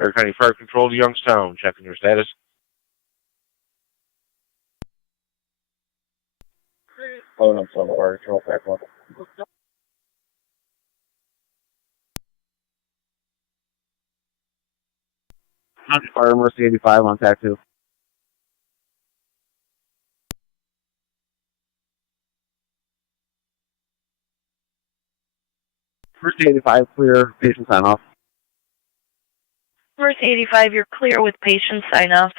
Air County Fire Control to Youngstown, checking your status. Phone up some fire control, back one. Fire Mercy 85 on TAC 2. Mercy 85 clear, patient sign off. Mercy 85, you're clear with patient sign off.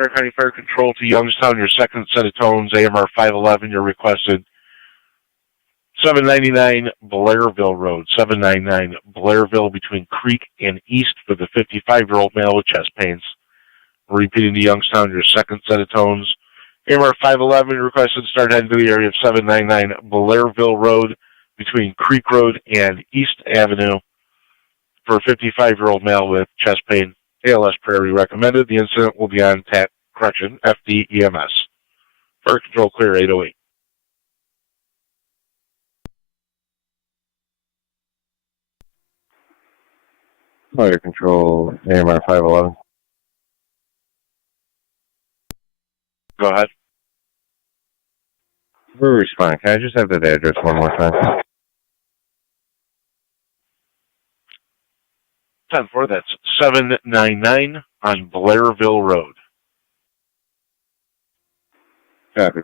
Air County Fire Control to Youngstown, your second set of tones, AMR 511, you're requested 799 Blairville Road, 799 Blairville between Creek and East for the 55-year-old male with chest pains. Repeating to Youngstown, your second set of tones, AMR 511, you're requested start heading to the area of 799 Blairville Road between Creek Road and East Avenue for a 55-year-old male with chest pain. ALS Prairie recommended. The incident will be on TAC, correction, FD EMS. Fire Control clear 808. Fire Control, AMR 511. Go ahead. For respond, can I just have that address one more time? 10-4, that's 799 on Blairville Road. Copy.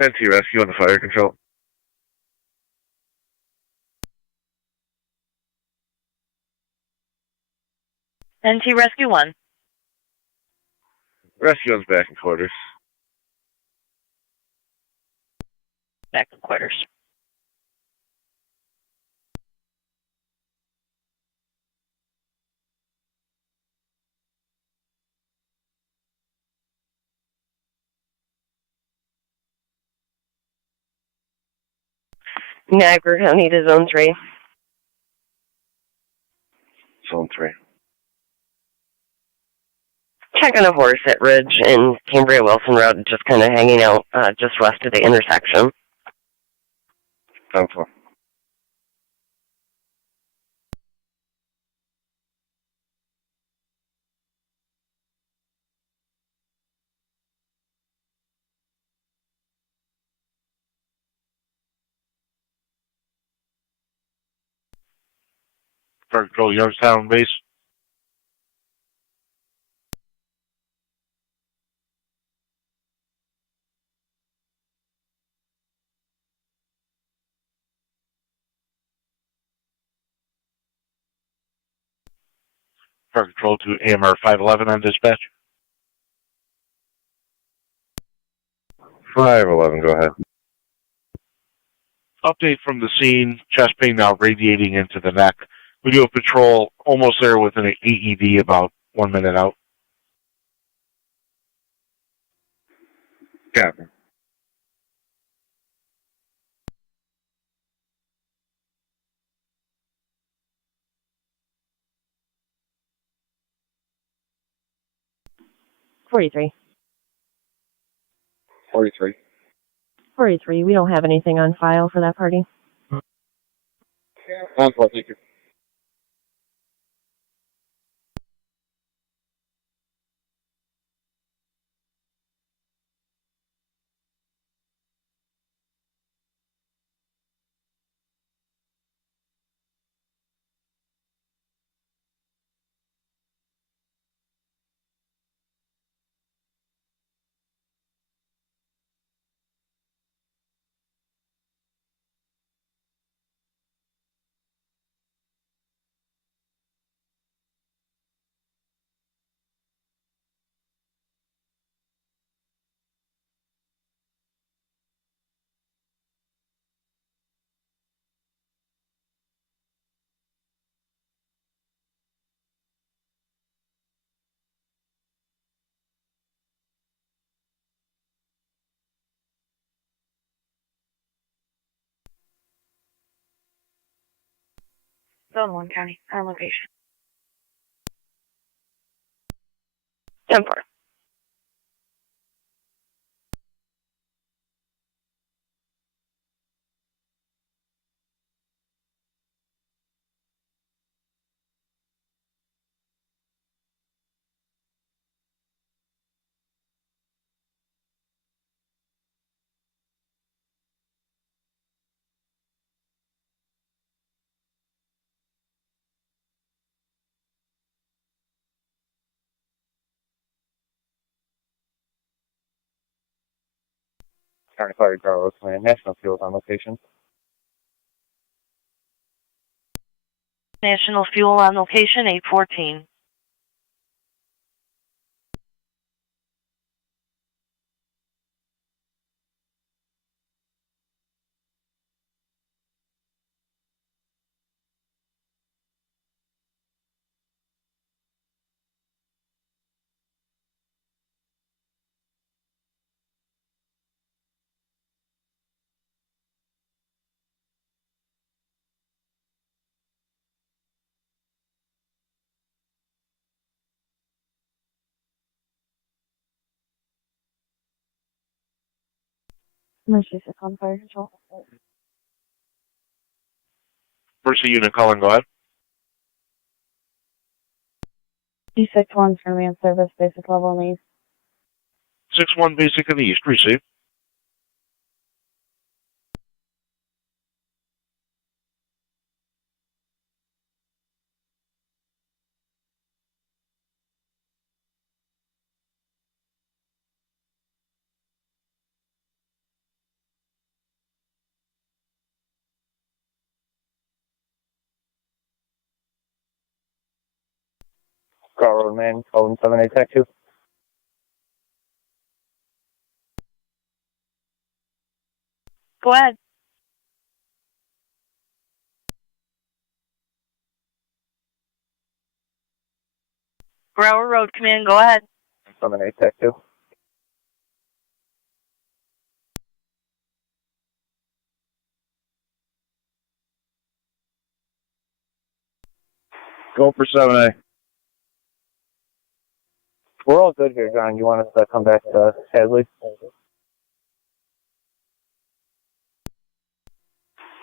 NT Rescue on the Fire Control. NT Rescue 1. Rescue on's back in quarters. Back in quarters. Niagara County to Zone 3. Zone 3. Checking a horse at Ridge and Cambria-Wilson Road, just kind of hanging out just west of the intersection. 10-4. Fire Control Youngstown base. Fire Control to AMR 511 on dispatch. 511, go ahead. Update from the scene. Chest pain now radiating into the neck. We do a patrol almost there with an AED about 1 minute out. Copy. Forty-three. 43. 43. We don't have anything on file for that party. 10-4, thank you. Zone 1 County, on location. 10-4. County Fire Department, Command, National Fuels on location. National Fuel on location, 814. Mercy 6 on fire control. Mercy unit calling, go ahead. D6-1's going to be in service, basic level needs. 6-1 basic in the east, receive. Scar Road, man, code 78 TAC 2. Go ahead. Brower Road Command, go ahead. 78 TAC 2. Go for 7A. We're all good here, John. You want us to come back to Hadley?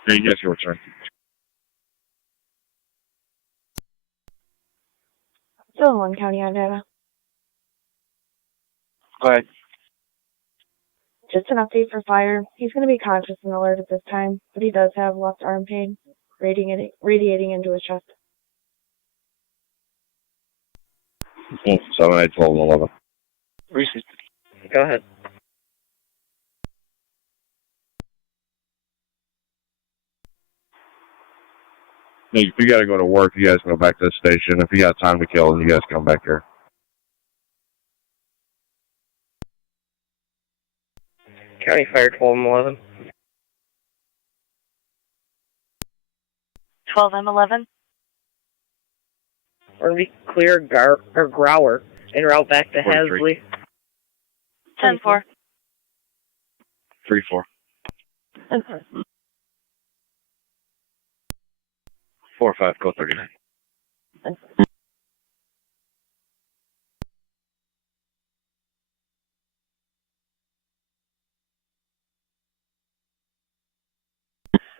Yes, your turn. Zone 1 County on data. Go ahead. Just an update for fire. He's going to be conscious and alert at this time, but he does have left arm pain radiating into his chest. 7A 12 and 11. Receive. Go ahead. Hey, if you gotta go to work, you guys go back to the station. If you got time to kill, you guys come back here. County Fire 12 and 11. 12 M11. We're going to be clear Grower en route back to 43. Hadley. 10-4. 3-4. 4-5, go 39.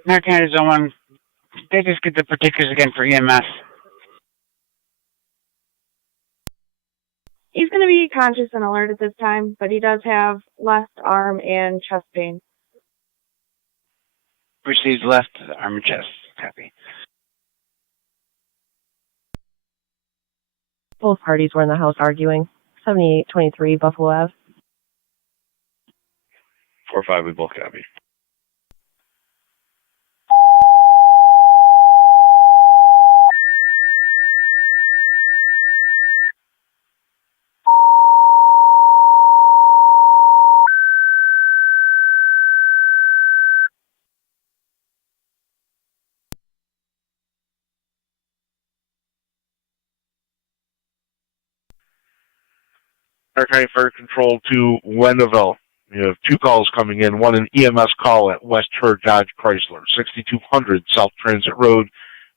Niagara County Zone 1, they just get the particulars again for EMS. He's going to be conscious and alert at this time, but he does have left arm and chest pain. Receives left arm and chest. Copy. Both parties were in the house arguing. 7823 Buffalo Ave. 4-5, we both copy. Niagara County Fire Control to Wendaville. You have two calls coming in. One an EMS call at West Her Dodge Chrysler, 6200 South Transit Road,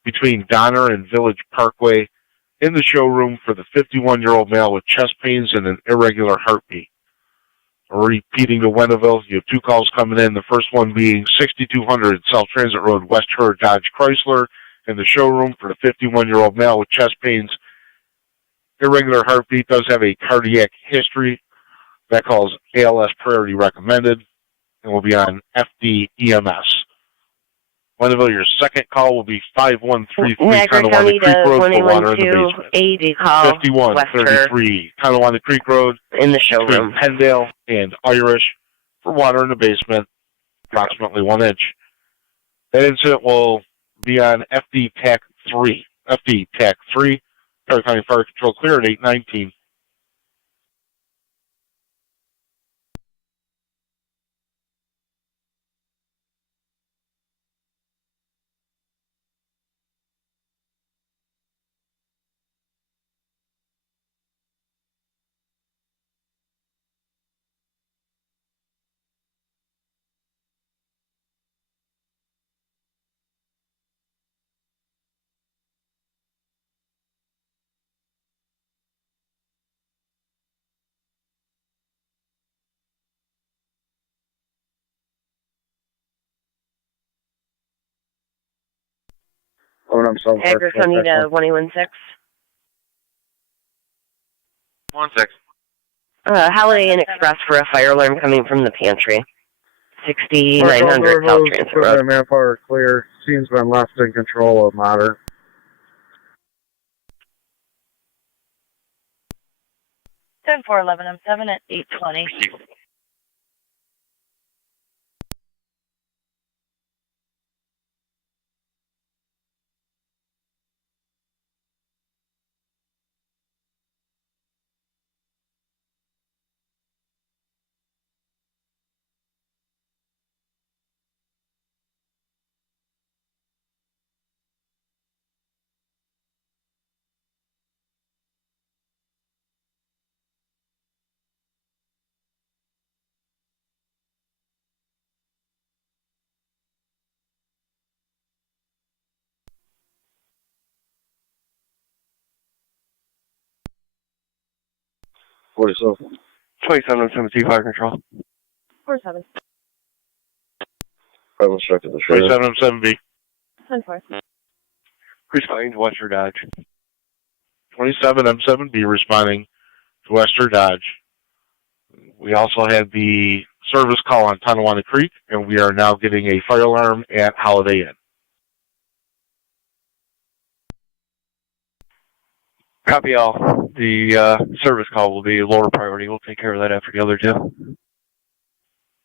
between Donner and Village Parkway in the showroom for the 51-year-old male with chest pains and an irregular heartbeat. Repeating to Wendellville, you have 2 calls coming in, the first one being 6200 South Transit Road, West Her, Dodge Chrysler, in the showroom for the 51-year-old male with chest pains, irregular heartbeat, does have a cardiac history. That call is ALS priority recommended and will be on FDEMS. Wendellville, your second call will be 5133 Niagara Tonawanda County Creek to Road for water in the 1128 basement. call 5133 Tonawanda Creek Road in the between showroom. Pendale and Irish for water in the basement, approximately 1 inch. That incident will be on FD TAC 3. FD TAC 3, Perry County Fire Control clear at 819. Niagara County to 116. 16. Holiday Inn Express for a fire alarm coming from the pantry. 6900 South Transit Road. Manpower clear. Scene's been left in control of Mater. 10-4-11, I'm 7 at 820. What is up? 2770 Fire Control. 47. I was stuck at the sheriff. 2707B. 10-4. Responding to Western Dodge. 27M7B responding to Western Dodge. We also had the service call on Tonawanda Creek, and we are now getting a fire alarm at Holiday Inn. Copy all. The service call will be lower priority. We'll take care of that after the other two.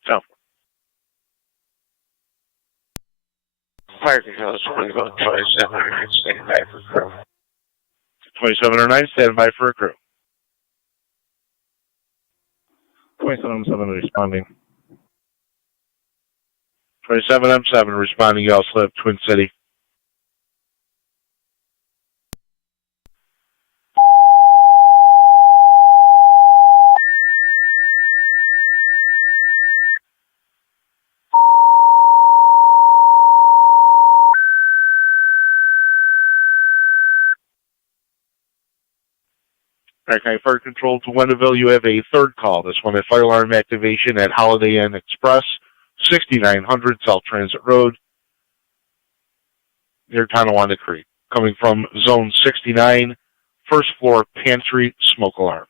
So. Fire control is 2709, stand by for crew. 2709, stand by for a crew. 2707 responding. 27M7 responding, Yell Slip, Twin City. Okay, Fire Control to Wendellville, you have a third call. This one, a fire alarm activation at Holiday Inn Express, 6900 South Transit Road, near Tonawanda Creek. Coming from Zone 69, first floor pantry smoke alarm.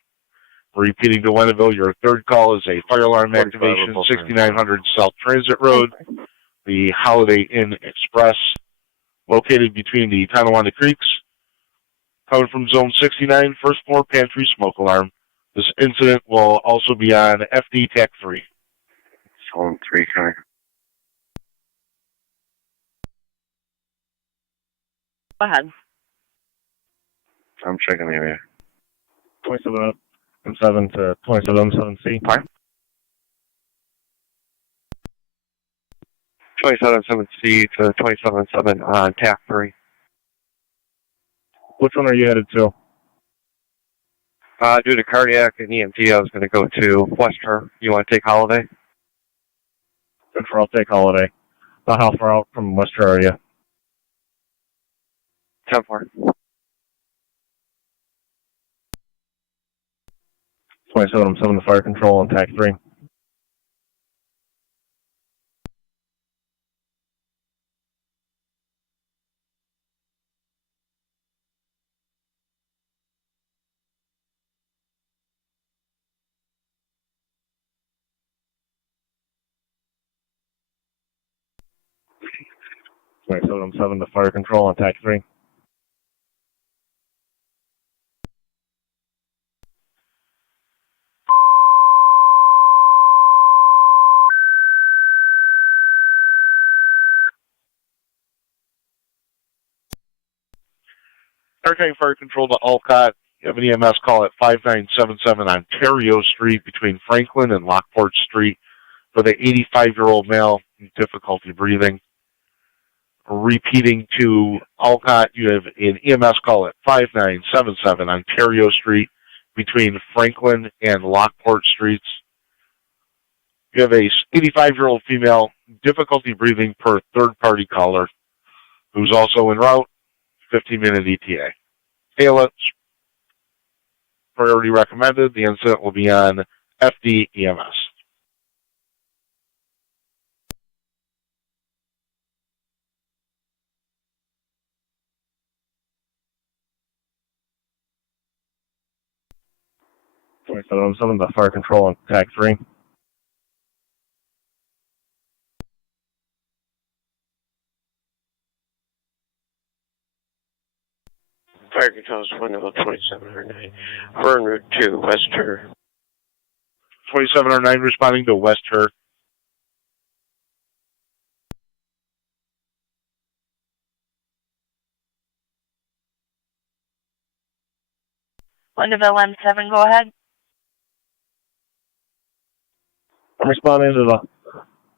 Repeating to Wendellville, your third call is a fire alarm activation, 6900 South Transit Road, the Holiday Inn Express, located between the Tonawanda Creeks. Coming from Zone 69, first floor pantry smoke alarm. This incident will also be on FD TAC 3. Zone 3, County. Go ahead. I'm checking the area. 27M7 to 27M7C. Fire. 2770C to 2707 on TAC 3. Which one are you headed to? Due to cardiac and EMT, I was going to go to Western. You want to take Holiday? Good for I'll take Holiday. About how far out from Western are you? 10-4. 2707 to fire control on TAC 3. Right, 707 to fire control on TAC 3. Airtime Fire Control to Alcott. You have an EMS call at 5977 Ontario Street between Franklin and Lockport Street for the 85-year-old male with difficulty breathing. Repeating to Alcott, you have an EMS call at 5977 Ontario Street between Franklin and Lockport Streets. You have a 85-year-old female, difficulty breathing per third-party caller, who's also en route, 15-minute ETA. Hail it. Priority recommended. The incident will be on FD EMS. So some of the fire control on TAC 3. Fire control is window 2709. We're en route to West Her. 2709 responding to West Her. Windaville M7, go ahead. I'm responding to the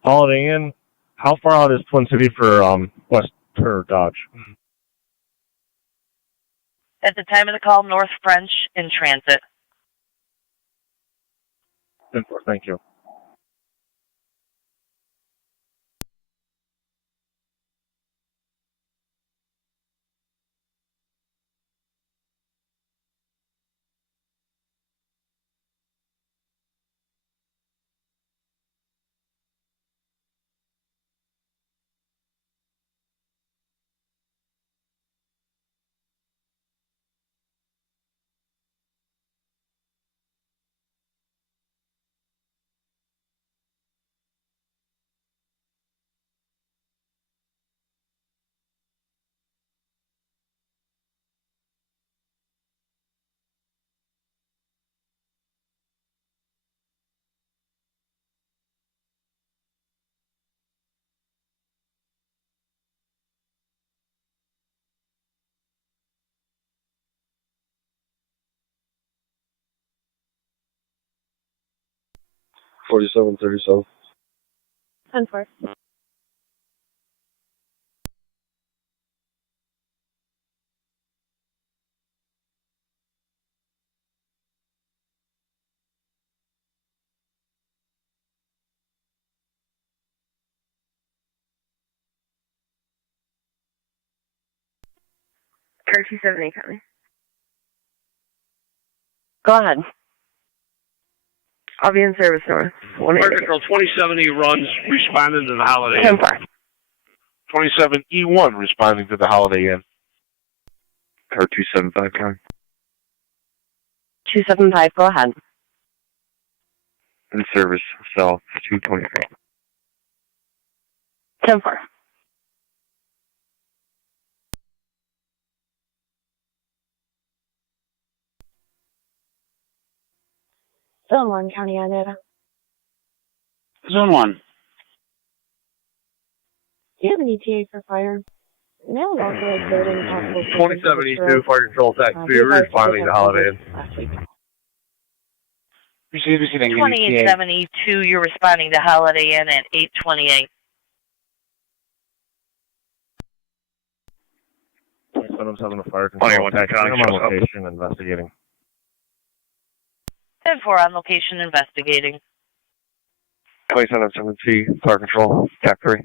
Holiday Inn. How far out is Twin City for West Her Dodge? At the time of the call, North French in transit. 10-4, thank you. $47.37. 10-4. Car 270 coming. Go ahead. I'll be in service north. Fire control 2070 runs, responding to the Holiday Inn. 10-4. 27E1 responding to the Holiday Inn. Car 275 coming. 275, go ahead. In service, south 223. 10-4. Zone 1, County Onondaga. Zone 1. Do you have an ETA for fire? No, also like building possible. 2072 Fire Control TAC 3. We're responding to Holiday Inn. Last week. Receiving 2872, you're responding to Holiday Inn at 828. 707 to fire control. TAC 3. I'm on location investigating. 10-4 on location investigating. 27-7C, fire control, TAC 3.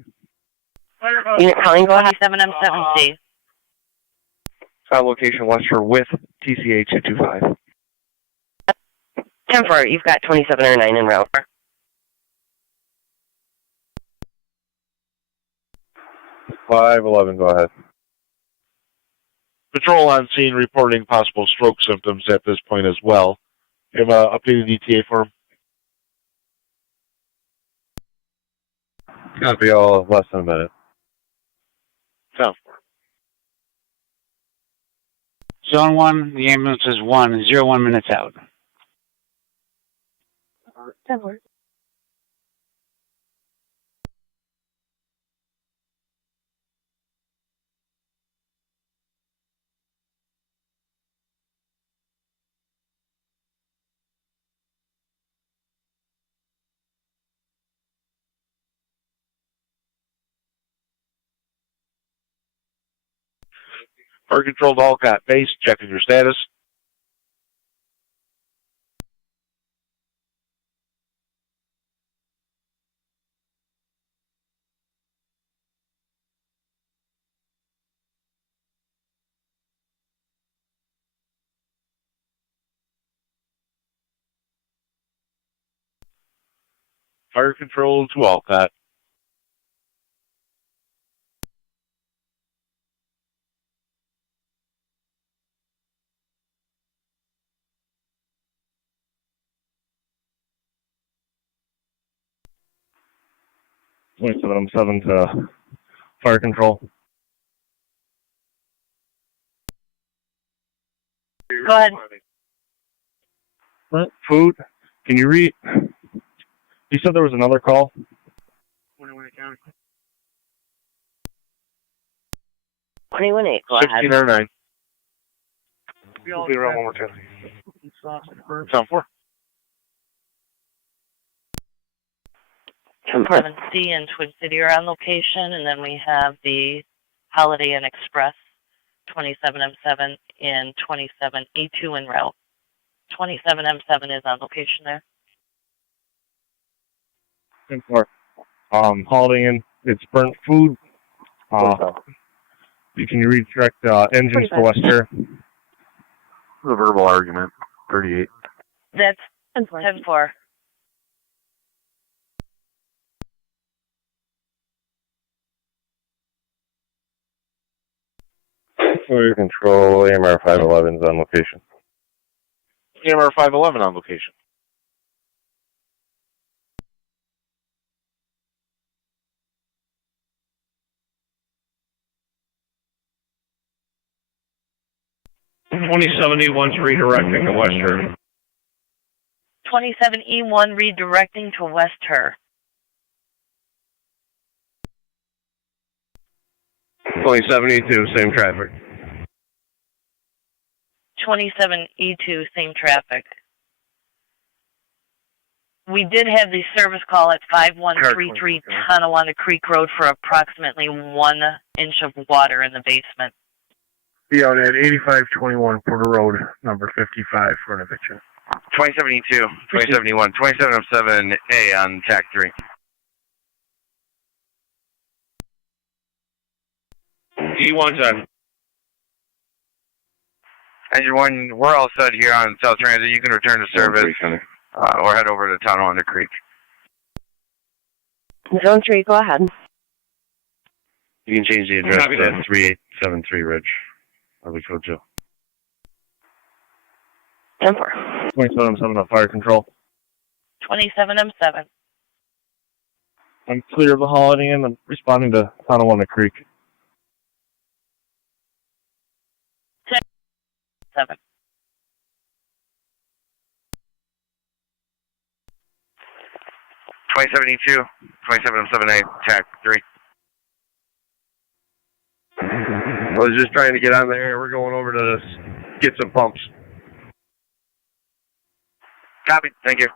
Unit calling, go ahead. 27M7C. On location Western with TCA 225. 10-4, you've got 2709 en route. 511, go ahead. Patrol on scene reporting possible stroke symptoms at this point as well. You have an updated ETA for him? Copy all, less than a minute. Sounds Zone 1, the ambulance is 1 minutes out. 10-4. Fire control to Alcott base, checking your status. Fire control to Alcott. .7 to fire control. Go ahead. What? Food? Can you read? You said there was another call? 21-8, go ahead. 1609. We'll be around one more time. Sound 4. 10-4. 7C and Twin City are on location, and then we have the Holiday Inn Express, 27M7 and 27A2 en route. 27M7 is on location there. 10-4. Holiday Inn, it's burnt food. Can you redirect engines to Western? A verbal argument, 38. That's 10-4. Fire control, AMR 511 is on location. AMR 511 on location. .2071's redirecting to Western. 27E1 redirecting to West Her. 2072, same traffic. 27E2, same traffic. We did have the service call at 5133 Tonawanda Creek Road for approximately 1 inch of water in the basement. Be out at 8521 Porter Road, number 55 for an eviction. 2072, 2071, 2707A on TAC 3. E1's on. Engine 1, we're all set here on South Transit. You can return to service or head over to Tonawanda Creek. Zone 3, go ahead. You can change the address to 3873 Ridge. Or we code Joe. 10-4. 27 on fire control. 27M7. I'm clear of the Holiday Inn. I'm responding to Tonawanda Creek. 7. 2072, 2707A, TAC 3. I was just trying to get on there. We're going over to get some pumps. Copy. Thank you.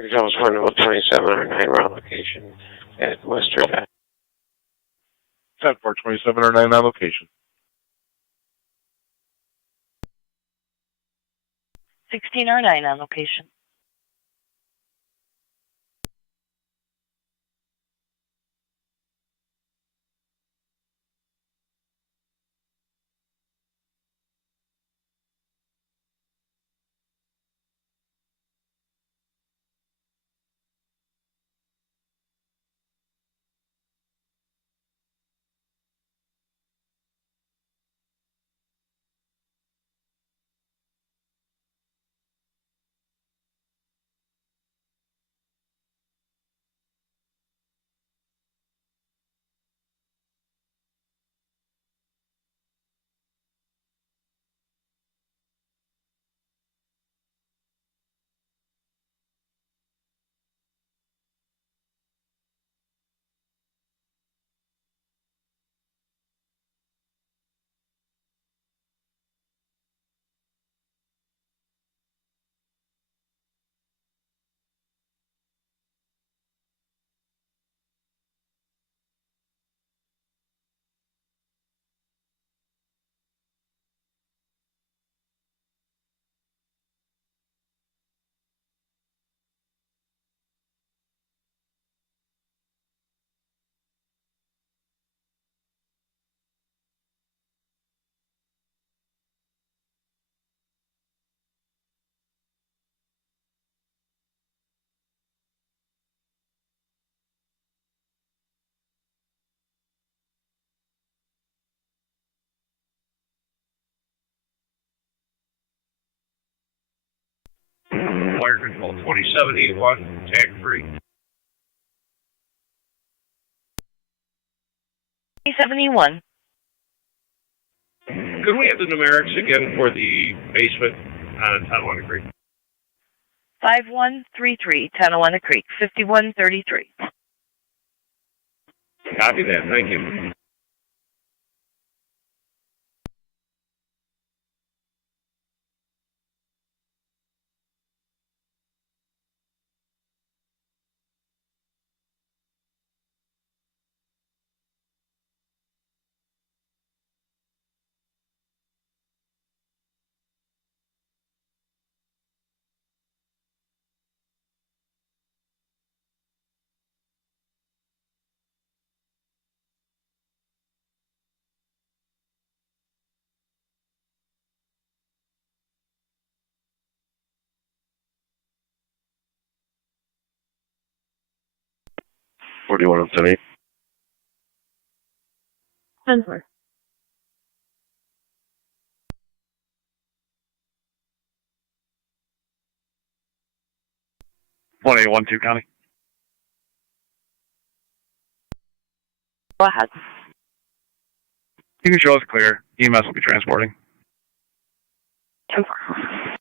Fire Control 2709 round location at Western. 10-4-2709 on location. 1609 on location. Fire Control 2781, tag 3. 371. Could we have the numerics again for the basement on Tonawanda Creek? 5133, Tonawanda Creek, 5133. Copy that, thank you. $41 up to me. 10-4. One 1-2 County. Go ahead. You can show us clear. EMS will be transporting. 10-4.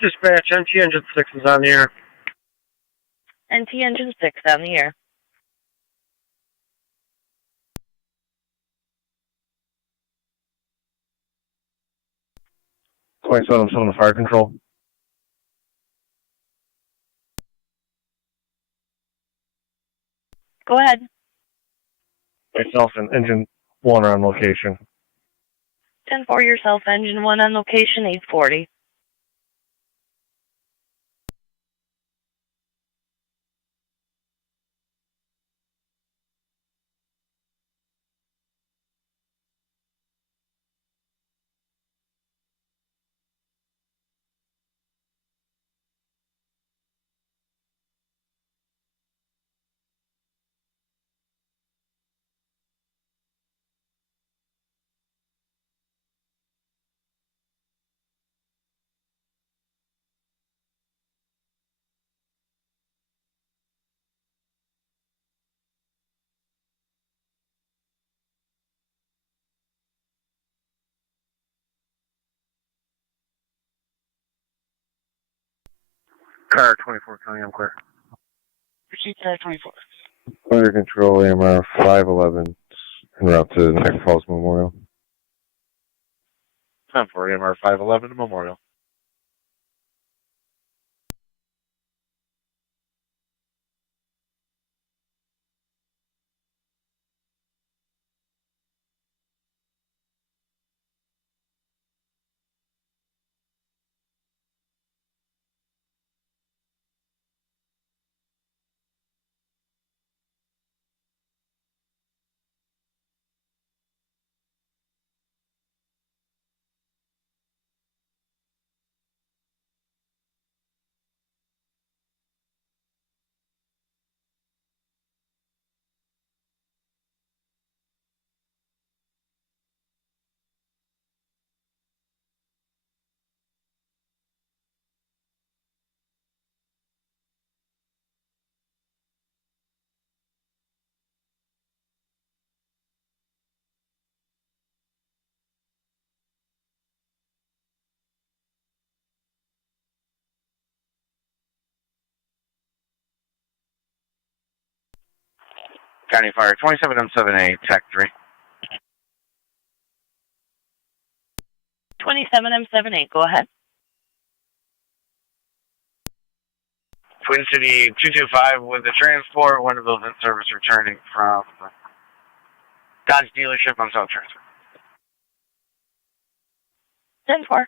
Dispatch, NT Engine 6 is on the air. NT Engine 6 on the air. .7 fire control. Go ahead. Myself and engine 1 are on location. 10-4 yourself, engine 1 on location, 840. Car 24 County, I'm clear. Proceed car 24. Fire control, AMR 511, en route to Niagara Falls Memorial. 10-4 AMR 511 Memorial. County Fire 27M78, TAC 3. 27M78, go ahead. Twin City 225 with the transport, Winterville's in service returning from Dodge dealership on South Transit. 10-4.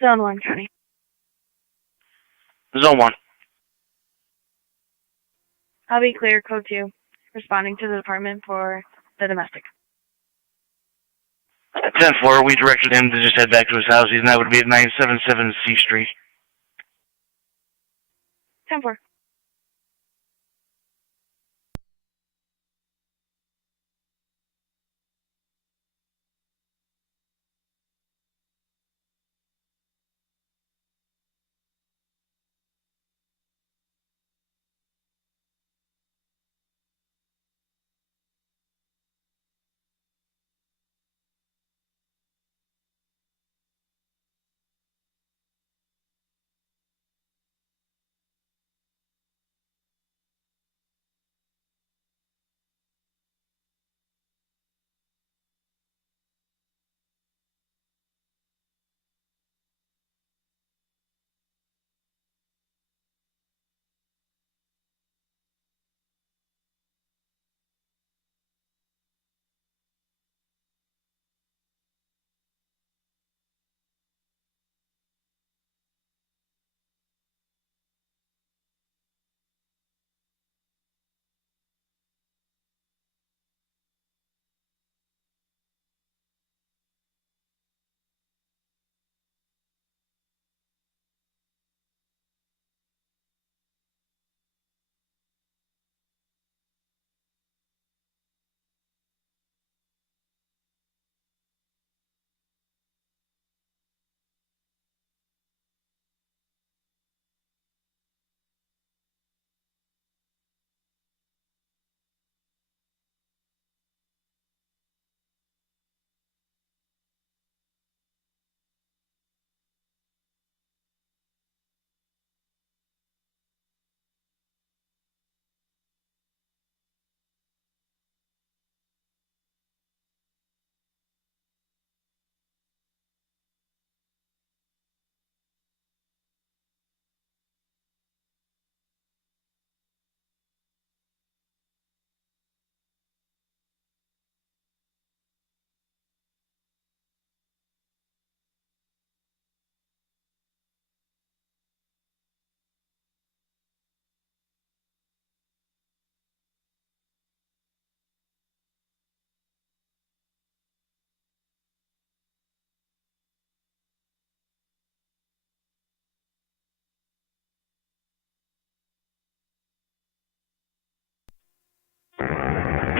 Zone 1 County. Zone 1. I'll be clear, code 2. Responding to the department for the domestic. 10-4, we directed him to just head back to his house, and that would be at 977 C Street. 10-4.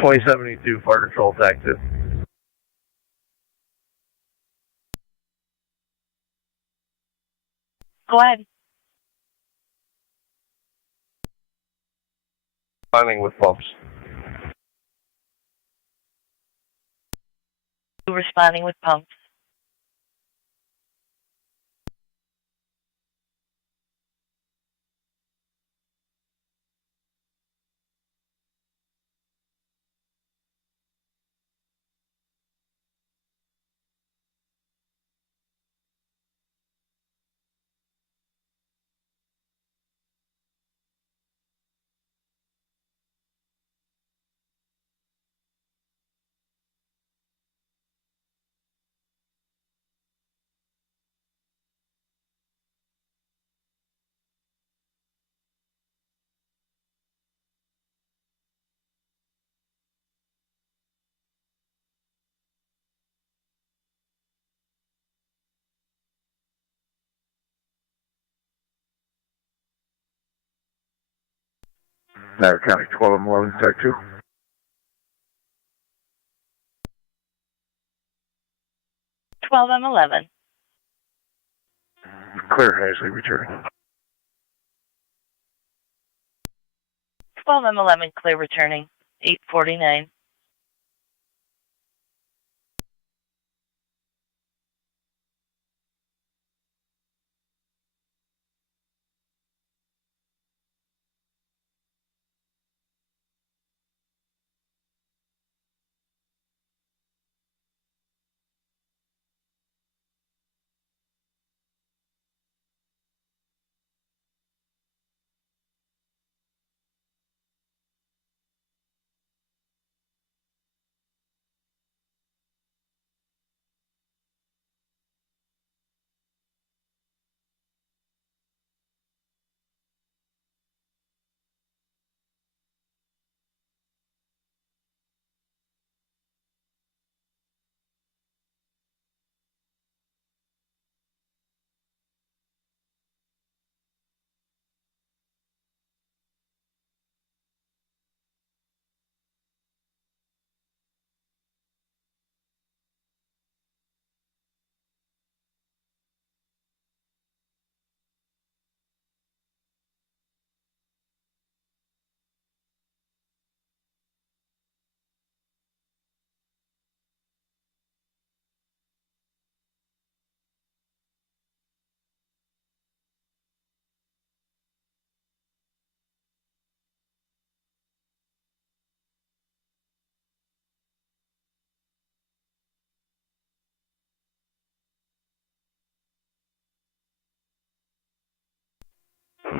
.2072 Fire Control TAC 2. Go ahead. Finding with pumps. Responding with pumps. Niagara County 1211 TAC 2. M11. Clear Hazley, return. 12M11, clear returning. 849.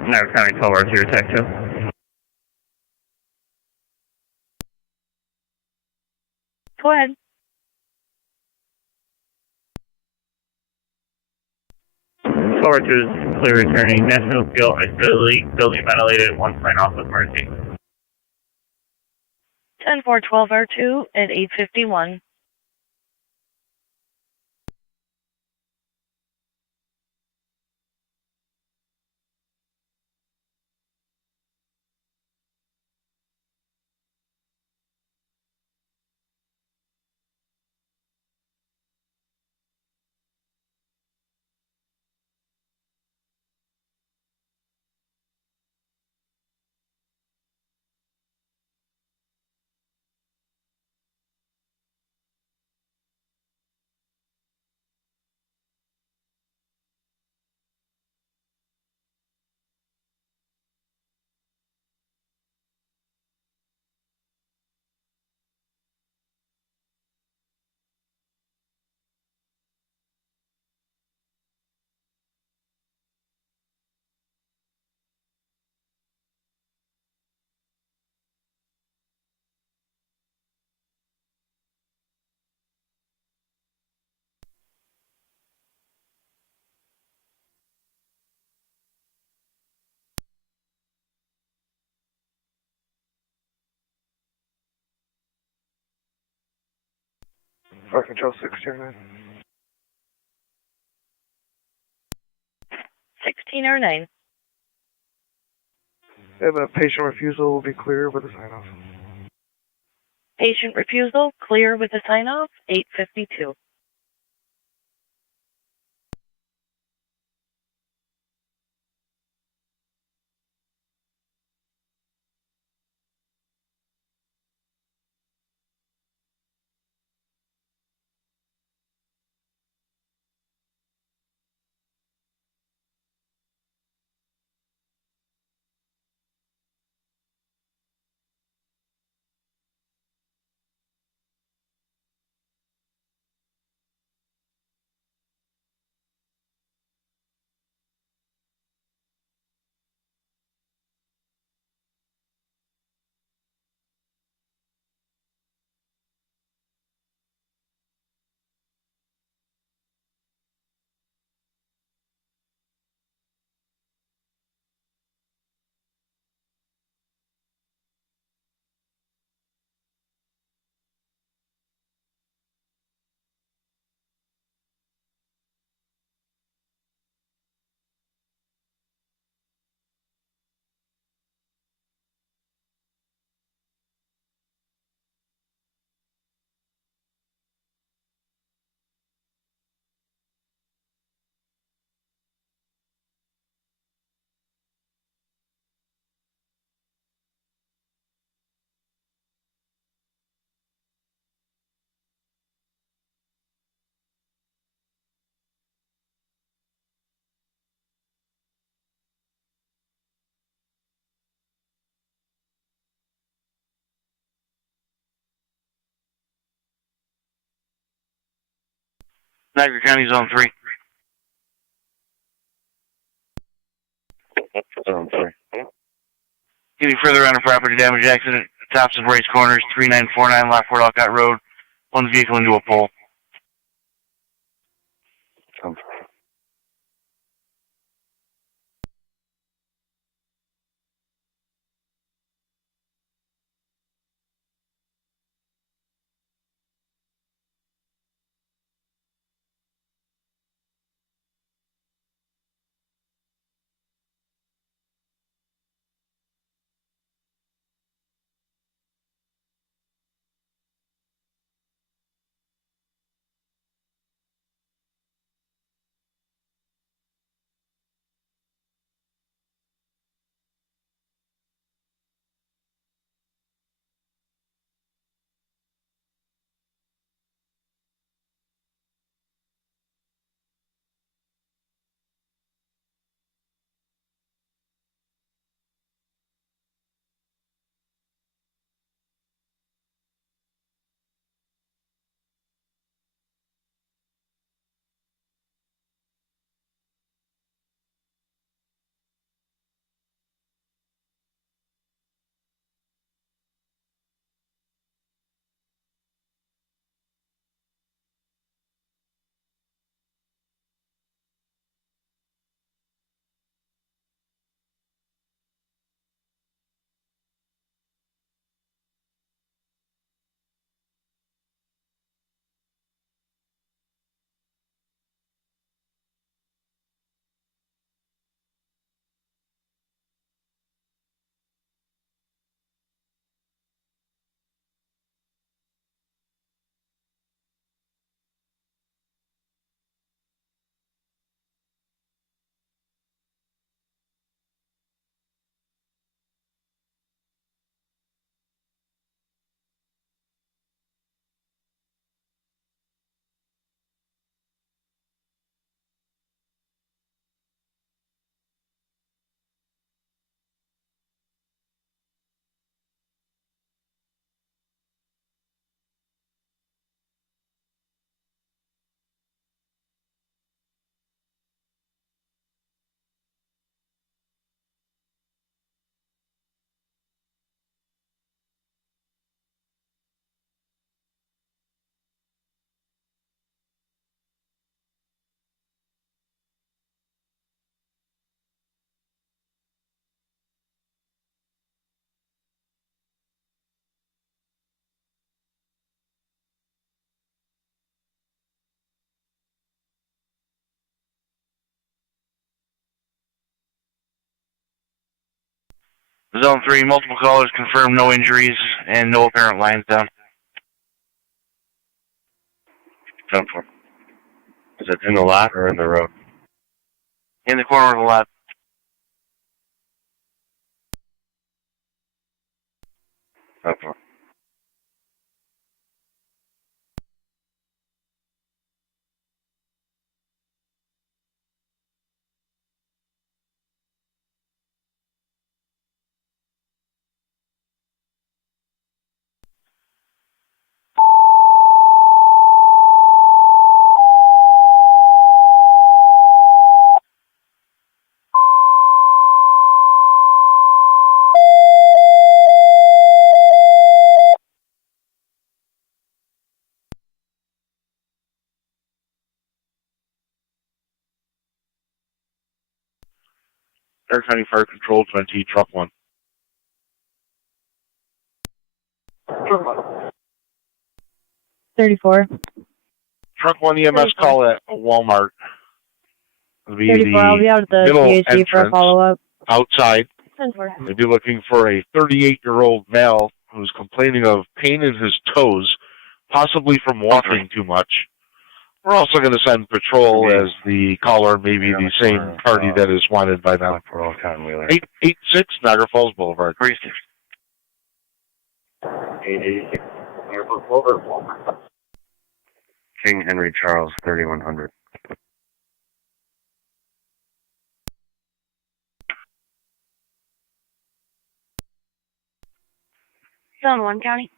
Niagara County 12R0 TAC 2. Go ahead. Forward to is clear returning. National Field isolated, building ventilated, one sign off with emergency. 10-4-12-R2 at 8:51. Fire Control 609. 1609. And the patient refusal will be clear with a sign-off. Patient refusal, clear with a sign-off, 8:52. Niagara County Zone 3. Zone 3. Any further on a property damage accident at Tops of Race Corners, 3949 Lockport Alcott Road. One vehicle into a pole. Zone 3. Zone 3, multiple callers confirm no injuries and no apparent lines down. 10-4. Is it in the lot or in the road? In the corner of the lot. 10-4. Air County Fire Control, 20, Truck 1. Truck 1. 34. Truck 1 EMS call at Walmart. It'll be 34, I'll be out at the middle PhD for a entrance follow-up. outside. 10-4. They'd be looking for a 38-year-old male who's complaining of pain in his toes, possibly from walking too much. We're also going to send patrol as the caller may be the same party that is wanted by them. 886 Niagara Falls Boulevard. 886 Niagara Falls Boulevard. King Henry Charles, 3100. Zone 1 County.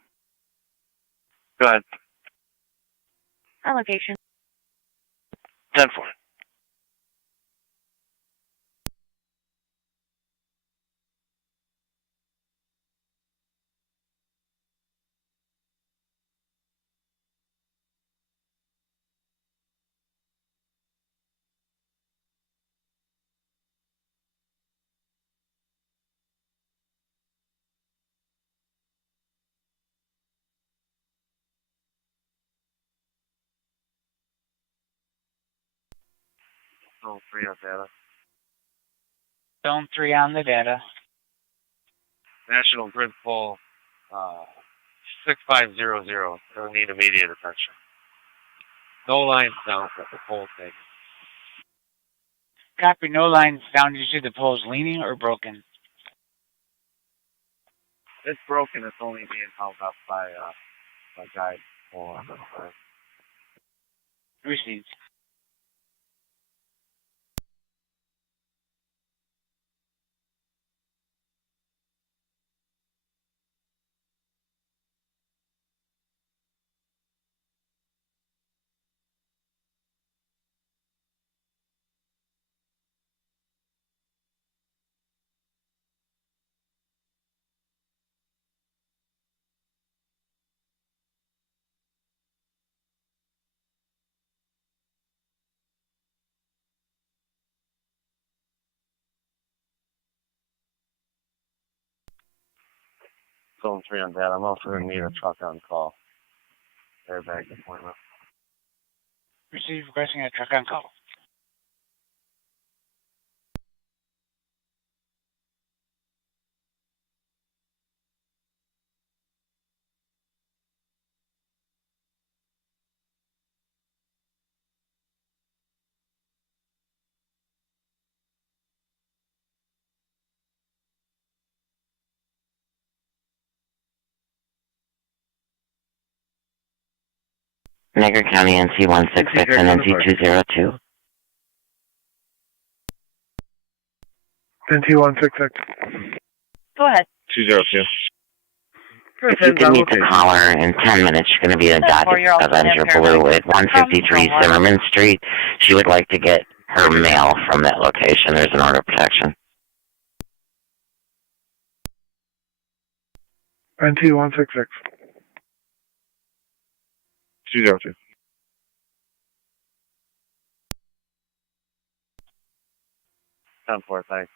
Go ahead. On location. 10-4. Zone 3 on data. Zone 3 on the data. National Grid Pole 6500. They'll need immediate attention. No lines down for the pole thing. Copy, no lines down. You see the pole's leaning or broken? It's broken. It's only being held up by a guide pole on the side. Received. Zone 3 on data. I'm also going to need a truck on call. Airbag appointment. Receive, requesting a truck on call. Niagara County NC 166 and NC 202. NT 166. Go ahead. 202. If you can meet the caller in 10 minutes, she's going to be a Dodge Avenger Blue at 153 Zimmerman Street. She would like to get her mail from that location. There's an order of protection. NT 166. 202. Time for it, thanks.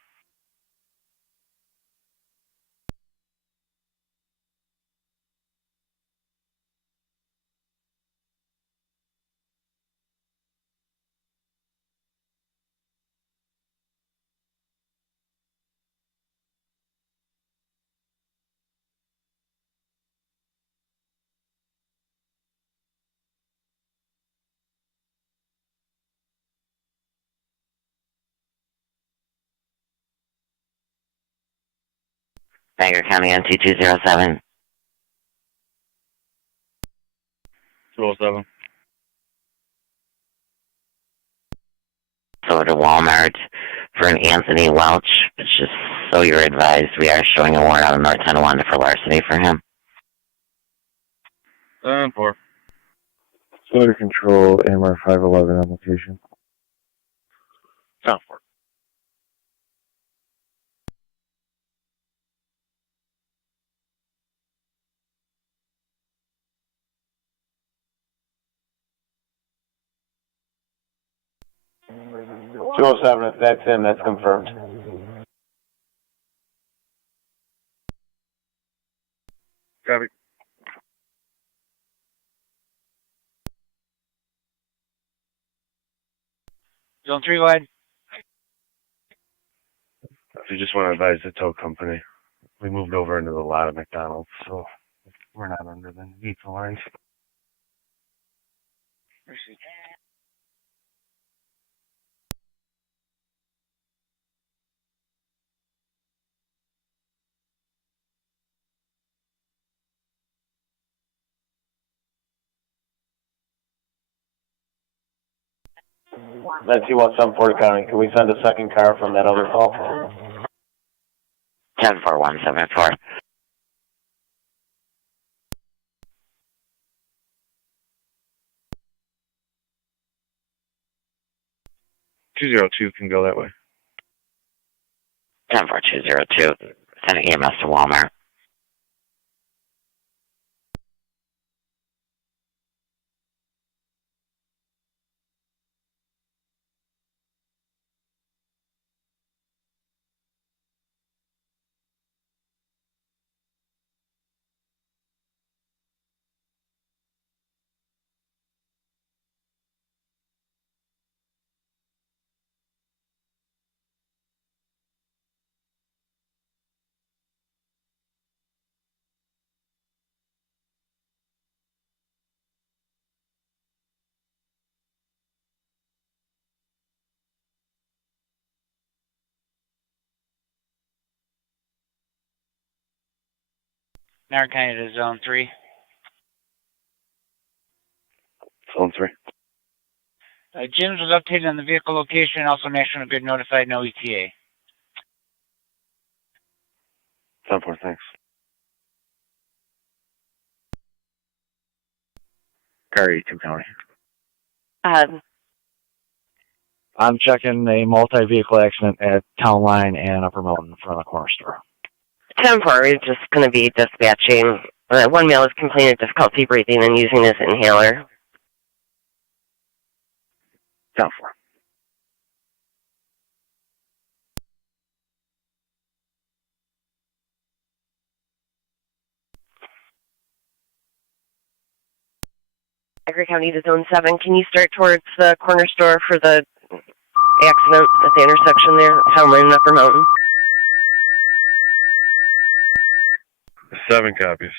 Niagara County NT207. 207. So to Walmart for an Anthony Welch. It's just so you're advised. We are showing a warrant out of North Tonawanda for larceny for him. 4. Motor control, AMR 511 on location. 4. $207, if that's him, that's confirmed. Copy. Zone 3 wide. If you just want to advise the tow company, we moved over into the lot of McDonald's, so we're not under the vehicle lines. Let's see what's on Porter County. Can we send a second car from that other call? 104174. $202 can go that way. 104202. Sending EMS to Walmart. Niagara County to Zone 3. Zone 3. Jim's was updated on the vehicle location, also National Grid notified, no ETA. 10-4, thanks. Gary, 2 County. I'm checking a multi-vehicle accident at Town Line and Upper Mountain in front of the corner store. 10-4, we're just going to be dispatching. One male is complaining of difficulty breathing and using his inhaler. 10-4. Niagara County to Zone 7. Can you start towards the corner store for the accident at the intersection there, Town Line and Upper Mountain? 7 copies.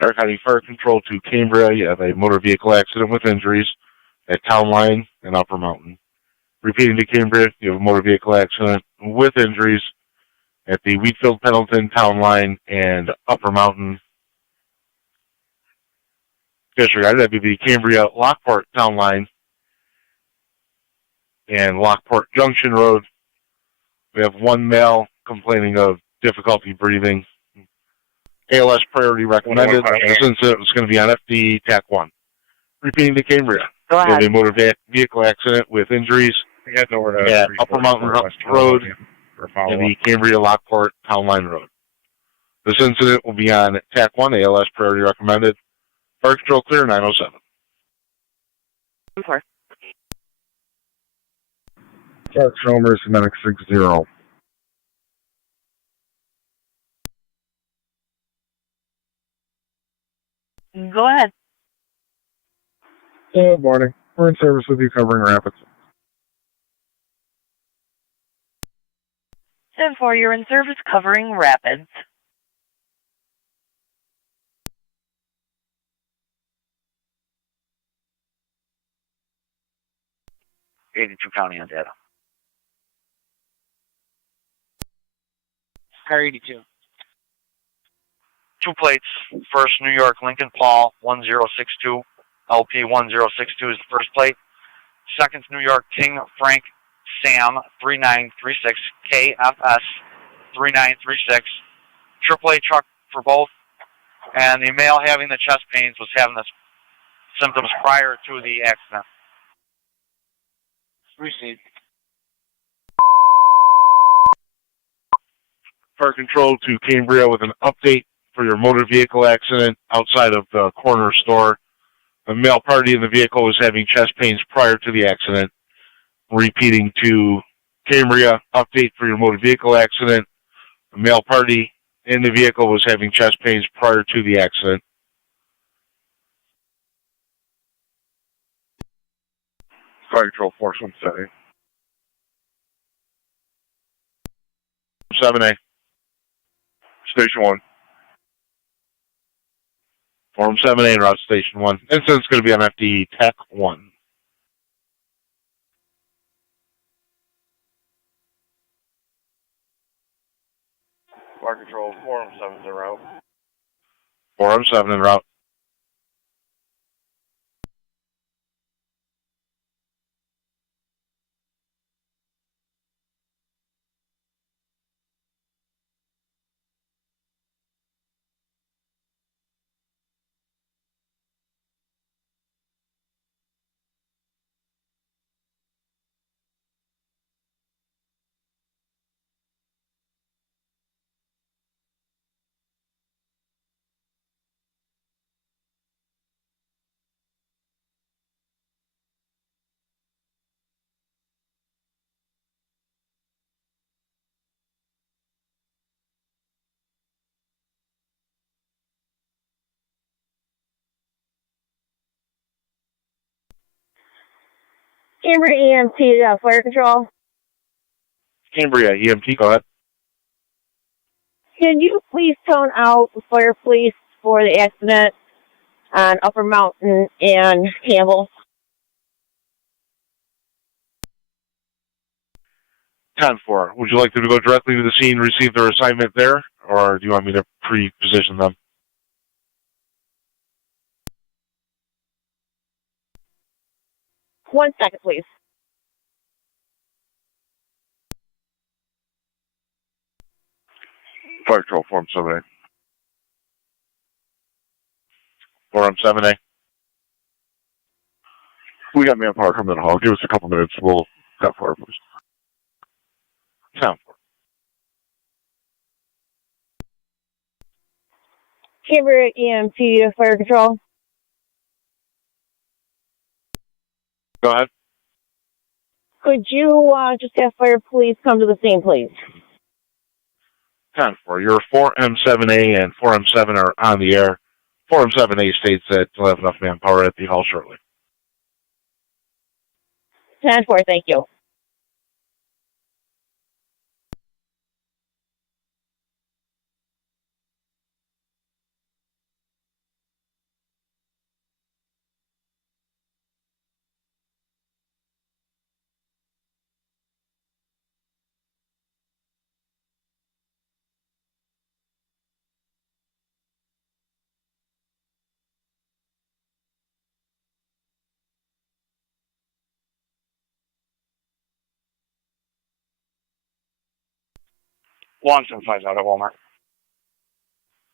Niagara County Fire Control to Cambria. You have a motor vehicle accident with injuries at Town Line and Upper Mountain. Repeating to Cambria, you have a motor vehicle accident with injuries at the Wheatfield Pendleton Town Line and Upper Mountain. Disregard, that'd be the Cambria Lockport Town Line and Lockport Junction Road. We have one male complaining of difficulty breathing. ALS priority recommended. This incident was going to be on FD TAC 1. Repeating to Cambria. Go ahead. We have a motor vehicle accident with injuries at Upper Mountain Road and the Cambria Lockport Town Line Road. This incident will be on TAC 1, ALS priority recommended. Fire Control clear, 907. 4. Clark Chalmers, Medic 60. Go ahead. Good morning. We're in service with you covering Rapids. 10-4, you're in service covering Rapids. County on data. car 82. 2 plates. First, New York Lincoln Paul 1062. LP 1062 is the first plate. Second, New York King Frank Sam 3936. KFS 3936. AAA truck for both. And the male having the chest pains was having the symptoms prior to the accident. Received. Fire Control to Cambria with an update for your motor vehicle accident outside of the corner store. A male party in the vehicle was having chest pains prior to the accident. Repeating to Cambria, update for your motor vehicle accident. A male party in the vehicle was having chest pains prior to the accident. Fire Control, Force 170. 7A. Station 1. Form 7A, route Station 1. Incident's going to be on FD TAC 1. Fire Control, Forum 7's en route. Forum 7 en route. Cambria EMT, Fire Control. Cambria, EMT, go ahead. Can you please tone out the fire police for the accident on Upper Mountain and Campbell? 10-4. Would you like them to go directly to the scene, receive their assignment there, or do you want me to pre-position them? One second, please. Fire Control, Form 7A. Form 7A. We got manpower coming in the hall. Give us a couple minutes. We'll have fire, please. 10-4. Cambria EMT, Fire Control. Go ahead. Could you just have fire police come to the scene, please? 10-4. Your 4M7A and 4M7 are on the air. 4M7A states that you'll have enough manpower at the hall shortly. 10-4, thank you. Launch and 5 out of Walmart.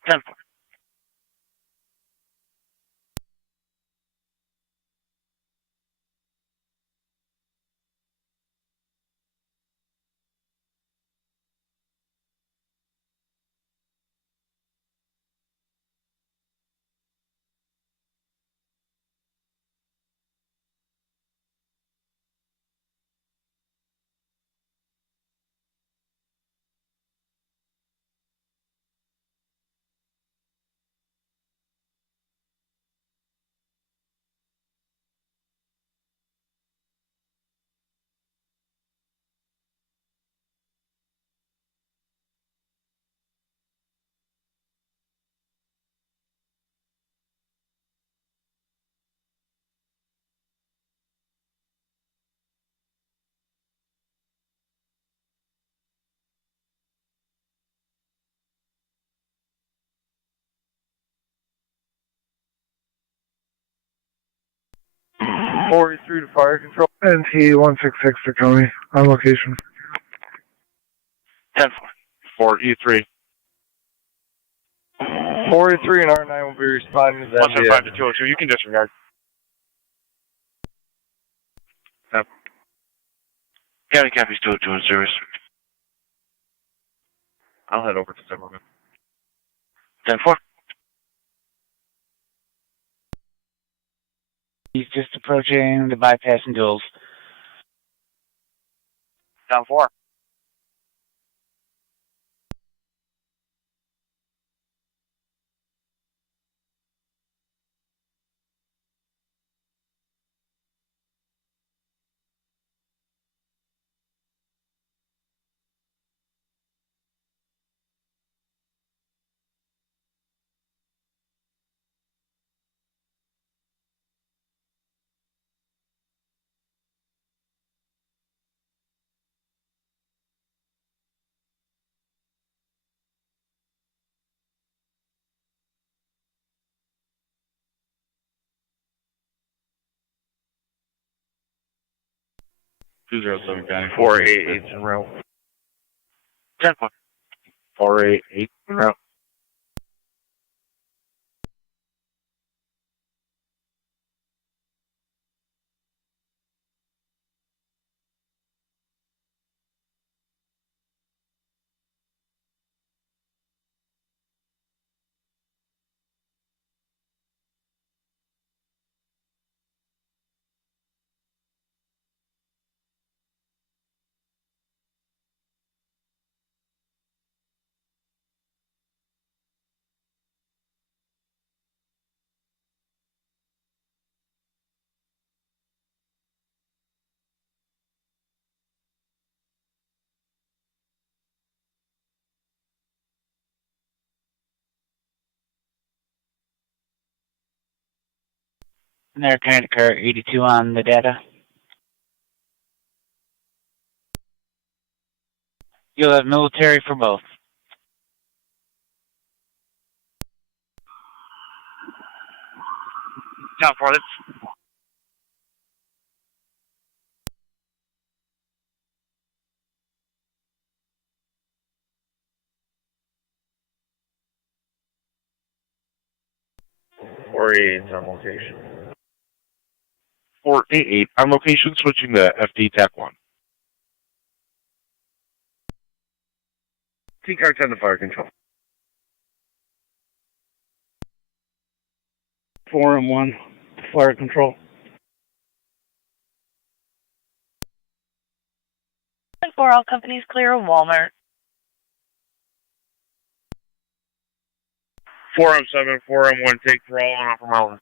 10-4. 483 to fire control. NT 166 to County, on location. 10-4. 4E3. 483 and R9 will be responding to that. 175 to 202. You can disregard. Yep. County copies 202 in service. I'll head over to Zimmerman. 10-4. He's just approaching the bypass and duels. Down 4. Two 07 County. 488 en route. 10-4. 488 en route. And they're Kinetic Car 82 on the data. You'll have military for both. Down 4. That's 488 on location. 488 on location, switching to FD TAC 1. T-Car 10 to fire control. 4-1 to fire control. 10-4, all companies clear of Walmart. 4M7, 4M1, take for all on Upper Mountain.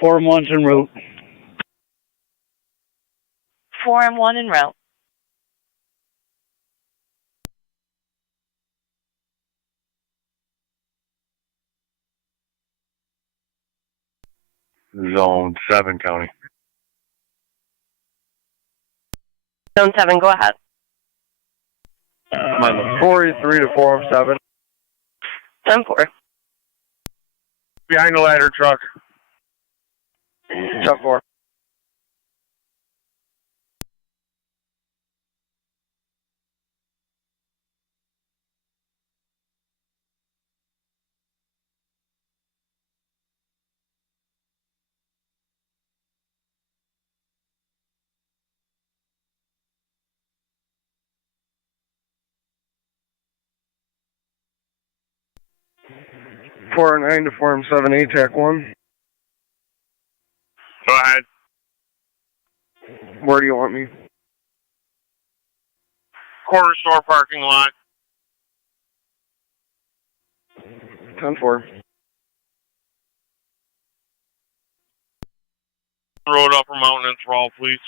Four and one's en route. 4M1 en route. Zone 7 County. Zone 7, go ahead. 483 to 407. 10-4. Behind the ladder truck. 10-4. Four 9 to 4M7 ATAC 1. Go ahead. Where do you want me? Corner store parking lot. 10-4. Road Upper Mountain and Thrall, please.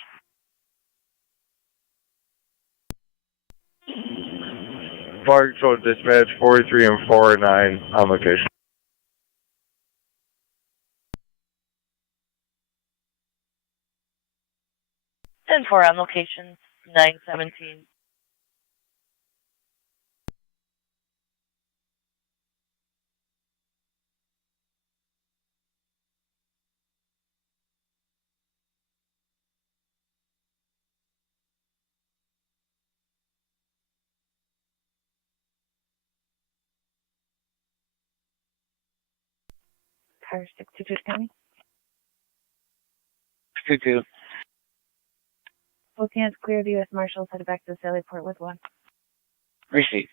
Fire control dispatch 43 and 49 on location. 10-4 on location, 917. Car 622 County. 22. Both hands clear. The U.S. Marshals headed back to the Lewiston with 1. Receipt.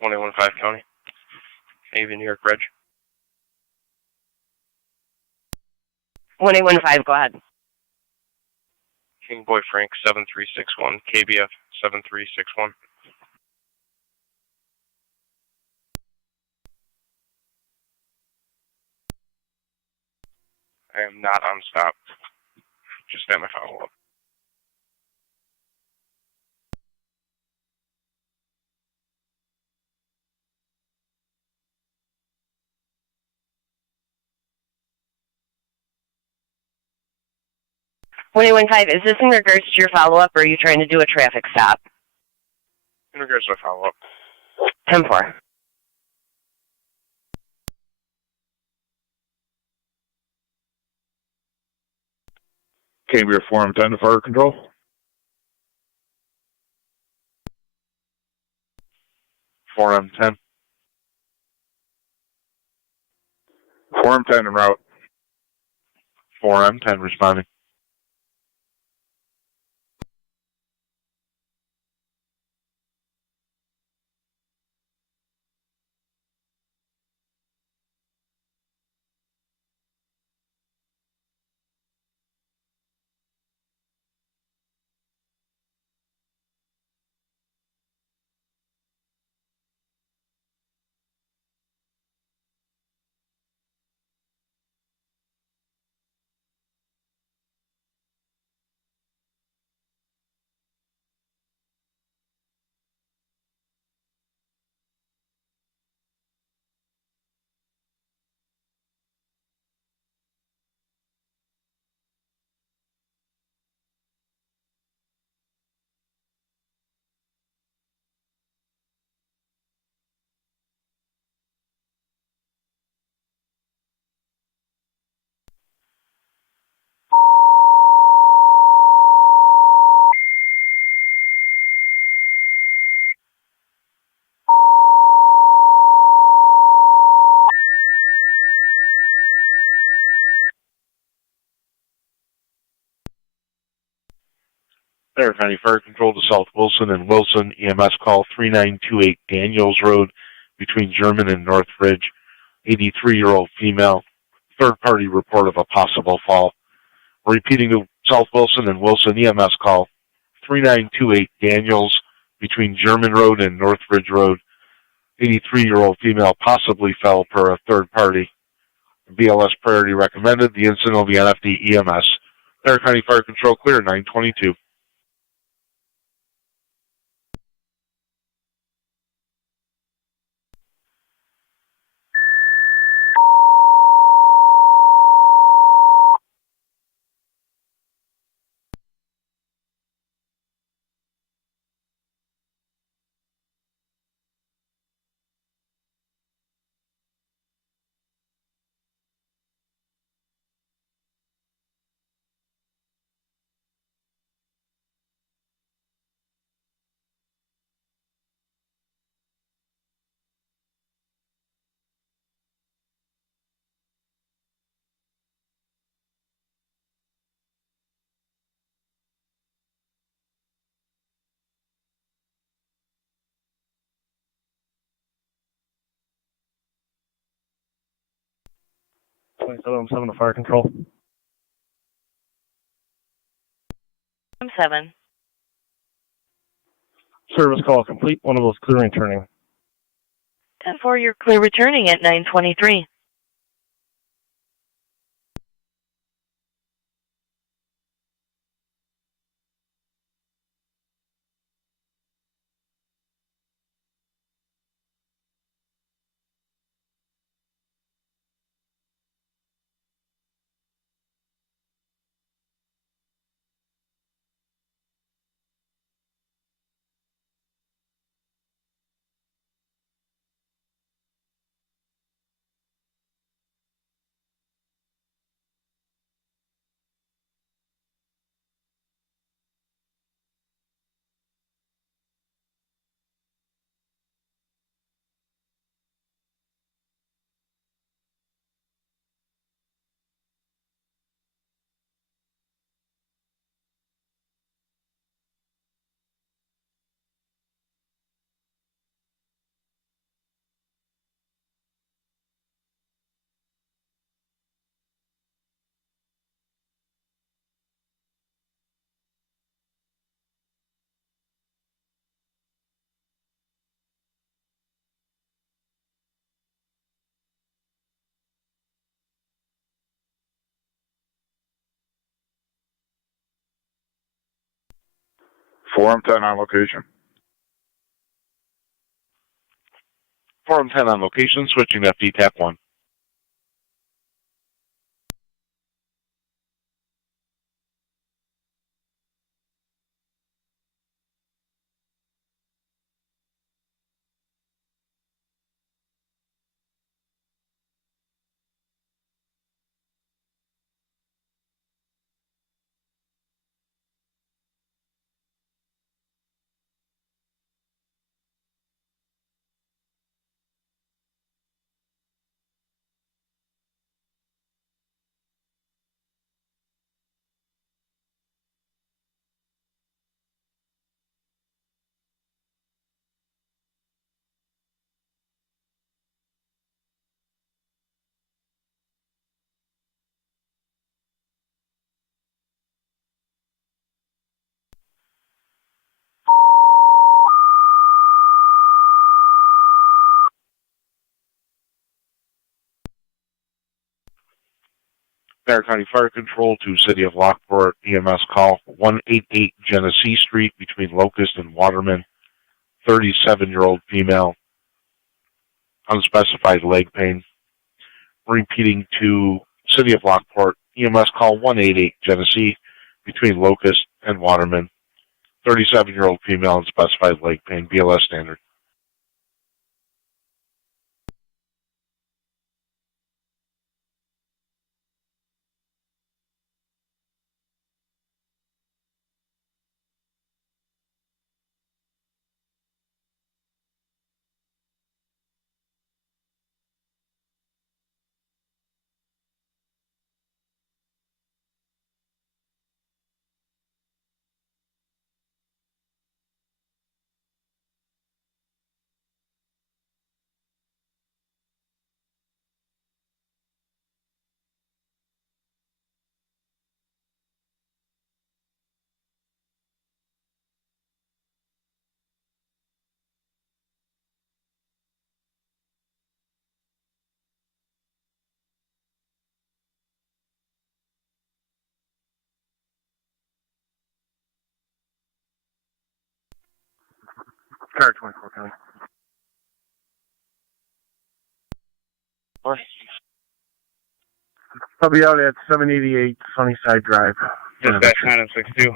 One 115 County. Navy, New York Reg. 1815, go ahead. King Boy Frank 7361. KBF 7361. I am not on stop. Just at my follow-up. Is this in regards to your follow-up, or are you trying to do a traffic stop? In regards to my follow-up. 10-4. Came here 4M10 to fire control. 4M10. 4M10 en route. 4M10 responding. There, County Fire Control to South Wilson and Wilson. EMS call 3928 Daniels Road between German and North Ridge. 83-year-old female. Third-party report of a possible fall. Repeating to South Wilson and Wilson EMS call 3928 Daniels between German Road and North Ridge Road. 83-year-old female possibly fell per a third party. BLS priority recommended. The incident will be NFD EMS. There, County Fire Control clear 922. 27 to fire control. M7. Service call complete. One of those clear returning. 10-4, you're clear returning at 923. Forum 10 on location. Forum 10 on location, switching to FD TAC 1. Niagara County Fire Control to City of Lockport, EMS call 188 Genesee Street between Locust and Waterman, 37-year-old female, unspecified leg pain. Repeating to City of Lockport, EMS call 188 Genesee between Locust and Waterman, 37-year-old female, unspecified leg pain, BLS standard. Car 24 County. I'll be out at 788 Sunnyside Drive. Dispatch 962.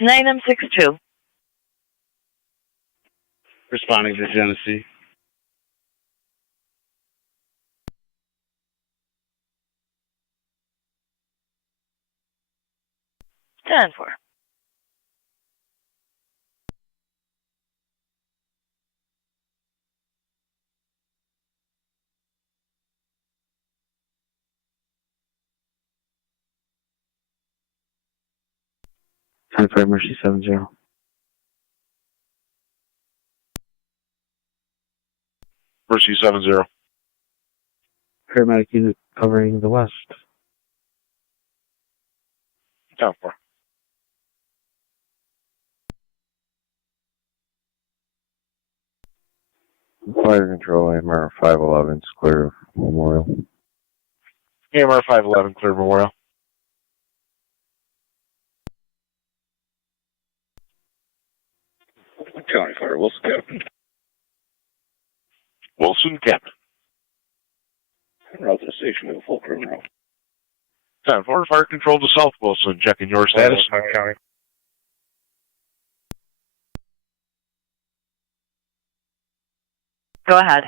Nine M62. Responding to Genesee. Ten four. Mercy 70. Mercy 70. Paramedic unit covering the west. 10-4. Fire control, AMR 511, clear of Memorial. AMR 511, clear Memorial. County Fire, Wilson Captain. Wilson, Captain. Route to the station with a full crew route. 10-4, fire control to South Wilson, checking your status. County. Go ahead.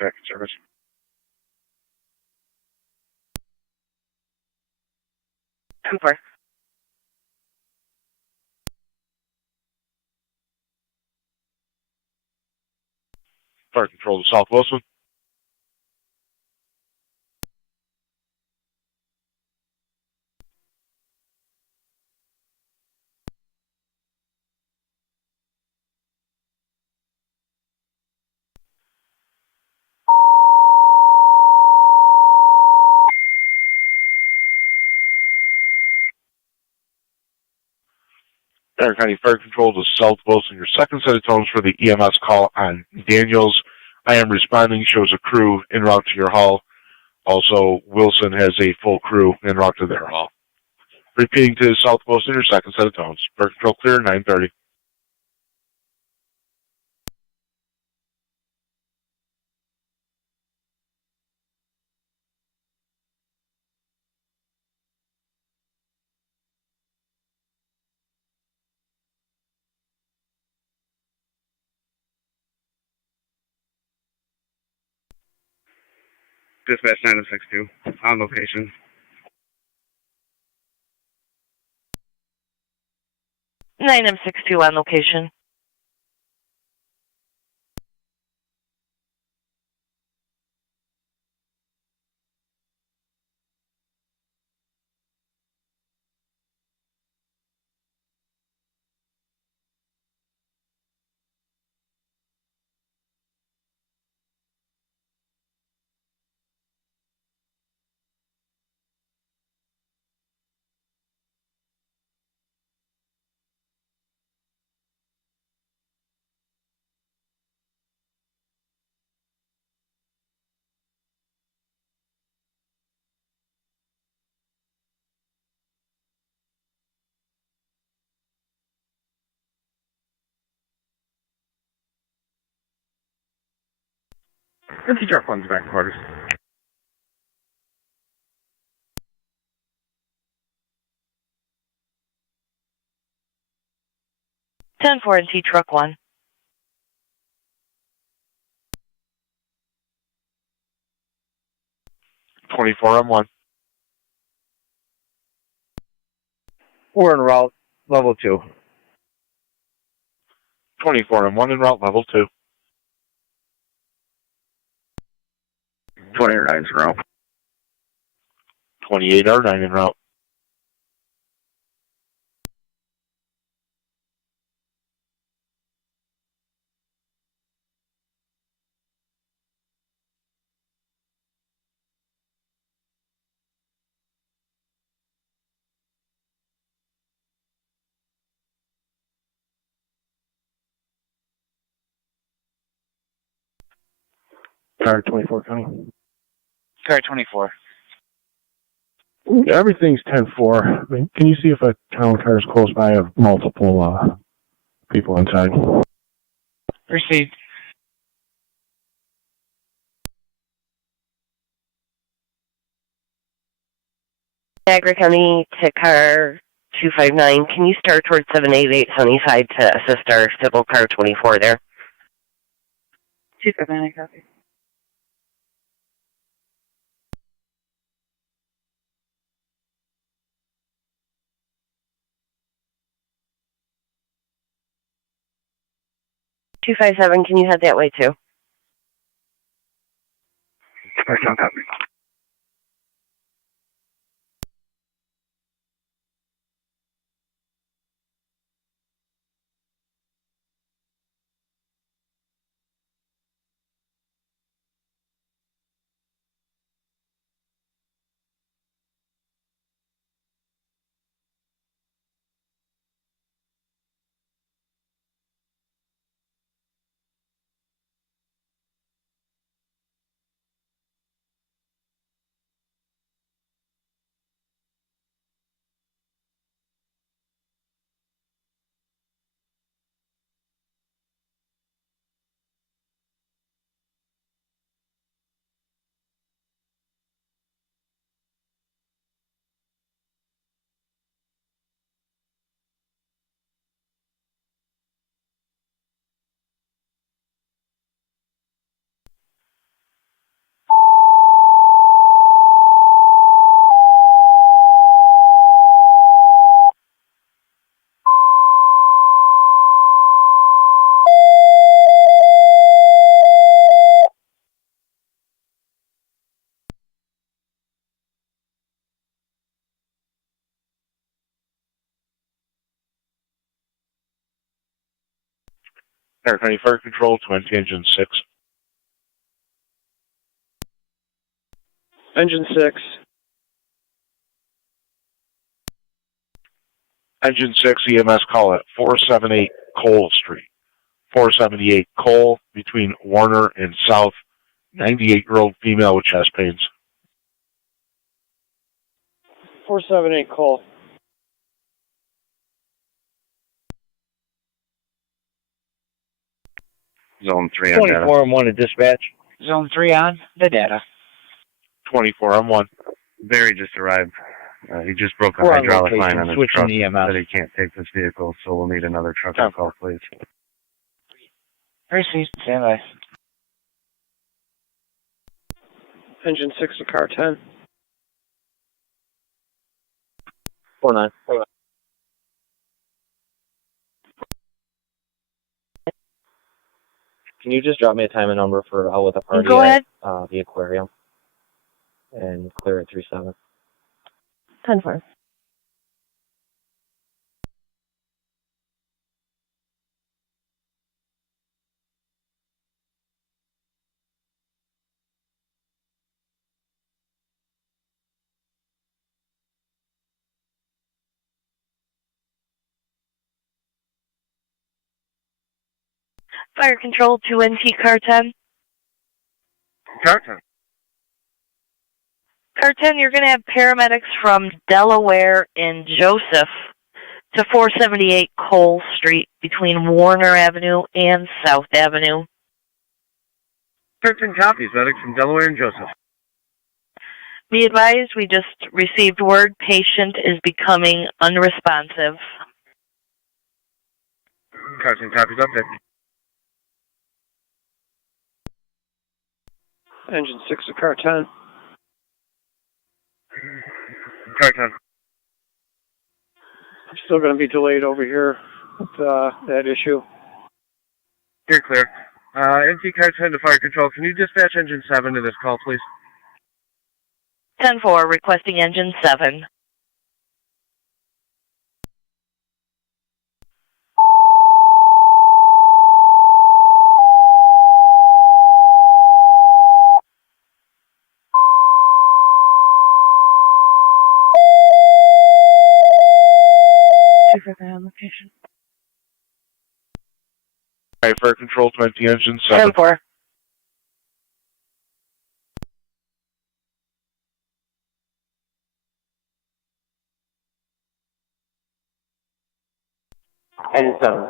Back in service. Cooper. Fire control to South Wilson. Aaron County Fire Control to South Wilson, your second set of tones for the EMS call on Daniels. I am responding, shows a crew en route to your hall. Also, Wilson has a full crew en route to their hall. Repeating to South Wilson, your second set of tones. Fire Control clear, 9:30. Dispatch 9062, on location. Nine M62 on location. Empty truck one's back quarters. Ten 4 and T truck 1. M1. We're en route, level 2. 24M1 en route, level 2. 29's en route. 28R9 en route. Car 24 County. Car 24. Everything's 10-4. I mean, can you see if a town car is close by of multiple people inside? Received. Niagara County to car 259. Can you start towards 788 Sunnyside to assist our civil car 24 there? 259, copy.257, can you head that way too? Copy. Niagara County Fire Control, 20 Engine 6. Engine 6. Engine 6 EMS call at 478 Cole Street. 478 Cole between Warner and South. 98-year-old female with chest pains. 478 Cole. Zone 3 on data. 24 on 1 to dispatch. Zone 3 on the data. 24 on 1. Barry just arrived. He just broke a We're on hydraulic location, line on his switching truck. EMS. Said he can't take this vehicle, so we'll need another truck on call, please. Receive, stand by. Engine 6 to car 10. 49. Can you just drop me a time and number for out with a party Go ahead. at the aquarium? And clear at 37. 10-4. Fire Control, 2NT Car 10. Car 10. Car 10, you're going to have paramedics from Delaware and Joseph to 478 Cole Street between Warner Avenue and South Avenue. Car 10 copies. Medics from Delaware and Joseph. Be advised, we just received word patient is becoming unresponsive. Car 10 copies. Update. Engine 6 to car 10. Car 10. I'm still going to be delayed over here with that issue. You're clear. NT Car 10 to Fire Control. Can you dispatch Engine 7 to this call, please? 10-4, requesting engine 7. On location. Fire Control, 20 Engine 7. 10-4. Engine 7.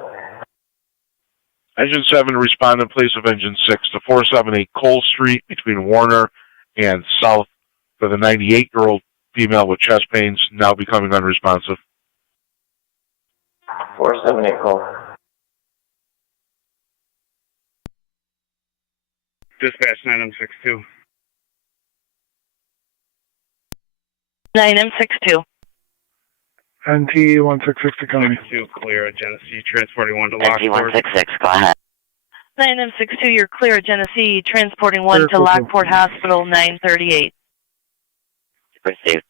Engine 7 respond in place of Engine 6 to 478 Cole Street between Warner and South for the 98-year-old female with chest pains, now becoming unresponsive. 478 Cole. Dispatch 9M62. 9M62. NT 166 to County. 2 clear at Genesee, transporting 1 to Lockport. NT166, go ahead. 9M62, you're clear at Genesee, transporting 1 to Lockport Hospital, 938. Received.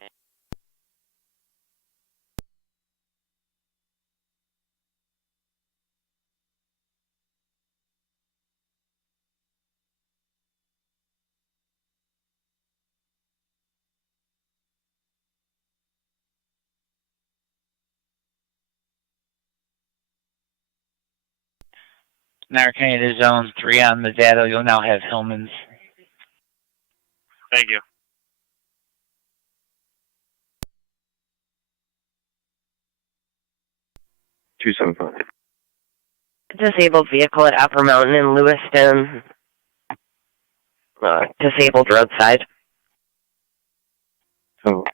Niagara County to Zone 3 on the data. You'll now have Hillman's. Thank you. Disabled vehicle at Upper Mountain in Lewiston. Disabled roadside. Oh.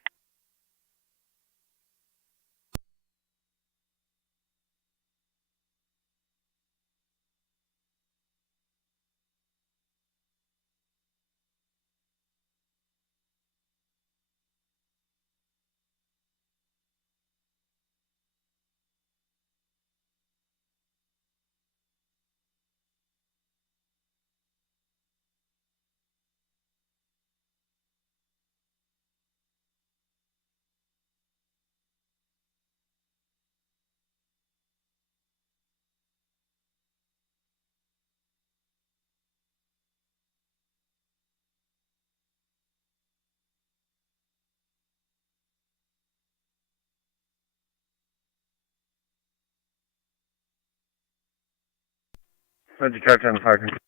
Roger, car 10 fire control.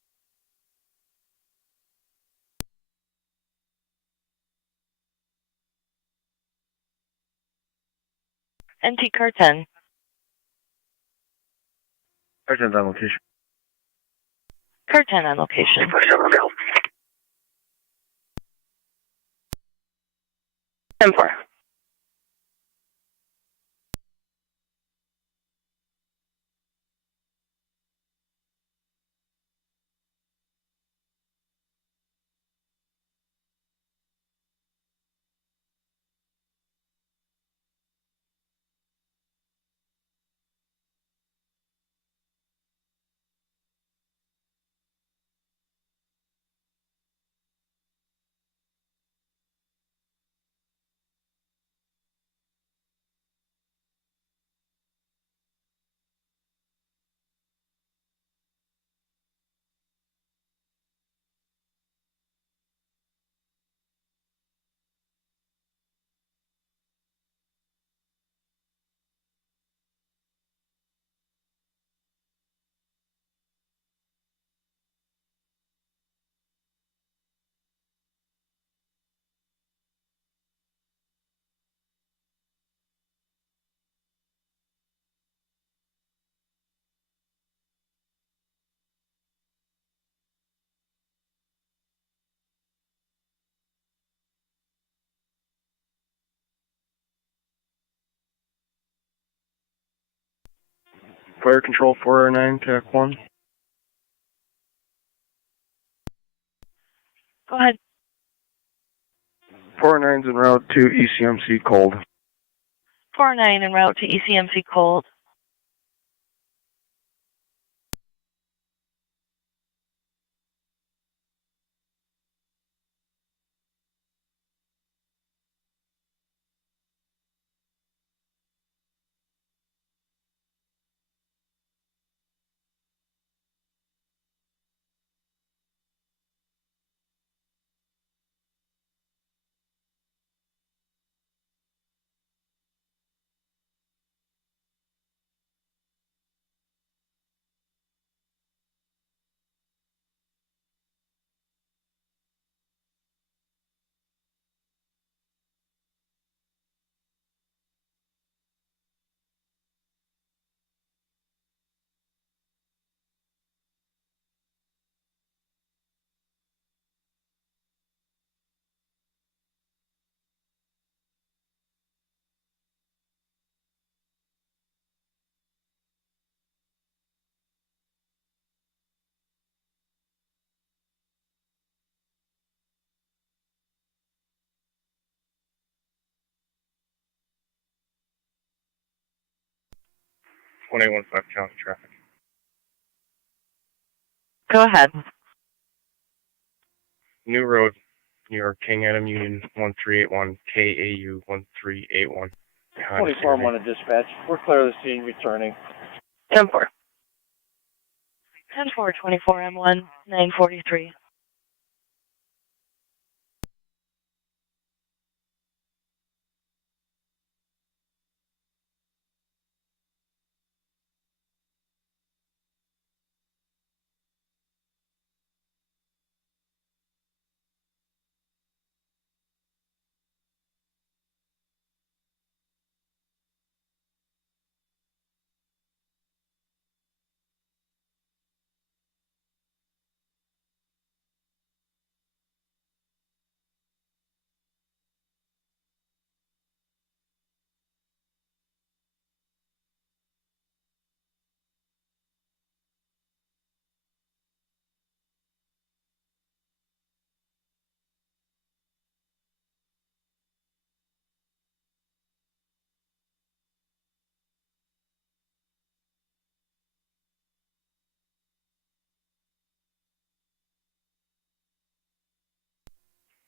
NT car 10. Car 10's on location. Car 10 on location. 10-4. Fire control 409, TAC 1. Go ahead. 409's en route to ECMC cold. 49 en route to ECMC cold. One 815 county traffic. Go ahead. New Road, New York, King Adam Union 1381, KAU 1381. 24 1 to dispatch. We're clear of the scene, returning. 10-4. 10-4, 24 M1, 943.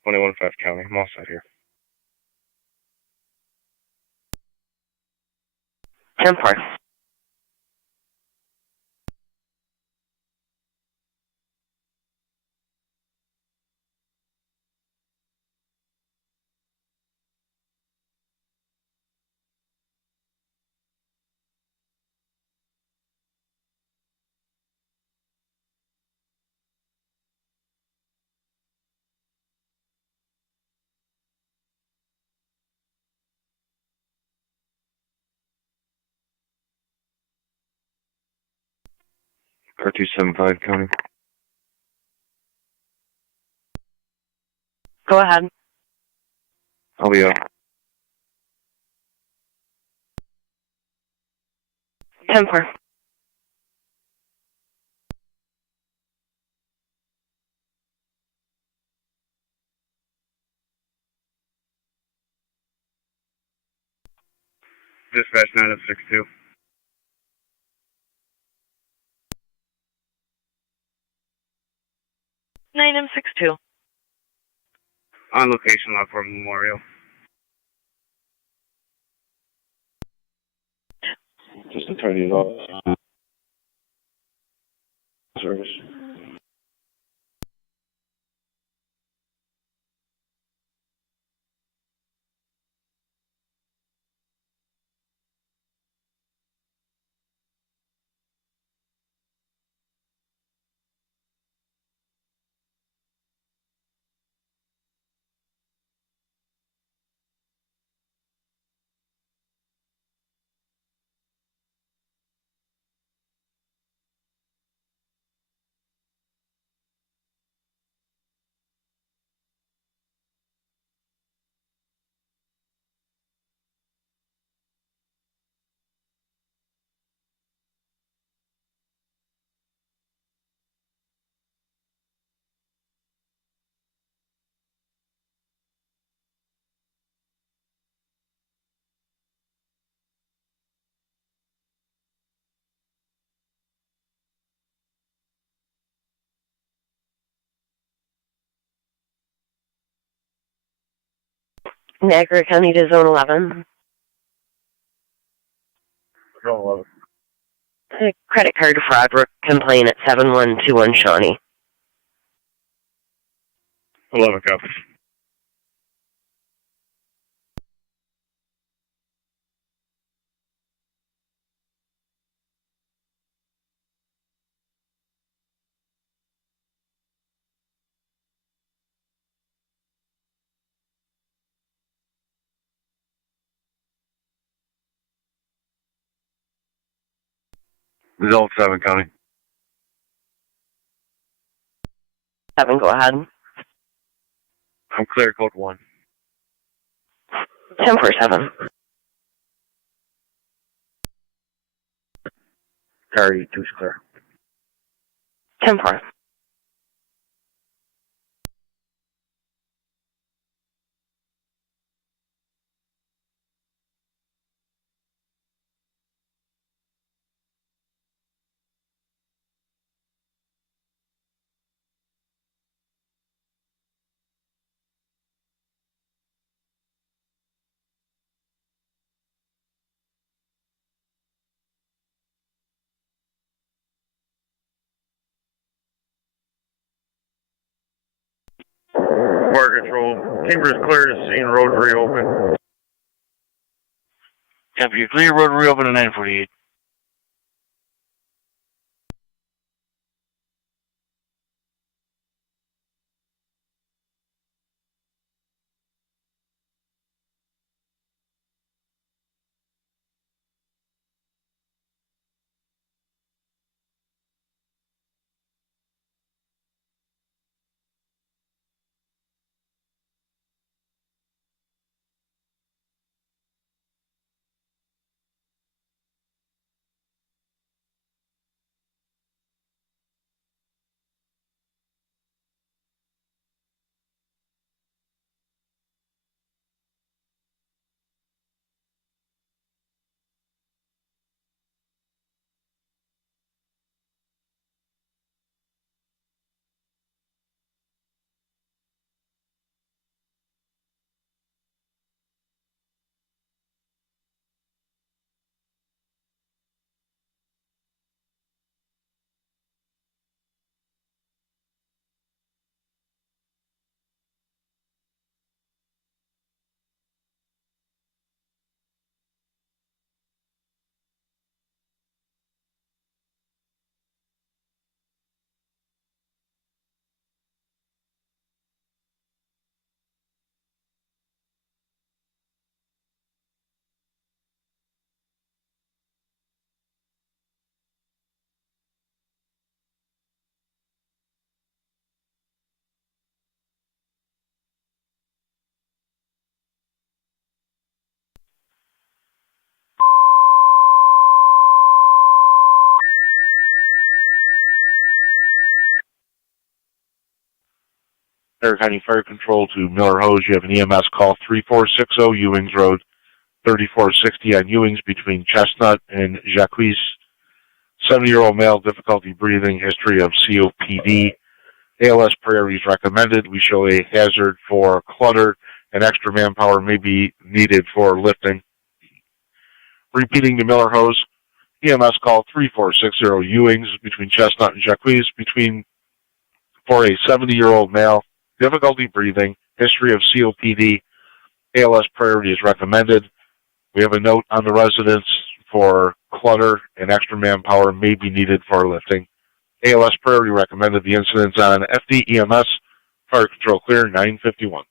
One 815 county. I'm all set here. 10-4. R275 County. Go ahead. I'll be up. 10-4. Dispatch 962. Nine M62. On location, Lockport Memorial. Just to turn it off. Service. Niagara County to Zone 11. Zone 11. Credit card fraud complaint at 7121 Shawnee. 11 copies. Zone 7 County. 7, go ahead. I'm clear, code 1. 10-4-7. Car 82's clear. 10-4. Fire control. Chambers clear, scene road reopen. Yep, you're clear, road reopen at 948. Niagara County Fire Control to Miller Hose. You have an EMS call 3460 Ewings Road, 3460 on Ewings between Chestnut and Jacques. 70-year-old male, difficulty breathing, history of COPD. ALS priorities recommended. We show a hazard for clutter and extra manpower may be needed for lifting. Repeating the Miller Hose, EMS call 3460 Ewings between Chestnut and Jacques for a 70-year-old male, difficulty breathing, history of COPD, ALS priority is recommended. We have a note on the residence for clutter and extra manpower may be needed for lifting. ALS priority recommended. The incident's on FD EMS, fire control clear, 951.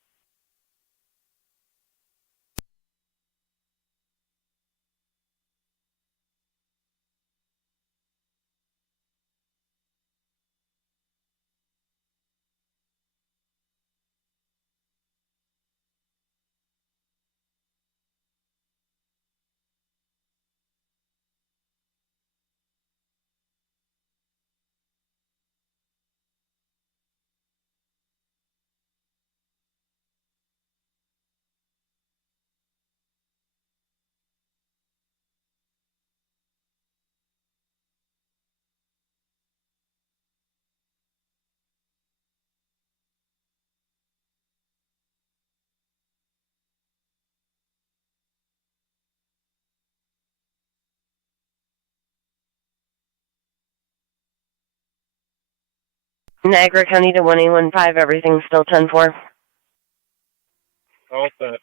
Niagara County to 1815, everything's still 10-4. All set.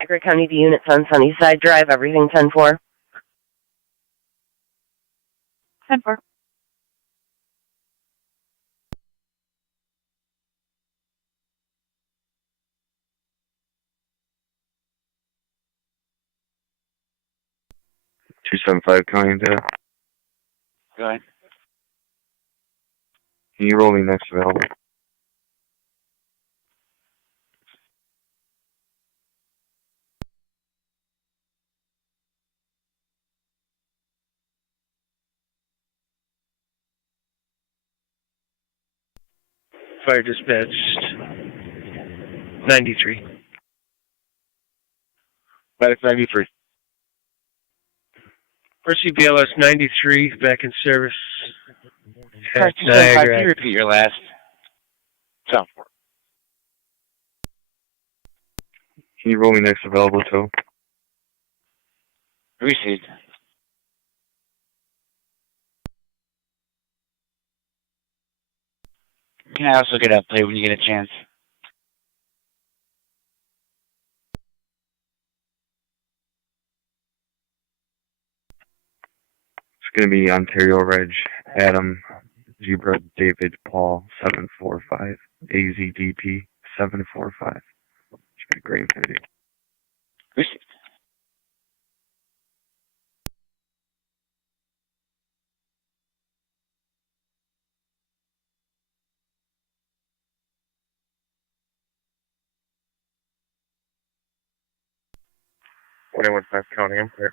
Niagara County to units on Sunnyside Drive, everything 10-4. 10-4. Two 275 coming into. Go ahead. Can you roll me next available? Fire dispatched 93. Medic 93. Mercy BLS 93, back in service. Can you repeat your last? Sound. Can you roll me next available too? Received. Can I also get a play when you get a chance? It's going to be Ontario Reg, Adam, Zebra, David, Paul, 745, AZDP, 745. It's been a great infinity. Received. When I went 5 county, I'm clear.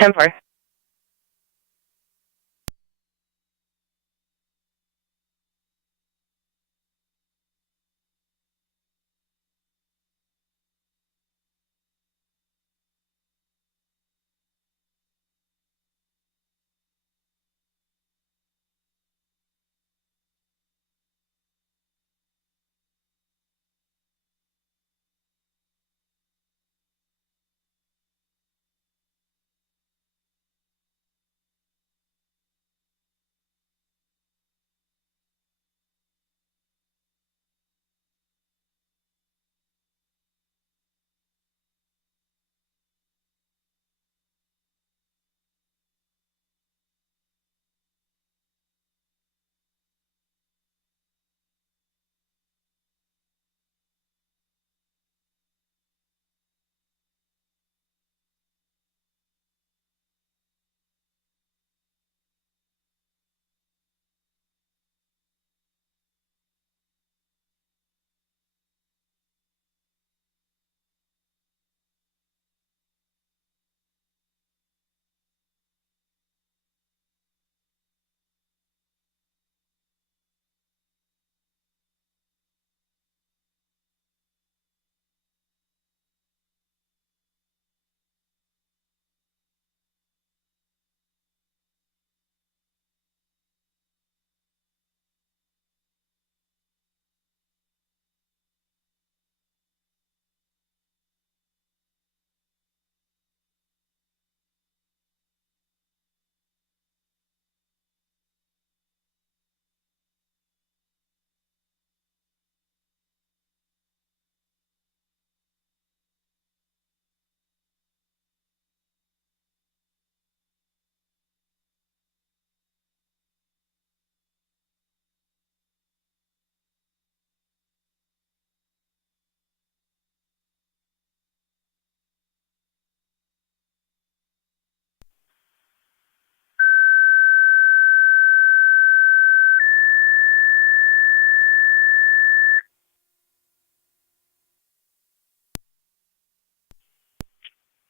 10-4.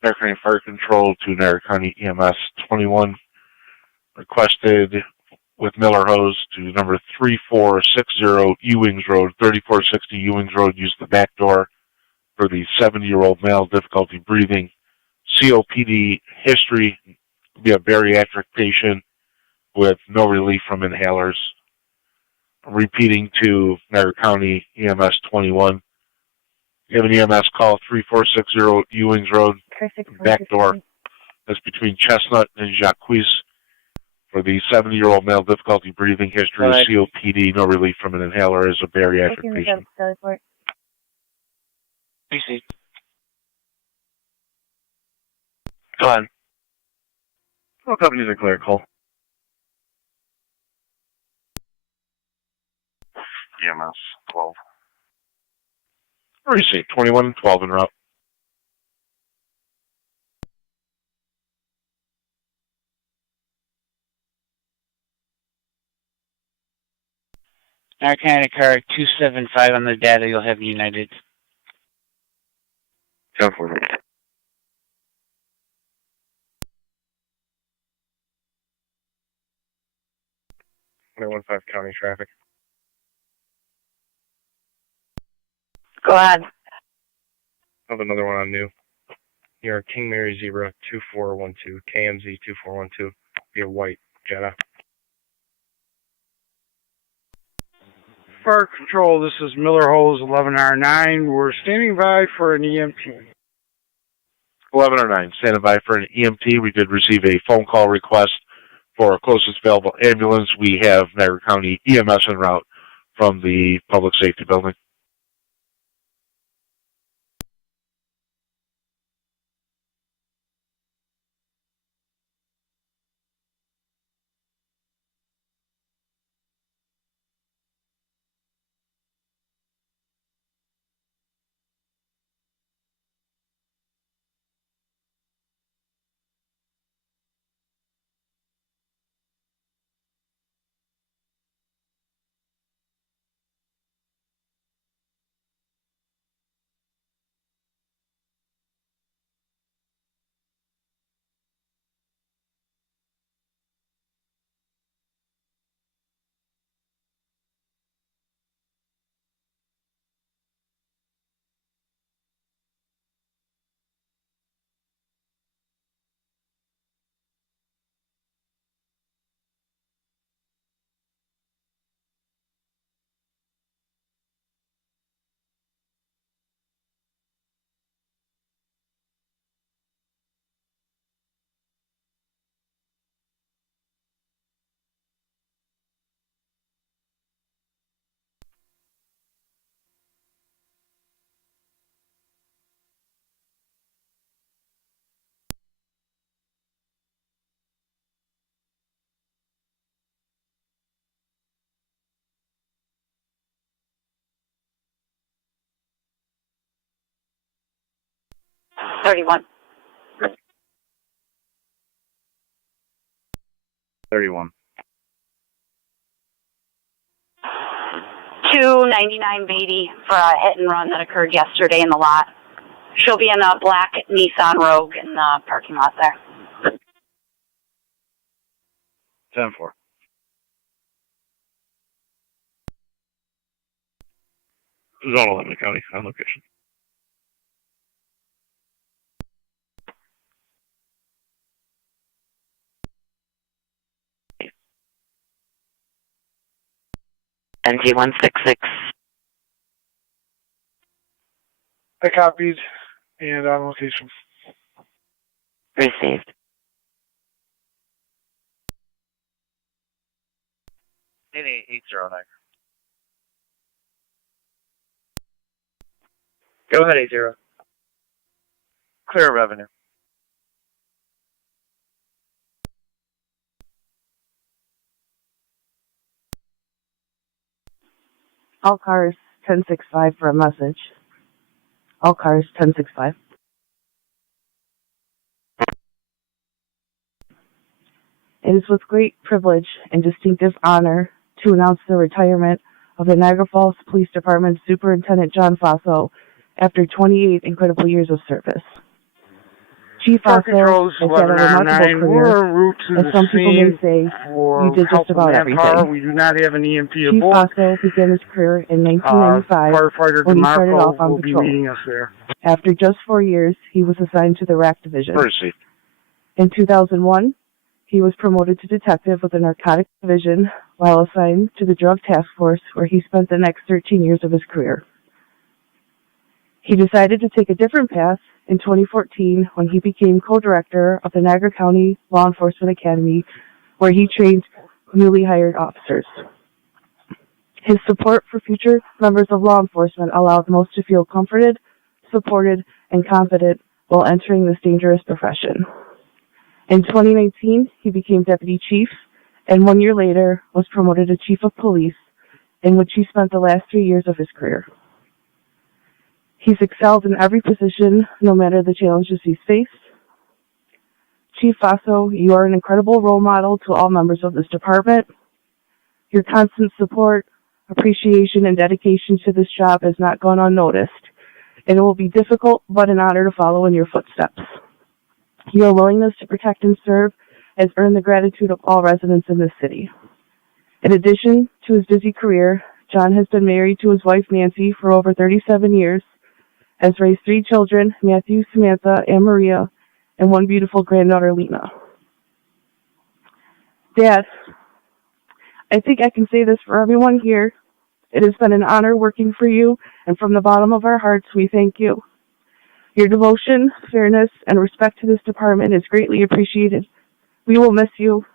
Niagara County Fire Control to Niagara County EMS 21. Requested with Miller Hose to number 3460 Ewings Road, 3460 Ewings Road. Use the back door for the 70-year-old male, difficulty breathing, COPD history, be a bariatric patient with no relief from inhalers. Repeating to Niagara County EMS 21. You have an EMS call 3460 Ewings Road, back door. That's between Chestnut and Jacques for the 70-year-old male, difficulty breathing history, COPD, no relief from an inhaler, as a bariatric patient. PC. Go ahead. All companies are clear, call. EMS 12. Receive 21 and 12 en route. Niagara County car 275 on the data. You'll have United. 10-4. 21-5 county traffic. Go ahead. I have another one on new. Here, King Mary Zebra 2412, KMZ 2412, via white Jetta. Fire Control, this is Miller Hose 11R9. We're standing by for an EMT. 1109, standing by for an EMT. We did receive a phone call request for our closest available ambulance. We have Niagara County EMS en route from the Public Safety Building. $31. 31. 299 Beatty for a hit and run that occurred yesterday in the lot. She'll be in a black Nissan Rogue in the parking lot there. 10-4. Zone 11 County on location. NT166. I copied and on location. Received. Any 809. Go ahead, 80. Clear revenue. All cars 1065 for a message. All cars 1065. It is with great privilege and distinctive honor to announce the retirement of the Niagara Falls Police Department Superintendent John Faso after 28 incredible years of service. Chief Park Fossil Controls has had a remarkable 1199. We're career, en route to as the some people may scene say, for you did help just with about manpower. everything. We do not have an EMP Chief aboard. Fossil began his career in 1995 Firefighter when he started off DeMarco on will be patrol. meeting us there. After just 4 years, he was assigned to the RAC division. Courtesy. In 2001, he was promoted to detective with the narcotics division while assigned to the drug task force, where he spent the next 13 years of his career. He decided to take a different path in 2014 when he became co-director of the Niagara County Law Enforcement Academy, where he trained newly hired officers. His support for future members of law enforcement allowed most to feel comforted, supported, and confident while entering this dangerous profession. In 2019, he became deputy chief, and 1 year later was promoted to chief of police, in which he spent the last 3 years of his career. He's excelled in every position, no matter the challenges he's faced. Chief Faso, you are an incredible role model to all members of this department. Your constant support, appreciation, and dedication to this job has not gone unnoticed, and it will be difficult but an honor to follow in your footsteps. Your willingness to protect and serve has earned the gratitude of all residents in this city. In addition to his busy career, John has been married to his wife Nancy for over 37 years, has raised 3 children, Matthew, Samantha, and Maria, and 1 beautiful granddaughter, Lena. Dad, I think I can say this for everyone here. It has been an honor working for you, and from the bottom of our hearts, we thank you. Your devotion, fairness, and respect to this department is greatly appreciated. We will miss you.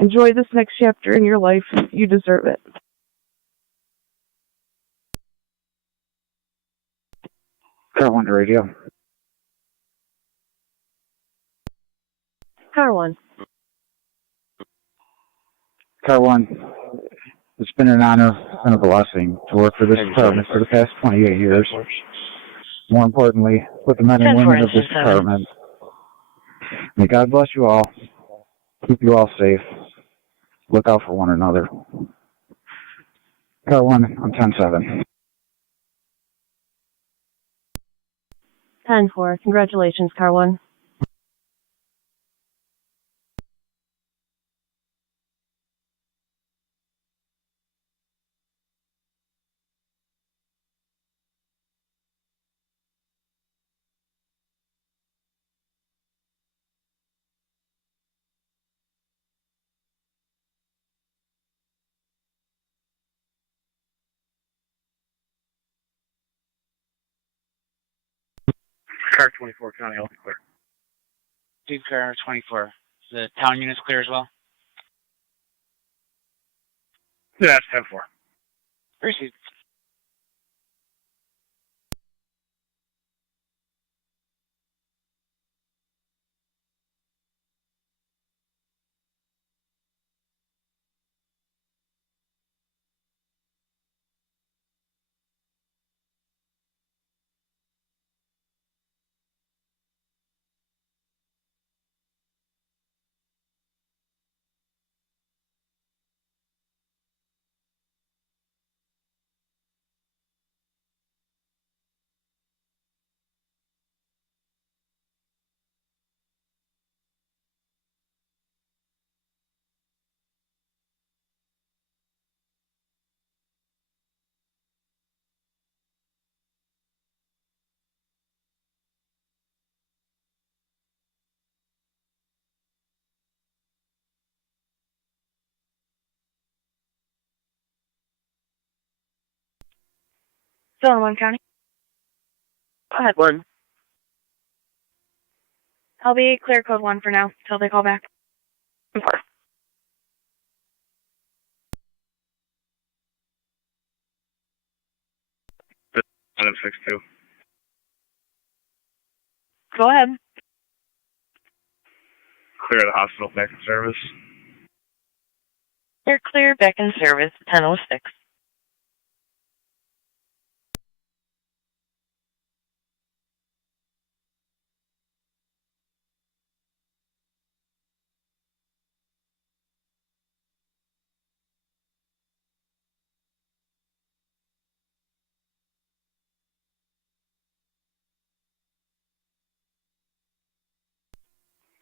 Enjoy this next chapter in your life. You deserve it. Car 1 to radio. Car 1. Car 1, it's been an honor and a blessing to work for this department for the past 28 years. More importantly, with the men and women of this department. May God bless you all. Keep you all safe. Look out for one another. Car 1 on 10-7. 10-4. Congratulations, Car 1. Car 24, County, all clear. Dude, car 24. The town unit's clear as well? Yeah, that's 10-4. Received. Zone 1 County. Go ahead, 1. I'll be clear code 1 for now, till they call back. 4. Adam 6-2. Go ahead. Clear the hospital back in service. They're clear, back in service, 10:06.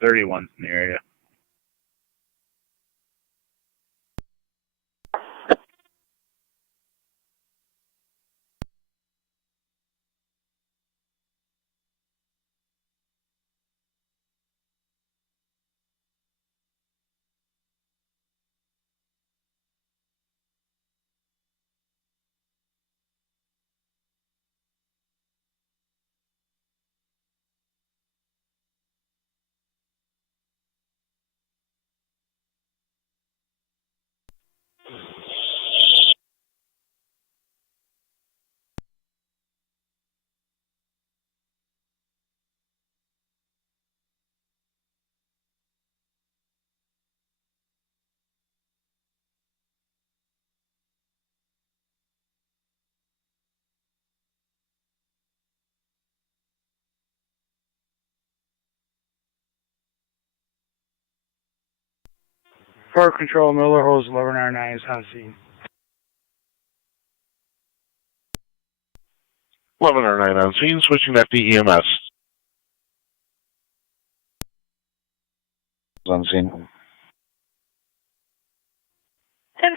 31 in the area. Fire control, Miller Hose 11R9 is on scene. 1109 on scene, switching that to EMS. On scene.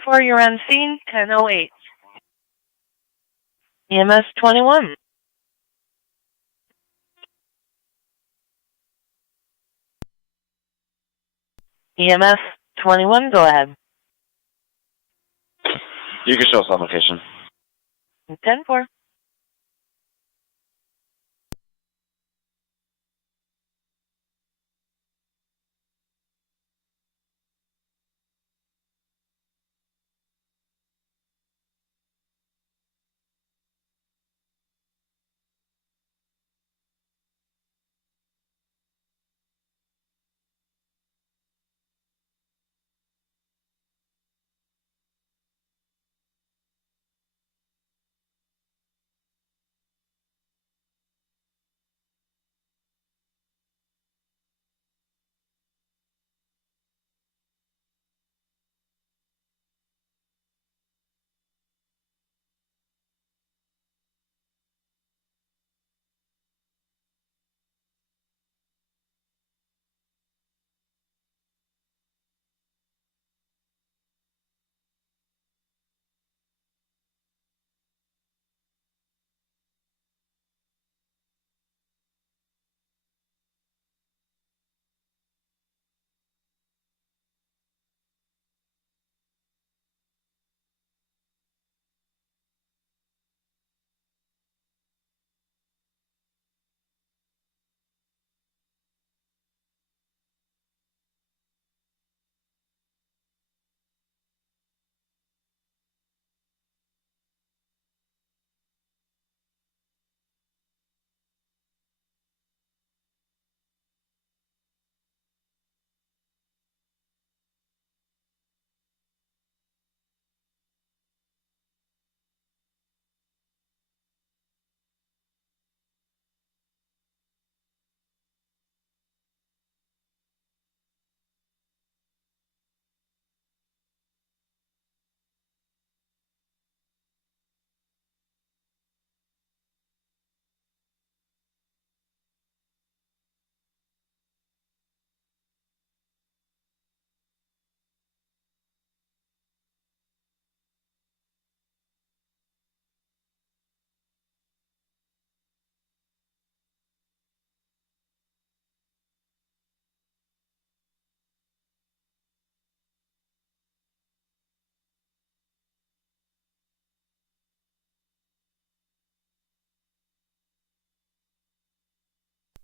10-4, you're on scene. 10-08. EMS 21. EMS 21, go ahead. You can show us on location. 10-4.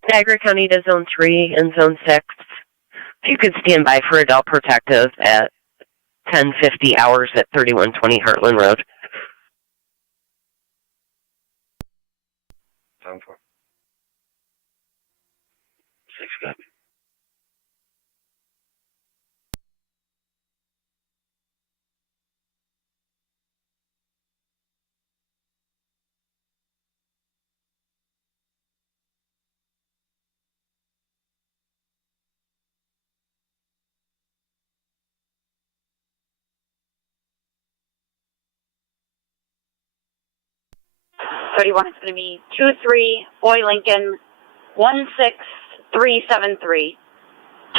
Niagara County to Zone 3 and Zone 6. If you could stand by for adult protective at 10:50 hours at 3120 Heartland Road. 10-4. 6 copy. It's going to be 23 Boy Lincoln 16373.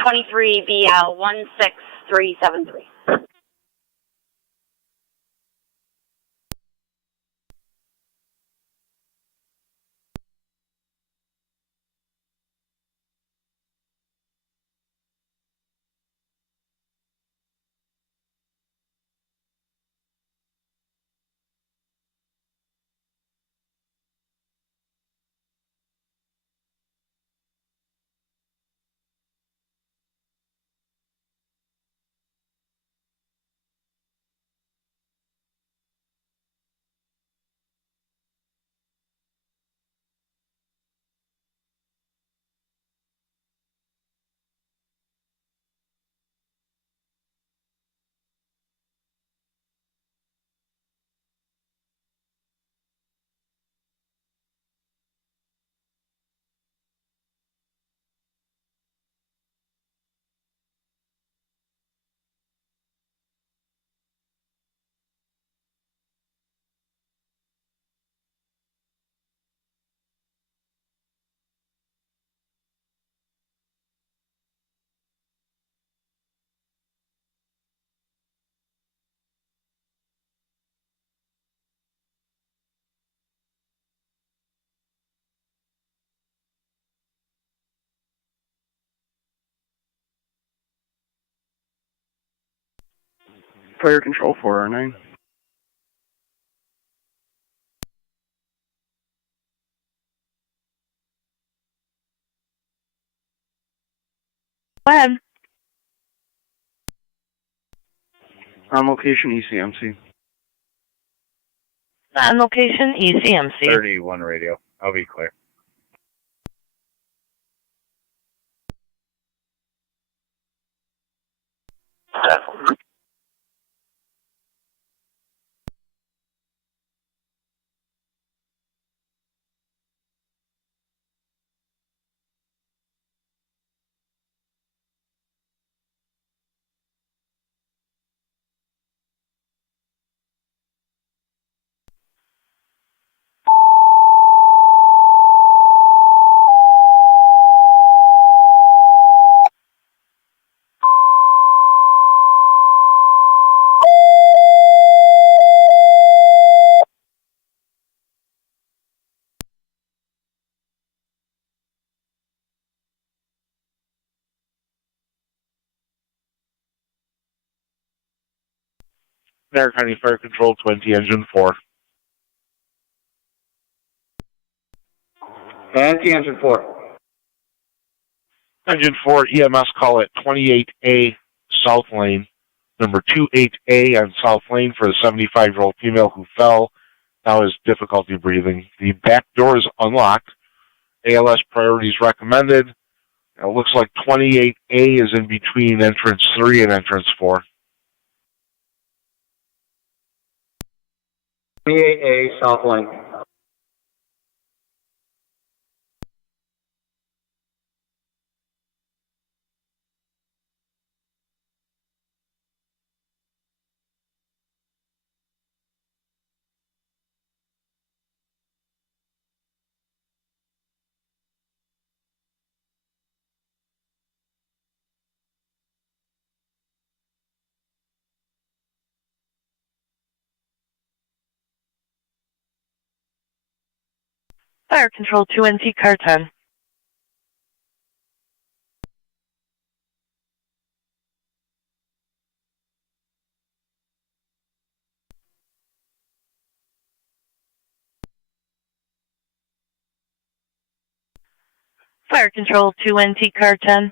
23 BL 16373. Fire control 409. Go ahead. On location, ECMC. On location, ECMC. 31 radio. I'll be clear. Niagara County Fire Control 20, Engine 4. Engine 4. Engine 4, EMS call at 28A South Lane, number 28A on South Lane for a 75-year-old female who fell, now has difficulty breathing. The back door is unlocked. ALS priorities recommended. It looks like 28A is in between entrance 3 and entrance 4. 28A South Lane. Fire Control 2NT Car 10. Fire Control 2NT Car 10.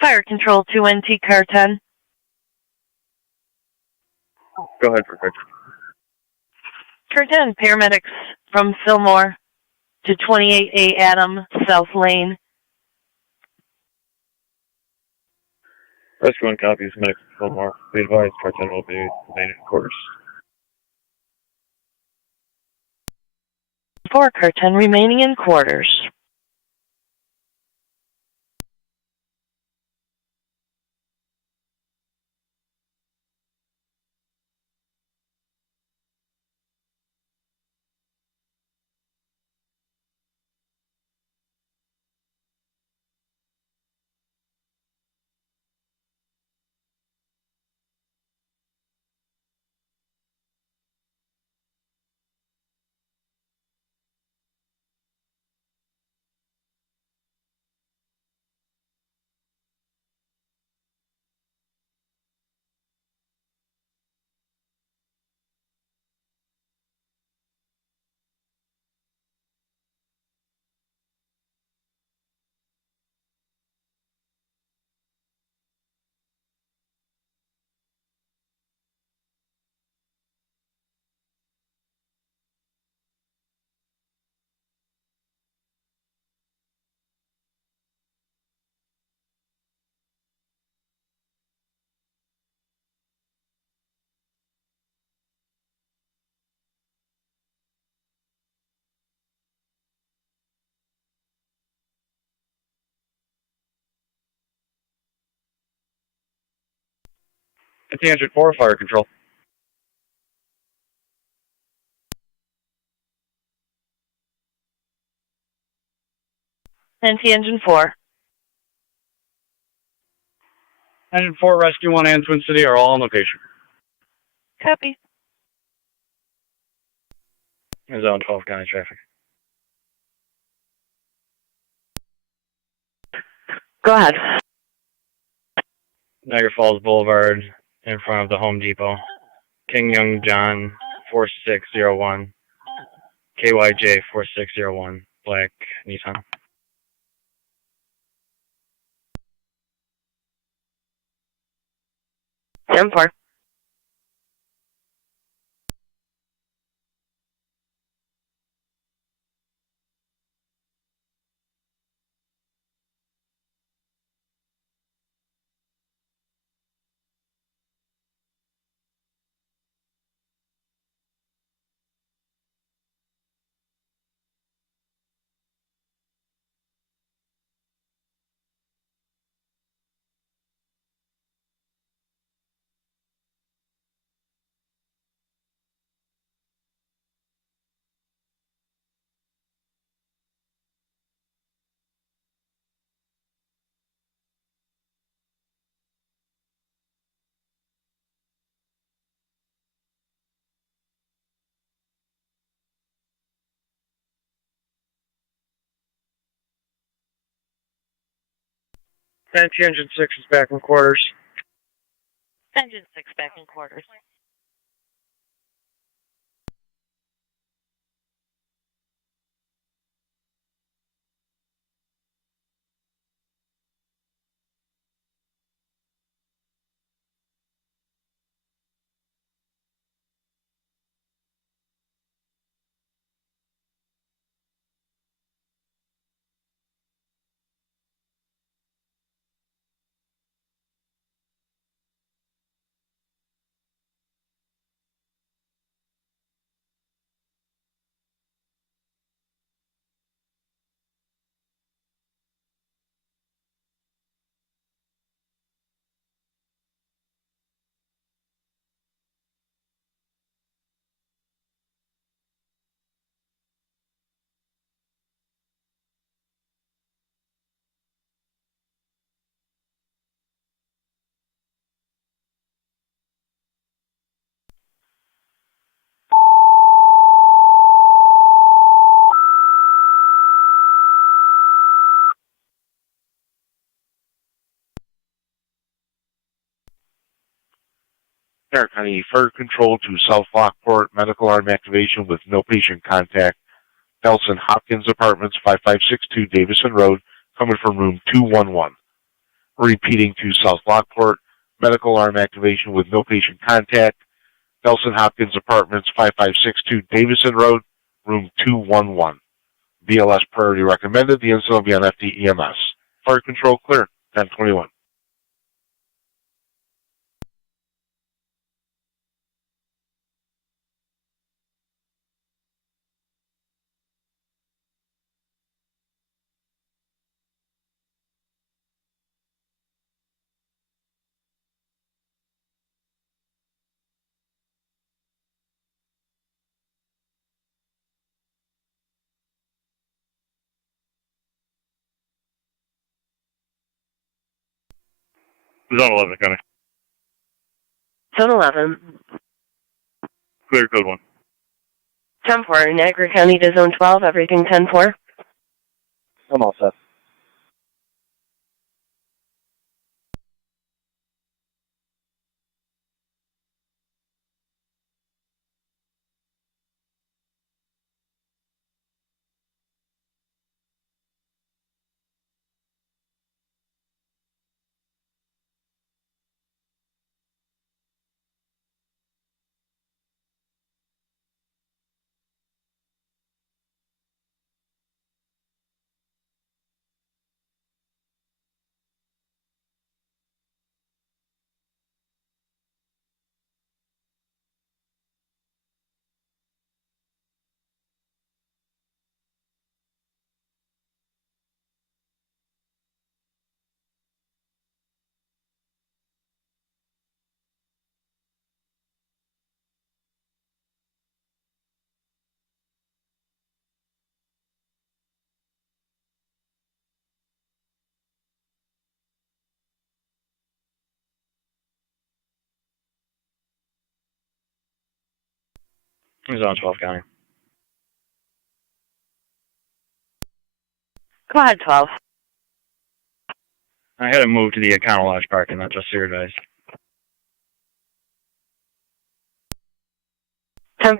Fire Control 2NT Car 10. Go ahead, Perfect. Car 10, paramedics from Fillmore to 28A Adam, South Lane. Rescue 1 copies, medical Fillmore. Be advised, Car 10 will be remain in quarters. 4, Car 10 remaining in quarters. Tangent 4, fire control. NT Engine 4. Engine 4, Rescue 1 and Twin City are all on location. Copy. Zone 12 county traffic. Go ahead. Niagara Falls Boulevard in front of the Home Depot. King Young John 4601. KYJ 4601. Black Nissan. M4. NT Engine 6 is back in quarters. Engine 6 back in quarters. Niagara County Fire Control to South Lockport, medical arm activation with no patient contact. Nelson Hopkins Apartments, 5562 Davison Road, coming from room 211. Repeating to South Lockport, medical arm activation with no patient contact. Nelson Hopkins Apartments, 5562 Davison Road, room 211. BLS priority recommended. The incident will be on FD EMS. Fire Control clear, 1021. Zone 11, County. Zone 11. Clear code 1. 10-4, Niagara County to Zone 12, everything 10-4. I'm all set. Zone 12, County. Go ahead, 12. I had to move to the Econo Lodge parking lot, just so you're advised. 10-4.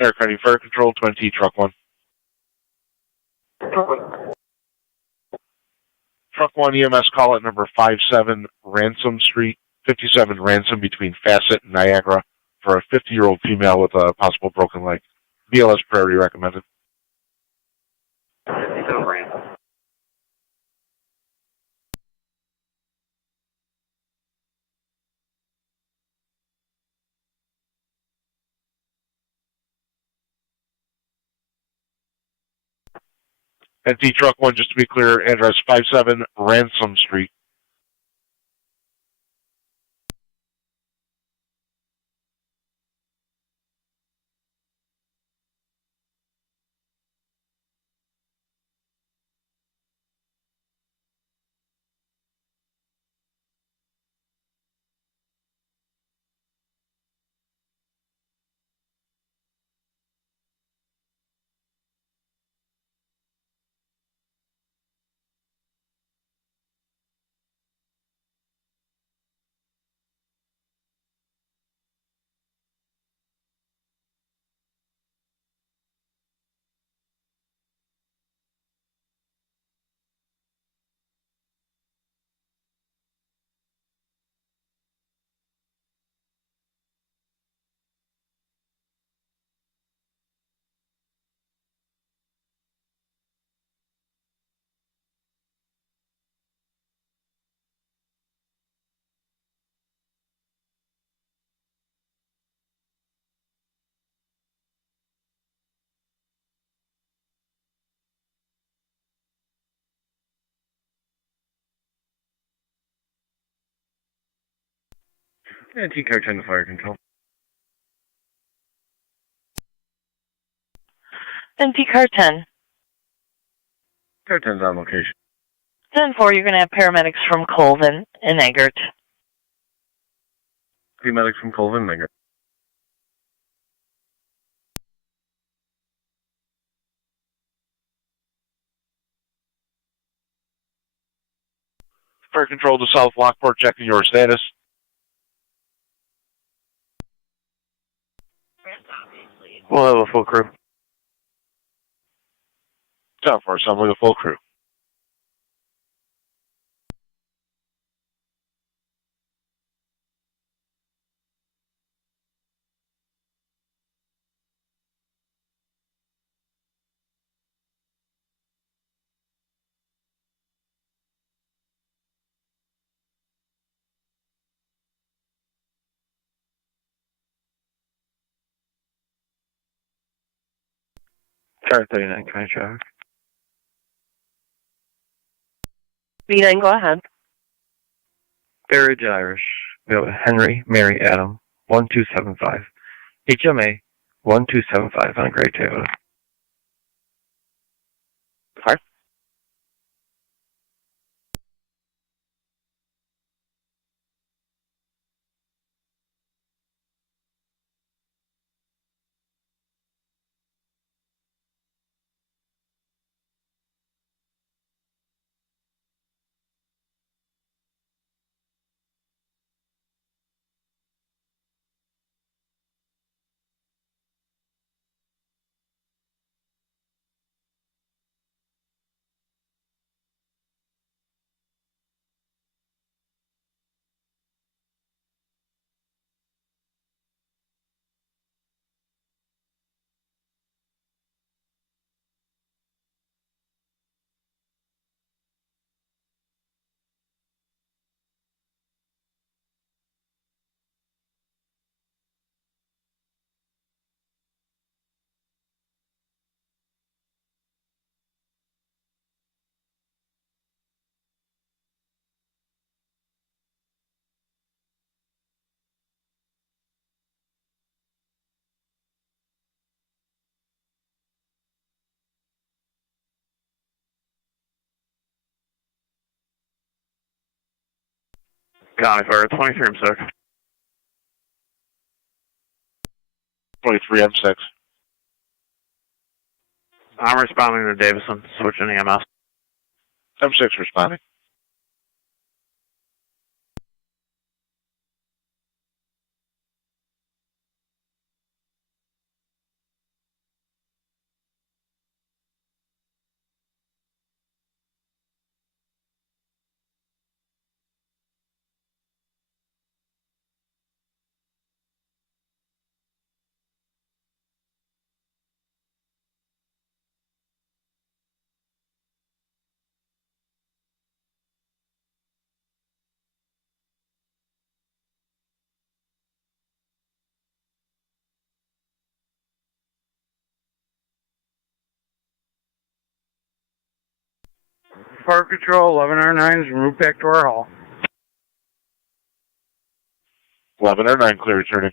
Niagara County Fire Control, 20, Truck 1. Truck 1 EMS call at number 57 Ransom Street, 57 Ransom between Facet and Niagara for a 50-year-old female with a possible broken leg. BLS priority recommended. NT Truck 1, just to be clear, address 57 Ransom Street. NT Car 10 to Fire Control. NT Car 10. Car 10's on location. 10-4, you're going to have paramedics from Colvin and Eggert. Paramedics from Colvin, Niagara. Fire Control to South Lockport, checking your status. We'll have a full crew. 10-4, assembling a full crew. Sorry, 39 County Traffic. B9, go ahead. Bay Ridge Irish. We have Henry, Mary, Adam, 1275. HMA, 1275 on a gray Toyota. Car? County Fire, 23 M6. 23 M6. I'm responding to Davison, switching EMS. M6 responding. Fire Control, 11R9 is en route back to our hall. 1109, clear returning.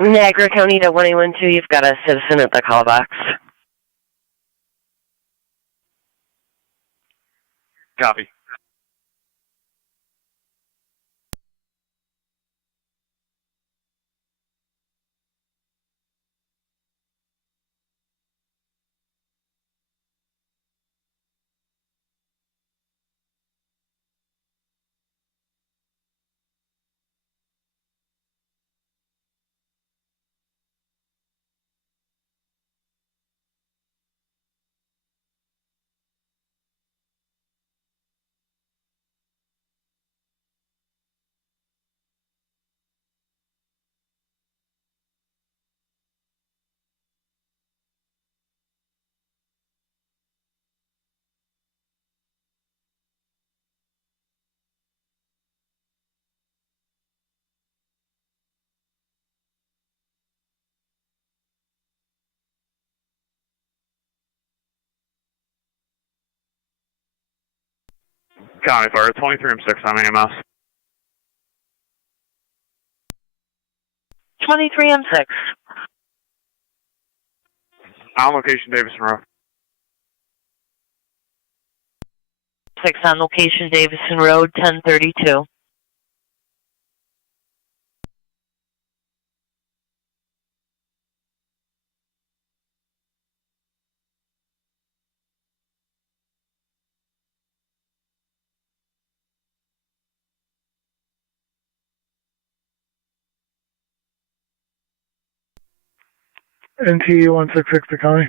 Niagara County to 1812, you've got a citizen at the call box. Copy. County Fire, 23 M6 on AMS. 23 M6. On location, Davison Road. 6 on location, Davison Road, 1032. NT 166 to county.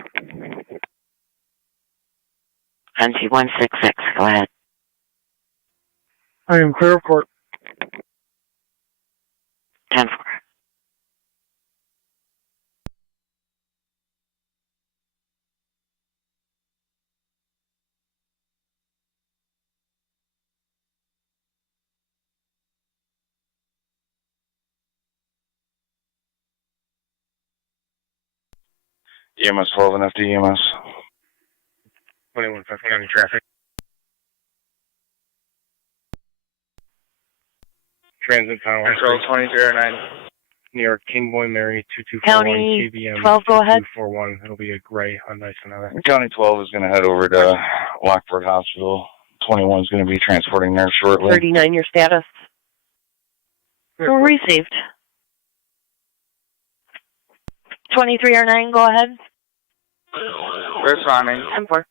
NT 166, go ahead. I am clear of court. 10-4. EMS 12 and FD EMS. 21 county traffic. Transit Tonawanda. Control 2309. New York, King Boy Mary 2241 County KBM 12, go ahead. 2241. It'll be a gray on nice another. County 12 is going to head over to Lockport Hospital. 21 is going to be transporting there shortly. 39, your status. Received. 2309, go ahead. Responding. 10-4.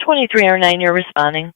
2309, you're responding.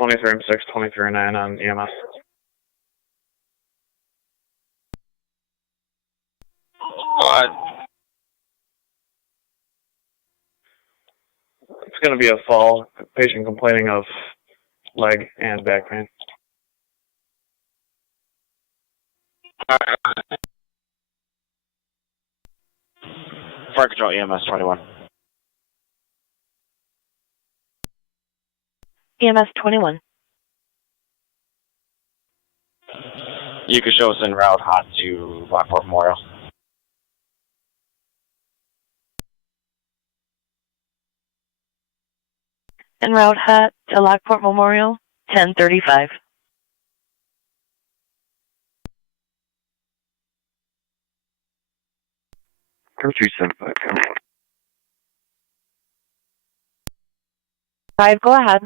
M6, 2309 on EMS. What? It's going to be a fall. Patient complaining of leg and back pain. Fire Control EMS 21. EMS 21. You can show us en route hot to Lockport Memorial. En route hot to Lockport Memorial, 1035. Code 375. 5, go ahead.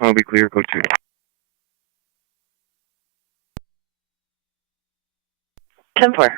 I'll be clear, code 2. 10-4.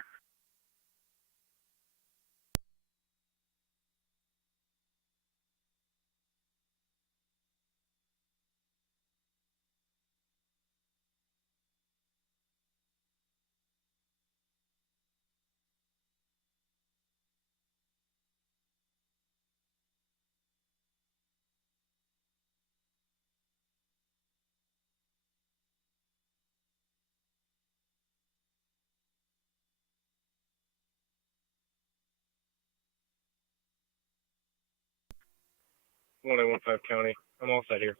One 15 county. I'm all set here.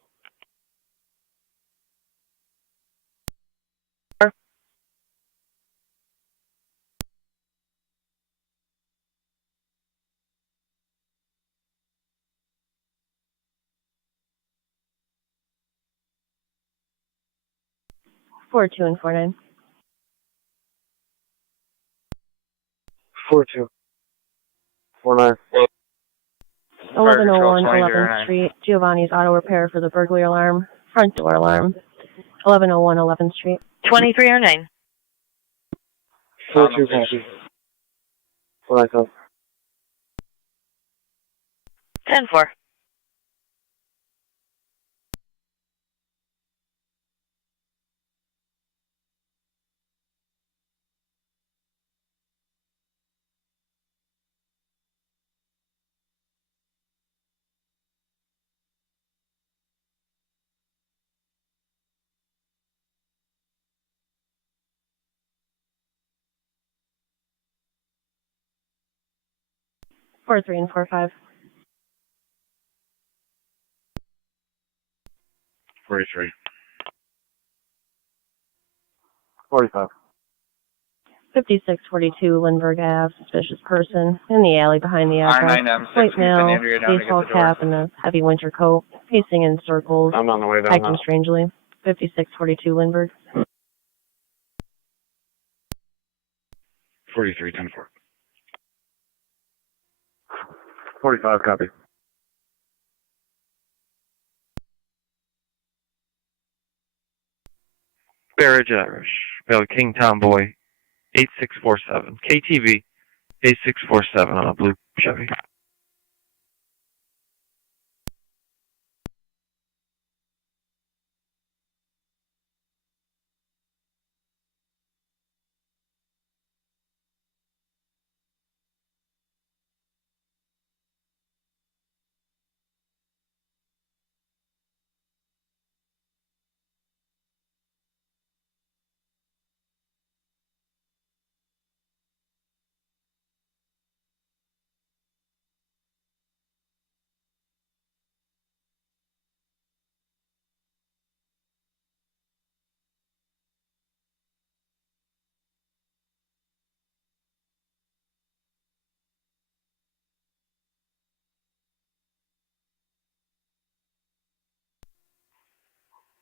Four 2 and 49. 4-2. 4-9. 1101 11th Street. Giovanni's Auto Repair for the burglary alarm. Front door alarm. 1101 11th Street. 2309. 4-2 copy. 4-9. 10-4. 43 and 45. 43. 45. 5642 Lindbergh Ave, suspicious person in the alley behind the address. R9M6, White male, Andrea down to get baseball the door. cap, and a heavy winter coat, pacing in circles, I'm on the way down acting now. strangely. 5642 Lindbergh. 43, 10-4. 45, copy. Barrage Irish, Bell King Tomboy, 8647. KTV, 8647 on a blue Chevy.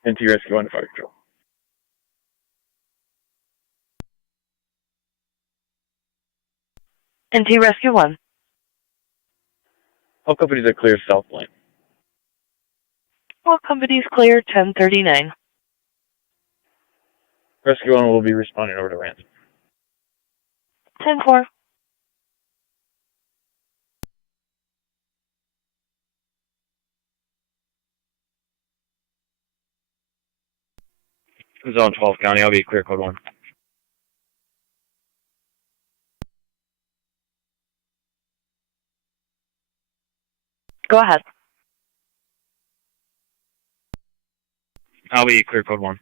NT Rescue 1 Fire Control. NT Rescue 1. All companies are clear south lane. All companies clear 1039. Rescue 1 will be responding over to ransom. 10-4. Zone 12 County, I'll be clear code 1. Go ahead. I'll be clear code 1.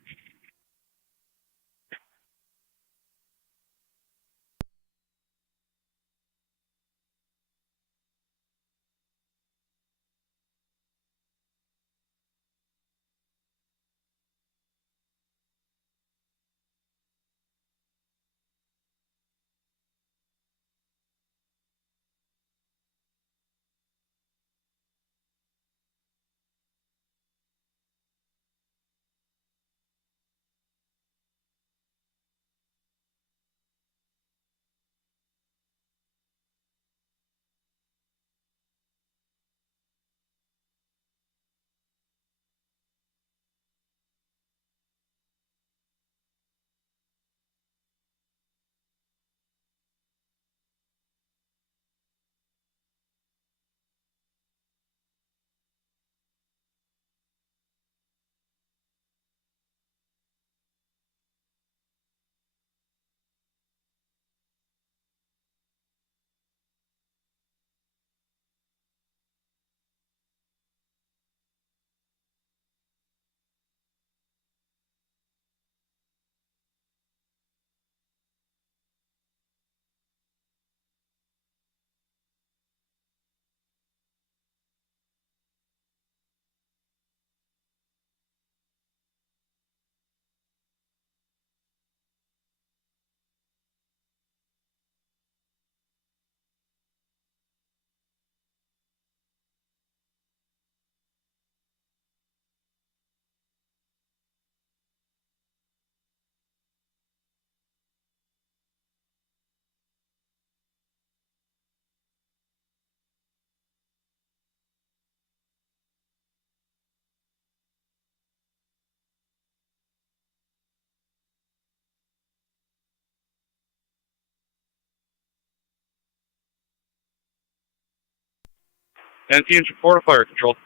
NT Engine 4 to fire control.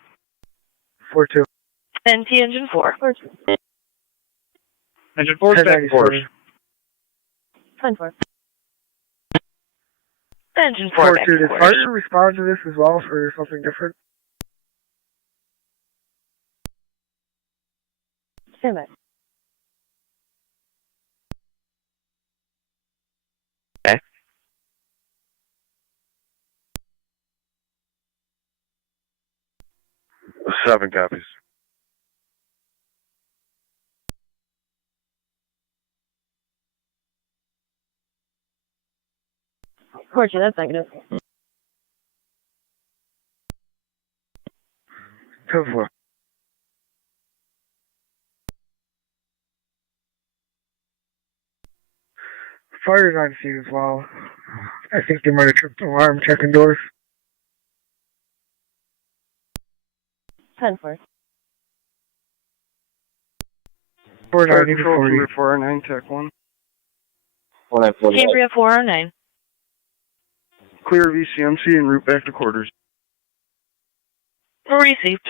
4-2. NT Engine 4. Engine 4 static course. 10-4. Engine 4 back 4-2. to Did quarters. Fire respond to this as well for something different? Stand by. Okay. 7 copies. Fortune, that's negative. 10-4. Fire's on scene as well. I think they might have tripped the alarm checking doors. 10-4. 4-9, Control, Cambria 409, TAC 1. Cambria 409. Clear VCMC and route back to quarters. Received.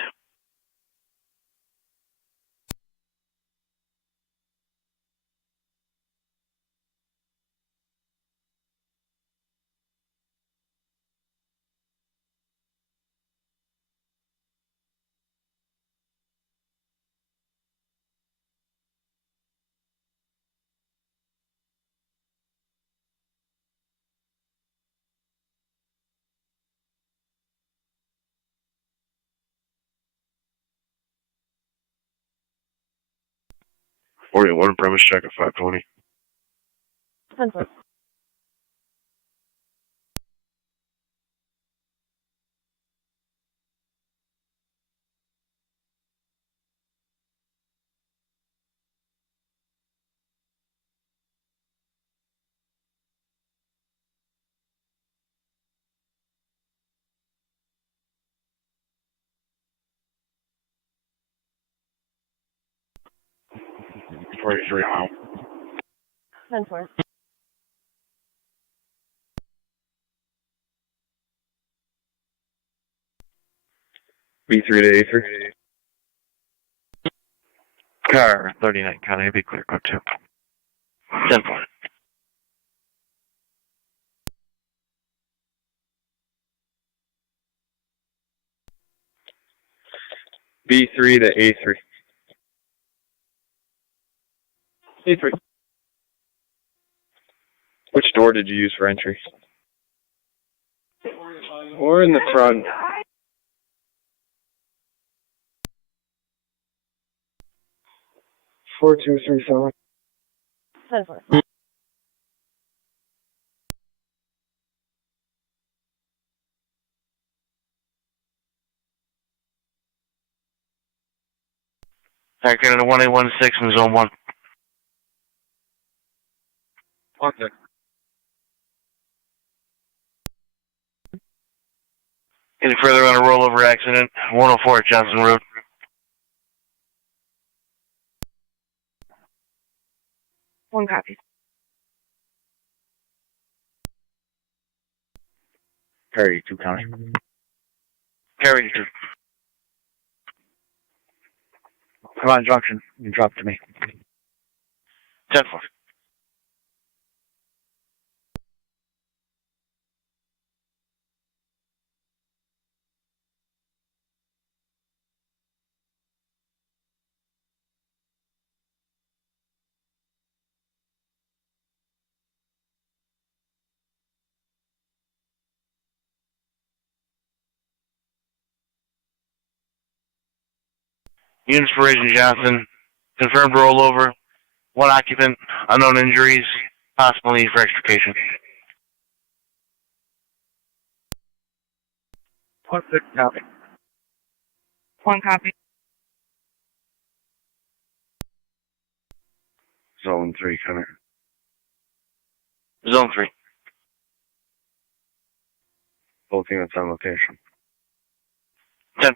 One premise check at 520. 10-4. Three out. 10-4. B3 to A3. Car 39, County, be clear, code 2. 10-4. B3 to A3. A3. Which door did you use for entry? Or in the front. 4237. 10-4. Alright, Canada 1816 in zone 1. Okay. Any further on a rollover accident? 104 Johnson Road. One copy. Perry, 2 County. Carry 2. Come on, Junction. You drop to me. 10-4. Units for Agent Johnson. Confirmed rollover. 1 occupant. Unknown injuries. Possible need for extrication. 1-6 copy. 1 copy. Zone 3, come here. Zone 3. Both units on location. 10-4.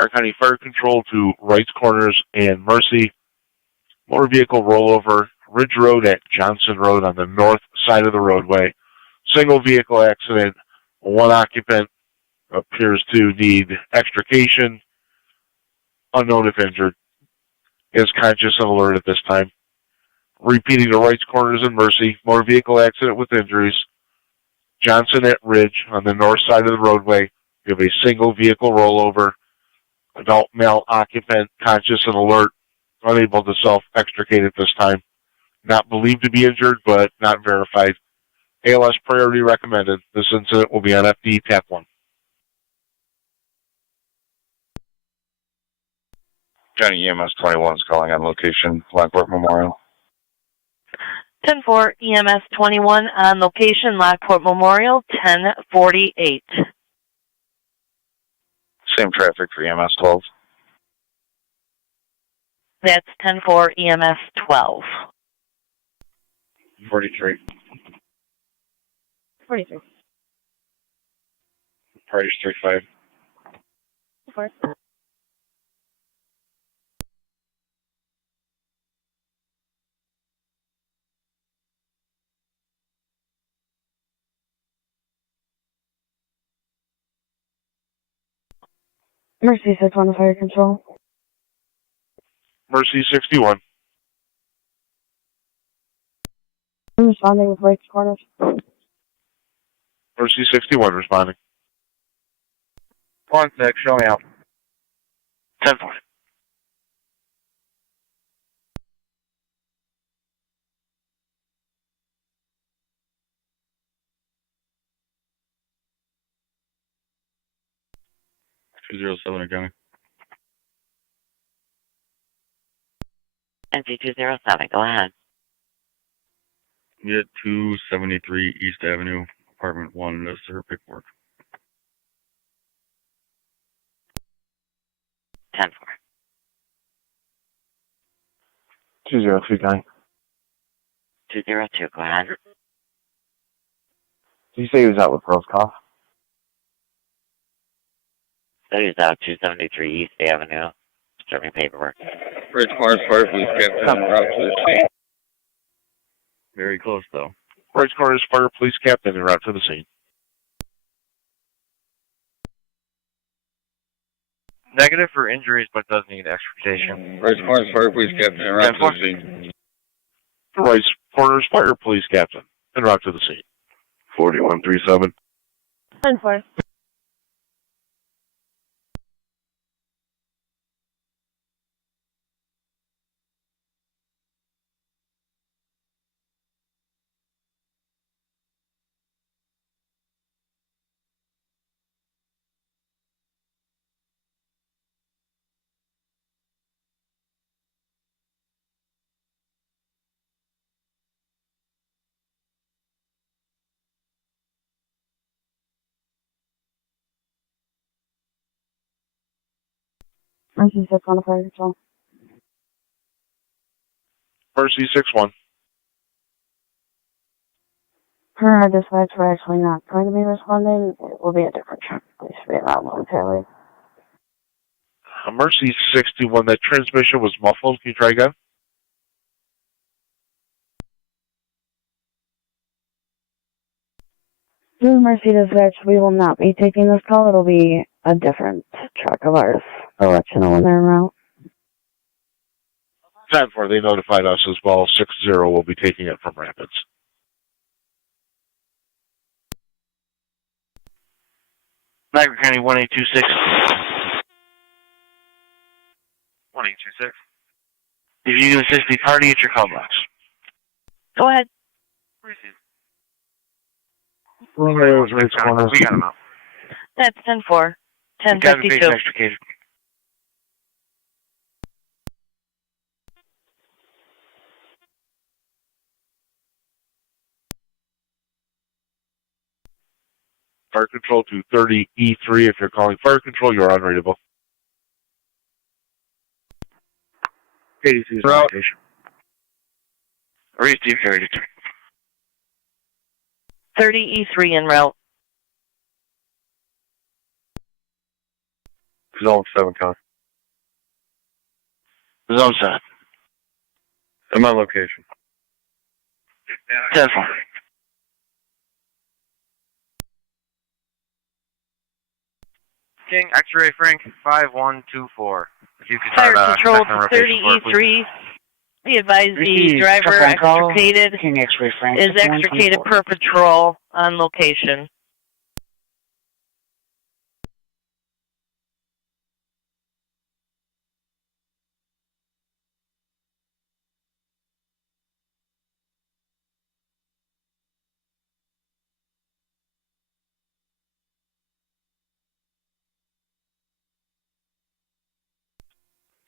Our County Fire Control to Wrights Corners and Mercy. Motor vehicle rollover, Ridge Road at Johnson Road on the north side of the roadway. Single vehicle accident. 1 occupant appears to need extrication. Unknown if injured. is conscious and alert at this time. Repeating the Wrights Corners and Mercy, motor vehicle accident with injuries. Johnson at Ridge on the north side of the roadway. We have a single vehicle rollover. Adult male occupant, conscious and alert, unable to self-extricate at this time. Not believed to be injured, but not verified. ALS priority recommended. This incident will be on FD TAC 1. County EMS 21 is calling on location, Lockport Memorial. 10-4 EMS 21 on location, Lockport Memorial, 1048. Same traffic for EMS 12. That's 10-4 EMS 12. 43. 43. Parties 3-5. 4. Mercy 61 to fire control. Mercy 61. I'm responding with Wrights Corners. Mercy 61 responding. 1-6, show me out. 10-4. .207 County. NC207, go ahead. Get 273 East Avenue, apartment 1, that's her paperwork. 10-4. 202 County. 202, go ahead. Did you say he was out with Roscoff? So he's out 273 East Avenue, serving paperwork. Bridge Corners Fire Police Captain en route to the scene. Very close, though. Wrights Corners Fire Police Captain en route to the scene. Negative for injuries, but does need extrication. Bridge Corners Fire Police Captain en route to the scene. Wrights Corners Fire Police Captain en route to the scene. 4137. 10-4. Mercy 61 to fire control. Mercy 61. Per our dispatch, we're actually not going to be responding. It will be a different truck. Please be allowed momentarily. Mercy 61, that transmission was muffled. Can you try again? Mercy dispatch, we will not be taking this call. It'll be a different truck of ours. I'll let you know when they're en route. 10-4, they notified us as well. 6-0 will be taking it from Rapids. Niagara County 1826. 1826. If you can assist the party at your call box. Go ahead. Wrights Corners. We got him out. That's 10-4. 1052. Extricated. Fire Control to 30E3. If you're calling Fire Control, you're unreadable. 82 is Route. location. Receive carried. 30E3 en route. Zone 7, Con. Zone 7. I'm on location. 10-4. King, X-ray Frank 5124. If you could Fire start control connection to rotation for it, 30E3. We advise the Receive driver truck on call. extricated King X-ray Frank is extricated 5124. per patrol on location.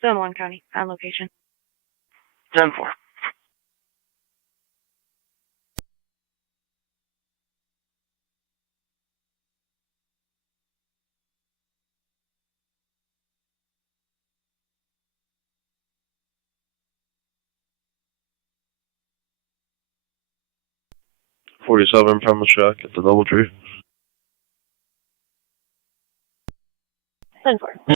Zone 1 County, on location. 10-4. .47 from truck at the double tree. 10-4.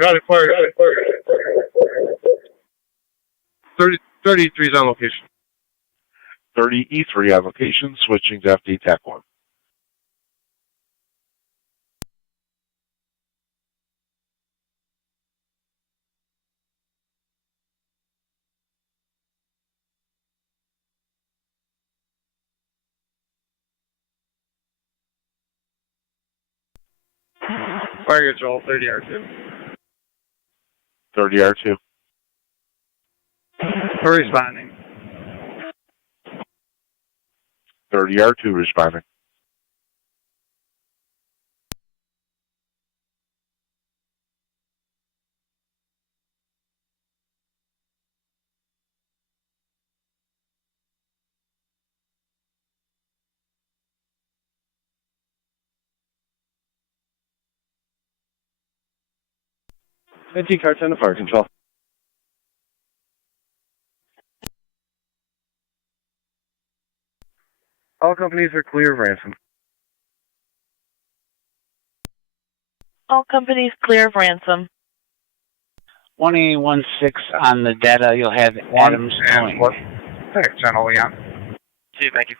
Got it, clear. 33's on location. 30E3 on location, switching to FD TAC 1. Fire control 30R2. 30R2. We're responding. 30R2 responding. NT car 10 to fire control. All companies are clear of ransom. All companies clear of ransom. 1816 on the data. You'll have Adams towing. Thanks, General Leon. See you, thank you.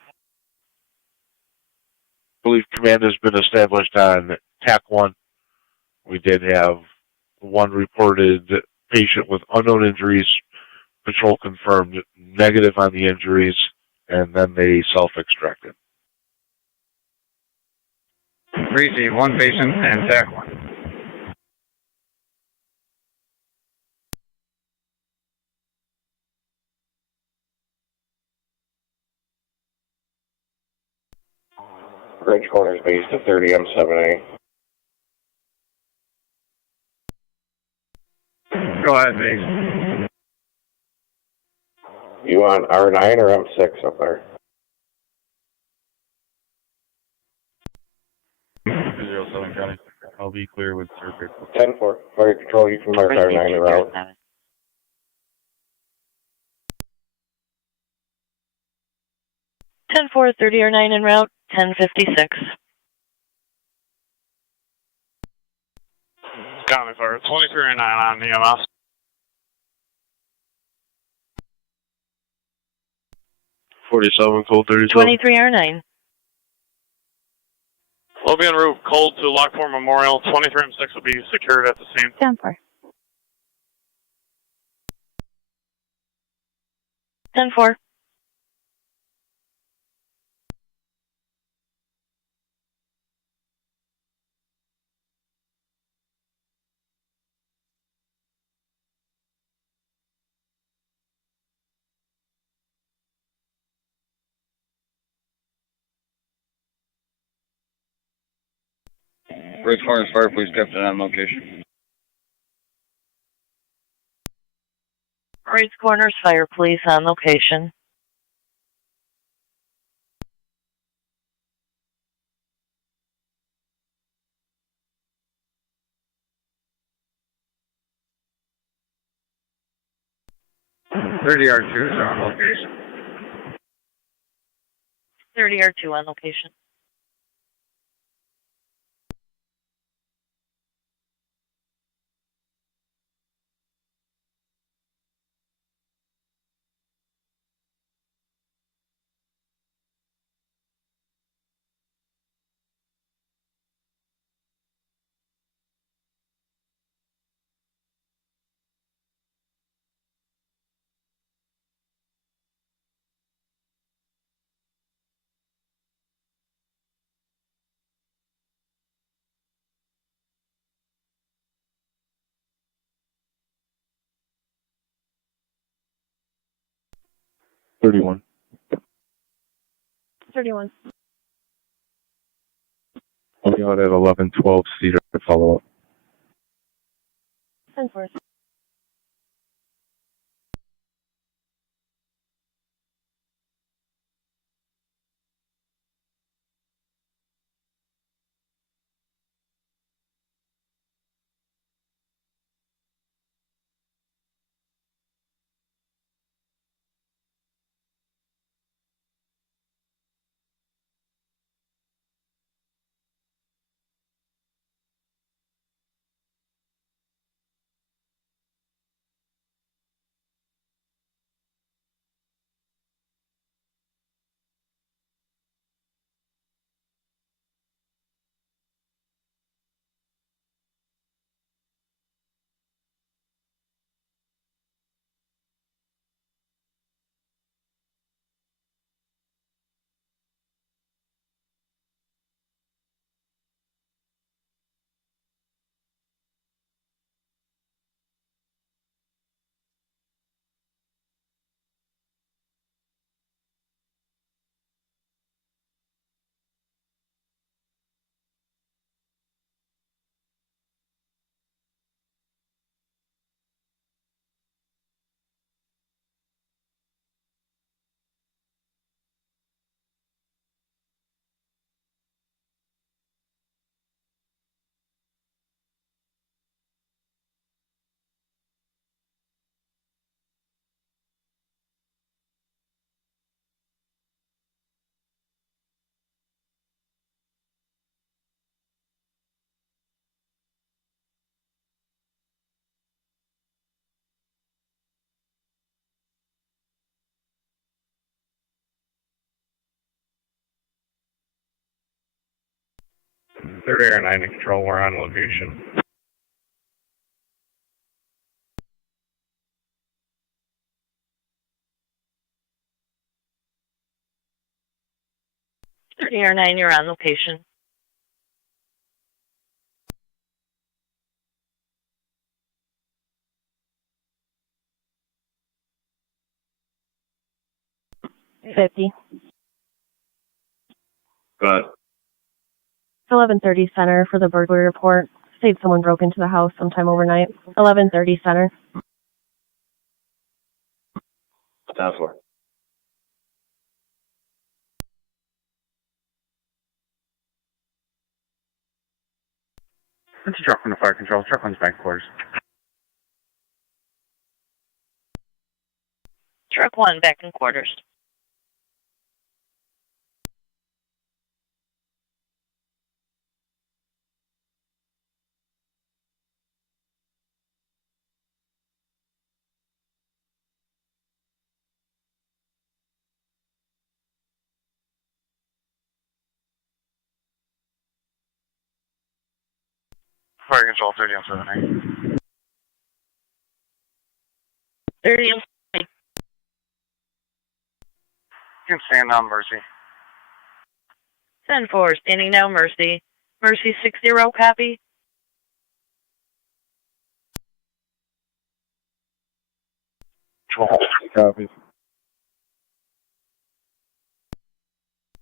I believe command has been established on TAC 1. We did have one reported patient with unknown injuries. Patrol confirmed negative on the injuries, and then they self-extracted. Receive 1 patient and TAC 1. Ridge corners based at 30M7A. Go ahead, base. You want R9 or M6 up there? 207 County. I'll be clear with circuit. 10-4. Fire control, you can mark R9 en route. 10-4, 30R9 en route, 1056. County Fire, 23 and 9 on the EMS. .47 cold 37. 23R9. We'll be en route cold to Lockport Memorial. 23M6 will be secured at the same time. 10-4. 10-4. Ridge Corners Fire Police Captain on location. Ridge Corners Fire Police on location. .30R2 is on location. 30R2 on location. 31. 31. I'll be out at 1112 Cedar to follow up. 10-4. Third Air 9 in control, we're on location. Air 9, you're on location. $50. Got 11:30 center for the burglary report. State someone broke into the house sometime overnight. 11:30 center. 10-4. It's a truck from the fire control. Truck one's back quarters. Truck 1, back in quarters. Fire control 30 on 7. 30 on 7. You can stand on Mercy. 10-4, standing now, Mercy. Mercy 60, copy. Copy.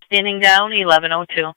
Standing down, 1102.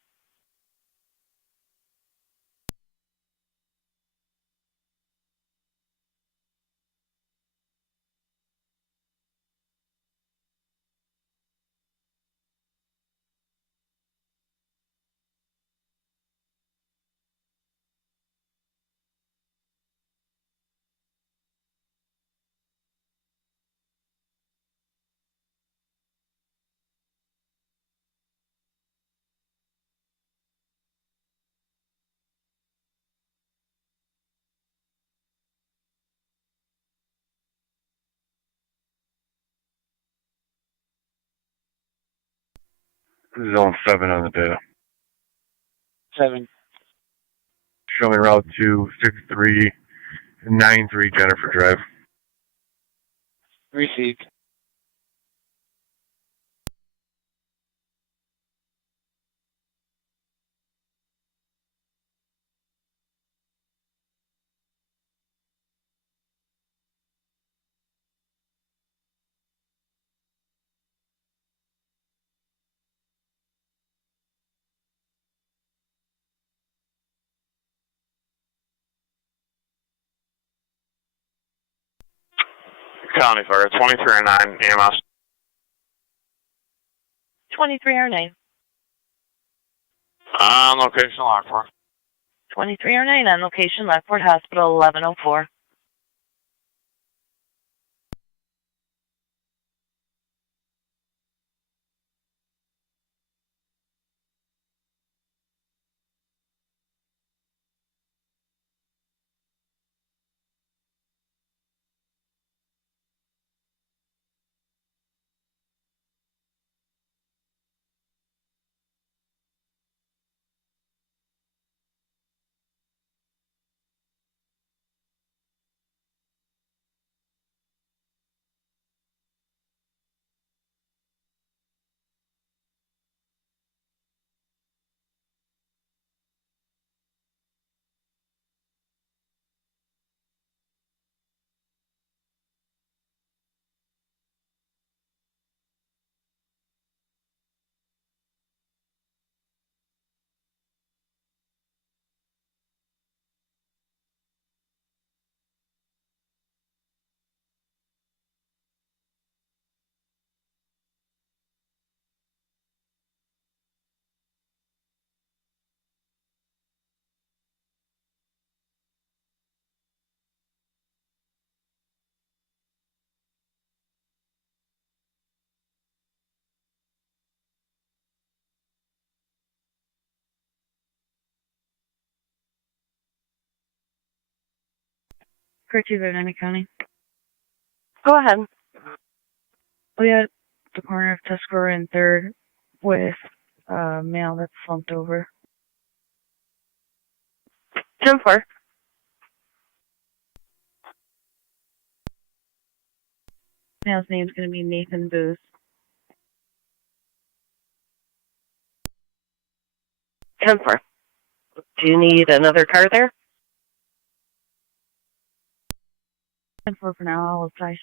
Zone 7 on the data. 7. Show me route 26393 Jennifer Drive. Received. County Fire, 2309 EMS. 2309. On location, Lockport. 2309 on location, Lockport Hospital, 1104. Curtis of Niagara County. Go ahead. We had the corner of Tuscarora and 3rd with a male that's slumped over. 10-4. Male's name's going to be Nathan Booth. 10-4. Do you need another car there? 10-4 for now, I'll apply.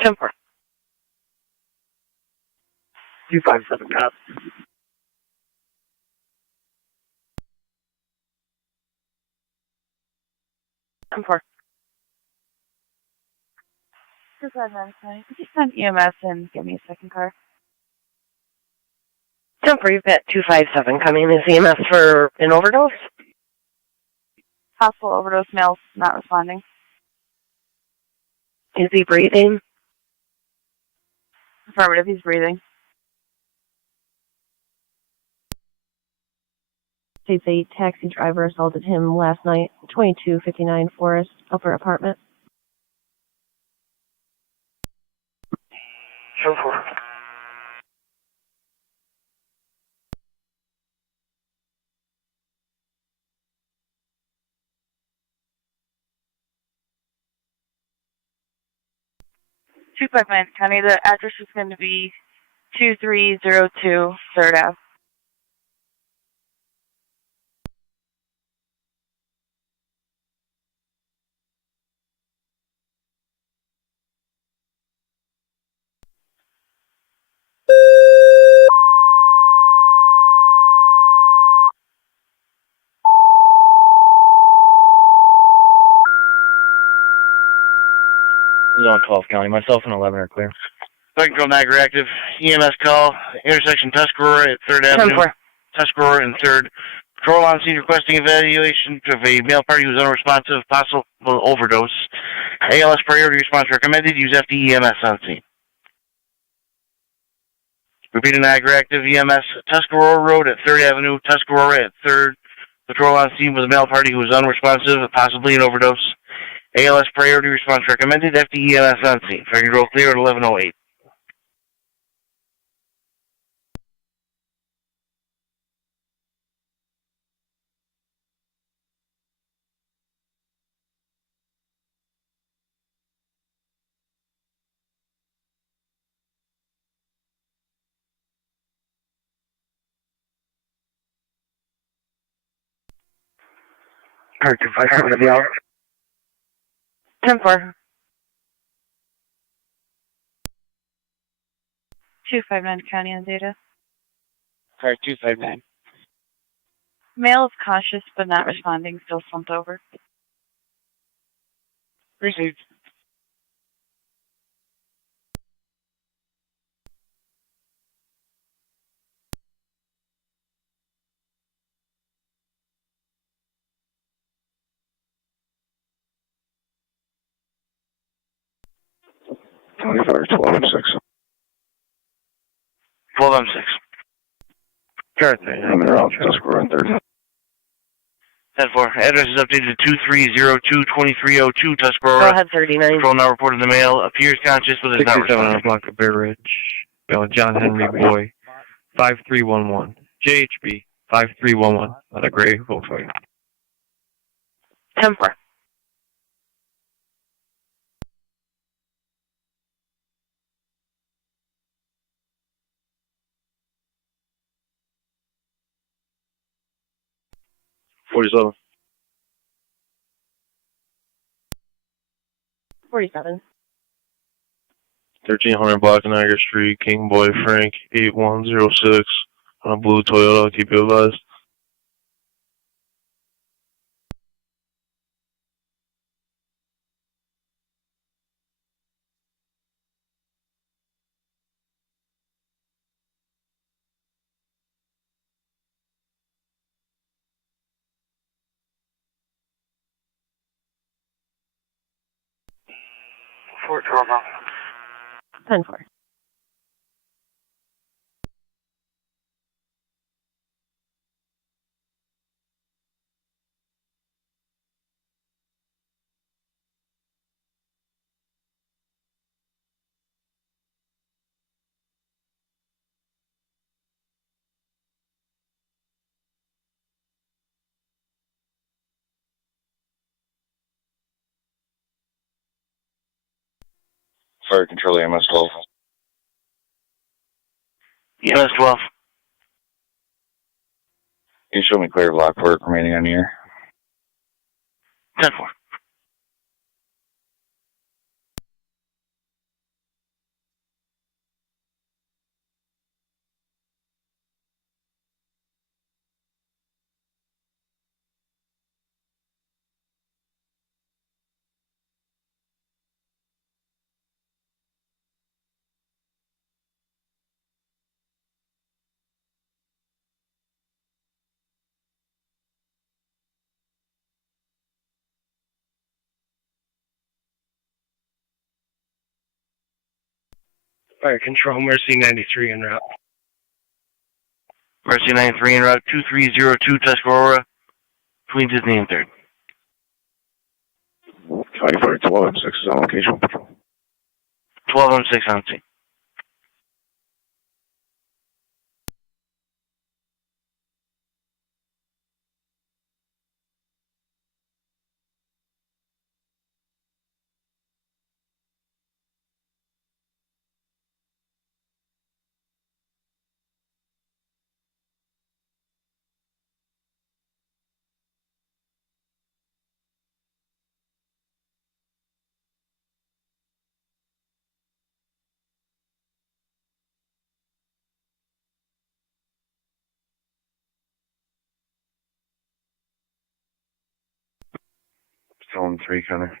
10-4. 257 cop. 10-4. Could you send EMS and give me a second car? 10-4, you've got 257 coming. Is EMS for an overdose? Possible overdose, male's not responding. Is he breathing? Affirmative, he's breathing. States a taxi driver assaulted him last night, 2259 Forest, upper apartment. 10-4. Two 259 County, the address is going to be 2302 3rd Ave. Zone 12 County. Myself and 11 are clear. Second Control Niagara active. EMS call. Intersection Tuscarora at 3rd Avenue. Tuscarora and 3rd. Patrol on scene requesting evaluation of a male party who was unresponsive, possible overdose. ALS priority response recommended. Use FDEMS on scene. Repeating Niagara active. EMS Tuscarora Road at 3rd Avenue. Tuscarora at 3rd. Patrol on scene with a male party who was unresponsive, possibly an overdose. ALS priority response recommended. FDEMS on scene. Fire control clear at 11:08. Alright, 257 in the hour. 10-4. 259 County on data. Car 259. Male is conscious but not responding, still slumped over. Received. 24, 12 and 6. 12 and 6. Car 3, I'm in route, Tuscarora and 3rd. 10-4. Address is updated to 2302-2302 Tuscarora. Go ahead, 39. Control now reported the male. Appears conscious but is not 67 on responding. block of Bear Ridge. John Henry Boy, 5311. JHB, 5311. On a gray Volkswagen. 10-4. $47. 47. 1300 block of Niagara Street, King Boy Frank, 8106. On a blue Toyota, keep you advised. Fort Toronto. 10-4. Fire control EMS 12. EMS 12. Can you show me clear of Lockport remaining on the air? 10-4. Fire control, Mercy 93 en route. Mercy 93 en route 2302 Tuscarora between Disney and 3rd. 24, 12 and 6 is on location. 12 and 6 on scene. Still in 3, Connor.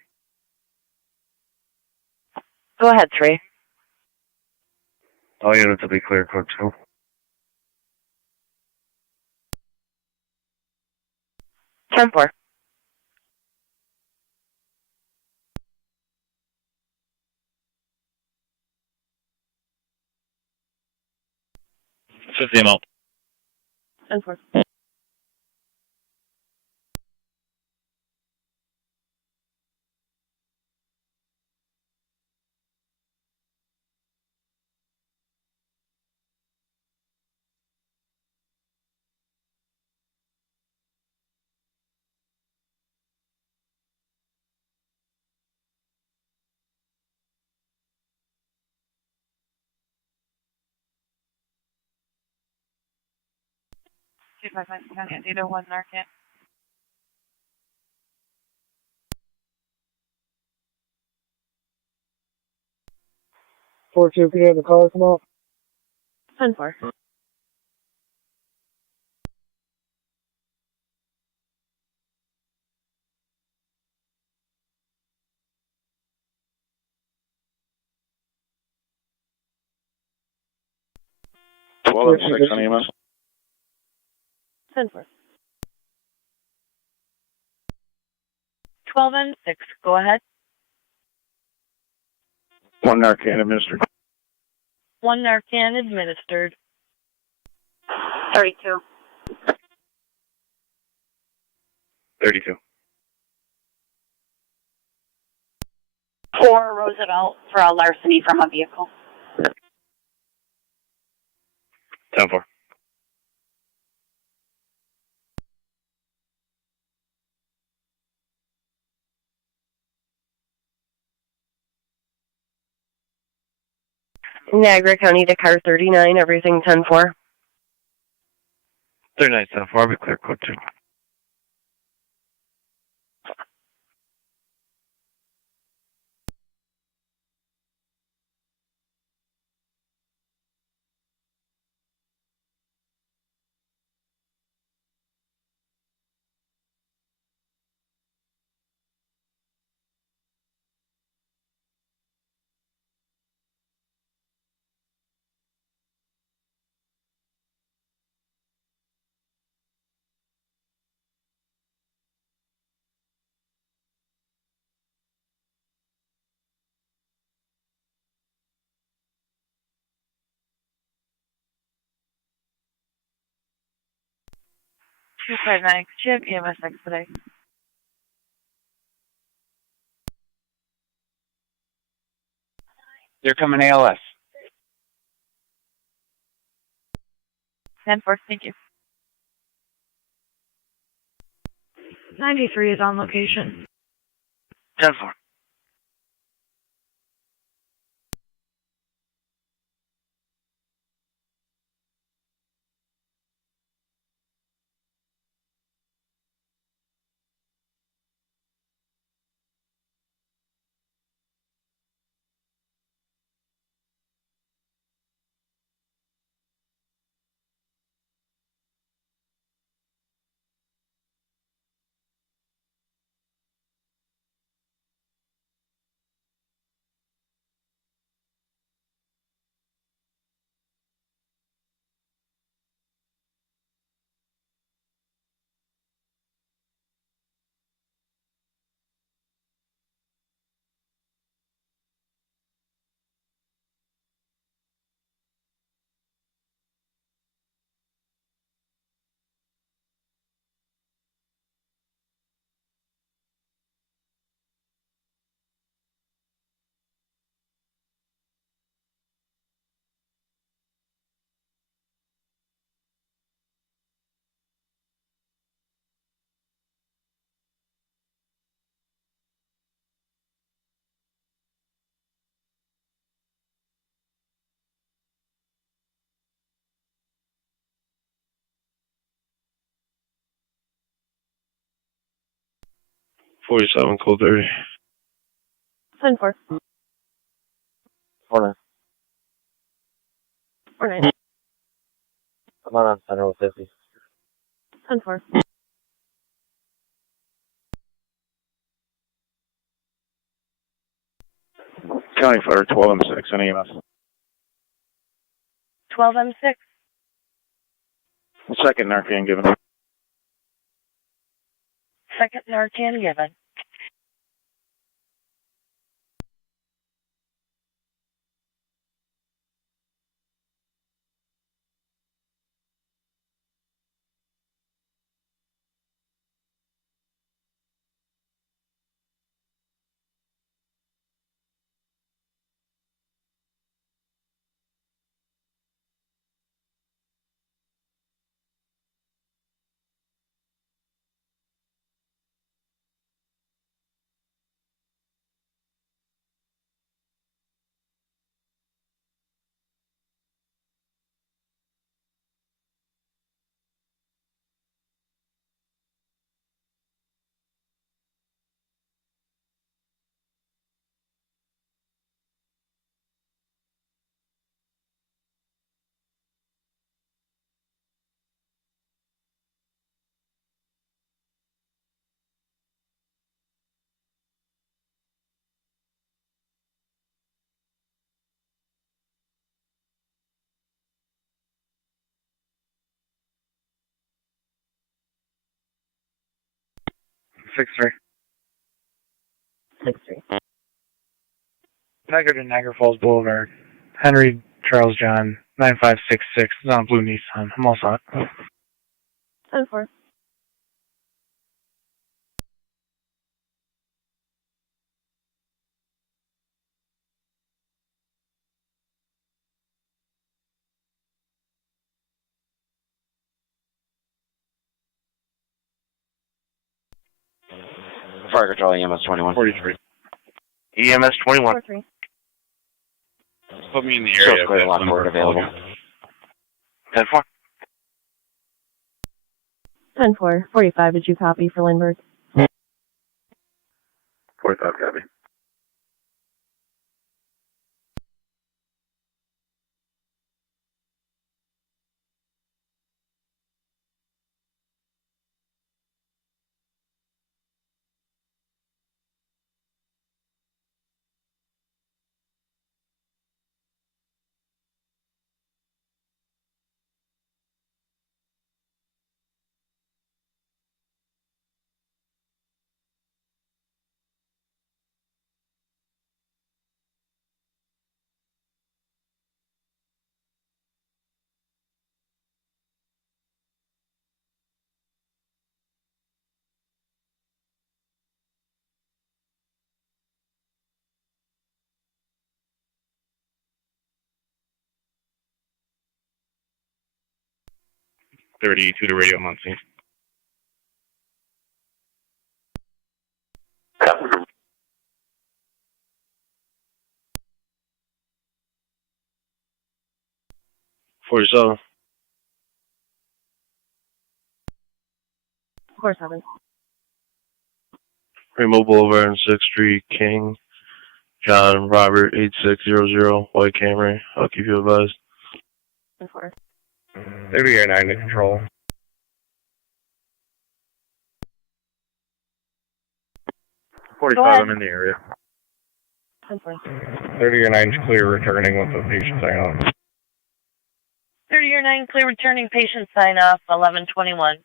Go ahead, 3. All units will be clear, quick, so. 10-4. 50 ml. 10-4. 255 Data 1 Narcan. 4-2, can you have the caller come off? 10-4. 12 and 6 on EMS. 10-4. 12 and 6, go ahead. 1 Narcan administered. 1 Narcan administered. 32. 32. 4 Roosevelt for a larceny from a vehicle. 10-4. Niagara County to car 39, everything 10-4. 39, 10-4, I'll be clear, code 2. Two five nine. Could you have EMS expedite? They're coming ALS. 10-4, thank you. 93 is on location. 10-4. $47, code 30. 10-4. 49. 49. I'm on Central 50. 10-4. County Fire 12M6 and EMS. 12M6. Second Narcan given. 2nd Narcan given. Six three. 6-3. Niagara to Niagara Falls Boulevard. Henry Charles John, 9566. It's on a blue Nissan. I'm all set. 10-4. Fire Control, EMS 21. 43. EMS 21. 4-3. Put me in the area. Clear to Lockport available. 10-4. 10-4. 45, did you copy for Lindbergh? 45, copy. To the radio Muncie. For yourself. 4-7. Rainbow Boulevard and 6th Street, King, John, Robert, 8600, White Camry. I'll keep you advised. 10-4. 30-9 to control. 45, I'm in the area. 10-4. 30-9 clear returning with the patient sign off. 30-9 clear returning patient sign off, 1121.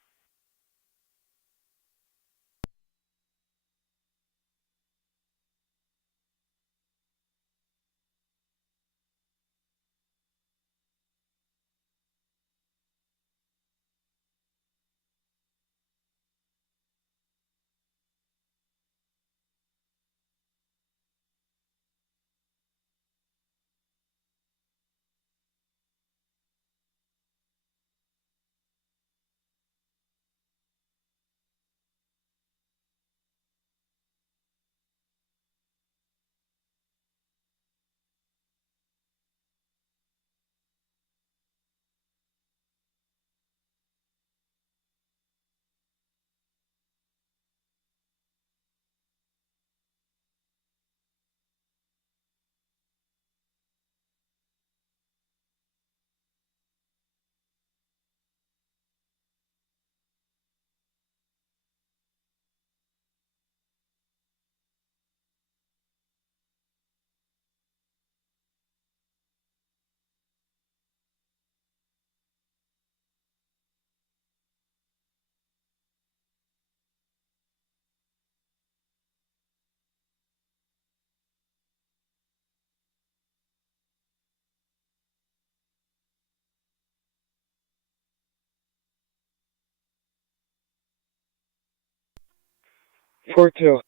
Four two.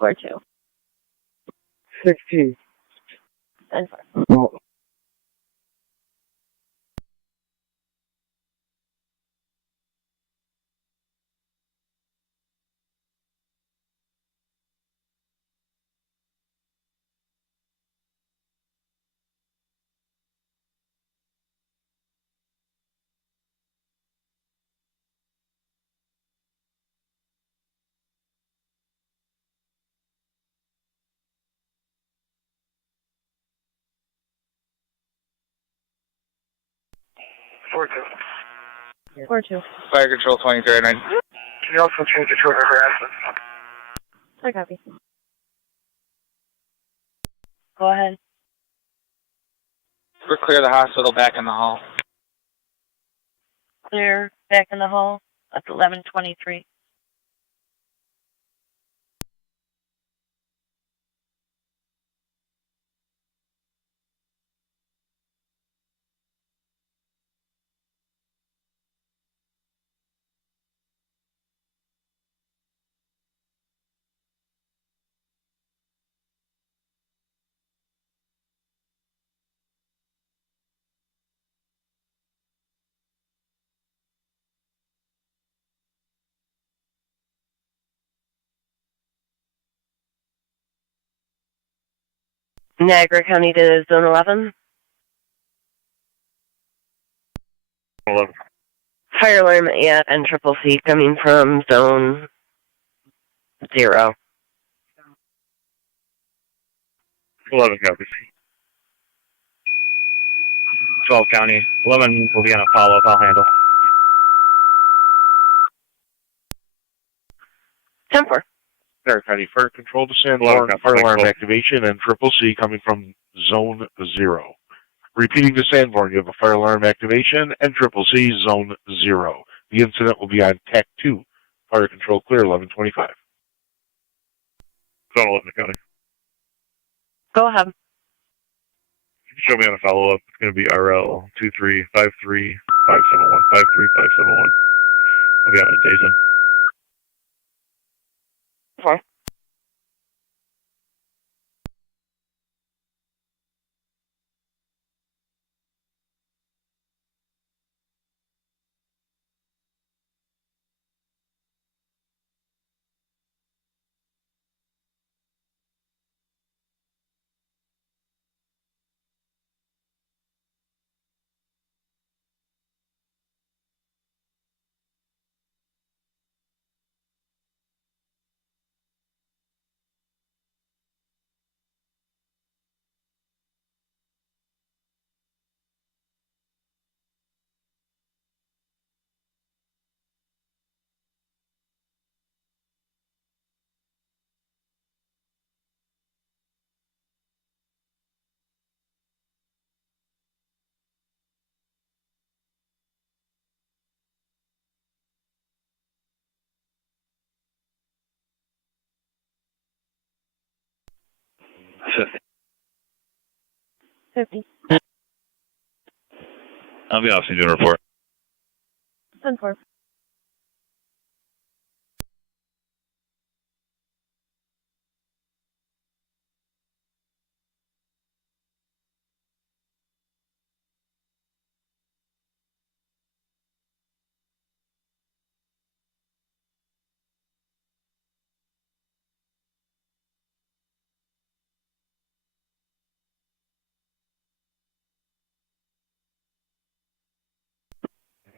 4-2. 16. 10-4. No. Four two. 4-2. Fire Control 2309. Can you also change the short harassment? I copy. Go ahead. We're clear of the hospital, back in the hall. Clear back in the hall. That's 1123. Niagara County to Zone 11. 11. Fire alarm at NCCC coming from Zone 0. 11 copies. 12 County. 11 will be on a follow-up. I'll handle. 10-4. Niagara County Fire Control to Sanborn. Fire alarm activation and CCC coming from Zone 0. Repeating to Sanborn, you have a fire alarm activation and CCC Zone 0. The incident will be on TAC 2. Fire control clear, 1125. Zone 11 County. Go ahead. Show me on a follow-up. It's going to be RL 2353571 53571. I'll be on a Jason. 4. I'll be obviously doing a report. 10-4.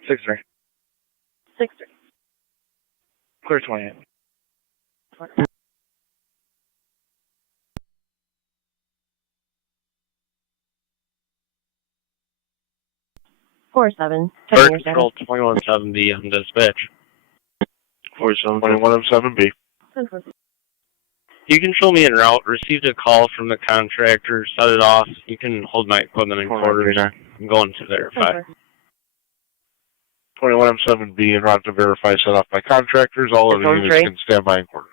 Six three. 6-3. Clear 28. 4-7. Fire control 21-7B on dispatch. 47 21-7B. 10-4. You can show me en route. Received a call from the contractor. Set it off. You can hold my equipment in quarters. I'm going to verify. 21-7B en route to verify set off by contractors. All other units can stand by in quarters.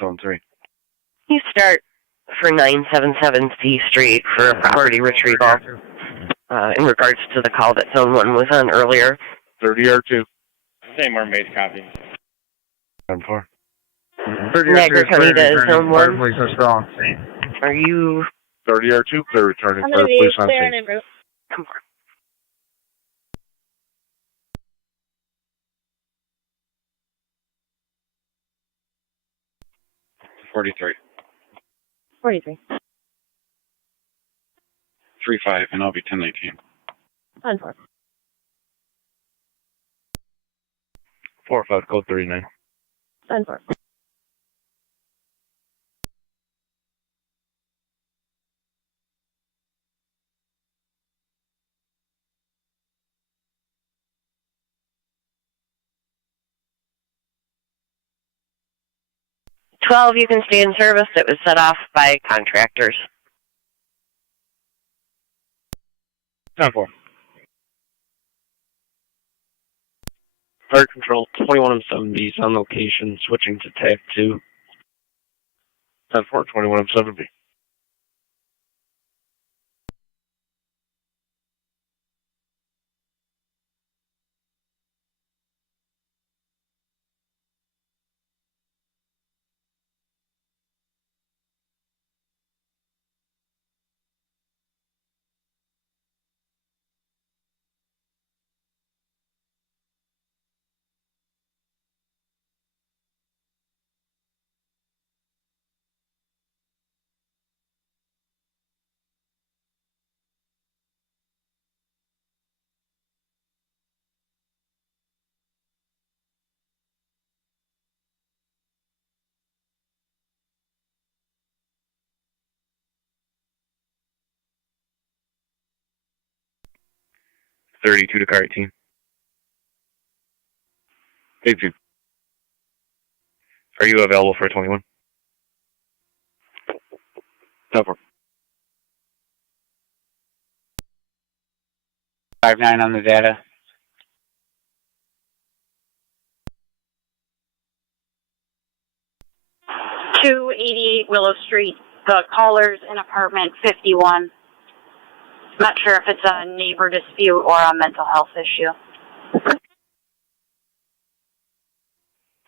Zone 3. You start for 977 C Street for a property retrieval. In regards to the call that Zone 1 was on earlier. 30 R2. Same or made copy. 10-4. Niagara County to Zone 1. Police are strong. Are you... 30 R2, clear returning. I'm Fire going to be police on clear scene. and en route. Come on. 43. 43. 3-5, and I'll be 1019. 10-4. 4-5, code 39. 10-4. You can stay in service. It was set off by contractors. 10-4. Fire control 21-7B is on location. Switching to TAC 2. 10-4, 21-7B. 32 to car 18. 18. Are you available for 21? 10-4. 5-9 on the data. $288 Willow Street. The caller's in apartment 51. Not sure if it's a neighbor dispute or a mental health issue.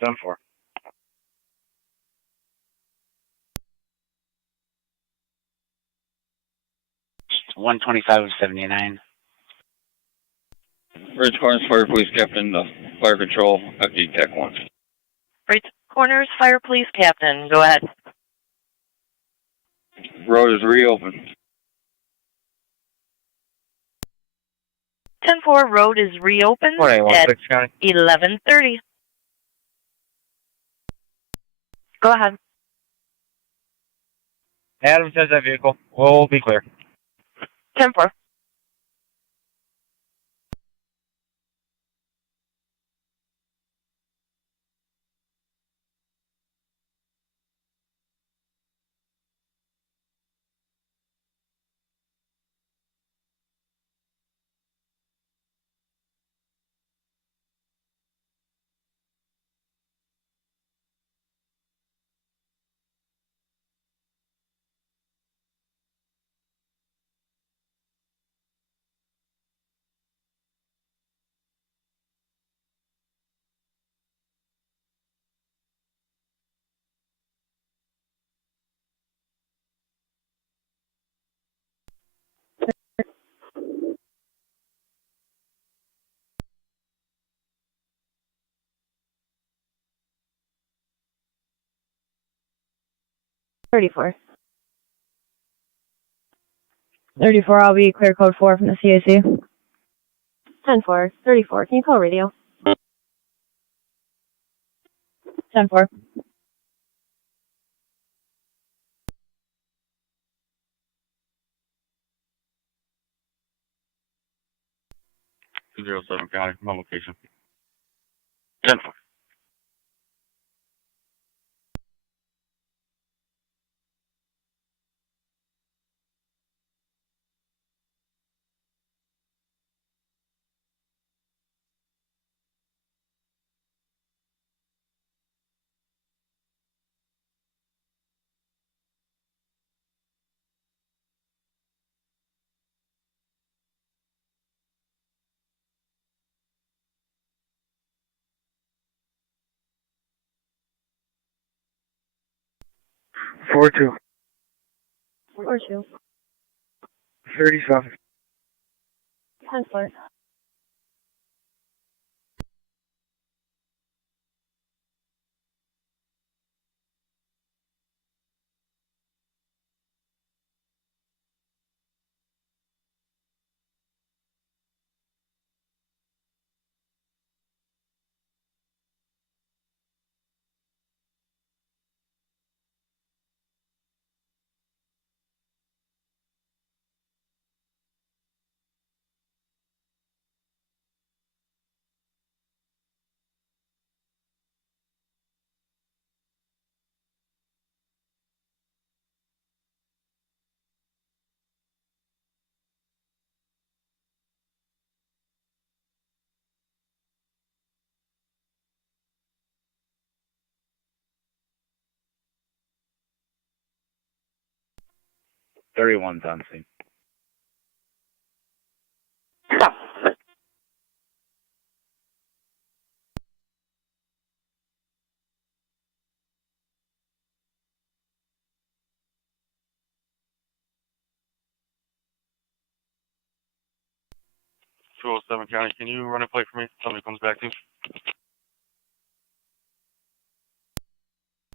10-4. 125-79. Ridge Corners Fire Police Captain, Fire Control, FD TAC 1. Right Corners Fire Police Captain, go ahead. Road is reopened. 10-4 road is reopened at 11:30. Go ahead. Adam says that vehicle will be clear. 10-4. $34. I'll be clear code 4 from the CAC. 10-4. 34. Can you call radio? 10-4. $207 County, my location. 10-4. 4-2. 4-2. 37. 10-4.31's on scene. $207 County, can you run a play for me? Somebody comes back to.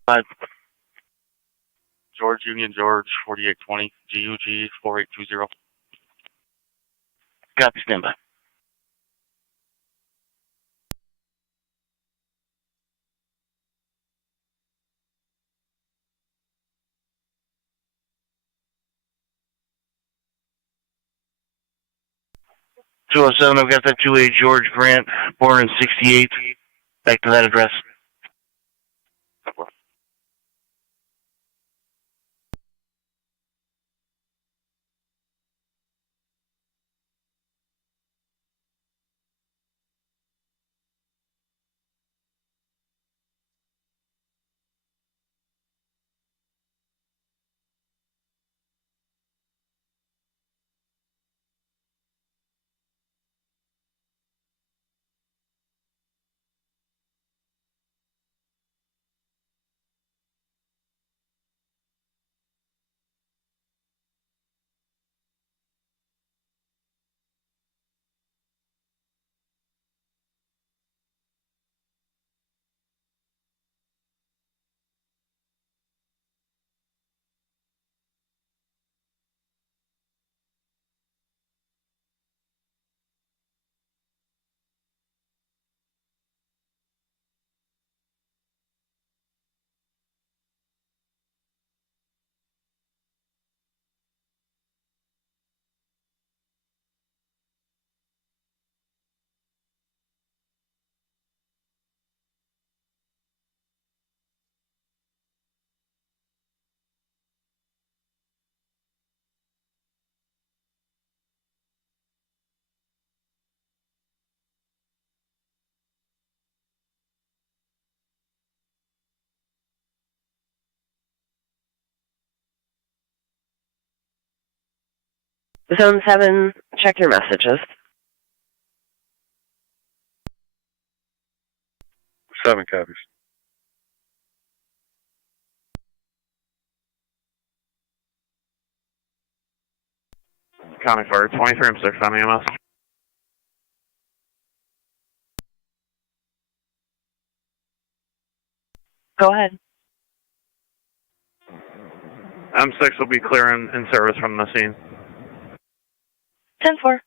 5. George Union George 4820 GUG 4820. Copy, standby. 207, I've got that 2A George Grant, born in 68. Back to that address. Zone 7, check your messages. 7 copies. County Fire 23 and 6 on EMS. Go ahead. M6 will be clear in service from the scene. 10-4.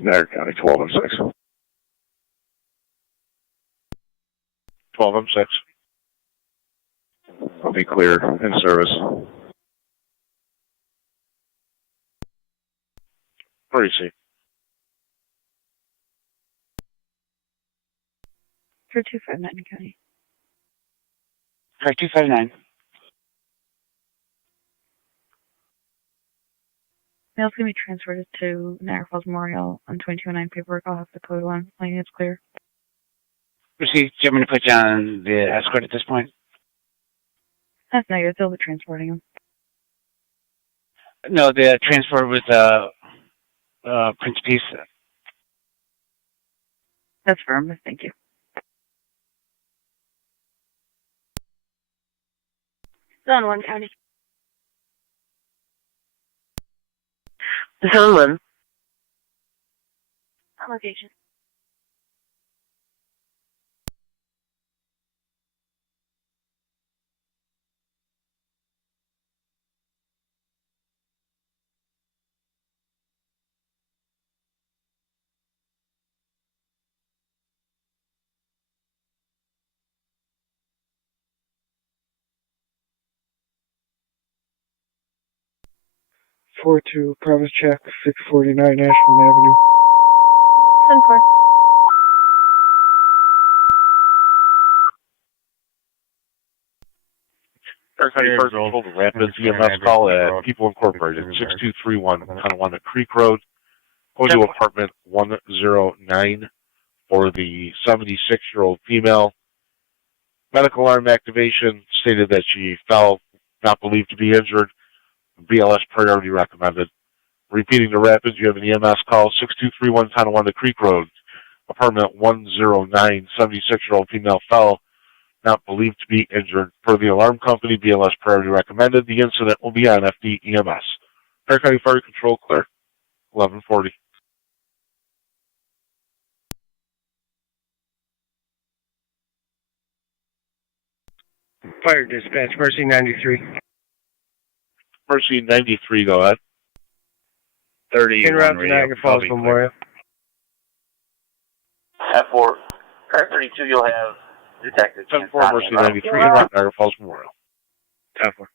Niagara County 12 and 6. 12 and 6. I'll be clear in service. Where is he? For 259 County. For 259. Mail's going to be transferred to Niagara Falls Memorial on 2209 paperwork. I'll have the code one. Letting it's clear. Proceed. Do you want me to put you on the escort at this point? That's negative. They'll be transporting him. No, the transfer with Prince Peace. That's firm. Thank you. Zone 1 County. Zone 1. On location. 4-2, Promise Check, 649 Ashland Avenue. 10-4. County Fire Control, the Rapids EMS call at People Incorporated, 6231 Tonawanda Creek Road. Go to apartment 109 for the 76-year-old female. Medical alarm activation stated that she fell, not believed to be injured. BLS priority recommended. Repeating the Rapids, you have an EMS call, 6231 Tonawanda Creek Road. Apartment 109, 76-year-old female fell, not believed to be injured. Per the alarm company, BLS priority recommended. The incident will be on FD EMS. Fire County Fire Control, clear. 1140. Fire dispatch, Mercy 93. Mercy 93, go ahead. 30. En route to Niagara Falls Memorial. At 4, car 32, you'll have detective. 10-4, Mercy 93, en route to Niagara Falls Memorial. 10-4.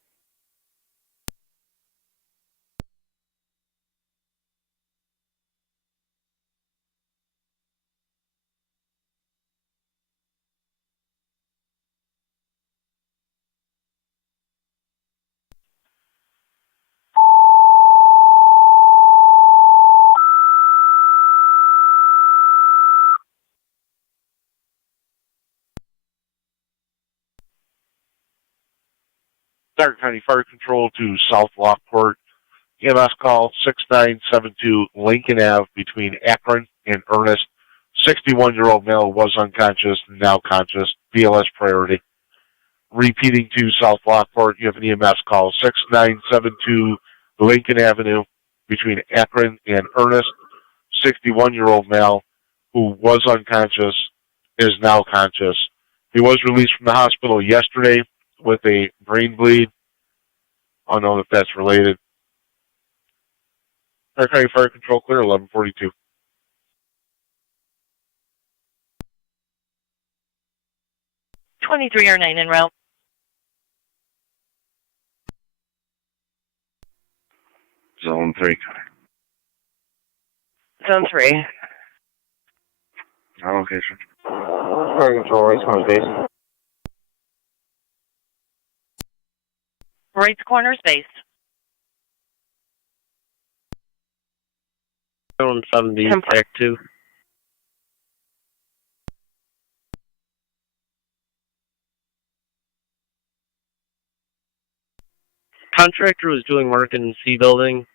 Niagara County Fire Control to South Lockport. EMS call 6972 Lincoln Ave between Akron and Ernest. 61-year-old male was unconscious, now conscious. BLS priority. Repeating to South Lockport, you have an EMS call 6972 Lincoln Avenue between Akron and Ernest. 61-year-old male who was unconscious is now conscious. He was released from the hospital yesterday with a brain bleed. I don't know if that's related. Fire County Fire Control clear, 1142. Twenty-three or 9 en route. Zone 3. Zone 3. Our location. Fire Control, race on base. Right corner space. Zone 70, TAC 2. Contractor was doing work in C building,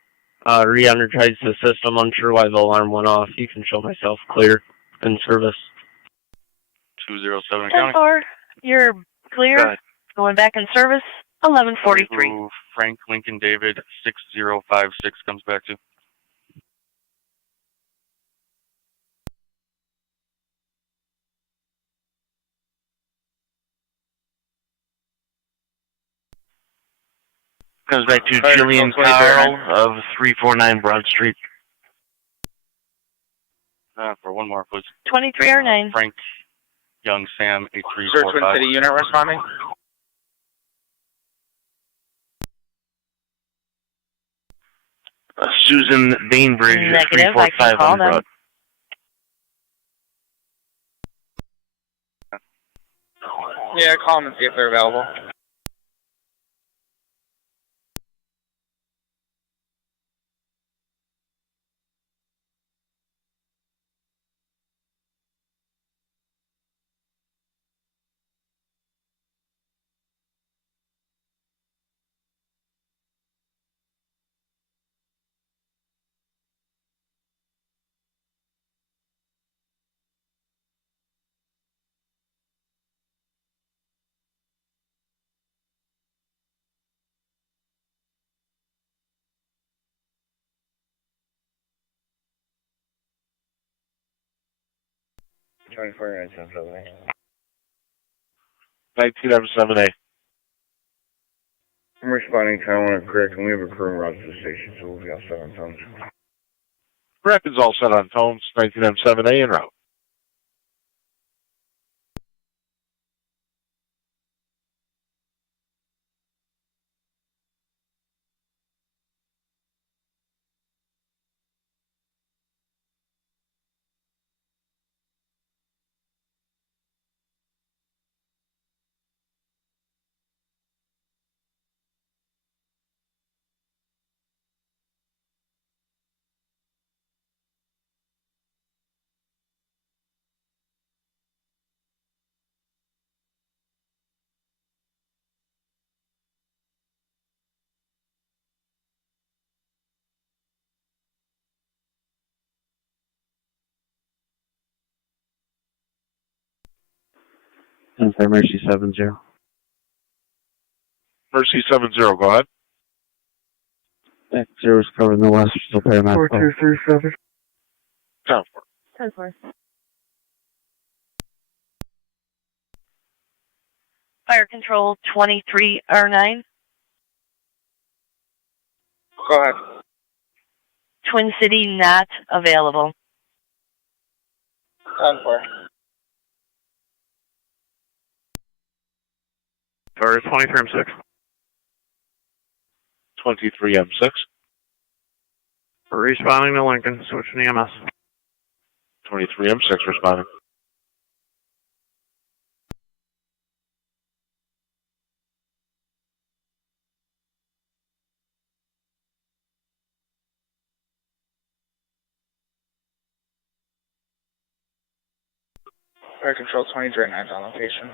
re-energized the system, unsure why the alarm went off. You can show myself clear in service. 207 County. 10-4, you're clear. Going back in service, 1143. Frank Lincoln David 6056 comes back to. Comes back to Jillian Carl of 349 Broad Street. For one more, please. 23 or 9. Frank Young Sam 8345. Sir, Twin City unit responding. Susan Bainbridge, Negative, I can 345 call on them. Broad. Yeah, call them and see if they're available. County Fire 977A. 19M7A. I'm responding to Tonawanda Creek, and we have a crew route to the station, so we'll be outside on Tones. Rapids all set on tones, 19M7A en route. 10-4 Mercy 70. Mercy 70, go ahead. Back 0 is covered in the west, still paramount. 4237. 10-4. 10-4. Fire Control 23R9. Go ahead. Twin City not available. 10-4. Fire 23M6. 23M6. Responding to Lincoln, switching EMS. 23M6 responding. Fire Control 23R9 on location.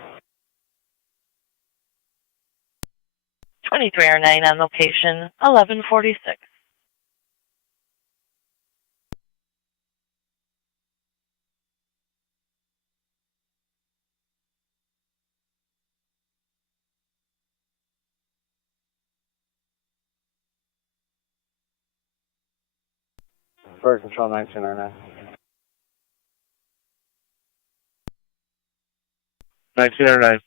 23R9 on location, 1146. Fire Control 19R9. 19R9.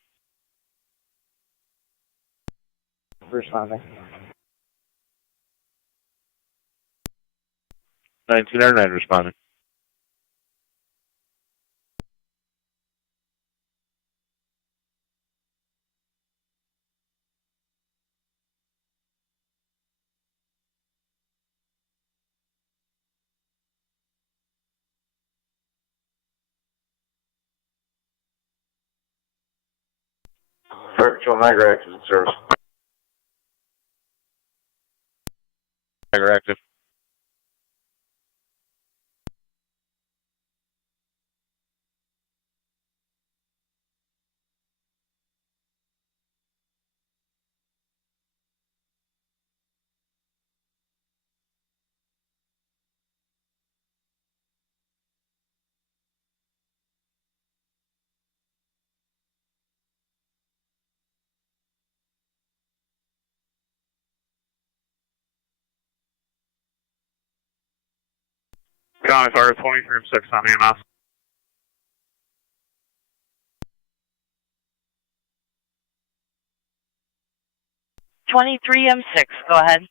Responding. 19R9 responding. Fire Control Niagara active in service. Niagara active. County Fire 23M6 on EMS. 23M6, go ahead.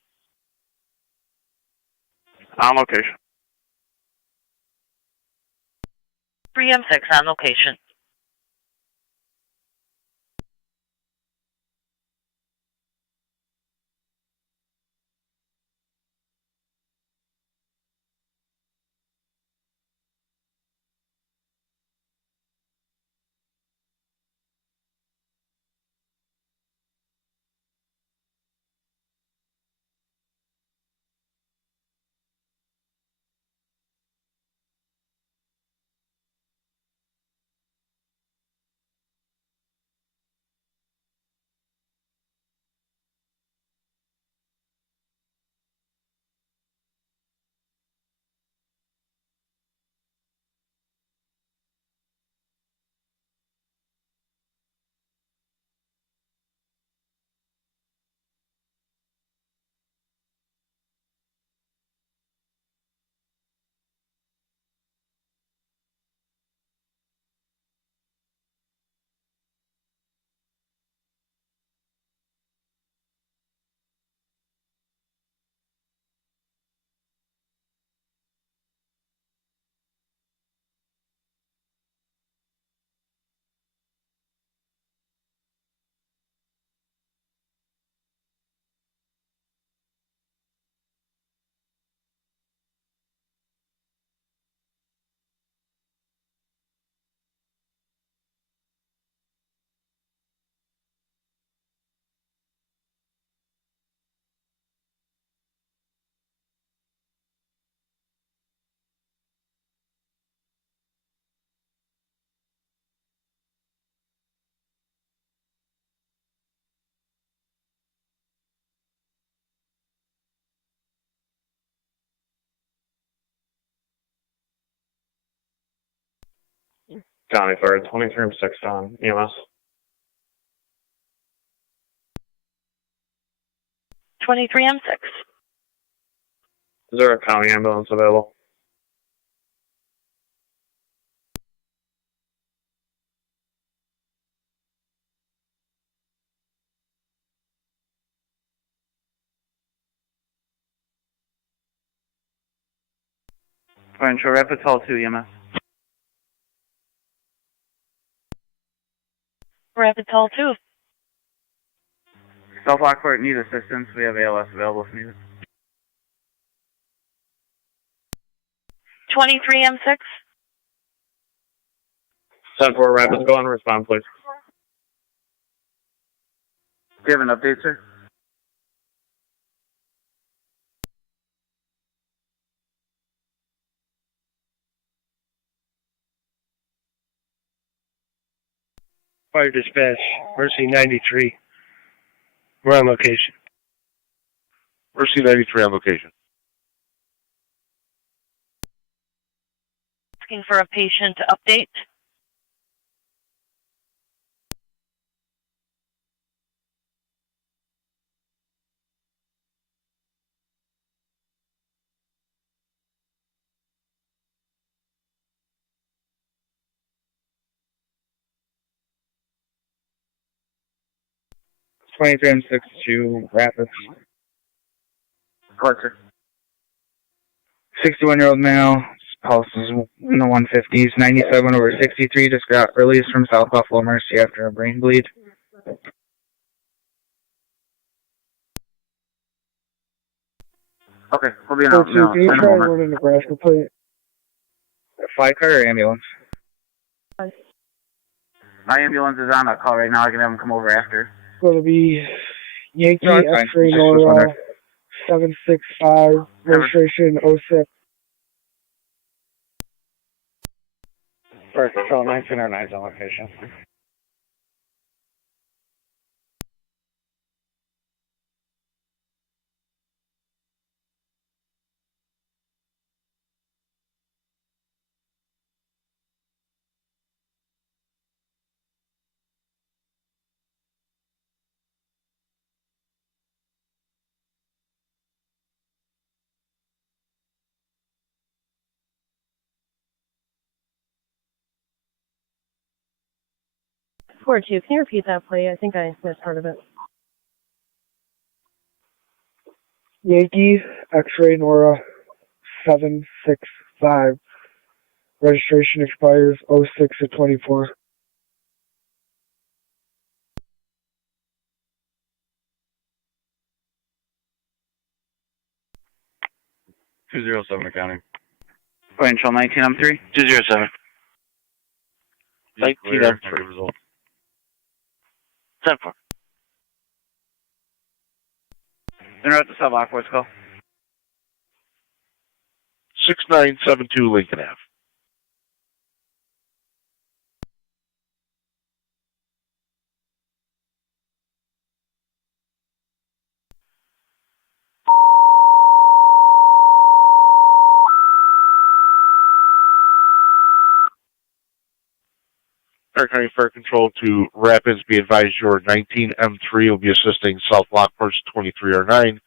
On location. 3M6 on location. County Fire 23M6 on EMS. 23M6. Is there a county ambulance available? Fine, show Rapids Hall 2 EMS. Rapids Hall 2. South Lockport need assistance. We have ALS available if needed. 23M6. 10-4 Rapids, go on, respond, please. Do you have an update, sir? Fire dispatch, Mercy 93. We're on location. Mercy 93 on location. Asking for a patient update. M6 to Rapids. What, sir? 61-year-old male, pulse is in the 150s, 97 over 63, just got released from South Buffalo Mercy after a brain bleed. Okay, we'll be in a moment. Nebraska, please? Fly car or ambulance? My ambulance is on a call right now. I can have them come over after. Going to be Yankee No, X-ray Nora 765, registration 06. First control 1909 is on location. Four two. Can you repeat that, please? I think I missed part of it. Yankee X-ray Nora 765. Registration expires 06 of 24. Accounting. Financial 19 on 3. 207. 19 on 3. Result. 10-4. Interrupt the South Lockport's call. 6972 Lincoln Ave. Stark County Fire Control to Rapids, be advised your 19M3 will be assisting South Lockport's 2309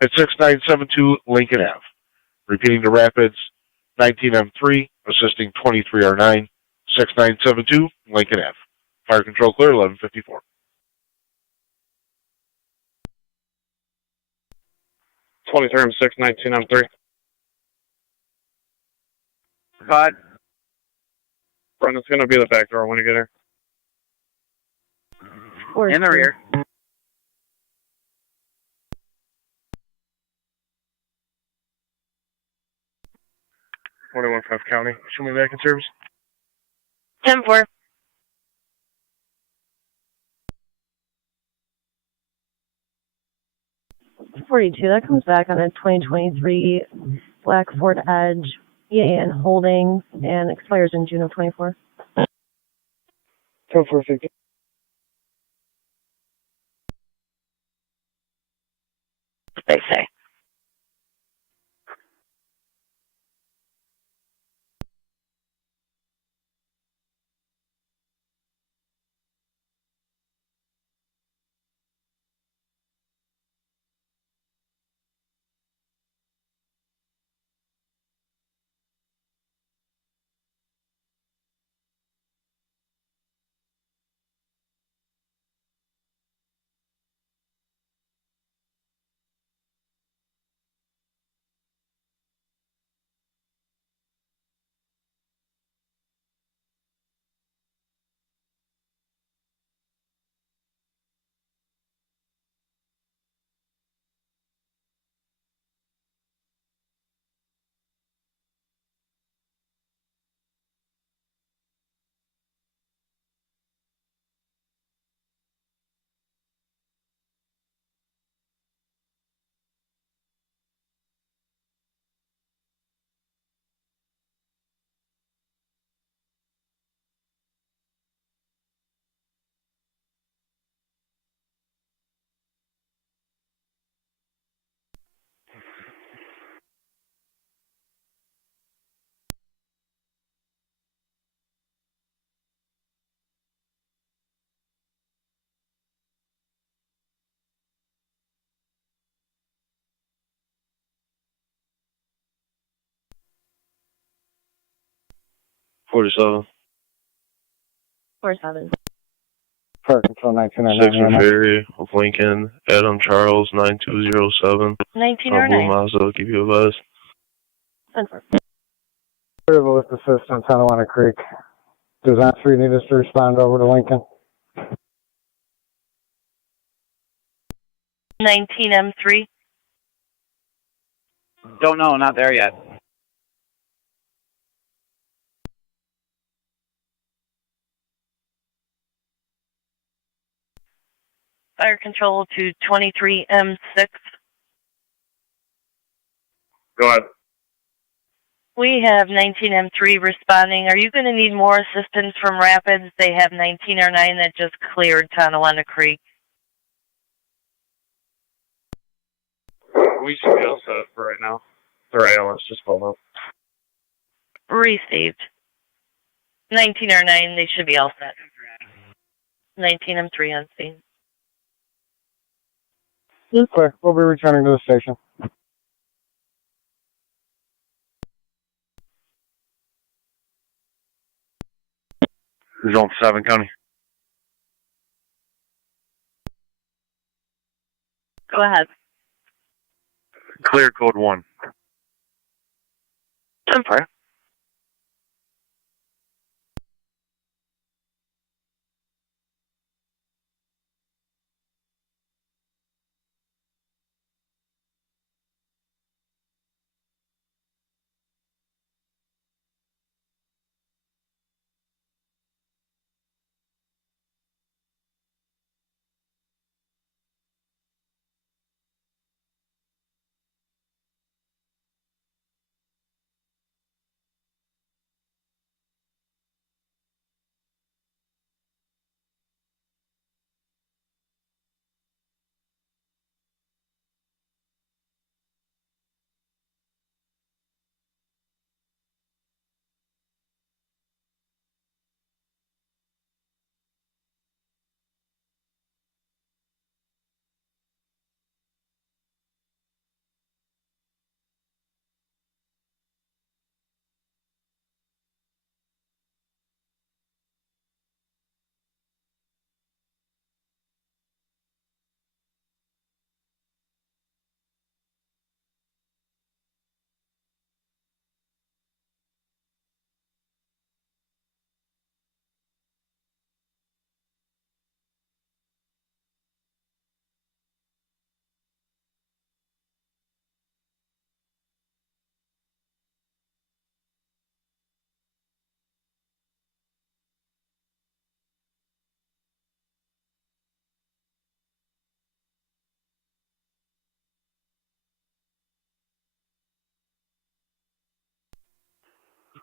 at 6972 Lincoln Ave. Repeating to Rapids, 19M3 assisting 2309, 6972 Lincoln Ave. Fire Control clear, 1154. 23M6, 19M3. God. Brendan's going to be the back door when you get here. In the rear. 41-5 County. Show me back in service. 10-4. That comes back on a 2023 Black Ford Edge EAN holding and expires in June of 24. 10-4-50. They say. 47. 47. Fire Control 1909. 6 Ferry of Lincoln, Adam Charles 9207. 1909. Blue Mazda will give you a buzz. 10-4. With assist on Tonawanda Creek. Does that 3 need us to respond over to Lincoln? 19M3. Don't know, not there yet. Fire control to 23M6. Go ahead. We have 19M3 responding. Are you going to need more assistance from Rapids? They have 1909 that just cleared Tonawanda Creek. We should be all set for right now. Alright, let's just follow up. Received. 1909, they should be all set. 19M3 on scene. You're clear. We'll be returning to the station. Zone 7 County. Go ahead. Clear code 1. 10-4.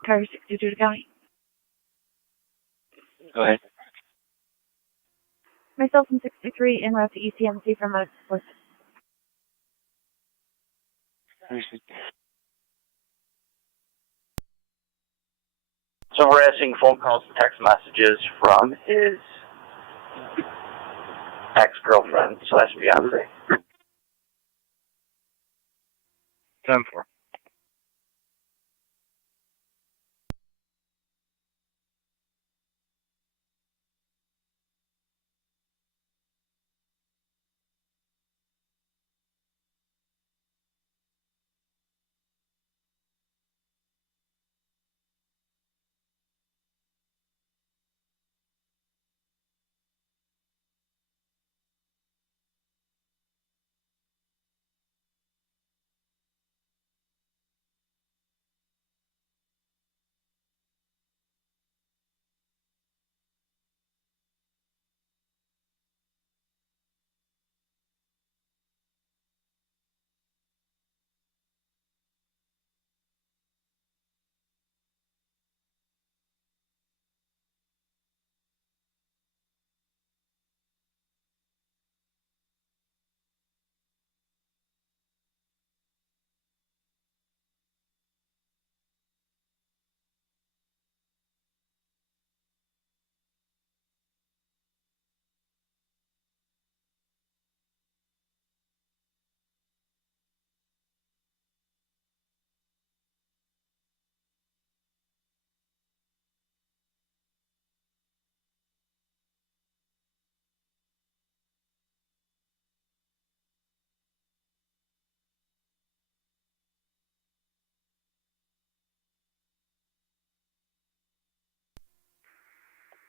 Car 62 to county. Go ahead. Myself and 63 en route to ECMC from Middleport. So we're asking phone calls and text messages from his ex-girlfriend / fiance. 10-4.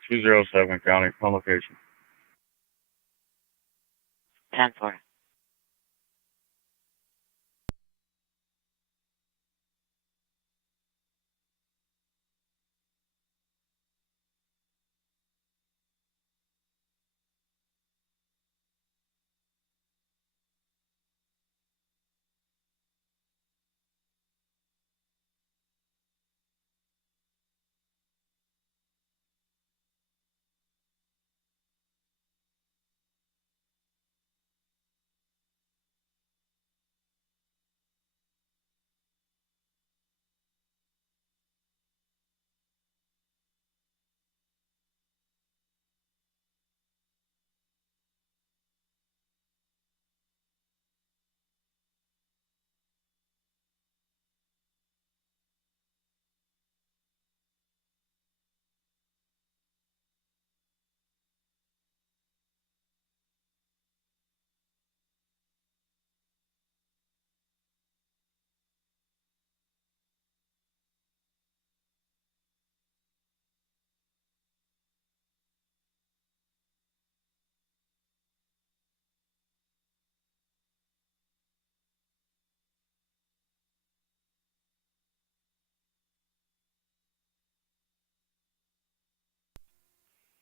207 County, on location. 10-4.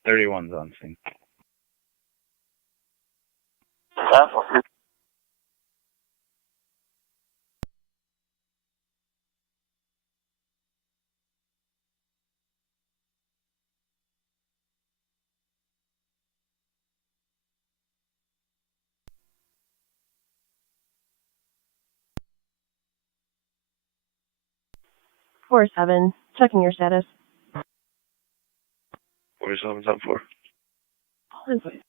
Thirty-one's on scene. 10-4. Four seven. Checking your status. 47's up 4. Hold on, please.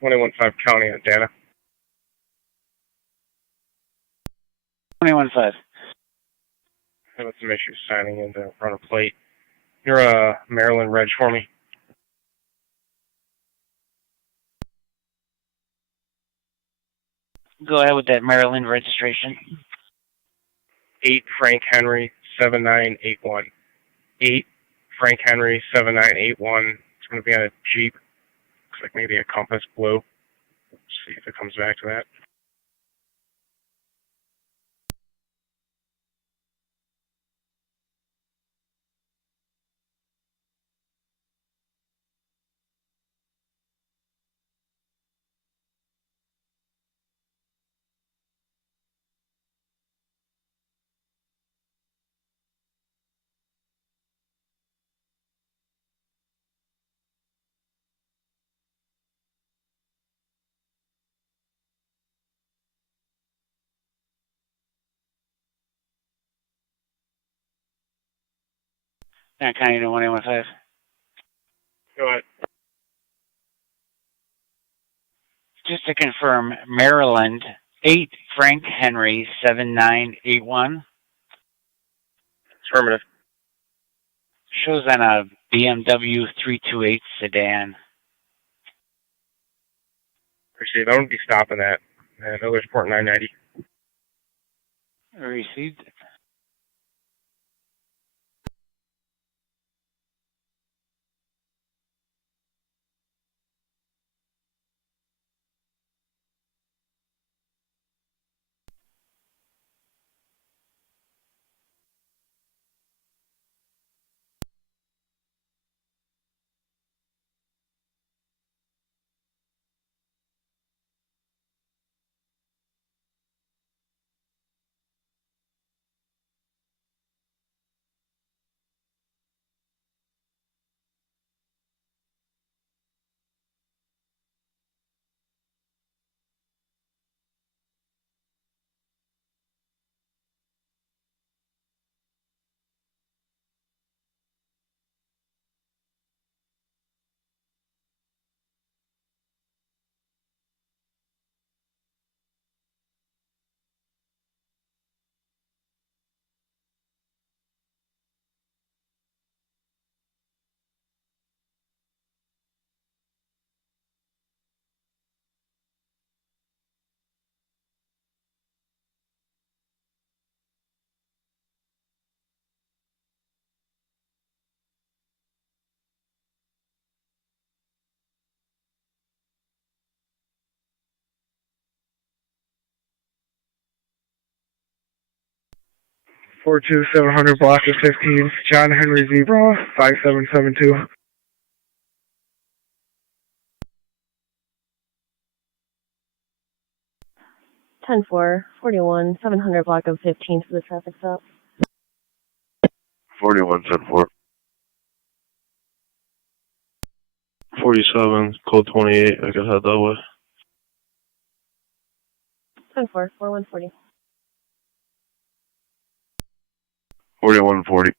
Twenty-one 5 County on data. 21-5. Having some issues signing in to run a plate. You're a Maryland Reg for me. Go ahead with that Maryland registration. 8 Frank Henry 7981. 8 Frank Henry 7981. It's going to be on a Jeep. Looks like maybe a Compass Blue. See if it comes back to that. County to 115. Go ahead. Just to confirm, Maryland, 8 Frank Henry 7981. Affirmative. shows on a BMW 328 sedan. Appreciate it. I won't be stopping at Middleport 990. Received. Four two 700 block of 15, John Henry Zebra, 5772. 10-4, 41, 700 block of 15 for the traffic stop. 41, 10-4. 47, code 28, I could head that way. 10-4, 4140. 4140.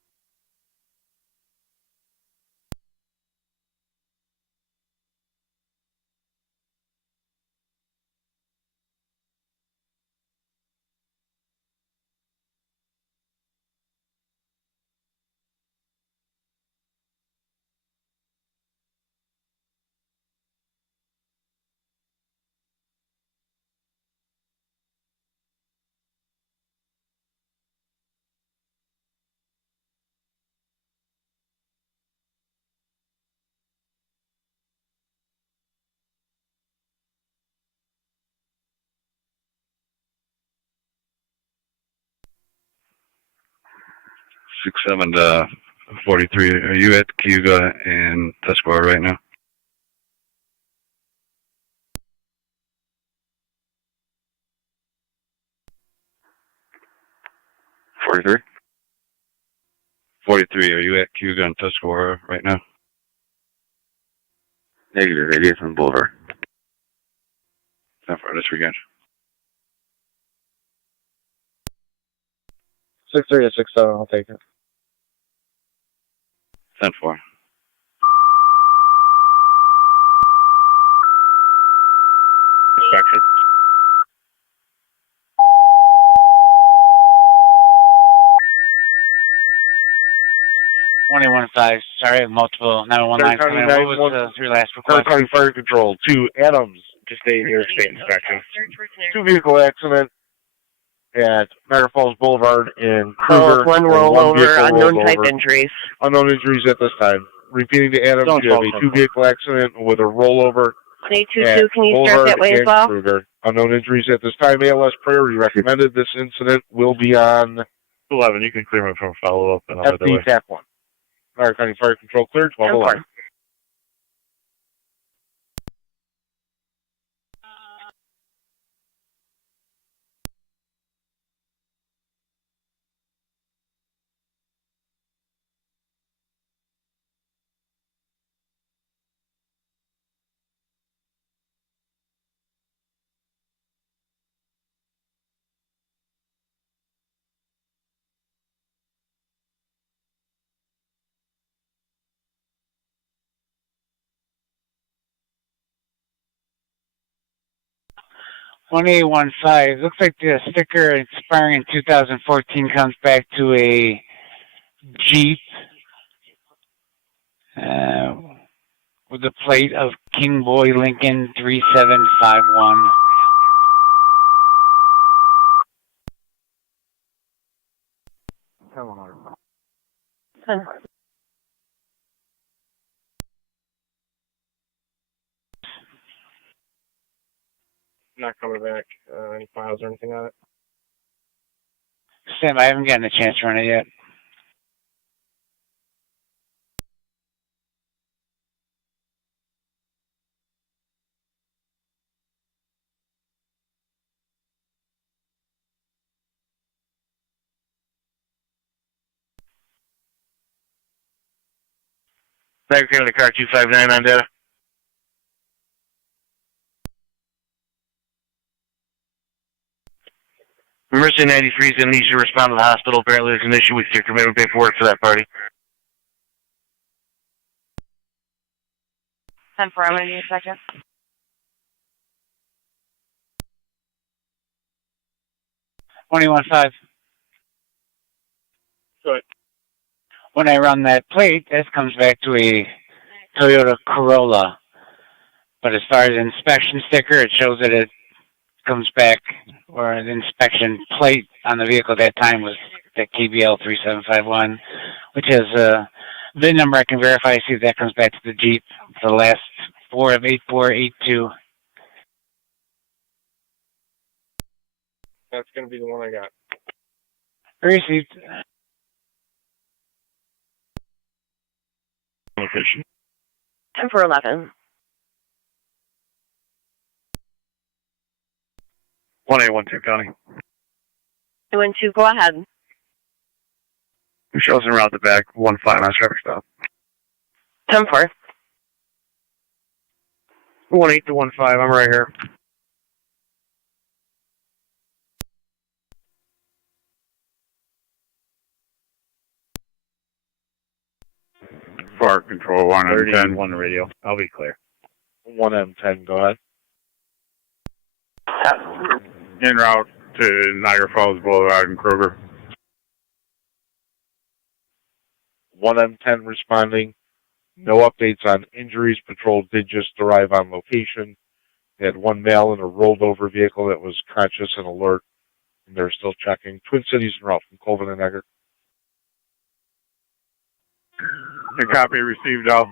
67 to 43. Are you at Cayuga and Tuscarora right now? $43. 43. Are you at Cayuga and Tuscarora right now? Negative, 80th and Boulevard. Not far, disregard. 63 to 67, I'll take it. 10-4. Inspection. $21.5. Sorry, I have multiple 911 lines coming in. What was your last request? County Fire Control to Adams. Just a interstate inspection. Two-vehicle accident at Niagara Falls Boulevard in Kruger. One rollover, unknown type injuries. Unknown injuries at this time. Repeating to Adams, you have a two-vehicle accident with a rollover. 822, can you start that way as well? Kruger. Unknown injuries at this time. ALS priority recommended. This incident will be on 11. You can clear me from follow-up. And I'll FD TAC 1. Niagara County Fire Control cleared, 1211. $2815. Looks like the sticker expiring in 2014 comes back to a Jeep with the plate of King Boy Lincoln 3751. Not coming back. Any files or anything on it? Sam, I haven't gotten a chance to run it yet. Niagara County car 259 on data. Mercy 93 is going to need you to respond to the hospital. Apparently there's an issue with your commitment paperwork for that party. 10-4, I'm going to need a second. $21.5. Good. When I run that plate, this comes back to a Toyota Corolla. But as far as the inspection sticker, it shows that it comes back, or the inspection plate on the vehicle at that time was the KBL 3751, which has a VIN number I can verify, see if that comes back to the Jeep. It's the last 4 of 8482. That's going to be the one I got. Received. Location. 10-4-11. 1812 County. 212, go ahead. Shows en route the back, 15 on traffic stop. 10-4. 18 to 15, I'm right here. Fire control 1M10. 1 radio. I'll be clear. 1M10, go ahead. En route to Niagara Falls Boulevard and Kruger. 1M10 responding. No updates on injuries. Patrol did just arrive on location. They had one male in a rolled over vehicle that was conscious and alert, and they're still checking. Twin Cities en route from Colvin and Niagara. A copy received, Al.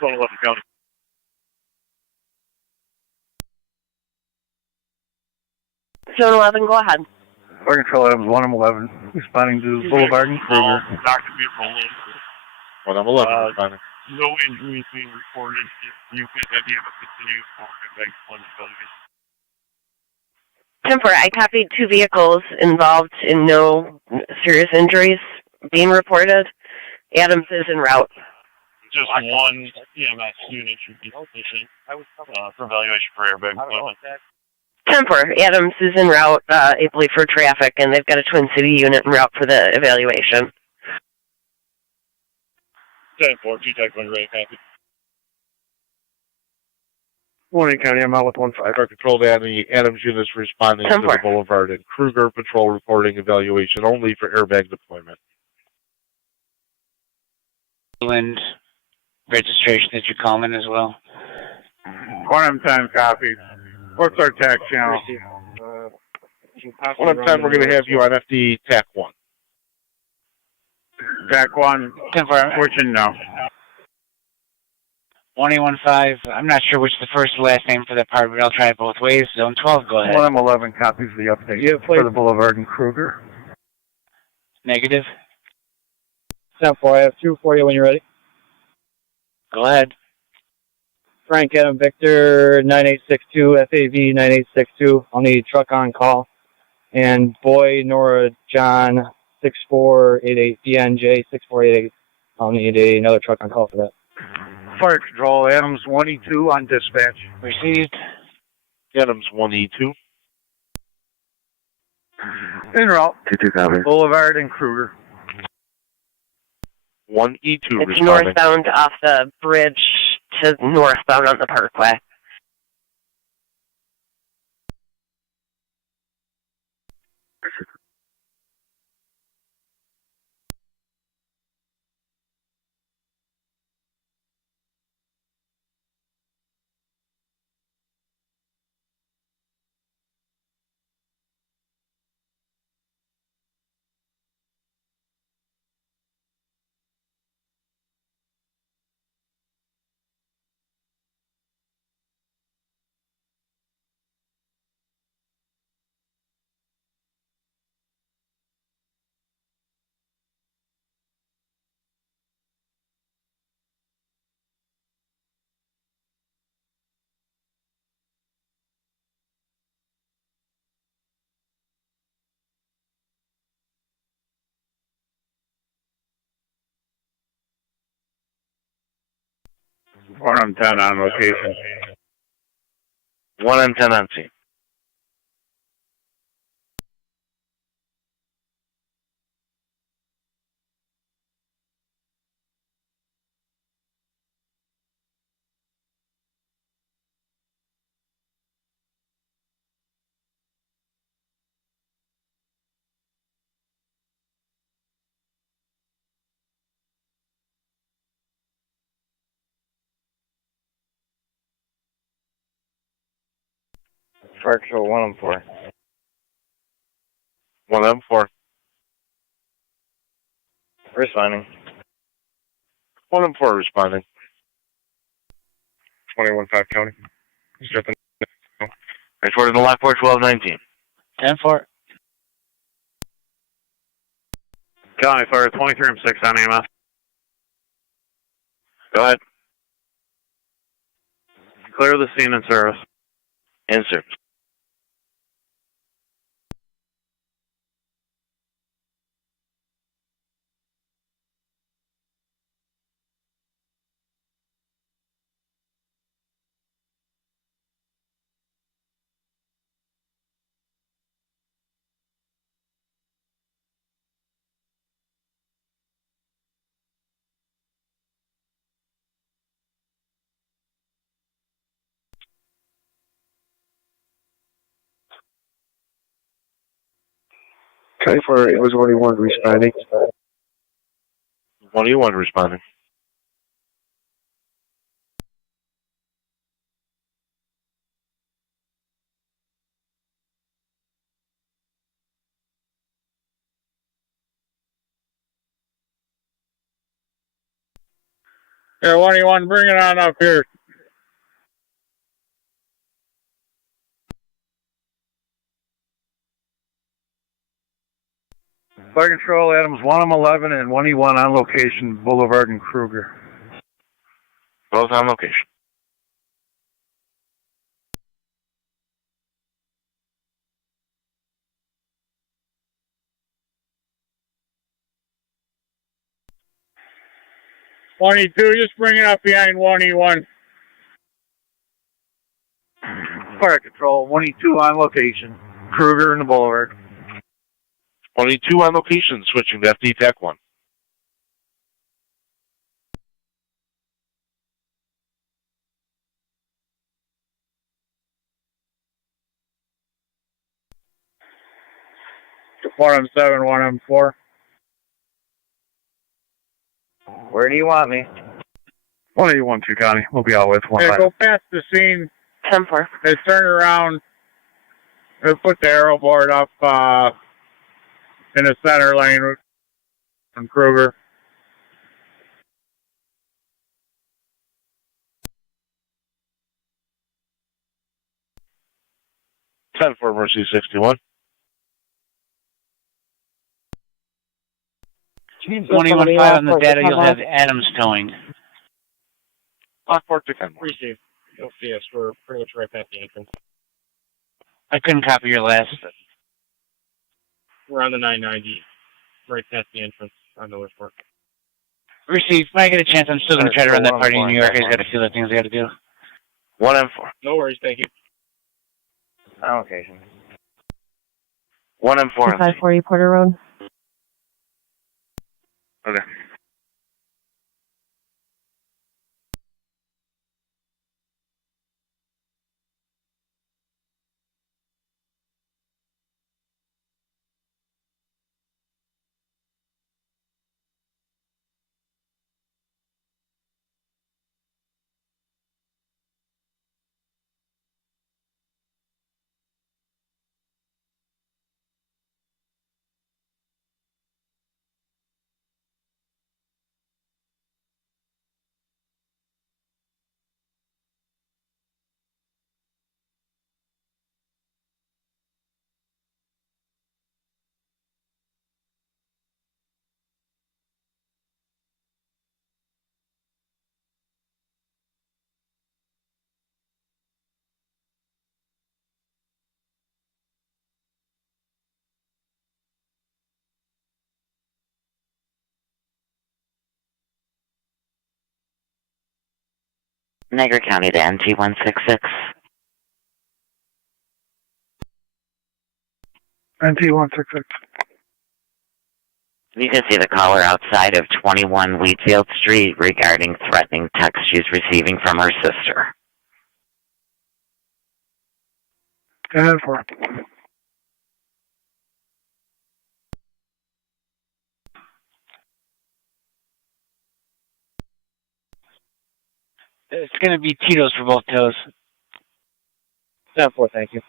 Tonawanda County. Zone 11, go ahead. Fire control items 1M11, responding to Boulevard and Kruger. Dr. Buford. 1M11 responding. No injuries being reported. If you could have you continue for 10-4, I copied 2 vehicles involved in no serious injuries being reported. Adams is en route. just one EMS unit should be sufficient for evaluation for airbag deployment. 10-4, Adams is en route, I believe, for traffic, and they've got a Twin City unit en route for the evaluation. 10-4, T-Tech 1 ready, copy. Warning County, I'm out with 1-5. Our control to the Adams units responding to the Boulevard and Kruger patrol reporting evaluation only for airbag deployment. And registration that you're calling as well. 1M10 copy. What's our TAC channel? 1M10, we're going to have you on FD TAC 1. TAC 1, which and no. 1A15, I'm not sure which is the first or last name for that part, but I'll try it both ways. Zone 12, go ahead. 1M11 copies the update for the Boulevard and Kruger. Negative. 10-4, I have 2 for you when you're ready. Go ahead. Frank Adam Victor 9862, FAV 9862. I'll need truck on call. And Boy Nora John 6488, BNJ 6488. I'll need another truck on call for that. Fire Control, Adams 1E2 on dispatch. Received. Adams 1E2. En route. 2-2 copy. Boulevard and Kruger. 1E2 it's responding. northbound off the bridge to northbound on the parkway. 1M10 on location. 1M10 on scene. Fire Control 1M4. 1M4. Responding. 1M4 responding. 21-5 County. Transported to Lockport 1219. 10-4. County Fire 23M6 on EMS. Go ahead. Clear the scene in service. In service. County Fire, it was 1E1 responding. 1E1 responding. Yeah, 1E1, bring it on up here. Fire Control, Adams 1M11 and 1E1 on location, Boulevard and Kruger. Both on location. Just bring it up behind 1E1. Fire Control, 1E2 on location, Kruger and the Boulevard. 22 on location, switching to FD TAC 1. To 4M7, 1M4. Where do you want me? 1E1 2 County. We'll be out with 1. Yeah, go past the scene. 10-4. They turn around. They put the arrow board up in the center lane from Kruger. For Mercy 61. 21-5 on the data, you'll have Adams towing. Lockport to 10. Receive. You'll see us. We're pretty much right past the entrance. I couldn't copy your last. We're on the 990, right past the entrance on the Lewiston. Receive. When I get a chance, I'm still going to try to run that party in New York. I just got a few other things I got to do. 1M4. No worries, thank you. On location. 1M4. 540 Porter Road. Okay. Niagara County to NT166. NT166. You can see the caller outside of 21 Wheatfield Street regarding threatening texts she's receiving from her sister. Go ahead for it. It's going to be Tito's for both toes. 10-4, thank you.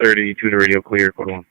$32 to radio clear, code 1.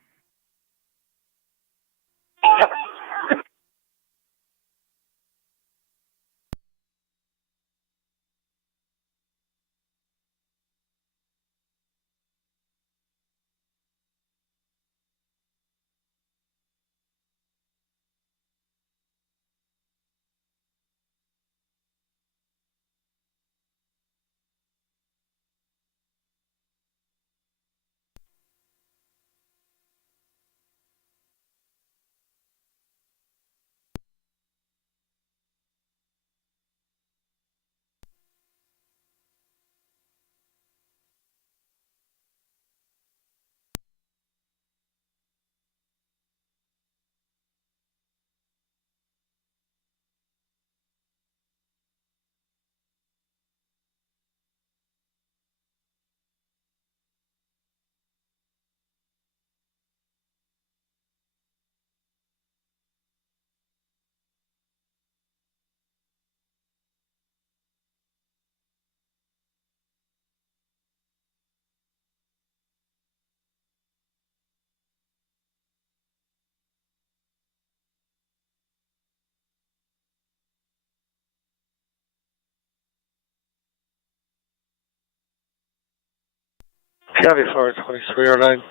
Copy for 2309.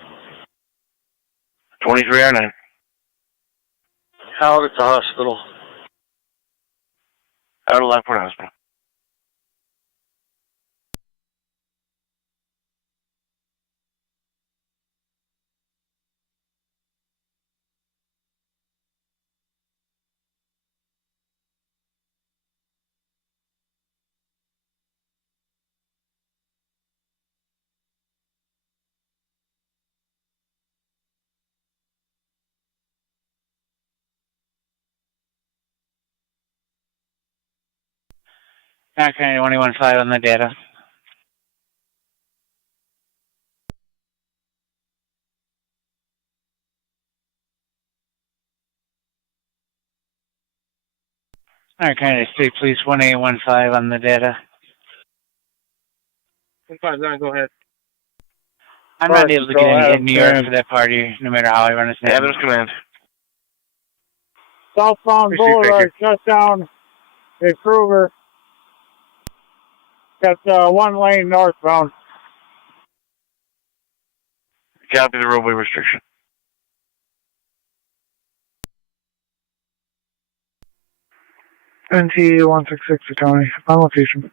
2309. Out at the hospital. Out of Lockport Hospital. Okay, 21.5 on the data. Alright, State Police 1815 on the data. 159, go ahead. I'm not able to get any in New York for that party, no matter how I run a Adams Command. Southbound Boulevard, shut down. Hey, Kruger. Got 1 lane northbound. Copy the roadway restriction. NT166 to Tony. On location.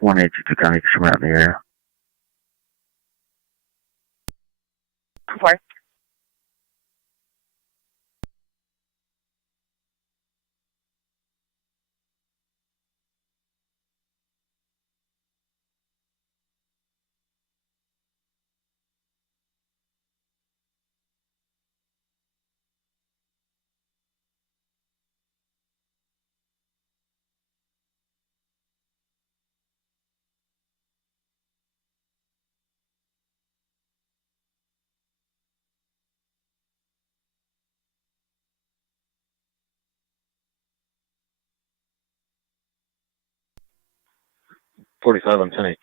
1822 County, show me out in the area. 4. $45 on 10-8.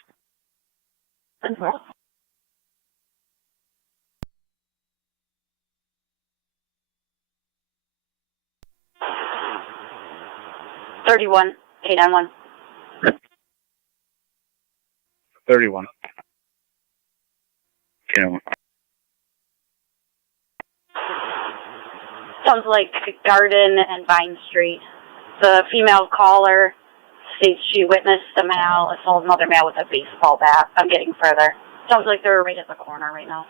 10-4. $31, 891. 31. Okay. Sounds like Garden and Vine Street. The female caller states she witnessed a male assault another male with a baseball bat. I'm getting further. Sounds like they're right at the corner right now.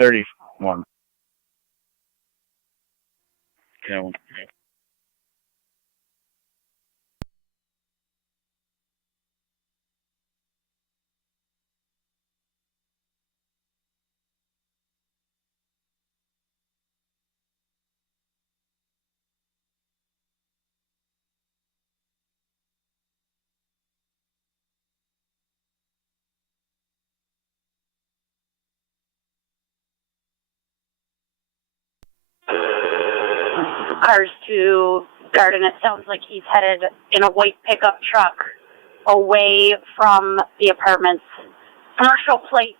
31. Okay. Cars to Garden. It sounds like he's headed in a white pickup truck away from the apartments. Commercial plates,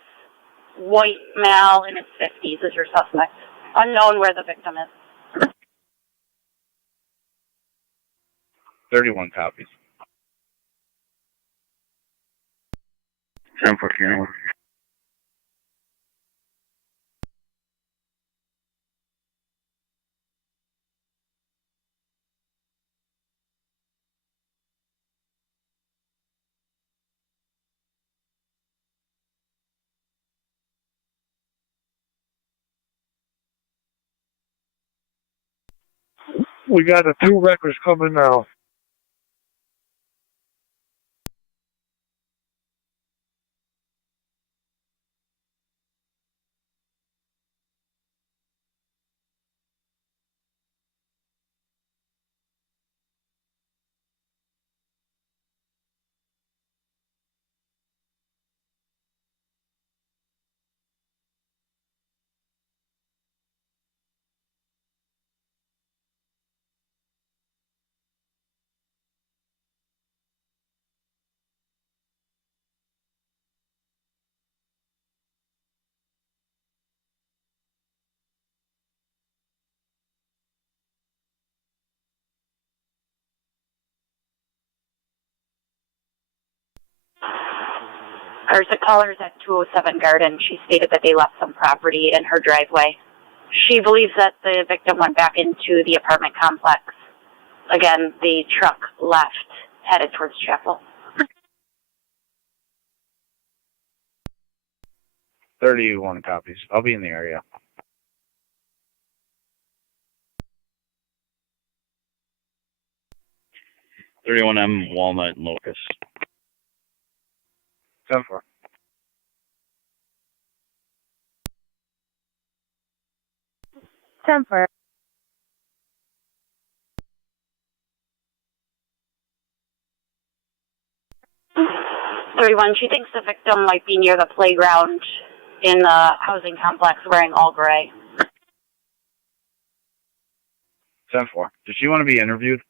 white male in his 50s is your suspect. Unknown where the victim is. 31 copies. 7 for Karen. We got the 2 records coming now. There's a caller's at 207 Garden. She stated that they left some property in her driveway. She believes that the victim went back into the apartment complex. Again, the truck left, headed towards Chapel. 31 copies. I'll be in the area. M Walnut and Locust. 10-4. 10-4. She thinks the victim might be near the playground in the housing complex wearing all gray. 10-4. Does she want to be interviewed?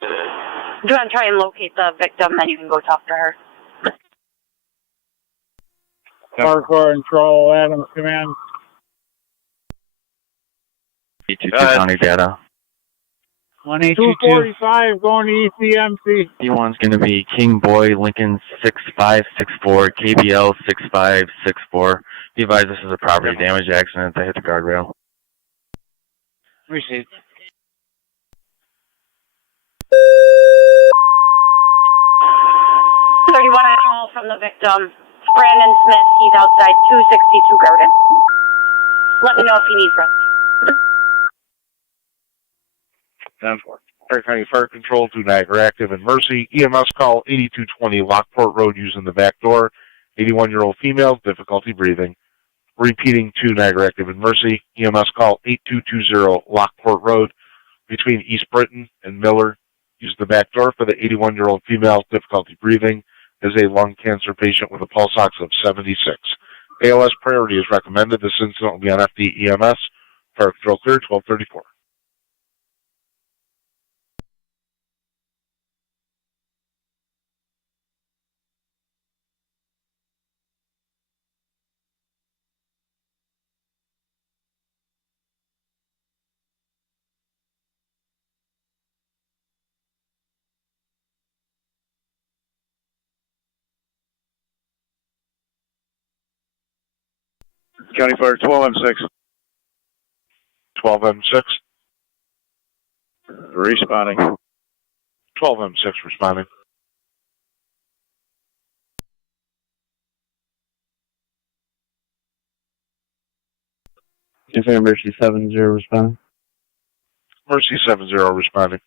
Do you want to try and locate the victim, then you can go talk to her? Hardcore control, Adams command. 22 County data. 245 going to ECMC. P1's going to be King Boy Lincoln 6564, KBL 6564. Be advised this is a property damage accident that hit the guardrail. Received. $31 a call from the victim. Brandon Smith, he's outside 262 Garden. Let me know if he needs rescue. 10-4. Perry County Fire Control to Niagara Active and Mercy. EMS call 8220 Lockport Road using the back door. 81-year-old female, difficulty breathing. Repeating to Niagara Active and Mercy. EMS call 8220 Lockport Road between East Britain and Miller. Use the back door for the 81-year-old female, difficulty breathing, is a lung cancer patient with a pulse ox of 76. ALS priority is recommended. This incident will be on FD EMS. Fire Control clear, 1234. County Fire 12M6. 12M6. Responding. 12M6 responding. Mercy 70 responding. Mercy 70 responding.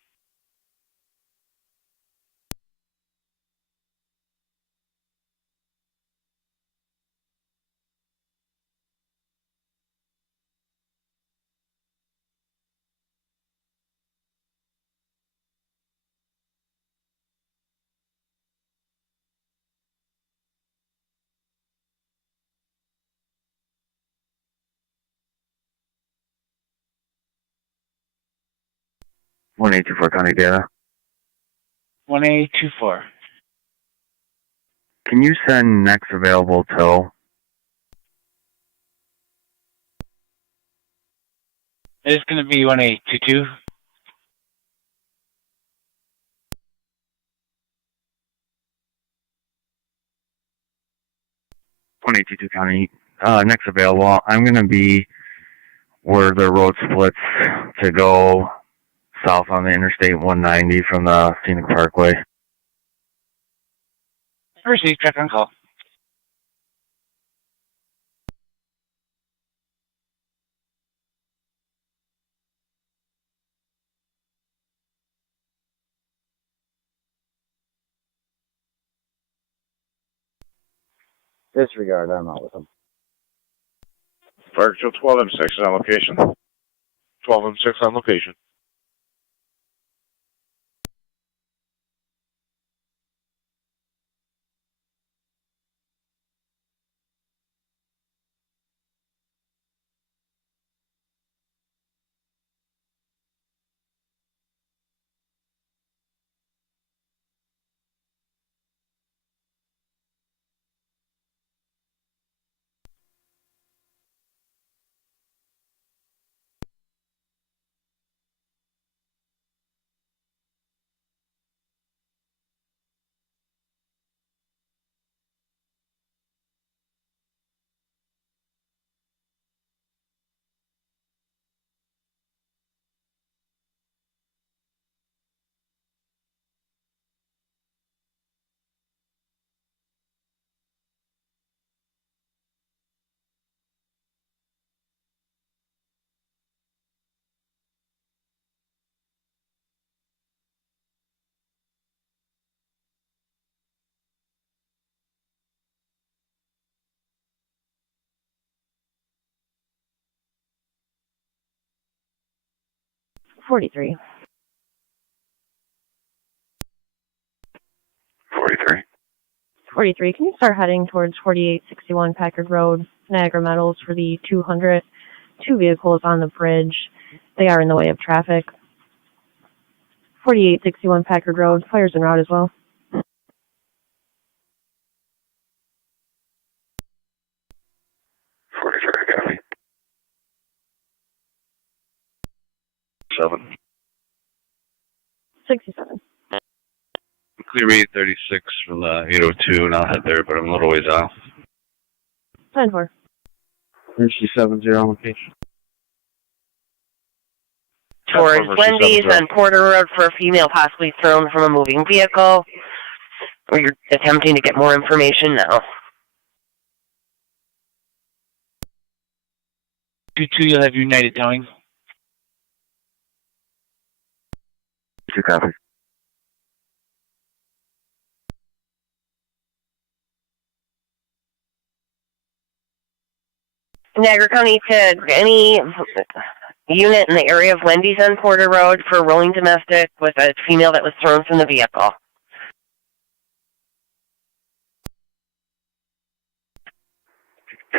One 824 County Data. 1824. Can you send next available tow? It's going to be 1822. County. Next available. I'm going to be where the road splits to go south on the Interstate 190 from the Scenic Parkway. Received. Check on call. Disregard, I'm out with them. Fire Control 12M6 on location. 12M6 on location. $43. 43. Can you start heading towards 4861 Packard Road, Niagara Metals for the 200? Two vehicles on the bridge. They are in the way of traffic. 4861 Packard Road. Fire's en route as well. Copy. 7. 67. Clear 836 from the 802, and I'll head there, but I'm a little ways off. 10-4. Mercy 70 on location. towards Wendy's on Porter Road for a female possibly thrown from a moving vehicle. Or you're attempting to get more information now. 2-2, you'll have United Towing. 2 copies. Niagara County to any unit in the area of Wendy's on Porter Road for rolling domestic with a female that was thrown from the vehicle.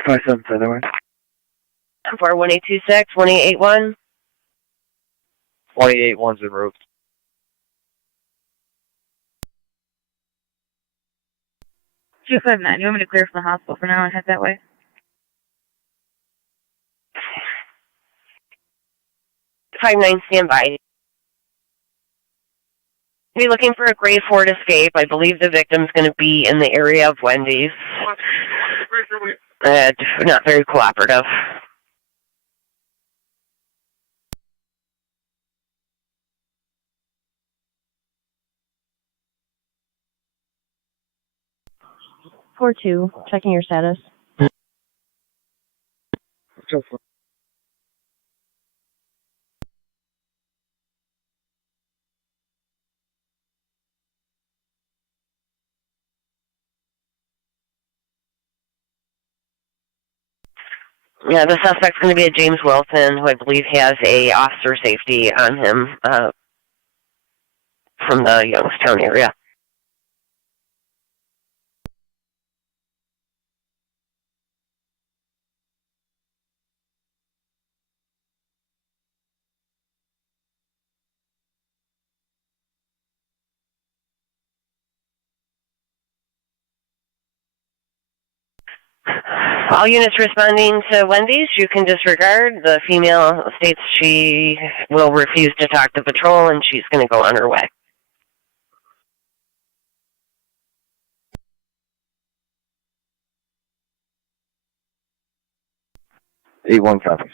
5-7, otherwise. For 1826, 1881. 1881's en route. Two 259. You want me to clear from the hospital for now and head that way? Five 9, stand by. Be looking for a grade Ford Escape. I believe the victim's going to be in the area of Wendy's. Not very cooperative. Four 2, checking your status. Yeah, the suspect's going to be a James Wilson, who I believe has a officer safety on him from the Youngstown area. All units responding to Wendy's, you can disregard. The female states she will refuse to talk to patrol and she's going to go on her way. One copies.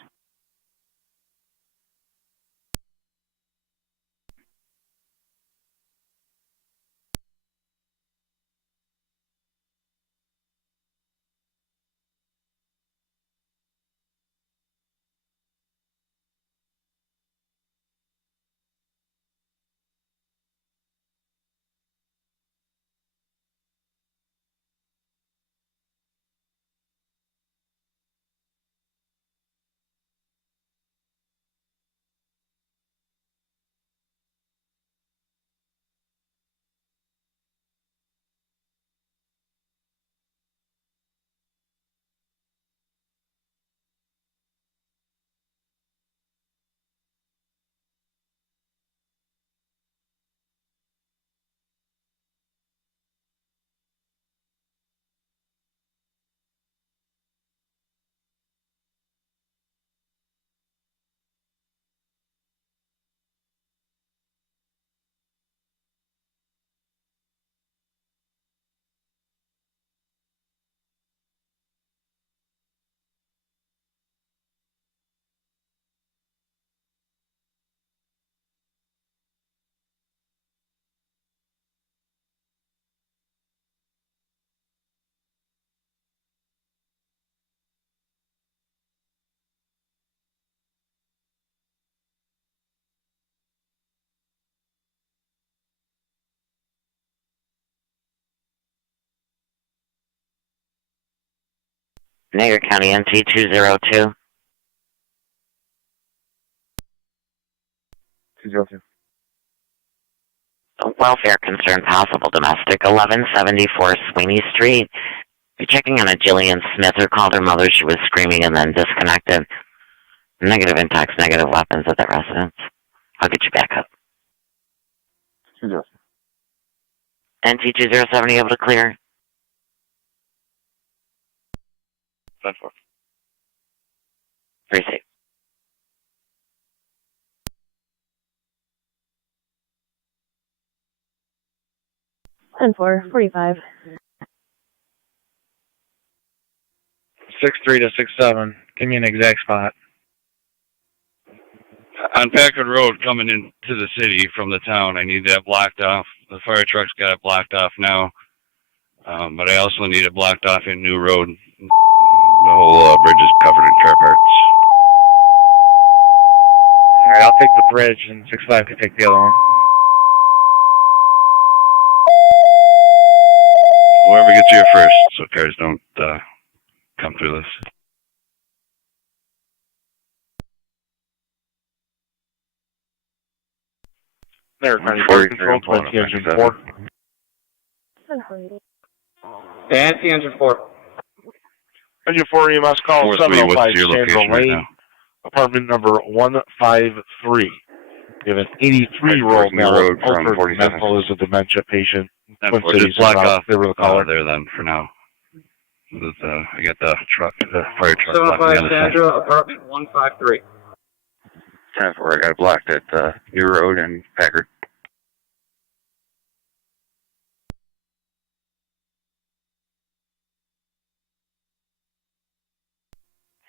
Niagara County NT 202. 202. Welfare concern, possible domestic, 1174 Sweeney Street. You're checking on a Jillian Smith who called her mother. She was screaming and then disconnected. Negative intox, negative weapons at that residence. I'll get you back up. 202. NT 207, are you able to clear? 10-4. 3-6. And 4:45. 6-3 to 6-7. Give me an exact spot. On Packard Road coming into the city from the town, I need that blocked off. The fire truck's got it blocked off now, but I also need it blocked off in New Road. The whole bridge is covered in car parts. All right, I'll take the bridge, and 6-5 can take the other one. Whoever gets here first, so cars don't come through this. There, Fire Control, 20 Engine 4. Fancy Engine 4. Engine 4 EMS call 705 what's your Sandra location right Lane, now? apartment number 153. You have an 83-year-old male, altered mental, is a dementia patient. Twin Cities, Just block off they were the caller. there then for now. I got the truck, the fire truck. 705 Sandra, apartment 153. 10-4, I got it blocked at New Road and Packard.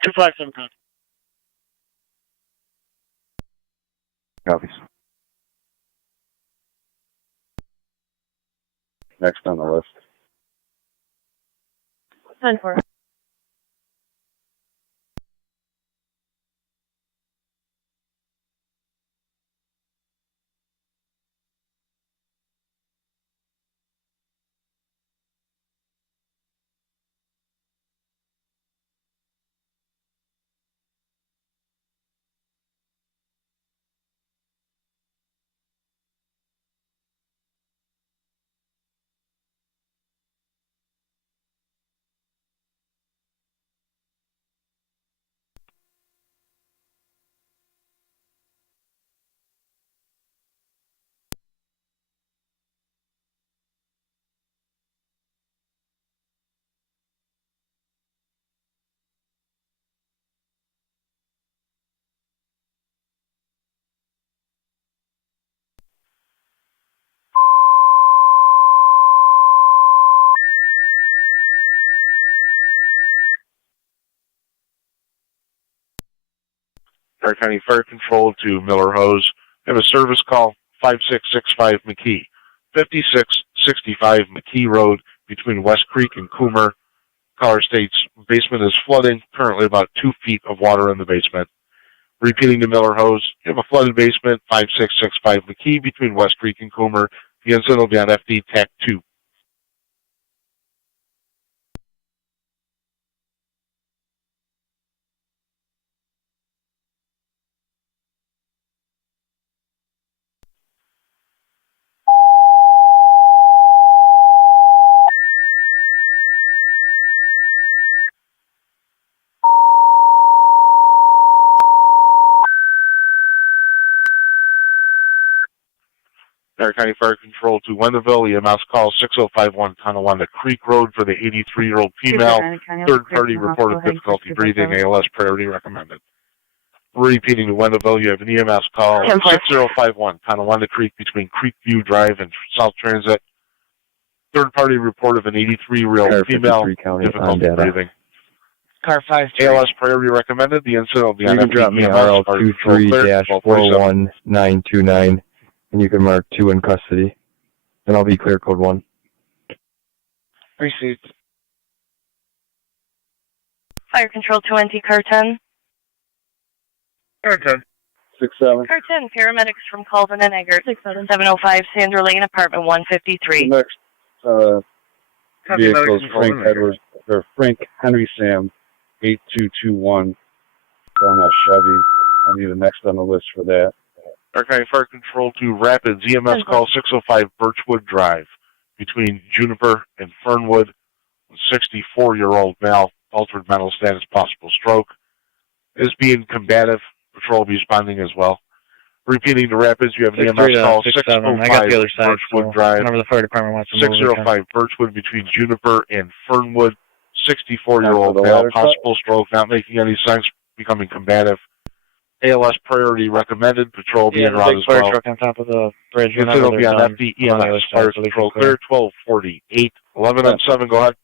Two 5-7 con. Copies. Next on the list. 10-4. Stark County Fire Control to Miller Hose. Have a service call 5665 McKee. 5665 McKee Road between West Creek and Coomer. Caller states basement is flooding. Currently about 2 feet of water in the basement. Repeating to Miller Hose. You have a flooded basement 5665 McKee between West Creek and Coomer. The incident will be on FD TAC 2. Niagara County Fire Control to Wenderville, EMS call 6051 Tonawanda Creek Road for the 83-year-old female. Third party reported difficulty breathing, ALS priority recommended. Repeating to Wenderville, you have an EMS call 6051 Tonawanda Creek between Creekview Drive and South Transit. Third party report of an 83-year-old female, difficulty breathing. Car 5. ALS priority recommended. The incident will be on you can drop me RL23-41929, and you can mark 2 in custody, and I'll be clear code 1. Received. Fire Control 2NT, car 10. Car 10. 6-7. Car 10, paramedics from Colvin and Eggert. 705 Sandra Lane, apartment 153. Next vehicle is Frank Edwards, or Frank Henry Sam, 8221. On that Chevy. I need the next on the list for that. Archive Fire Control to Rapids, EMS call 605 Birchwood Drive between Juniper and Fernwood. 64-year-old male, altered mental status, possible stroke. Is being combative. Patrol will be responding as well. Repeating to Rapids, you have an EMS call 605 I got the other side, Birchwood Drive. Whenever the fire department wants to move, 605 Birchwood between Juniper and Fernwood. 64-year-old male, possible stroke, not making any sense, becoming combative. ALS priority recommended. Patrol will be en route as well. Fire truck on top of the bridge. It'll be on FD EMS. Fire Control clear 1248. 11 go ahead.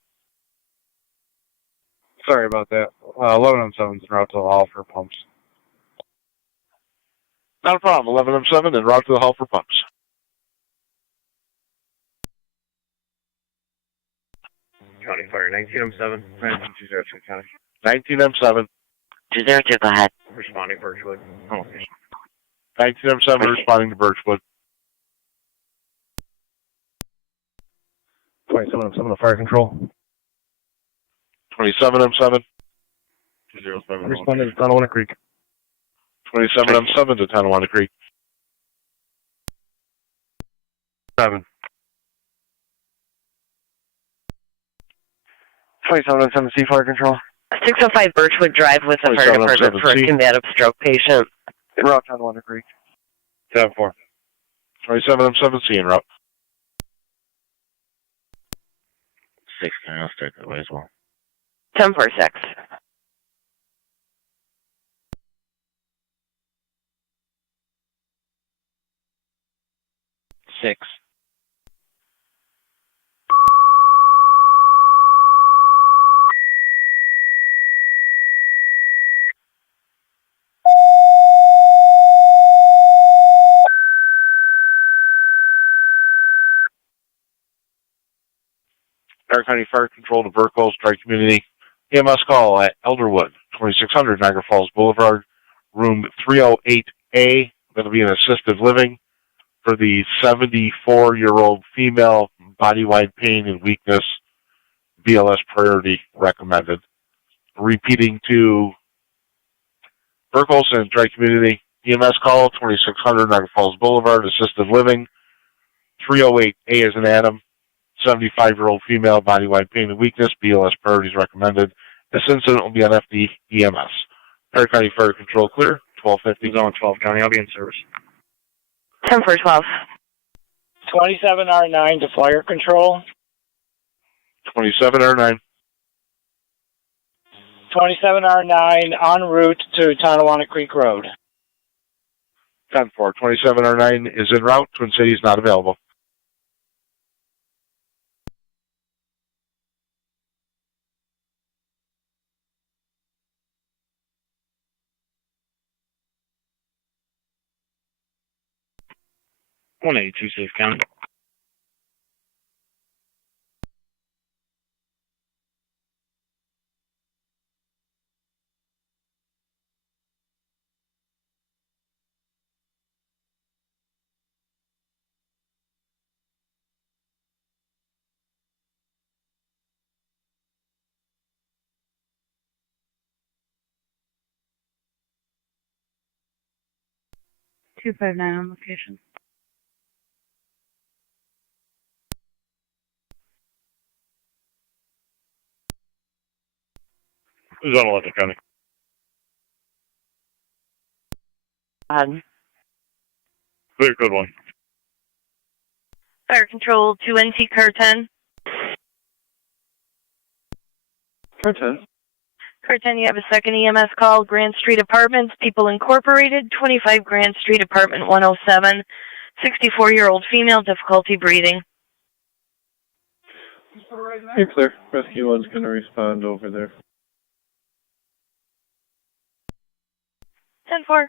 Sorry about that. 11 on 7's en route to all for pumps. Not a problem. 11M7 and route to the hall for pumps. County Fire, 19M7, 1902 County. 19M7. 202, go ahead. Responding Birchwood. Oh, okay. 19M7 responding to Birchwood. 27M7 to fire control. 27M7. 207. Responding to Tonawanda Creek. 27M7 to Tonawanda Creek. 7. 27M7 C fire control. 605 Birchwood Drive with the fire department for a combative stroke patient. En route Tonawanda Creek. 7-4. 27M7C en route. 6, I'll start that way as well. 10-4-6. 6. Niagara County Fire Control to Burkos, Tri-Community. EMS call at Elderwood, 2600 Niagara Falls Boulevard, room 308A. That'll be an assisted living for the 74-year-old female, body-wide pain and weakness, BLS priority recommended. Repeating to Burkos and Tri-Community, EMS call, 2600 Niagara Falls Boulevard, assisted living, 308A as an Adam. 75-year-old female, body-wide pain and weakness, BLS priorities recommended. This incident will be on FD EMS. Niagara County Fire Control clear, 1250. Zone 12 County, I'll be in service. 10-4-12. 27R9 to fire control. 27R9. 27R9 en route to Tonawanda Creek Road. 10-4. 27R9 is en route. Twin Cities not available. .182 Safe County. .259 on location. Zone 11 County. Clear code 1. Fire Control 2NT Car 10. Car 10. Car 10, you have a second EMS call. Grand Street Apartments, People Incorporated, 25 Grand Street, Apartment 107. 64-year-old female, difficulty breathing. You're clear. Rescue 1's going to respond over there. 10-4.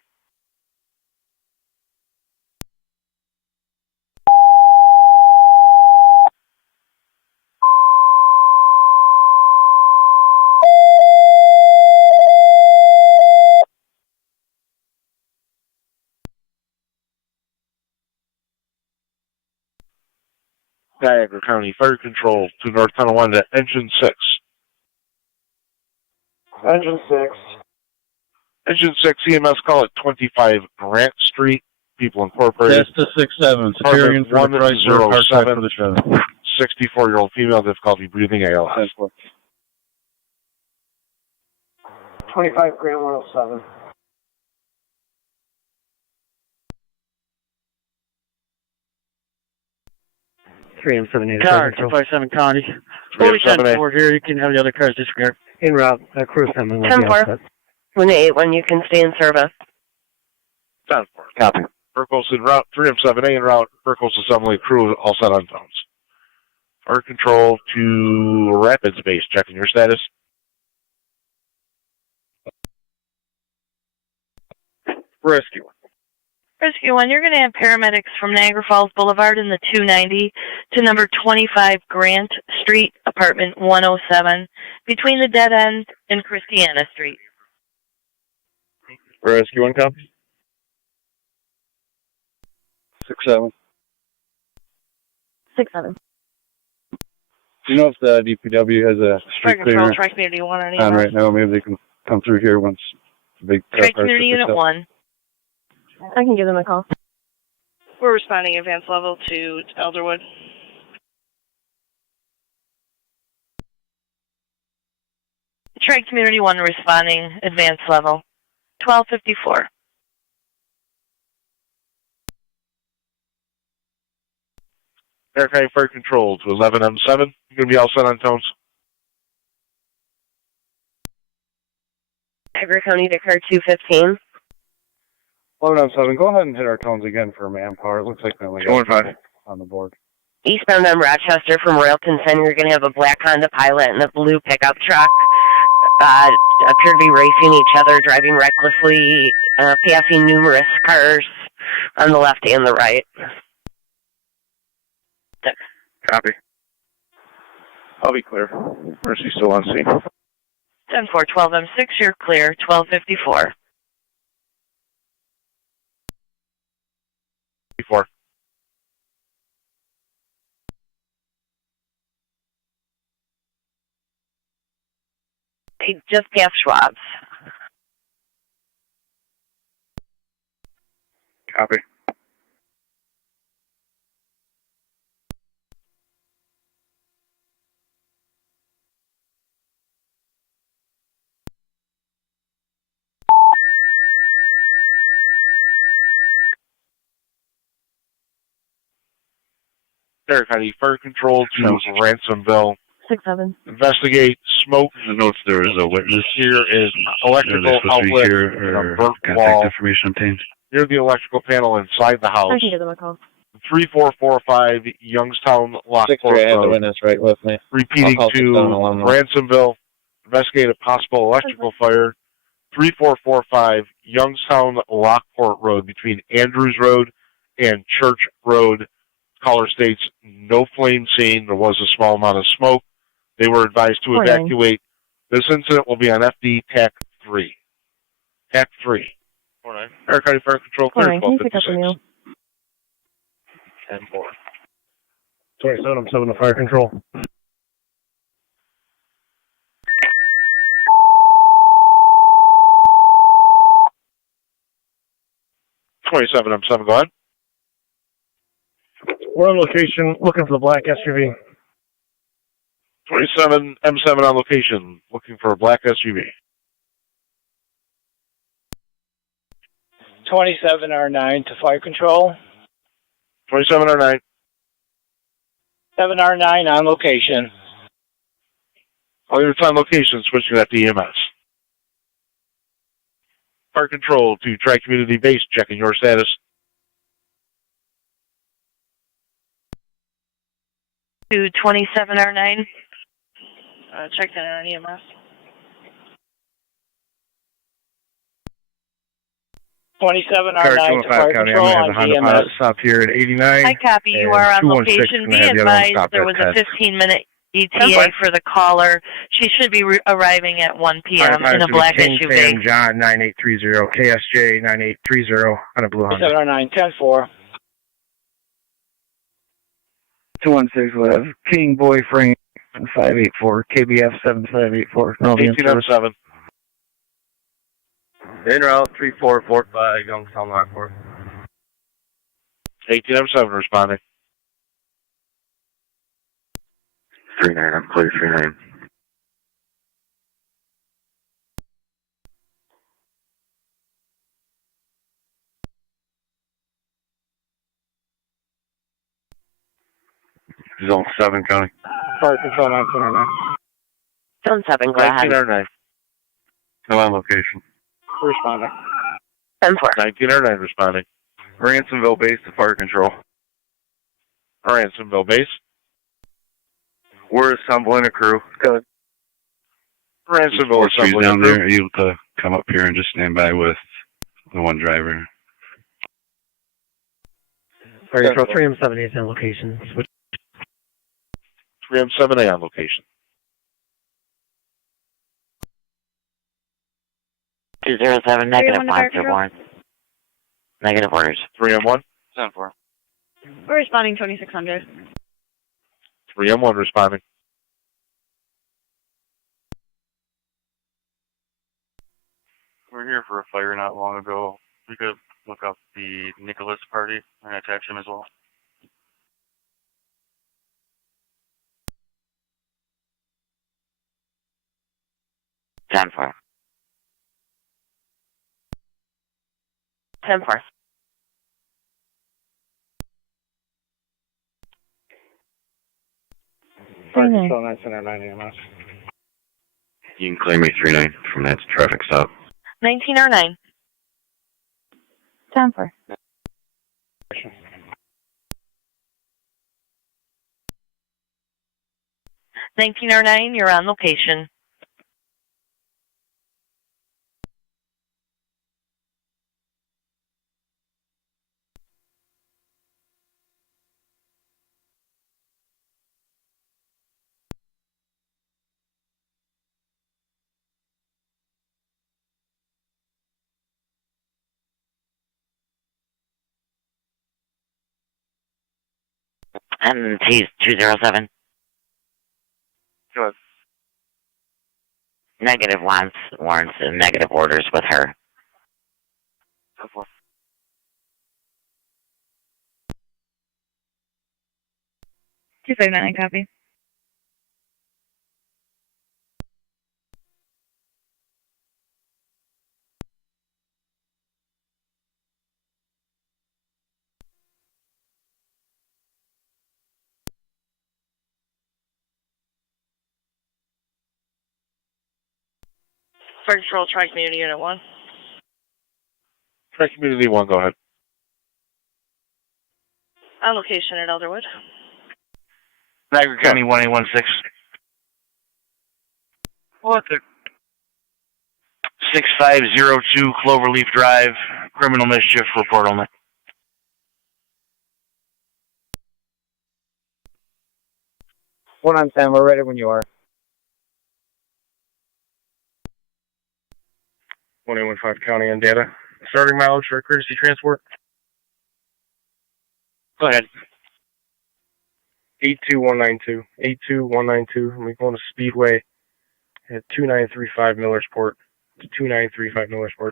Niagara County Fire Control to North Tonawanda, Engine 6. Engine 6. Engine 6 EMS call at 25 Grant Street, People Incorporated. That's the 6-7. Superior for the Chrysler, hard side for the Chevy. 64-year-old female, difficulty breathing, ALS. 25 Grand 107. Car 257 County. 47 here, you can have the other cars disregard. En route, cruise time. 10-4. When 8-1, you can stay in service. 10-4. Copy. Burkos en route, 3M7A en route, Burkos Assembly crew all set on phones. Fire Control to Rapids Base, checking your status. Rescue. Rescue 1, you're going to have paramedics from Niagara Falls Boulevard in the 290 to number 25 Grant Street, apartment 107, between the dead end and Christiana Street. Rescue 1, copy. 6-7. 6-7. Do you know if the DPW has a street cleaner Tri-Community 1 on right now? Maybe they can come through here once the big car Tri-Community Unit 1. I can give them a call. We're responding advanced level to Elderwood. Tri-Community 1 responding advanced level. 1254. Air County Fire Control to 11M7. You're going to be all set on tones. Niagara County to car 215. 11M7, go ahead and hit our tones again for manpower. It looks like we only got on the board. Eastbound on Rochester from Royalton Center, you're going to have a black Honda Pilot and a blue pickup truck. Appear to be racing each other, driving recklessly, passing numerous cars on the left and the right. Copy. I'll be clear. Mercy still on scene. 10-4, 12M6, you're clear. 1254. 54. They just passed Schwab's. Copy. Air County Fire Control to Ransomville. 6-7. Investigate smoke. I know if there is a witness. Here is electrical outlet here, and a or burnt contact wall. information obtained. Near the electrical panel inside the house. I can give them a call. 3445 Youngstown, Lockport I have the Road. witness right with me. Repeating I'll call to 611. Ransomville. Investigate a possible electrical fire. 3445 Youngstown, Lockport Road between Andrews Road and Church Road. Caller states no flame seen. There was a small amount of smoke. They were advised to evacuate. This incident will be on FD TAC 3. TAC 3. 49. Air County Fire Control clear. Can you pick up the meal? 10-4. 27, I'm 7 to Fire Control. I'm 7. Go ahead. We're on location looking for the black SUV. 27 M7 on location, looking for a black SUV. 27R9 to Fire Control. 27 R9. 7R9 on location. All units on location, switching that to EMS. Fire Control to Tri-Community Base, checking your status. To 27R9. Check that on EMS. 27R9 to Fire Control on EMS. Stop here at 89. Hi, copy. You are on location. Be advised there was a 15-minute ETA for the caller. She should be arriving at 1 p.m. in a black SUV. John 9830, KSJ 9830 on a blue Honda. 27R9, 10-4. 216, we have King Boy Frank 584, KBF 7584. 1807. En route 3445, Youngstown, Lockport. 1807 responding. 39, I'm clear, 39. Zone 7, County. Fire Control 929. Zone 7, go ahead. 1909. Still on location. Responding. 10-4. 1909 responding. Ransomville Base to Fire Control. Ransomville Base. We're assembling a crew. Good. Ransomville assembling down a crew. there. Are you able to come up here and just stand by with the one driver? Fire Control 3M7A on location. Switch. 3M7A on location. 207, negative 1, Negative orders. 3M1. 10-4. We're responding 2600. 3M1 responding. We're here for a fire not long ago. We could look up the Nicholas party and attach him as well. Ten four. 10-4. Fire Control 909 AMS. You can claim me 39 from that traffic stop. 1909. 10-4. You're on location. And T's 207. Go ahead. Negative warrants and negative orders with her. 10-4. Two 599 copy. Fire Control, Tri-Community Unit 1. Tri-Community 1, go ahead. On location at Elderwood. Niagara County 1816. What the? 6502 Cloverleaf Drive, criminal mischief report only. One on 10, we're ready when you are. 1815 County and data. Starting mileage for courtesy transport. Go ahead. 82192. 82192. We're going to Speedway at 2935 Millersport. 2935 Millersport.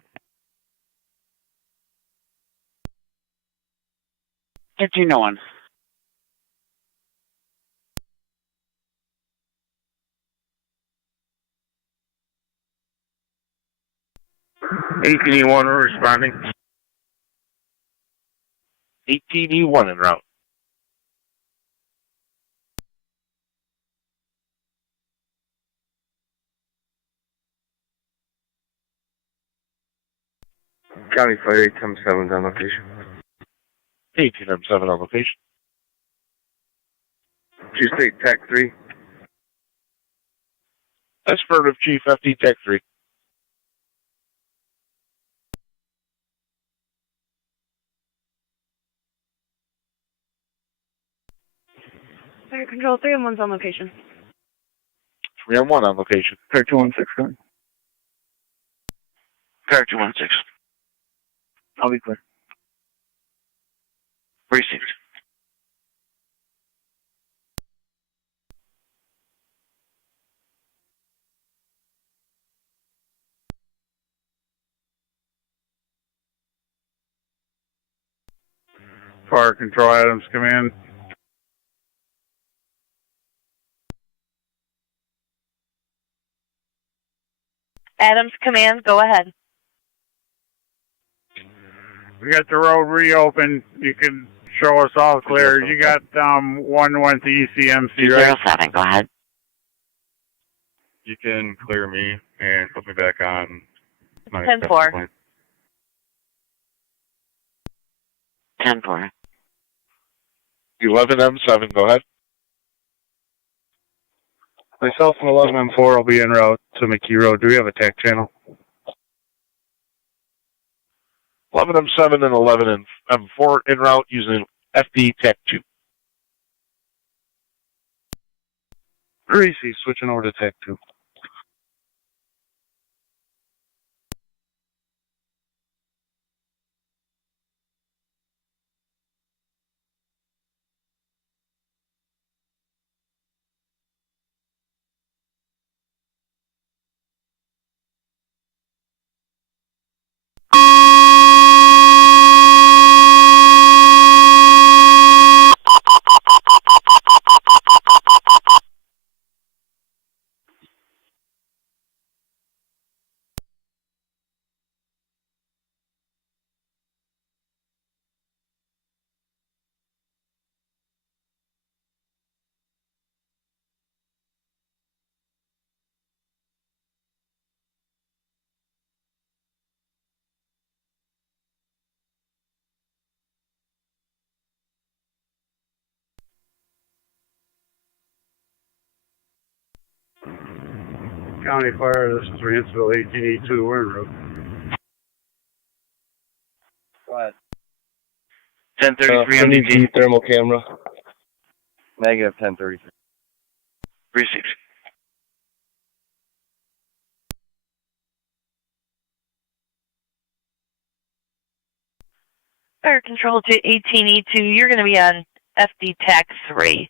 1501. ATD1, we're responding. ATD1 en route. County Fire 877 on location. 18M7 on location. Chief State TAC 3. Affirmative, Chief. FD TAC 3. Fire Control 3M1's on location. 3M1 on location. Fire 216. Car 216. I'll be clear. Received. Fire Control Adams, come in. Adams Command, go ahead. We got the road reopened. You can show us all clear. You got 1 went to ECMC, right? 207, go ahead. You can clear me and put me back on my 10-4. 10-4. 11M7, go ahead. Myself and 11M4 will be en route to McKee Road. Do we have a TAC channel? 11M7 and 11M4 en route using FD TAC 2. Greasy, switching over to TAC 2. County Fire, this is Ransville 1882, we're en route. Go ahead. 1033 MDT thermal camera. Negative 1033. Received. Fire control to 18E2. You're going to be on FD TAC 3.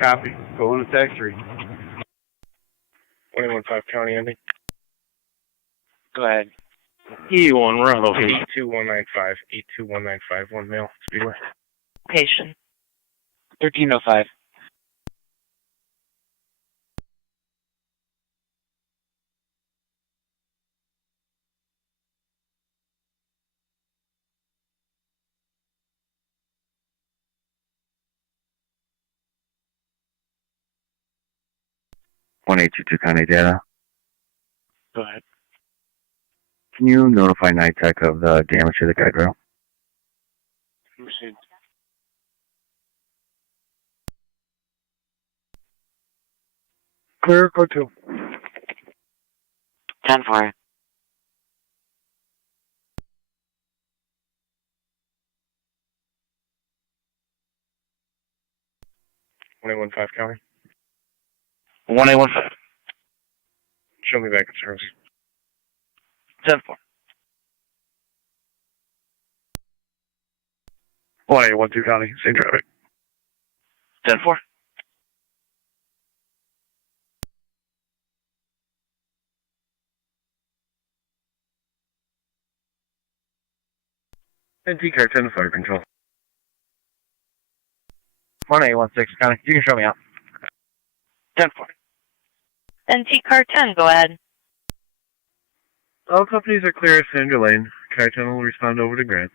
Copy. Going to TAC 3. 21.5 county ending. Go ahead. E1, we're on location. 82195. 82195. 1 male. Speedway. Location. 1305. One 822 County Data. Go ahead. Can you notify NITEC of the damage to the guide rail? Received. Clear, go 2. 10-4. One 5 county. 1815. Show me back in service. 10-4. 1812 County, same traffic. 10-4. NT car 10 to fire control. 1816 County, you can show me out. 10-4. NT car 10, go ahead. All companies are clear at Sandra Lane. Car 10 will respond over to Grant.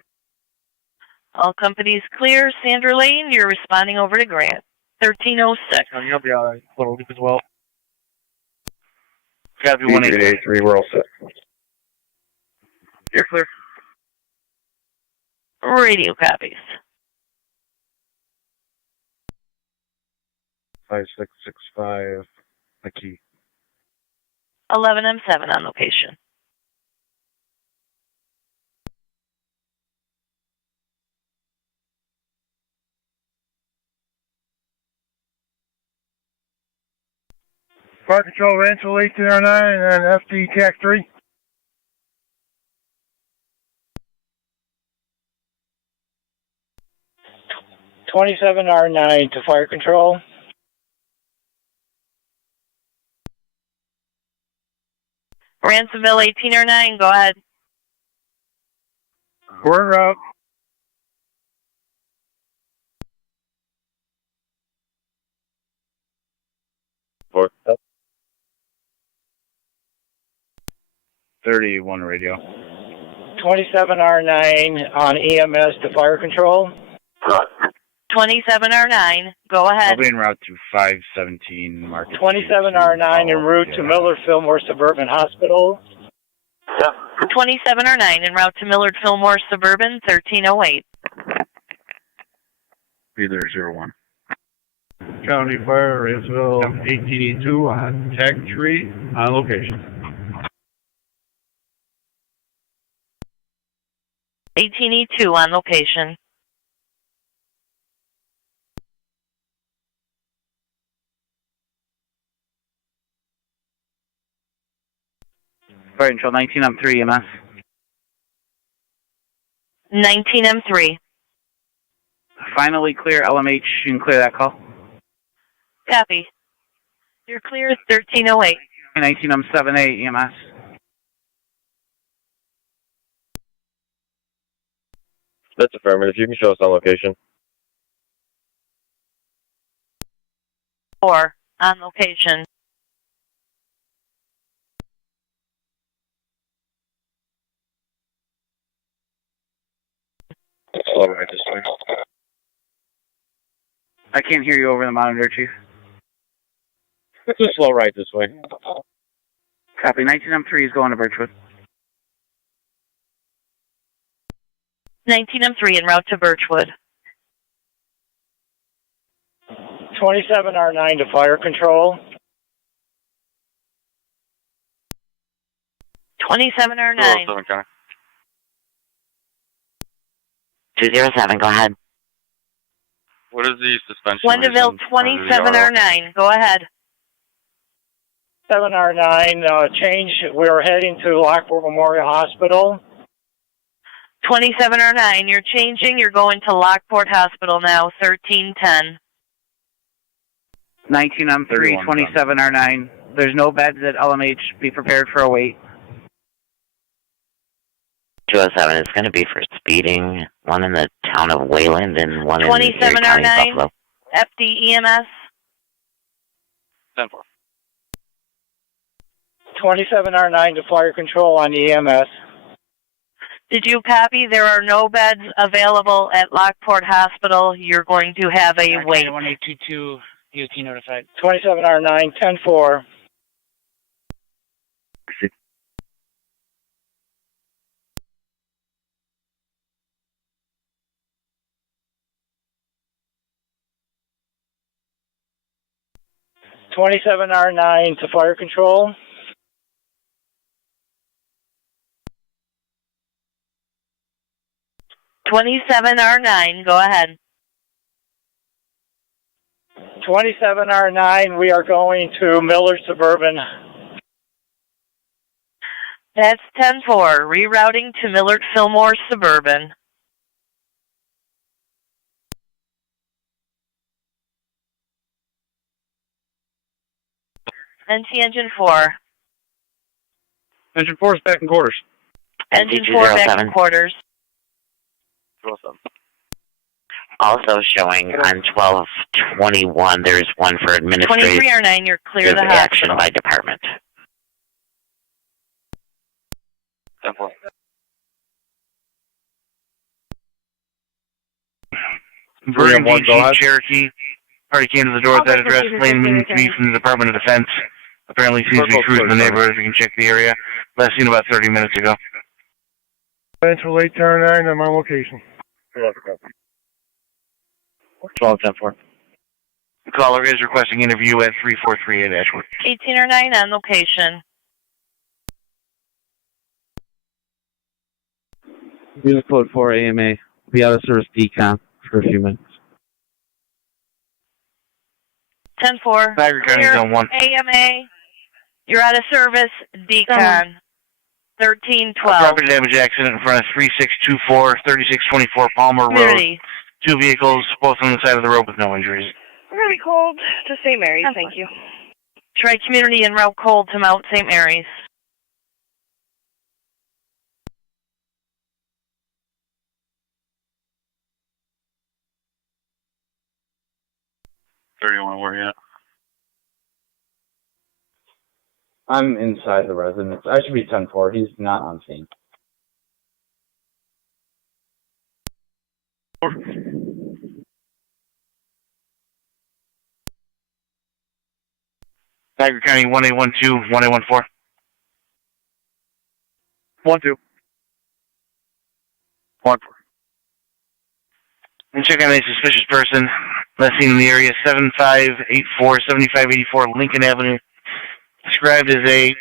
All companies clear. Sandra Lane, you're responding over to Grant. 1306. You'll be all right. Little loop as well. Copy 1883, we're all set. You're clear. Radio copies. 5665, a key. 11M7 on location. Fire Control Rancho 1809 and FD TAC 3. R9 to fire control. Ransomville 1809, go ahead. We're en route. Four. 31 radio. 27R9 on EMS to fire control. 27R9, go ahead. I'll be en route to 517 Market. 27R9 en route to Millard Fillmore Suburban Hospital. 27R9 en route to Millard Fillmore Suburban, 1308. Either 01. County Fire, Ransville 1882 on TAC 3 on location. 18E2 on location. Fire control 19M3 EMS. 19M3. Finally clear LMH. You can clear that call. Copy. You're clear 1308. 19M78 EMS. That's affirmative. You can show us on location. 4 on location. All right, this way. I can't hear you over the monitor, Chief. It's a slow ride this way. Copy. 19M3 is going to Birchwood. 19M3 en route to Birchwood. 27R9 to fire control. 27R9. 207, go ahead. What is the suspension? Wendeville 27R9, go ahead. 7R9, change. We're heading to Lockport Memorial Hospital. 27R9, you're changing. You're going to Lockport Hospital now, 1310. 19M3, 27R9. There's no beds at LMH. Be prepared for a wait. 207 is going to be for speeding. One in the town of Wayland and one in Erie County, 27R9, Buffalo. FDEMS. 10-4. 27R9 to fire control on EMS. Did you copy? There are no beds available at Lockport Hospital. You're going to have a wait. 1822, DOT notified. 27R9, 10-4. R9 to fire control. 27R9, go ahead. 27R9, we are going to Millard Suburban. That's 10-4, rerouting to Millard Fillmore Suburban. NT Engine 4. Engine 4 is back in quarters. Engine 4 back in quarters. Also showing on 1221, there's one for administrative 23R9, you're clear the action hospital. by department. Vernon DG Cherokee. Party came to the door at that address, claiming to be from the Department of Defense. Apparently seems to be cruising the neighborhood if you can check the area. Last seen about 30 minutes ago. Central 809, I'm on location. 12-10-4. The caller is requesting interview at 3438 Ashwood. 18R9 on location. Unit code 4 AMA. Be out of service decon for a few minutes. 10-4. Niagara County Zone 1. AMA. You're out of service. Decon. 1312. Property damage accident in front of 3624, 3624 Palmer Road. Community. 2 vehicles, both on the side of the road with no injuries. We're going to be called to St. Mary's, thank you. Try community en route cold to Mount St. Mary's. Where you at? I'm inside the residence. I should be 10-4. He's not on scene. Niagara County 1812, 1814. 1-2. 1-4. And check on a suspicious person. Last seen in the area, 7584, 7584 Lincoln Avenue. Described as a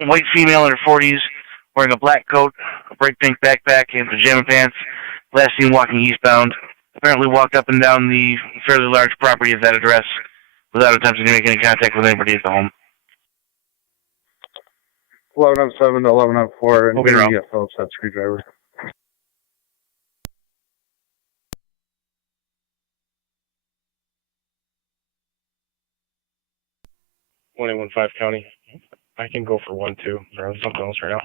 white female in her 40s wearing a black coat, a bright pink backpack, and pajama pants. Last seen walking eastbound. Apparently walked up and down the fairly large property of that address without attempting to make any contact with anybody at the home. 1107 to 1104, and Open route. get Phillips that screwdriver. One 5 County. I can go for 1-2. Or something else right now.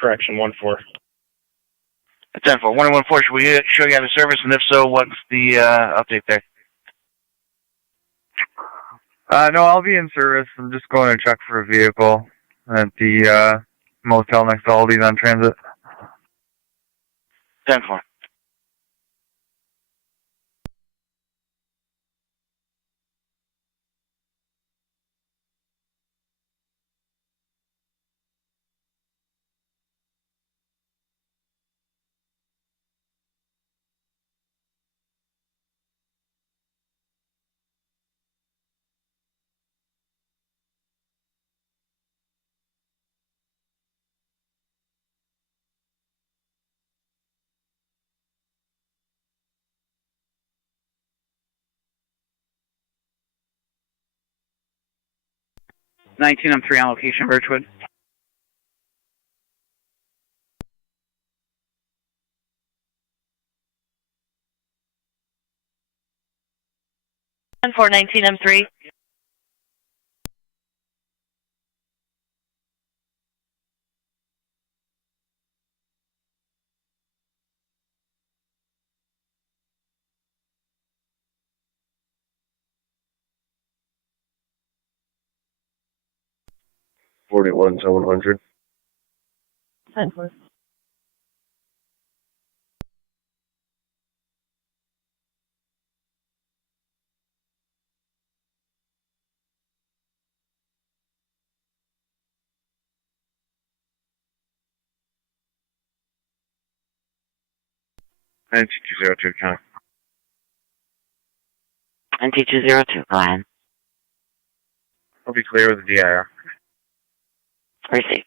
Correction, 1-4. 10-4. 114, should we show you out of service? And if so, what's the update there? No, I'll be in service. I'm just going to check for a vehicle at the motel next to Aldi's on Transit. 10-4. I'm 3 on location, Birchwood. And 419 M3. Forty-one to 100. 10-4. And 202, County. And 202, go ahead. I'll be clear with the DIR. Received.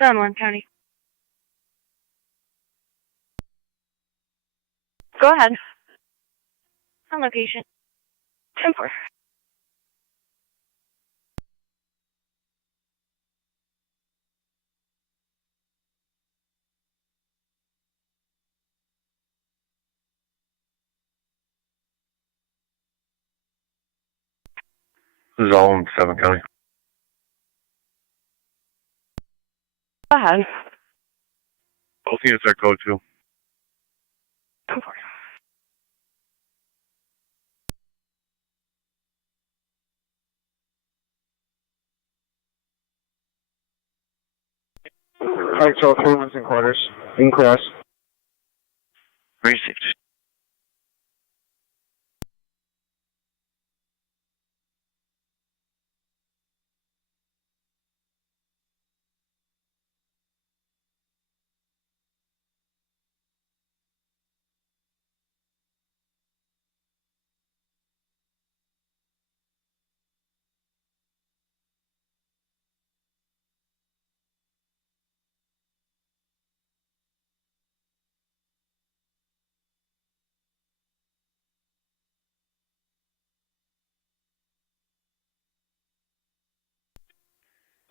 One County. Go ahead. On location. 10-4. This is all in 7 County. Go ahead. Both units are code 2. 10-4. Alright, so 3 months in quarters. In cross. Received.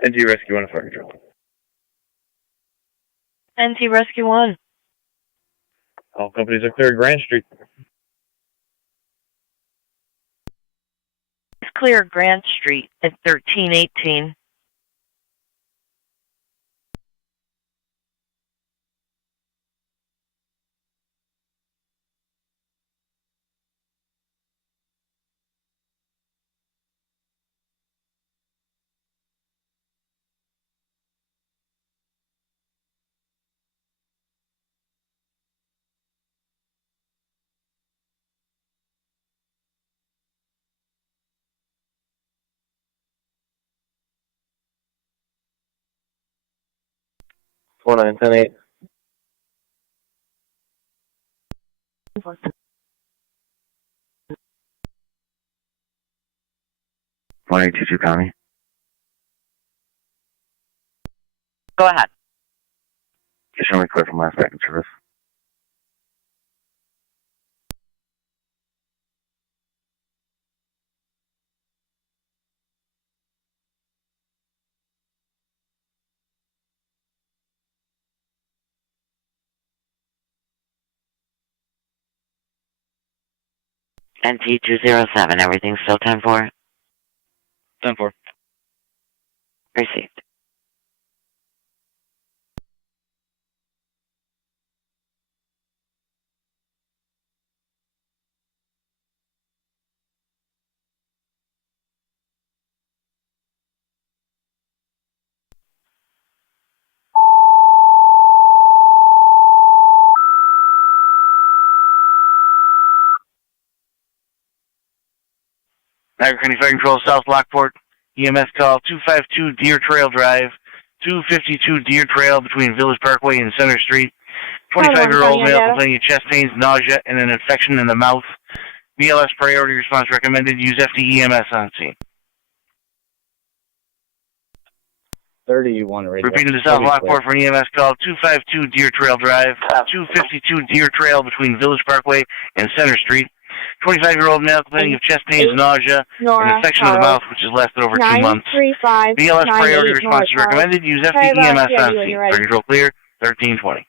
NG Rescue 1 fire control. NT Rescue 1. All companies are cleared Grand Street. It's clear Grant Street at 1318. 4910-8. Morning, 22 County. Go ahead. Show me clear from last back in service. NT207, everything still 10-4? 10-4. Received. Niagara County Fire Control, South Lockport. EMS call 252 Deer Trail Drive, 252 Deer Trail between Village Parkway and Center Street. 25-year-old male complaining of chest pains, nausea, and an infection in the mouth. BLS priority response recommended. Use FDEMS on scene. 31 radio. Repeating to South Lockport for an EMS call 252 Deer Trail Drive, 252 Deer Trail between Village Parkway and Center Street. 25-year-old male complaining of chest pains, nausea, and infection of the mouth, which has lasted over 2 months. BLS priority response is recommended. Use FDEMS on scene. Fire control clear, 1320.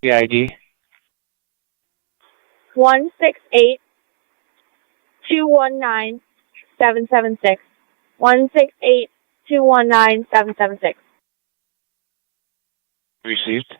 The ID. 168-219-776. 168-219-776. Received.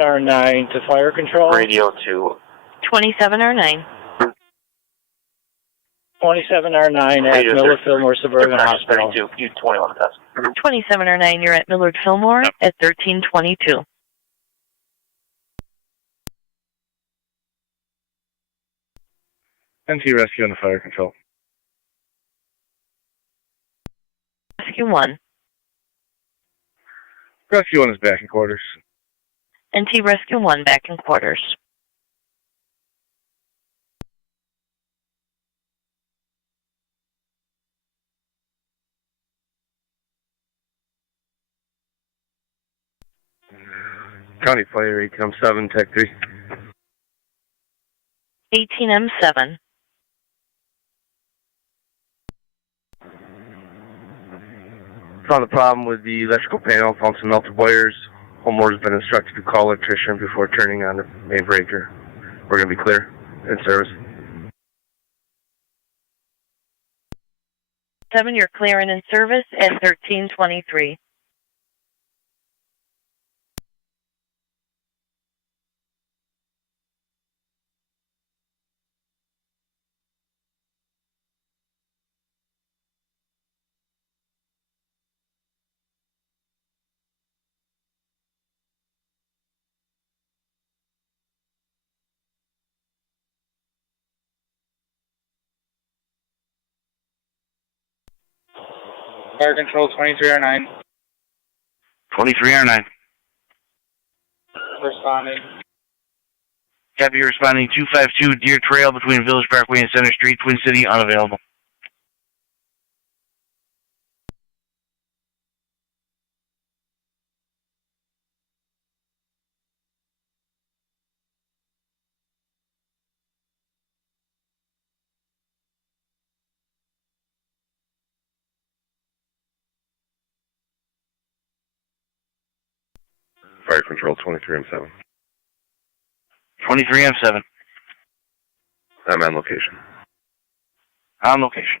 R9 to fire control. Radio 2. 27R9. 27R9 at Millard Fillmore Suburban Hospital. 21 test. 27R9, you're at Millard Fillmore at 1322. NT Rescue on the fire control. Rescue 1. Rescue 1 is back in quarters. NT Rescue 1 back in quarters. County Fire 8M7, Tech 3. 18M7. Found a problem with the electrical panel, found some melted wires. Homeowner's been instructed to call electrician before turning on the main breaker. We're going to be clear in service. 7, you're clear and in service at 1323. Fire control 23R9. 23R9. Responding. Copy, responding 252 Deer Trail between Village Parkway and Center Street, Twin City, unavailable. Fire Control 23M7. 23M7. I'm on location. On location.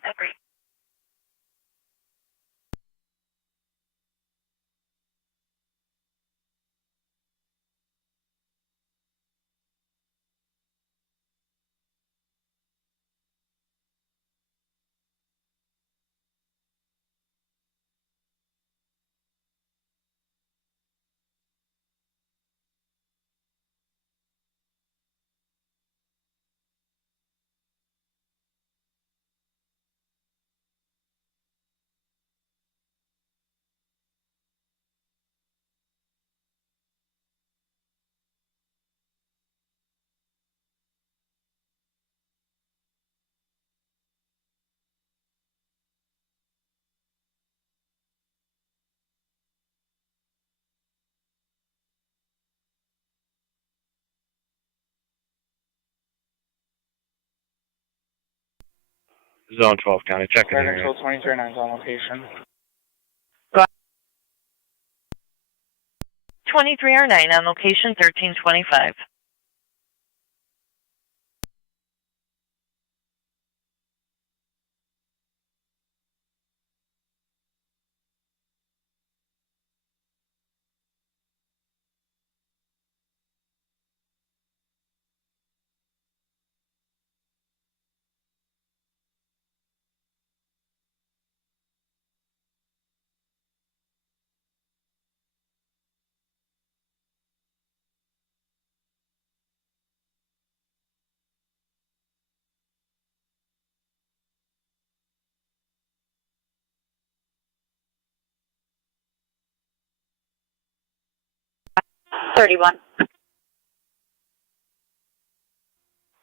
Zone 12 County, check in Fire area. Control 2309 is on location. 23R9 on location 1325. $31.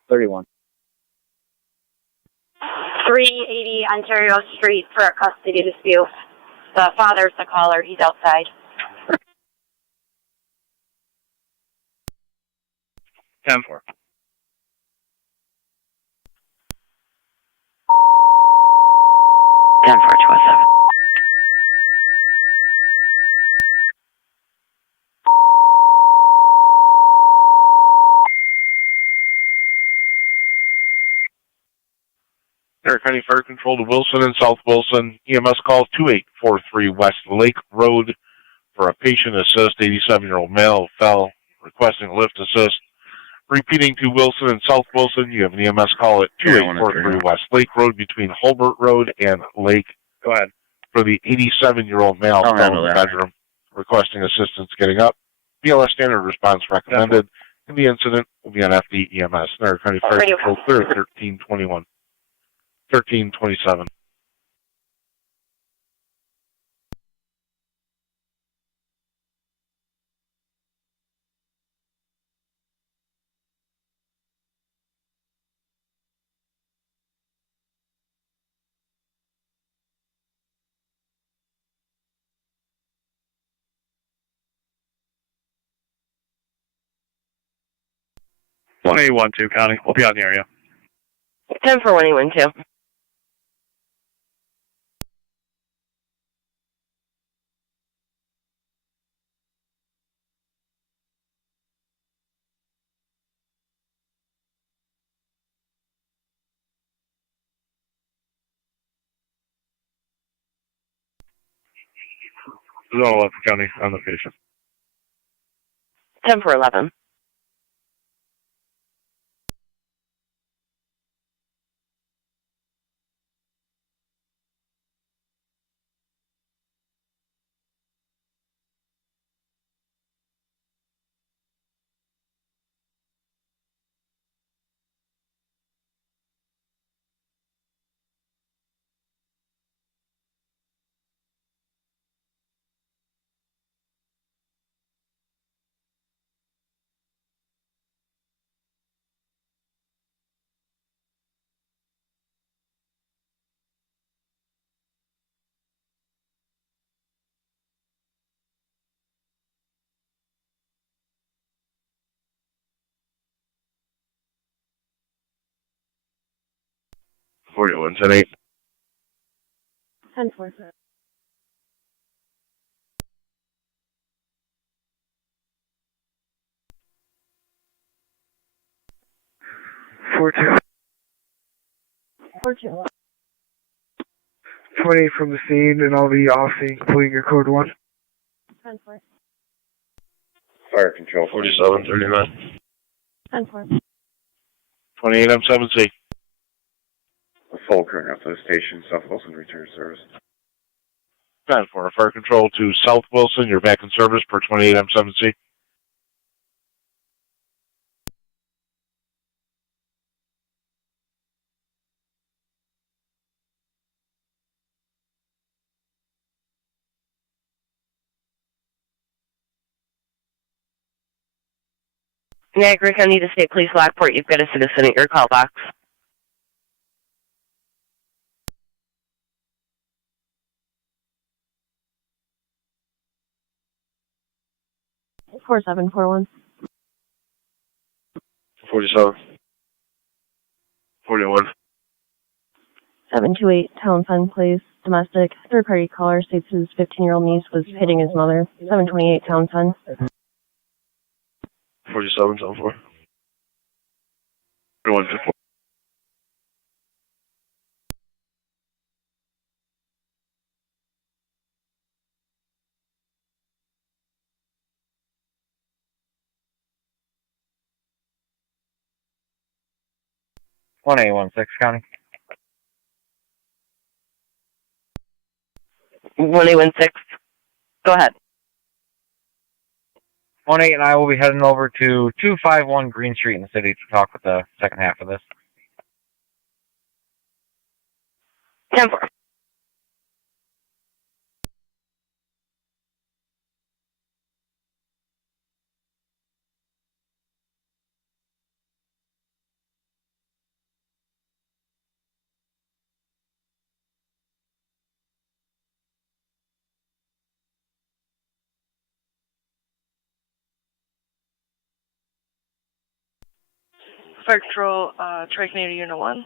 380 Ontario Street for a custody dispute. The father's the caller. He's outside. 10-4. 10-4-207. Niagara County Fire Control to Wilson and South Wilson. EMS call 2843 West Lake Road for a patient assist. 87-year-old male fell, requesting lift assist. Repeating to Wilson and South Wilson, you have an EMS call at 2843 West Lake Road between Hulbert Road and Lake. Go ahead. For the 87-year-old male fell in the bedroom, requesting assistance getting up. BLS standard response recommended, and the incident will be on FD EMS. Niagara County Fire Control clear 1321. 1327. One 112 County. We'll be out in the area. 10-4-112. Zone 11 County on location. 10-4-11. 41, 10-8. 10-4. 4-2. 4-2. 20 from the scene, and I'll be off scene, completing your code 1. 10-4. Fire control. 47, 39. 10-4. 28 M7C. Full current out to the station, South Wilson return service. 10-4. Fire control to South Wilson. You're back in service per 28 M7C. Niagara County to State Police Lockport, you've got a citizen at your call box. Four 741. 47. 41. 728 Townsend Place, domestic. Third party caller states his 15-year-old niece was hitting his mother. 728 Townsend. 47, 74. 41, 54. One 816 County. 1816. Go ahead. 18 and I will be heading over to 251 Green Street in the city to talk with the second half of this. 10-4. Fire Control, Tri-Community Unit 1.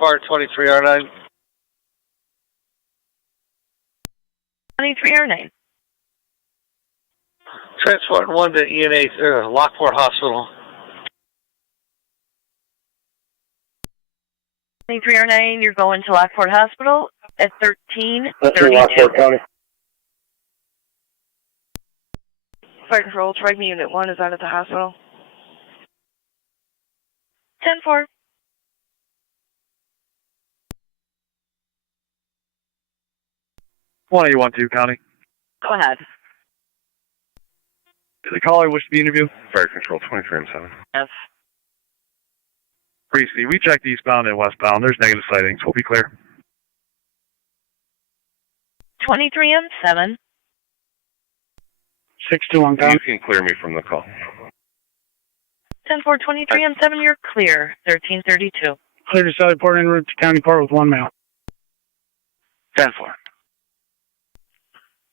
Fire 23R9. 23R9. Transport 1 to ENA, Lockport Hospital. 2309, you're going to Lockport Hospital at 1332. County. Fire Control, Tri-Me Unit 1 is out at the hospital. 10-4. One 812 County. Go ahead. Did the caller wish to be interviewed? Fire control 23 M7. Yes. Briefly, we checked eastbound and westbound. There's negative sightings. We'll be clear. 23M7. 621 You can clear me from the call. 10-4, 23M7, you're clear. 1332. Clear to Southport en route to County Port with 1 male. 10-4.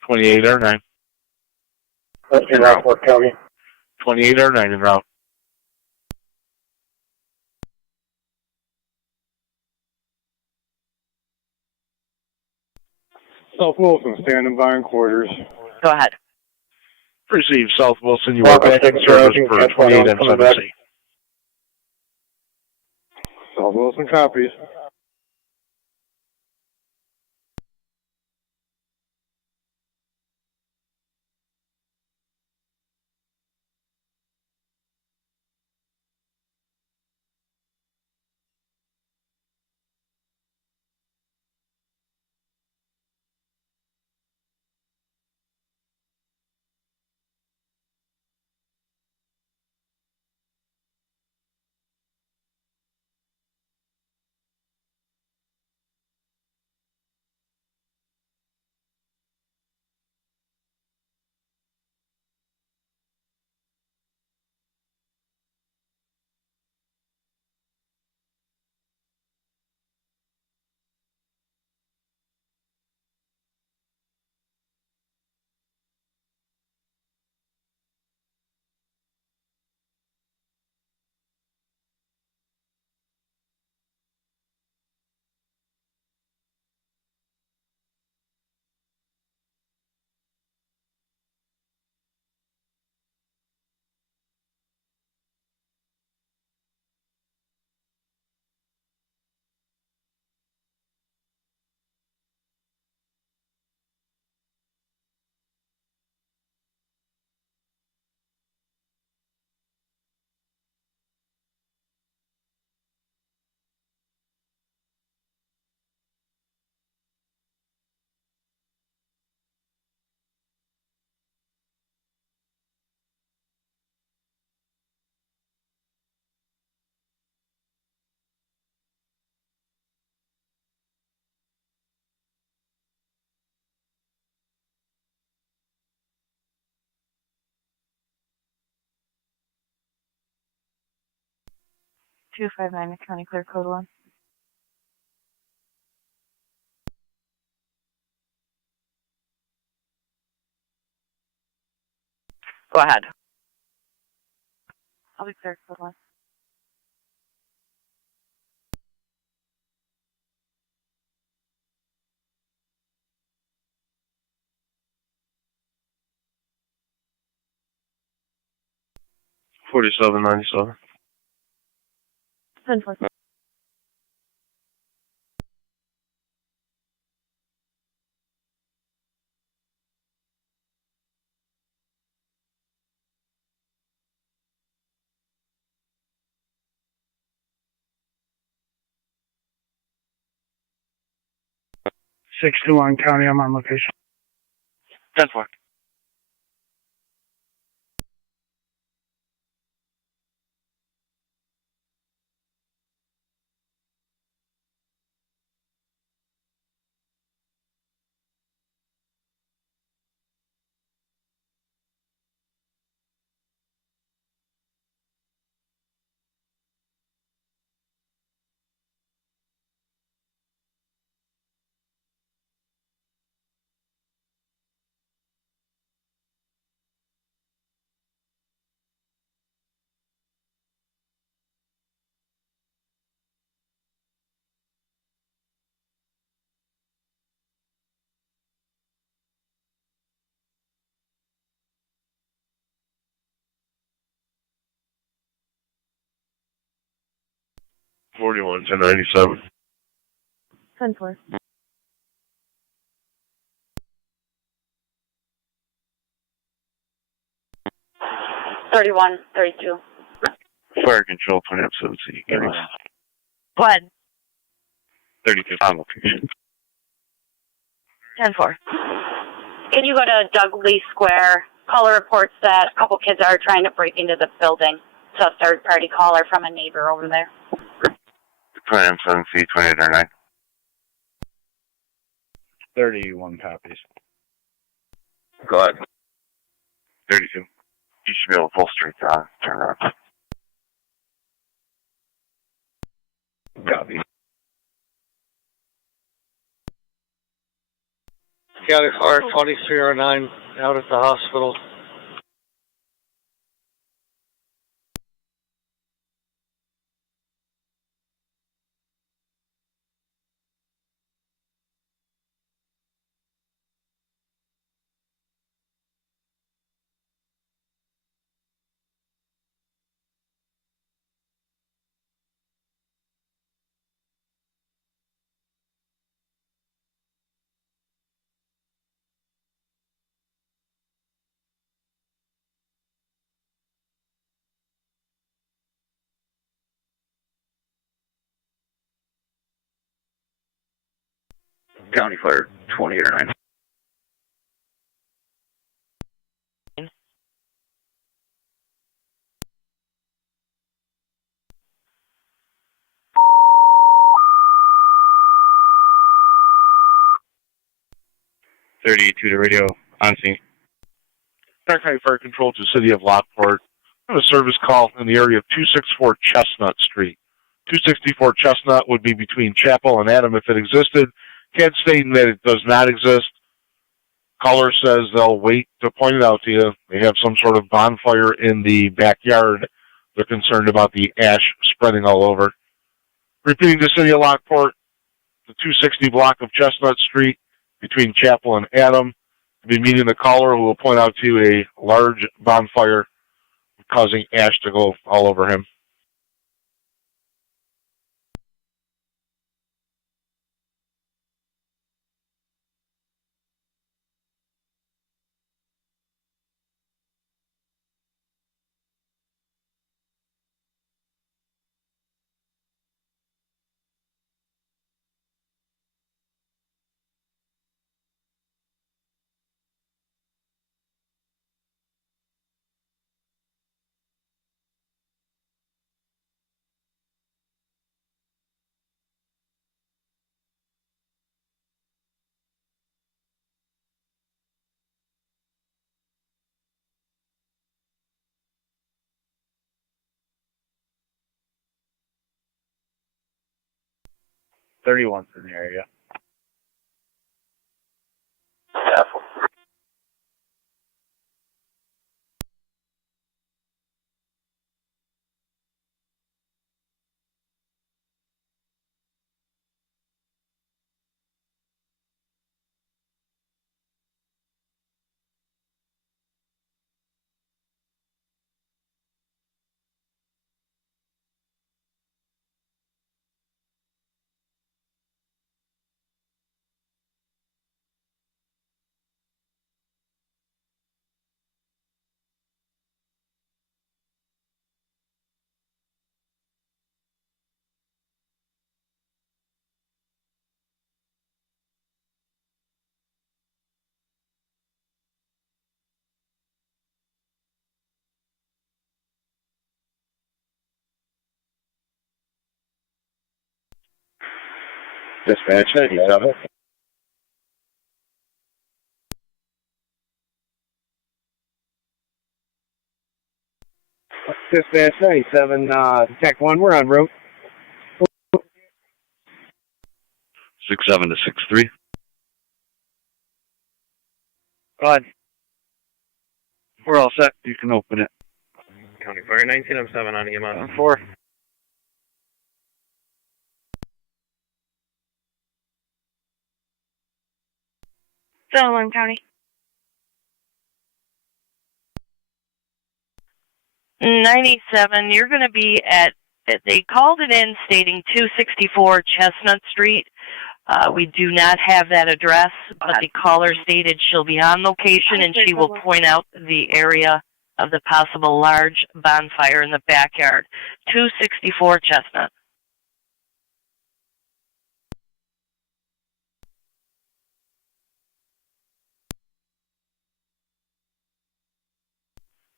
28R9. In Lockport County. 28R9 en route. South Wilson, standing by in quarters. Go ahead. Receive South Wilson. You are back in service for 28 M7C. South Wilson copies. 259 County Clear Code 1. Go ahead. I'll be clear, Code 1. $47.97. 10-4. Six to one County, I'm on location. 10-4. $41.97. 10-4. $31.32. Fire control, 27 C. Go ahead. 32 on location. 10-4. Can you go to Douglas Square? Caller reports that a couple kids are trying to break into the building. It's a third-party caller from a neighbor over there. 27 C, 2809. 31 copies. Go ahead. 32. You should be able to pull straight down. Turn around. Copy. County Fire 2309 out at the hospital. County Fire 2809. To radio on scene. Stark County Fire Control to the City of Lockport. I have a service call in the area of 264 Chestnut Street. 264 Chestnut would be between Chapel and Adam if it existed. CAD stating that it does not exist. Caller says they'll wait to point it out to you. They have some sort of bonfire in the backyard. They're concerned about the ash spreading all over. Repeating the City of Lockport, the 260 block of Chestnut Street between Chapel and Adam. Be meeting the caller who will point out to you a large bonfire causing ash to go all over him. 31's in the area. Dispatch 97. Dispatch 97, TAC 1, we're en route. 67 to 63. Go ahead. We're all set. You can open it. County Fire 19M7 on EMS. 4. Sutherland County. 97, you're going to be at, they called it in stating 264 Chestnut Street. We do not have that address, but the caller stated she'll be on location and she will point out the area of the possible large bonfire in the backyard. 264 Chestnut.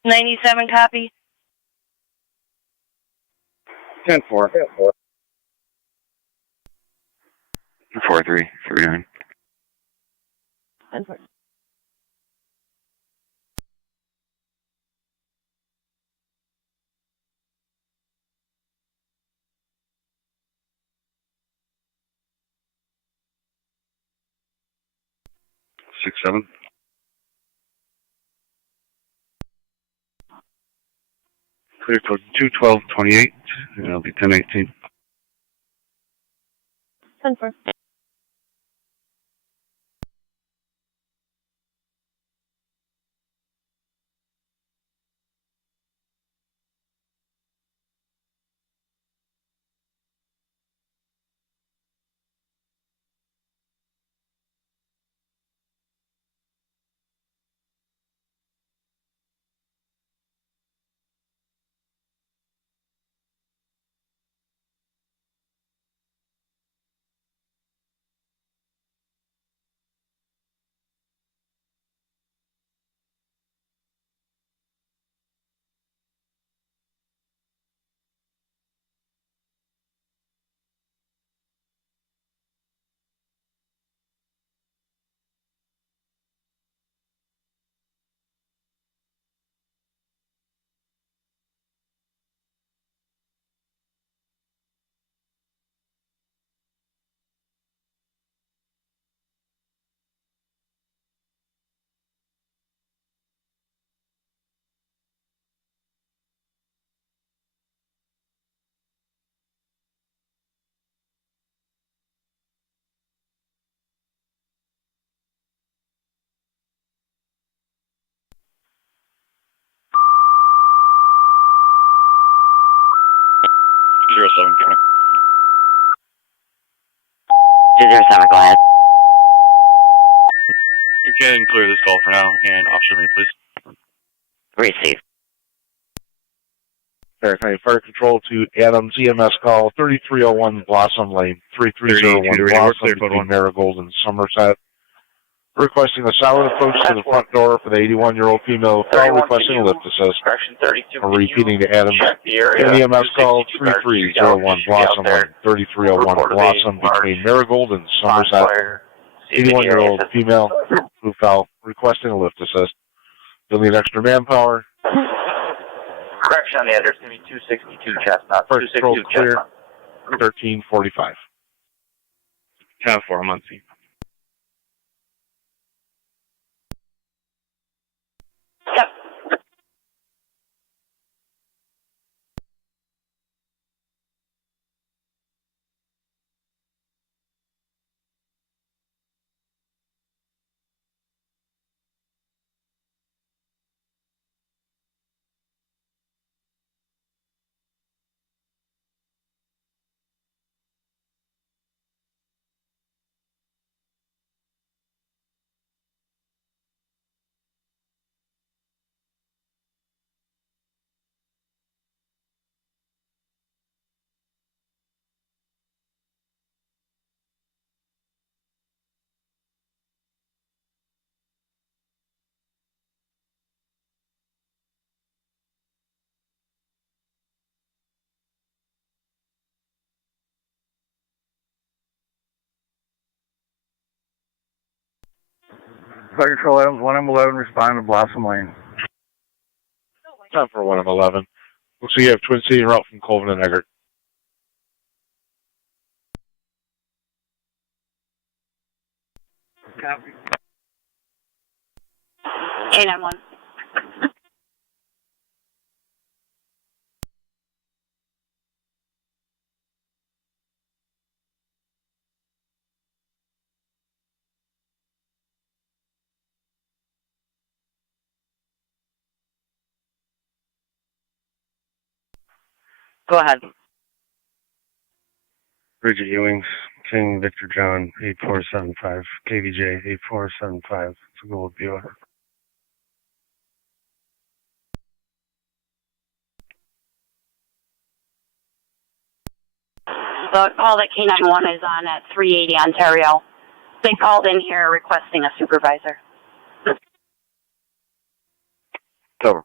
$97 copy. 10-4. 4339. 10-4. Six seven. Clear code 21228, and it'll be 1018. 10-4. Zero seven, County. 207, go ahead. You can clear this call for now, and offshore me, please. Receive. Fair County Fire Control to Adams EMS call 3301 Blossom Lane, 3301 Blossom between Marigold and Somerset. Requesting a solid approach to the front door for the 81-year-old female call, requesting a lift assist. Repeating to Adams, EMS call 3301 Blossom Lane, 3301 Blossom between Marigold and Somerset. 81-year-old female who fell, requesting a lift assist. You'll need extra manpower. Correction on the address, going to be 262 Chestnut. First 262 clear, 1345. 10-4, Muncie. Fire Control Adams, 1M11, respond to Blossom Lane. 10-4, 1M11. Looks like you have Twin City route from Colvin and Eggert. Copy. 891. Go ahead. Bridget Ewings, King Victor John, 8475, KVJ 8475, it's a gold Buick. The call that K91 is on at 380 Ontario. They called in here requesting a supervisor. Cover.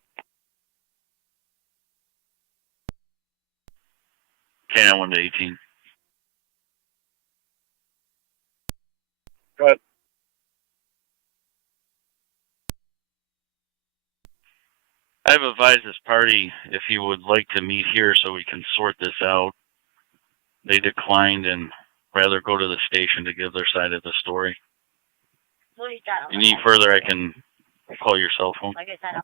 K91 to 18. Go ahead. I've advised this party if you would like to meet here so we can sort this out. They declined and rather go to the station to give their side of the story. If you need further, I can call your cell phone. Like I said,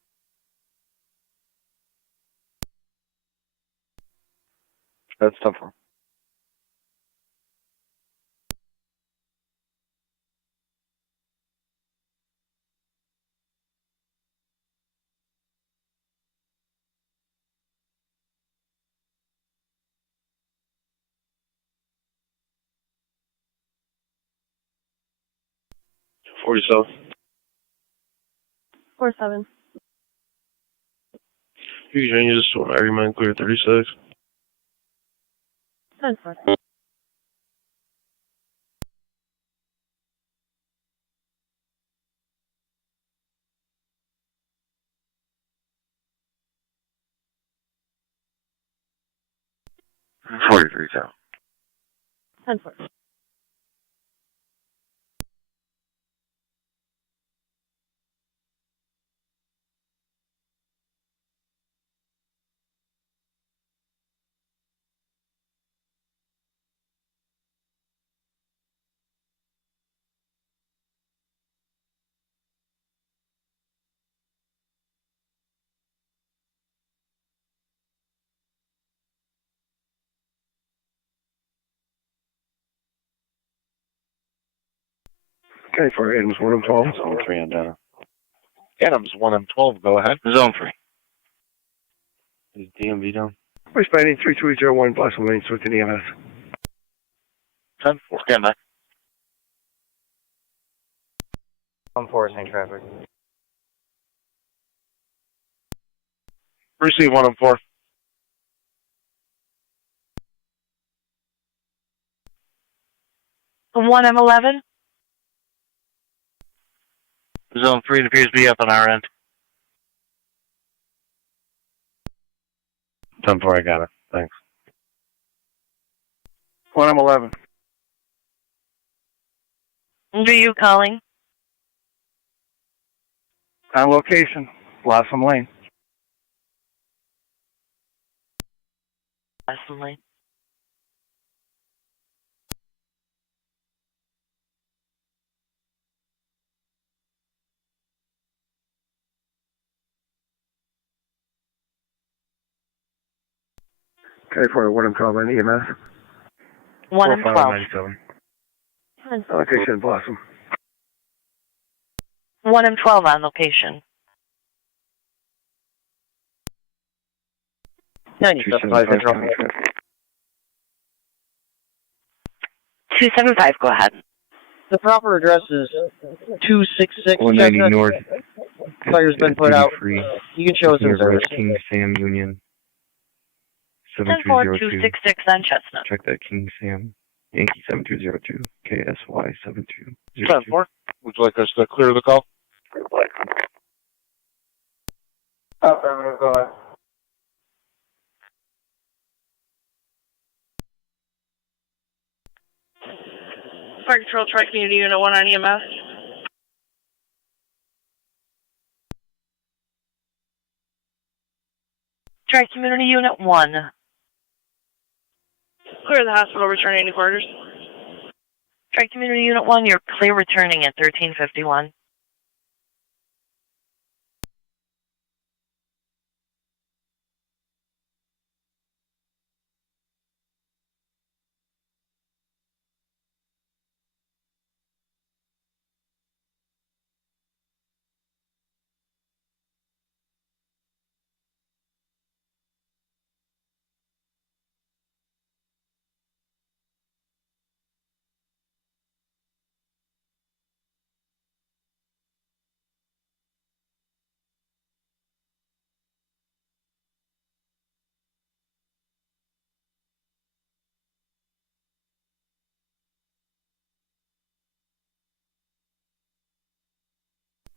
That's tougher. $47. 47. You can change this to an Irie Mine Clear 36. 10-4. $43. 10-4. Okay, for Adams 1M12, zone 3 on Donna. Adams 1M12, go ahead. Zone 3. Is DMV down? Responding 3301 Blossom Lane, with an EMS. 10-4. Stand by. 1-4, same traffic. Receive 1M4. The 1M11? Zone 3 appears to be up on our end. 10-4, I got it. Thanks. 1M11. Who are you calling? On location, Blossom Lane. Blossom Lane. California 1M12 on EMS. 1M12. Location Blossom. 1M12 on location. 97.5 Control. 275, go ahead. The proper address is 266 190 Chestnut. North. Fire's been put out. Free. You can show us in service. King Sam Union. 10266 on Chestnut. Check that King Sam. Yankee 7202. KSY 7202. 10-4. Would you like us to clear the call? Go ahead. Fire Control, Tri-Community Unit 1 on EMS. Tri-Community Unit 1. Clear the hospital, return any quarters. Tri-Community Unit 1, you're clear returning at 1351.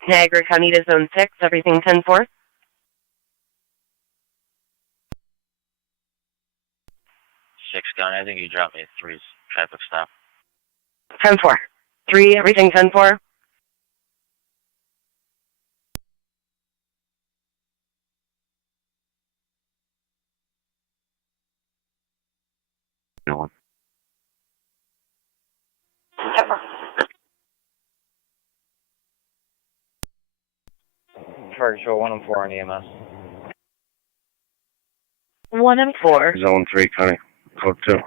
Niagara County to Zone 6, everything 10-4. 6 gun, I think you dropped me 3 traffic stop. 10-4. 3, everything 10-4. No one. 10-4. Fire Control 104 on EMS. 1M4. Zone 3, County. Code 2.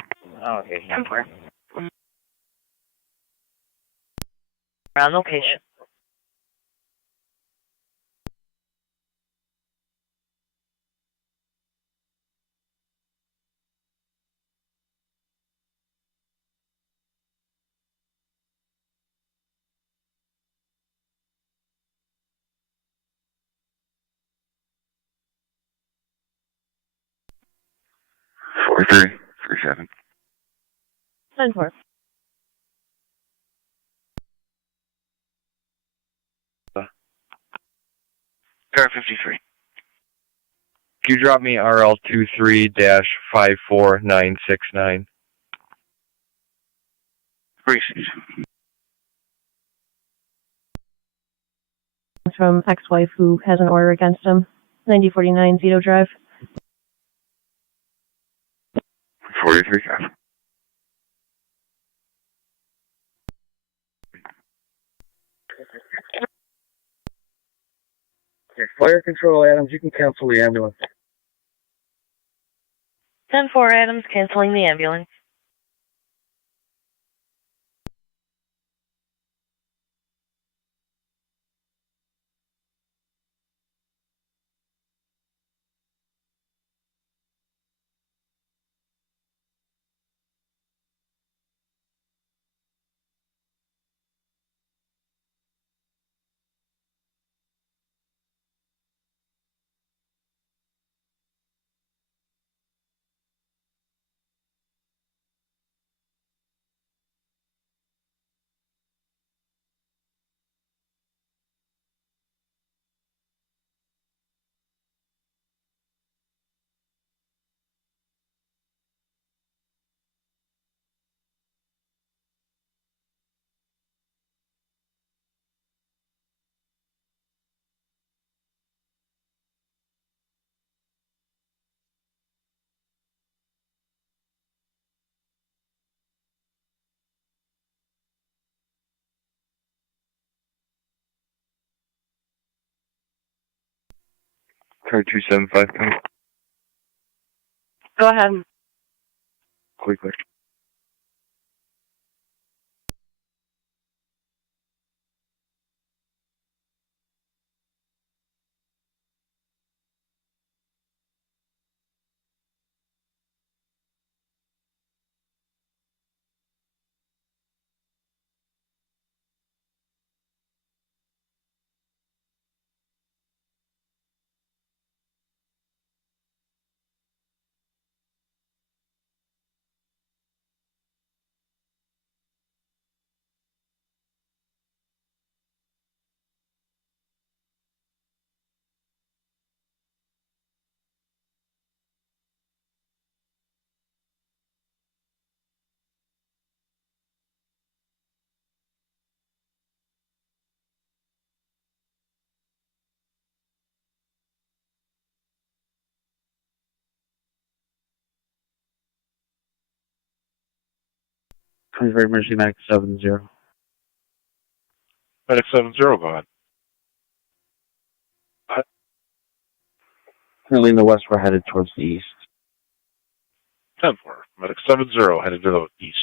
Oh, okay. 10-4. On location. Four three 37. 10-4. Car 53. Can you drop me RL23-54969? Precinct. From ex-wife who has an order against him. 9049 Zito Drive. 43. Okay, Fire Control Adams, you can cancel the ambulance. 10-4 Adams, canceling the ambulance. Car 275. Go ahead. Quickly. Very Mercy Medic 70. Medic 70, go ahead. Currently in the west, we're headed towards the east. 10-4. Medic 70, headed to the east.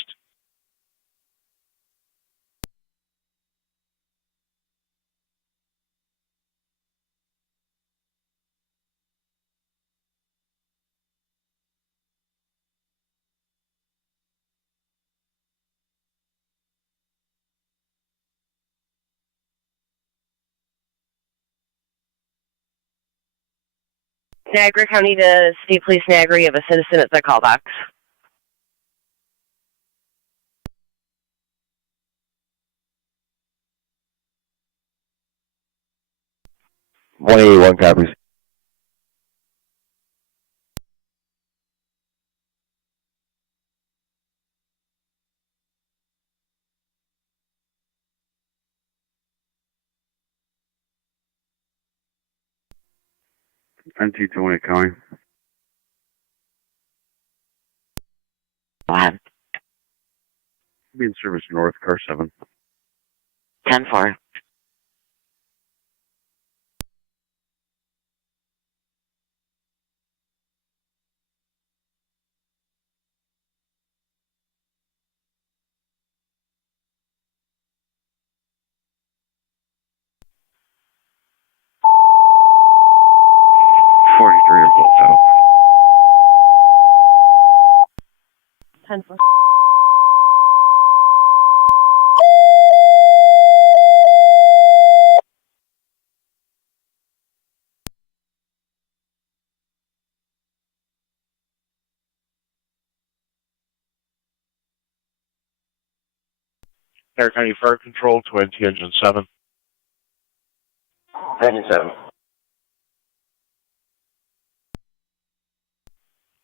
Niagara County to State Police Niagara. You have a citizen at the call box. .181 copies. NT-20 County. Go ahead. Be in service north, car 7. 10-4. .43 are both out. 10-4. Niagara County Fire Control to NT Engine 7. Engine 7.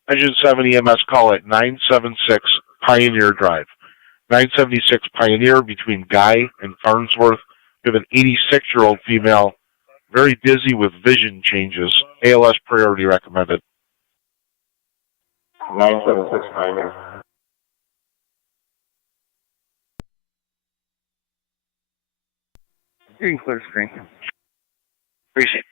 Engine 7 EMS call at 976 Pioneer Drive. 976 Pioneer between Guy and Farnsworth. We have an 86-year-old female, very dizzy with vision changes. ALS priority recommended. 976 Pioneer. You can clear screen. Appreciate it.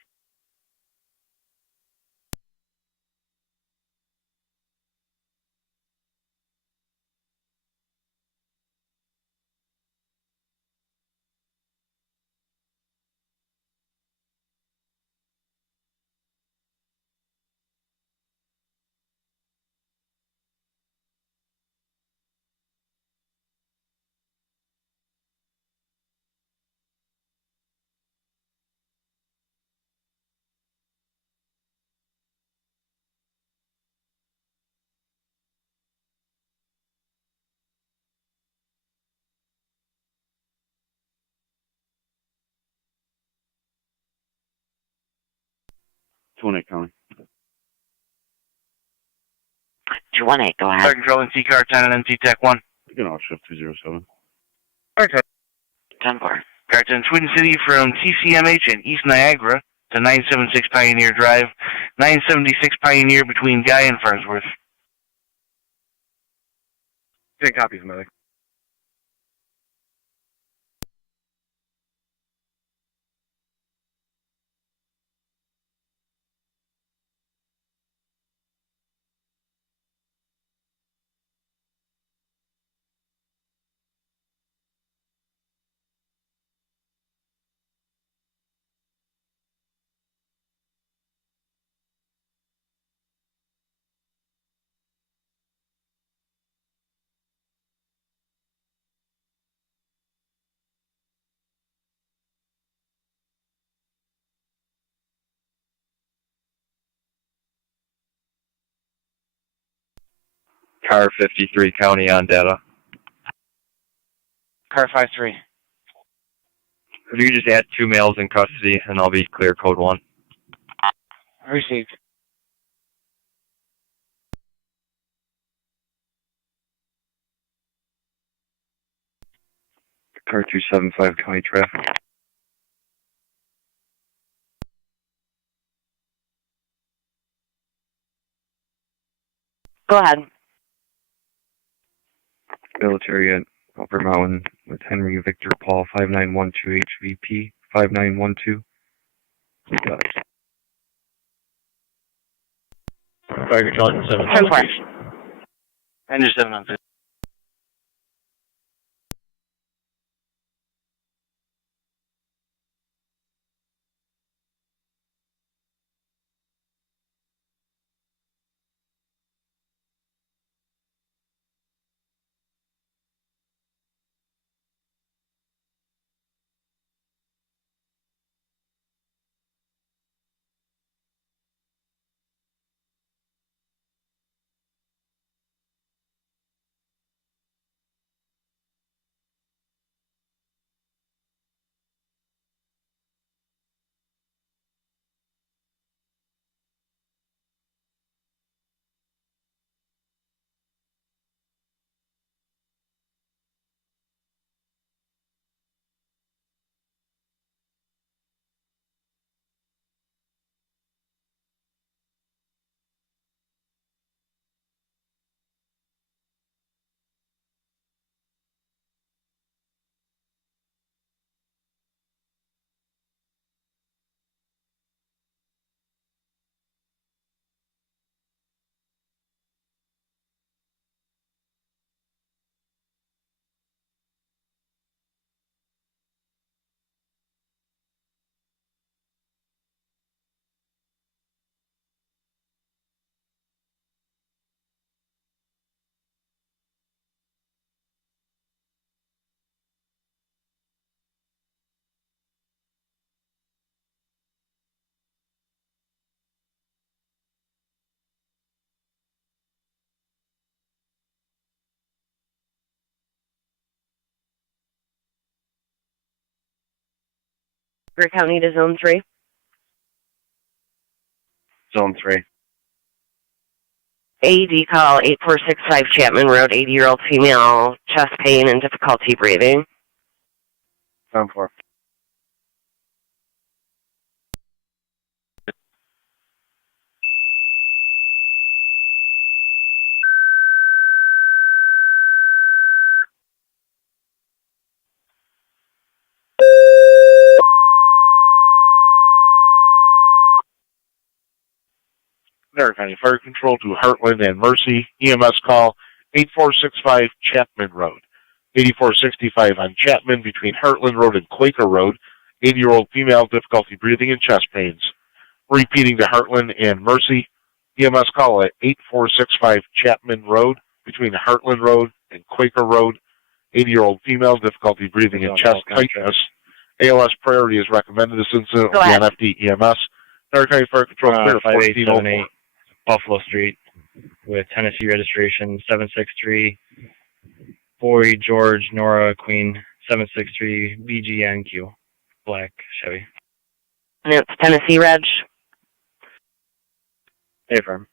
.28 County. 218, go ahead. Fire Control NT Car 10 and NT TAC 1. You can off shift 207. Fire 10-4. Car 10 Twin City from TCMH and East Niagara to 976 Pioneer Drive. 976 Pioneer between Guy and Farnsworth. 10 copies, medic. Car 53, county on data. Car 53. If you could just add 2 males in custody, and I'll be clear code 1. Received. Car 275, county traffic. Go ahead. Military at Upper Mountain with Henry Victor Paul 5912 HVP 5912. Got it. Fire control 7. 10-4. Engine 7 on 50. Greer County to Zone 3. Zone 3. AED call 8465 Chapman Road, 80-year-old female, chest pain and difficulty breathing. 7-4. Niagara County Fire Control to Heartland and Mercy. EMS call 8465 Chapman Road. 8465 on Chapman between Heartland Road and Quaker Road. 80-year-old female, difficulty breathing and chest pains. Repeating to Heartland and Mercy. EMS call at 8465 Chapman Road between Heartland Road and Quaker Road. 80-year-old female, difficulty breathing and chest tightness. ALS priority is recommended. This incident will be on FD EMS. Niagara County Fire Control clear 1404. Buffalo Street with Tennessee registration 763 Boy George Nora Queen 763 BGNQ black Chevy. And it's Tennessee Reg. Affirm.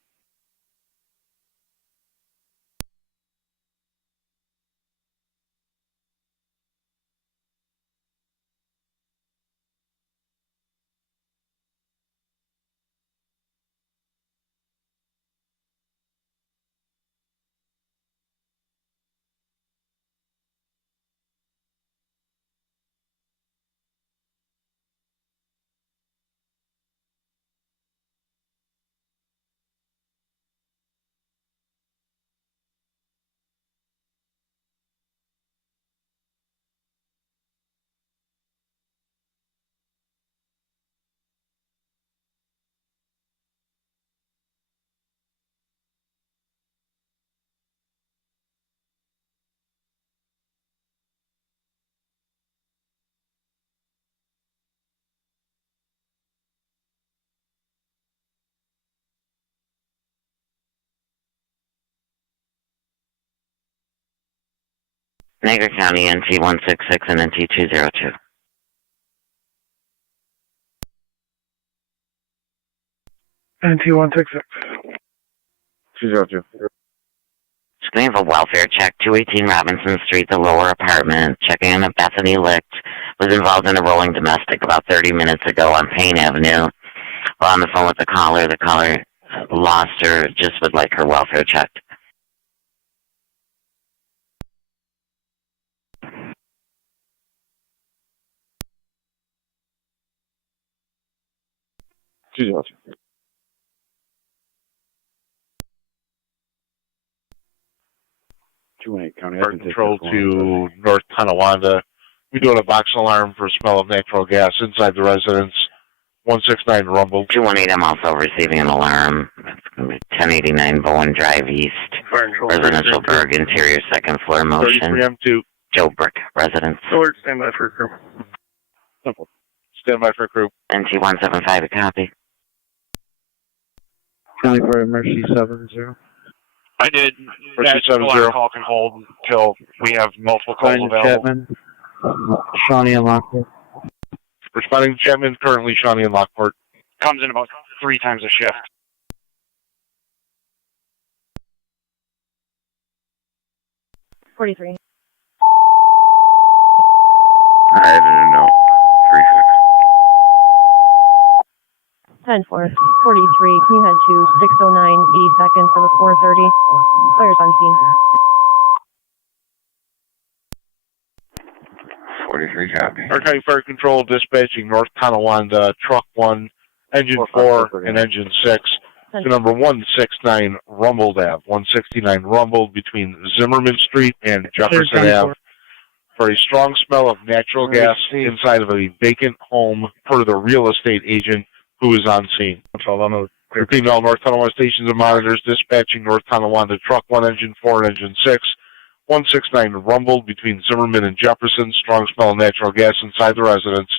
Niagara County, NT 166 and NT 202. NT 166. 202. Just going to have a welfare check, 218 Robinson Street, the lower apartment. Checking on a Bethany Licht. Was involved in a rolling domestic about 30 minutes ago on Payne Avenue. While on the phone with the caller lost her, just would like her welfare checked. Fire control to North Tonawanda. We're doing a box alarm for smell of natural gas inside the residence. 169 Rumble. 218, I'm also receiving an alarm. It's going to be 1089 Bowen Drive East. Residential Berg, interior second floor motion. 33 M2. Joe Brick, residence. Sword, stand by for crew. Simple. Stand by for crew. NT 175, a copy. County for Mercy 70. I did. Mercy That 70. alarm call can hold until we have multiple calls available. Chapman, Shawnee and Lockport. Responding to Chapman, currently Shawnee and Lockport. Comes in about 3 times a shift. $43. I didn't know. 10-4. 43. Can you head to 609 82nd for the 430? Fires on scene. 43 copy. Our County Fire Control dispatching North Tonawanda, Truck 1, Engine 4, and Engine 6 to number 169 Rumbled Ave. 169 Rumbled between Zimmerman Street and Jefferson Ave for a strong smell of natural gas inside of a vacant home per the real estate agent who is on scene. Female North Tonawanda stations and monitors dispatching North Tonawanda, Truck 1, Engine 4, and Engine 6. 169 Rumbled between Zimmerman and Jefferson. Strong smell of natural gas inside the residence.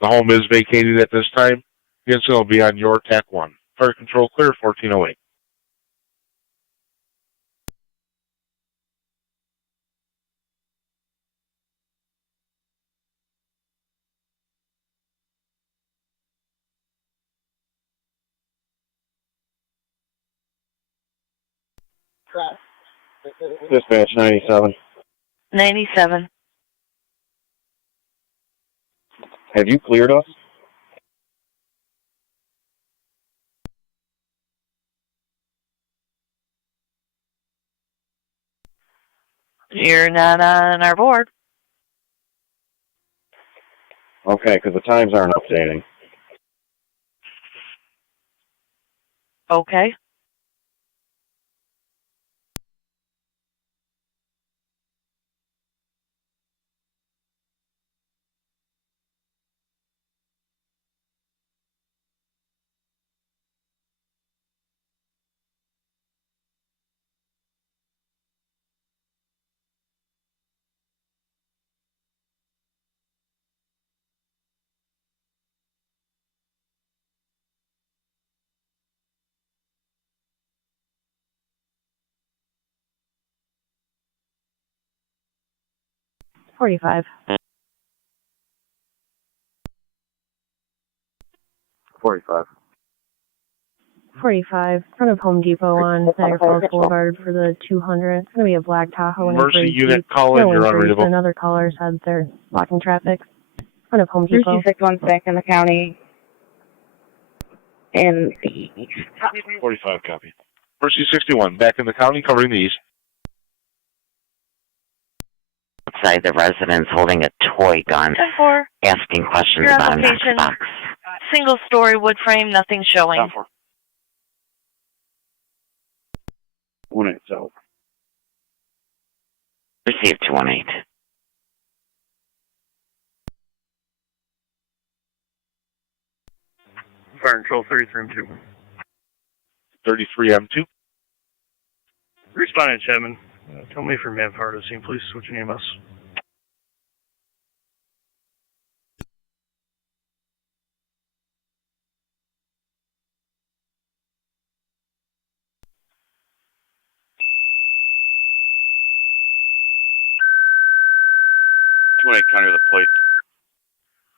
The home is vacated at this time. The incident will be on your TAC 1. Fire control clear, 1408. Dispatch 97. 97. Have you cleared us? You're not on our board. Okay, because the times aren't updating. Okay. $45. 45. 45. Front of Home Depot on Niagara Falls Boulevard for the 200. It's going to be a black Tahoe. Mercy unit calling, you're unreadable. Another caller said they're blocking traffic. Front of Home Depot. Mercy 616 back in the county. And the east. 45 copy. Mercy 61 back in the county covering the east. Outside the residence holding a toy gun, 10-4. asking questions Your about a Knox application. box. Single-story wood frame, nothing showing. 180. Received 218. Fire control 33 M2. 33 M2. Responding, Chapman. Tell me for manpower to scene, please. Switching EMS. 218 County with a plate.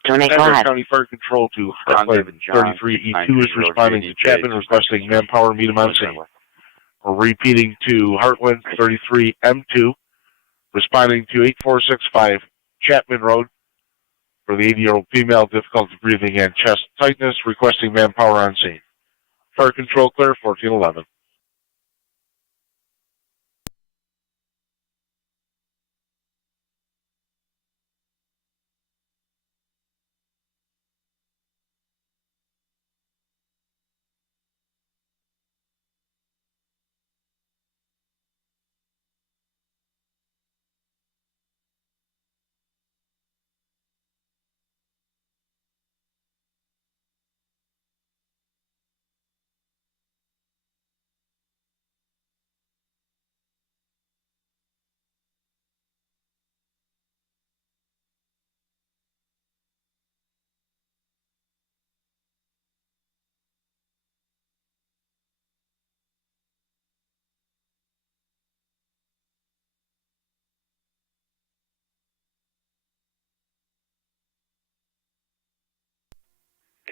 218, go ahead. County Fire Control to John 33E2 is responding to Chapman, requesting manpower, meet him on scene. We're repeating to Heartland 33M2, responding to 8465 Chapman Road for the 80-year-old female, difficulty breathing and chest tightness, requesting manpower on scene. Fire Control clear, 1411.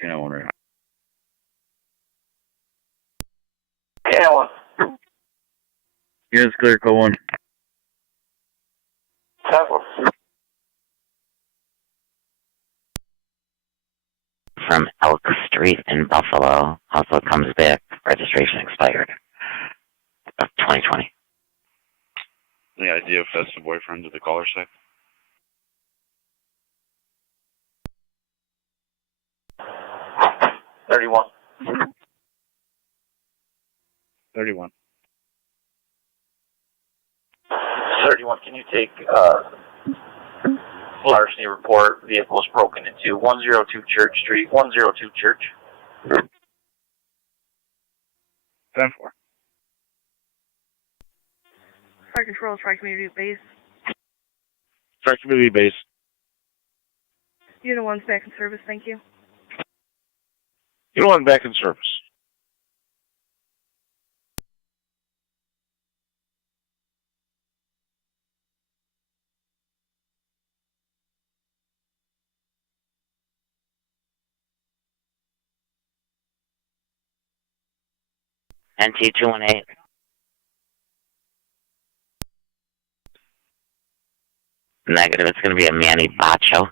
Can one. Yeah, one. Yes, clear, call 1. From Elk Street in Buffalo also comes back, registration expired of 2020. Any idea if that's the boyfriend of the caller site? $31. 31. 31, can you take larceny report, vehicles broken into 102 Church Street, 102 Church. 10-4. Fire Control, Tri Community Base. Tri Community Base. Unit 1's back in service, thank you. Unit 1 back in service. NT 218. Negative, it's going to be a Manny Bacho.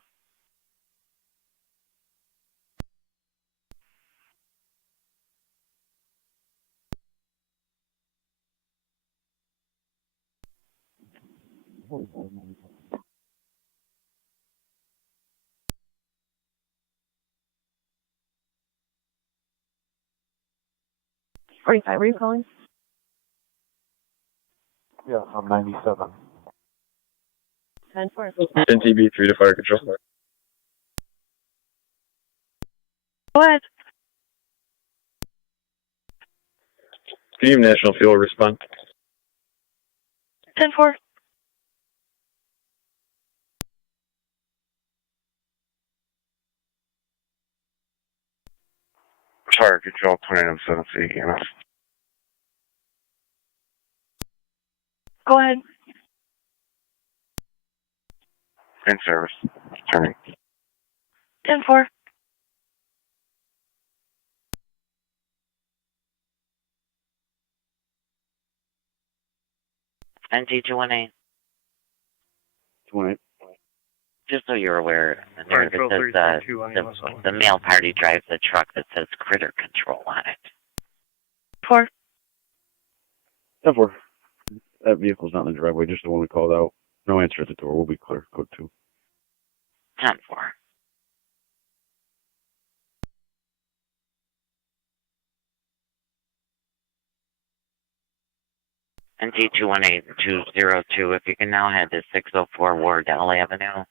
Were you calling? Yeah, I'm 97. 10-4. NTB 3 to Fire Control. What? Team National Fuel respond. 10-4. Fire Control 2973 EMS. Go ahead. In service. Turning. 10-4. NT 218. 218. Just so you're aware, there, this is, the male party drives a truck that says Critter Control on it. 4. 10-4. That vehicle's not in the driveway, just the one we called out. No answer at the door. We'll be clear. Code 2. 10-4. NT 218-202, if you can now head to 604 Wardell Avenue.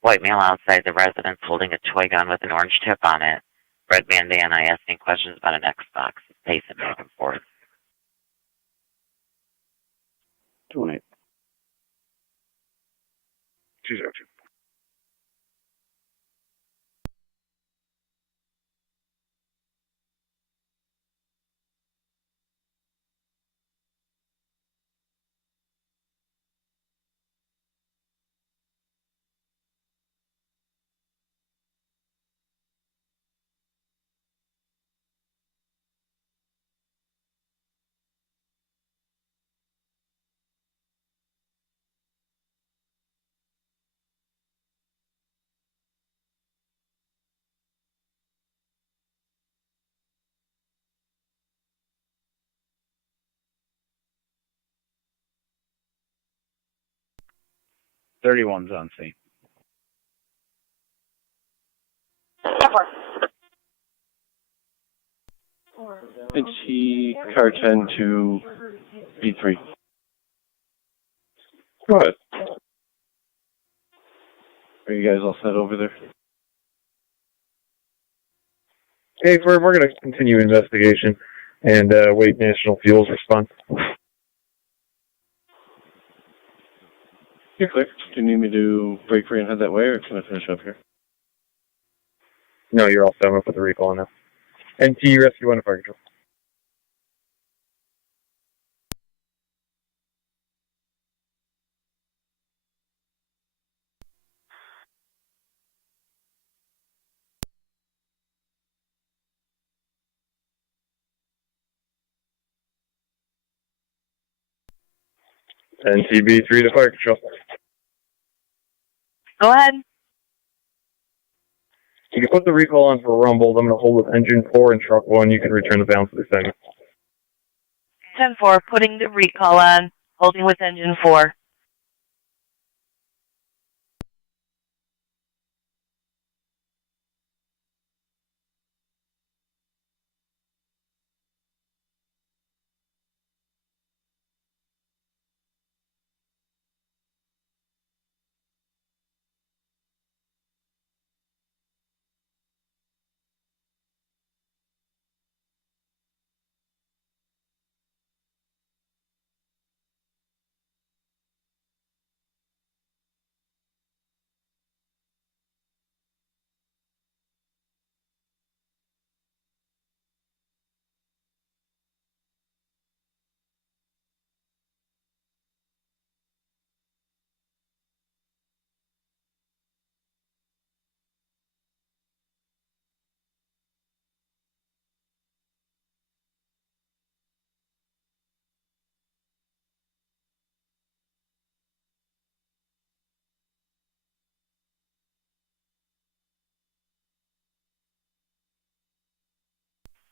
White male outside the residence holding a toy gun with an orange tip on it. Red bandana asking questions about an Xbox. Pacing back and forth. 218. 202. 31's on scene. HE car 10 to B3. Go ahead. Are you guys all set over there? Hey, we're going to continue investigation and wait National Fuel's response. You're clear. Do you need me to break free and head that way, or can I finish up here? No, you're all set. I'm going to put the recall on now. NT Rescue 1 Fire Control. NTB 3 to Fire Control. Go ahead. You can put the recall on for rumbles. I'm going to hold with engine 4 and truck 1. You can return the balance of the segment. 10-4, putting the recall on, holding with engine 4.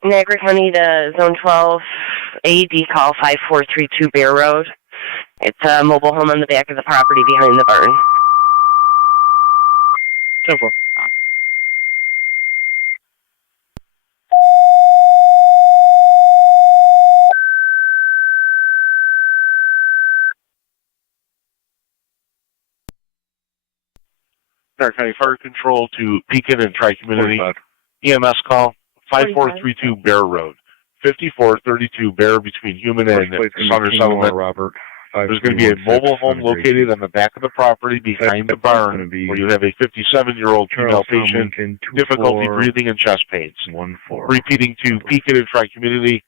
Niagara County to Zone 12, AED call 5432 Bear Road. It's a mobile home on the back of the property behind the barn. 10-4. Niagara County Fire Control to Pekin and Tri-Community. EMS call 5432 Bear Road. 5432 Bear between Human and Sunder Settlement. Robert. There's going to be a mobile home located on the back of the property behind the barn where you have a 57-year-old female patient, difficulty breathing and chest pains. 1-4. Repeating to Pekin and Tri-Community.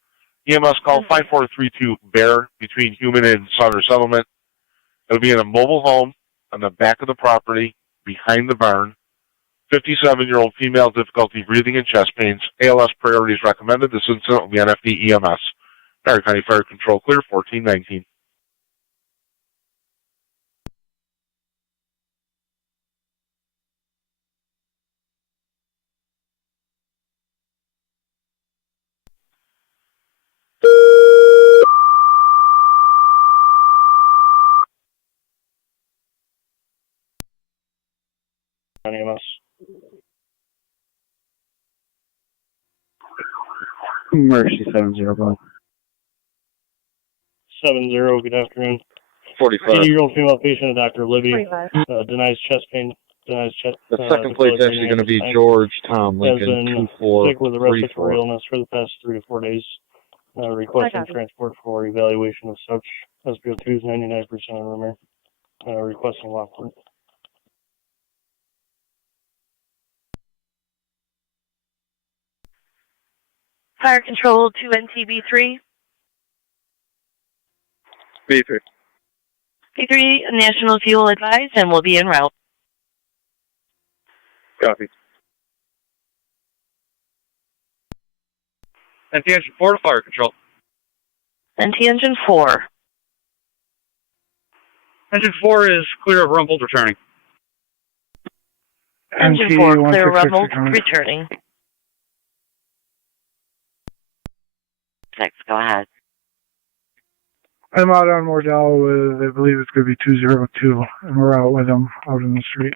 EMS call 5432 Bear between Human and Sunder Settlement. It'll be in a mobile home on the back of the property behind the barn. 57-year-old female, difficulty breathing and chest pains. ALS priority is recommended. This incident will be NFD EMS. Niagara County Fire Control clear 1419. EMS. Mercy 7-0. 7-0, good afternoon. 45. 80-year-old female patient, Dr. Libby, denies chest pain. Denies chest. The second plate's actually going to be George Tom Lincoln, has been 2-4. sick with a respiratory illness for the past 3 to 4 days. Requesting transport for evaluation of such. SPO2 is 99% on rumor. Requesting Lockport. Fire Control to NTB3. B3. B3, National Fuel advised, and will be en route. Copy. NT Engine 4 to Fire Control. NT Engine 4. Engine 4 is clear of rumbled returning. Engine 4, clear rumbled, returning. 6, go ahead. I'm out on Mordell with, I believe it's going to be 202, and we're out with them out in the street.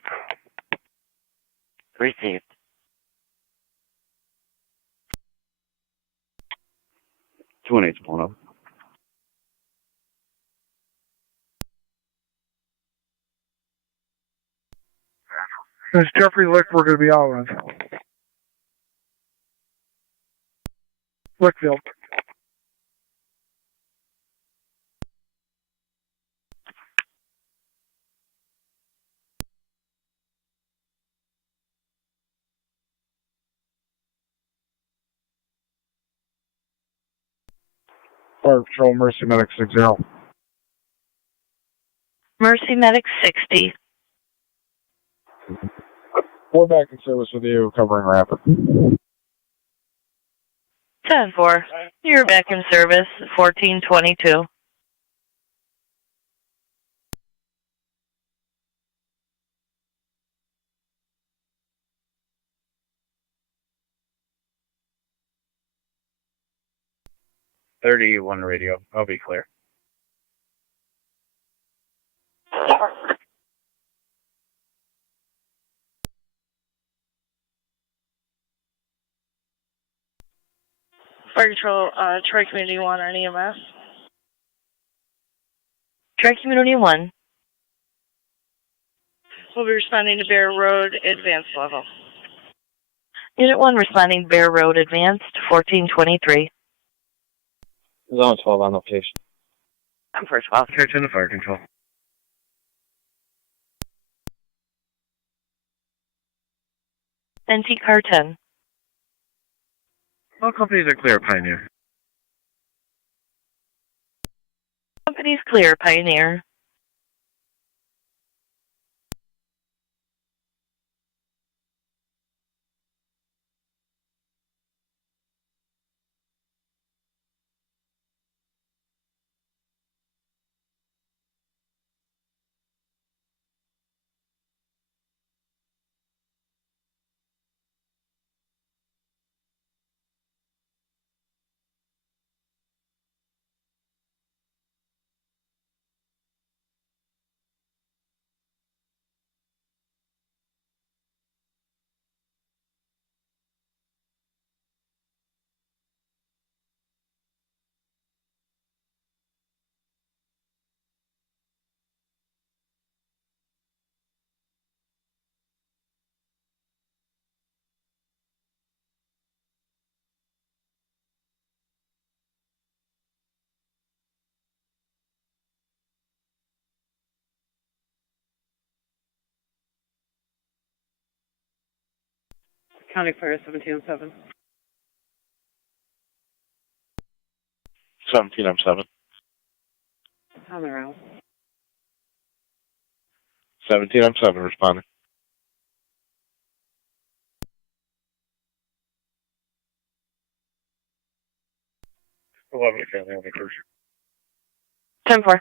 Received. Two and eight's pulling up. It's Jeffrey Lick we're going to be out with. Lickfield. Fire Patrol, Mercy Medic 60. Mercy Medic 60. We're back in service with you, covering rapid. 10-4. You're back in service, 1422. .31 radio. I'll be clear. Fire Control, Tri-Community 1 on EMS. Tri-Community 1. We'll be responding to Bear Road, advanced level. Unit 1 responding Bear Road advanced, 1423. Zone 12 on location. I'm first 12. Church into Fire Control. NT car 10. All companies are clear, Pioneer. Company's clear, Pioneer. County Fire 1707. 17 M7. On the route. 17 M7 responding. Family on the cruiser. 10-4.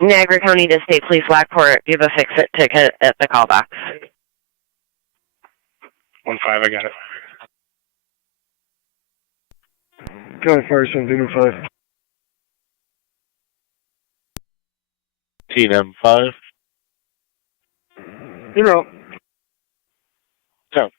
Niagara County to State Police Lockport. You have a fix-it ticket at the call box. 1-5, I got it. County Fire 1705. 17 M5. You're out. 10-4.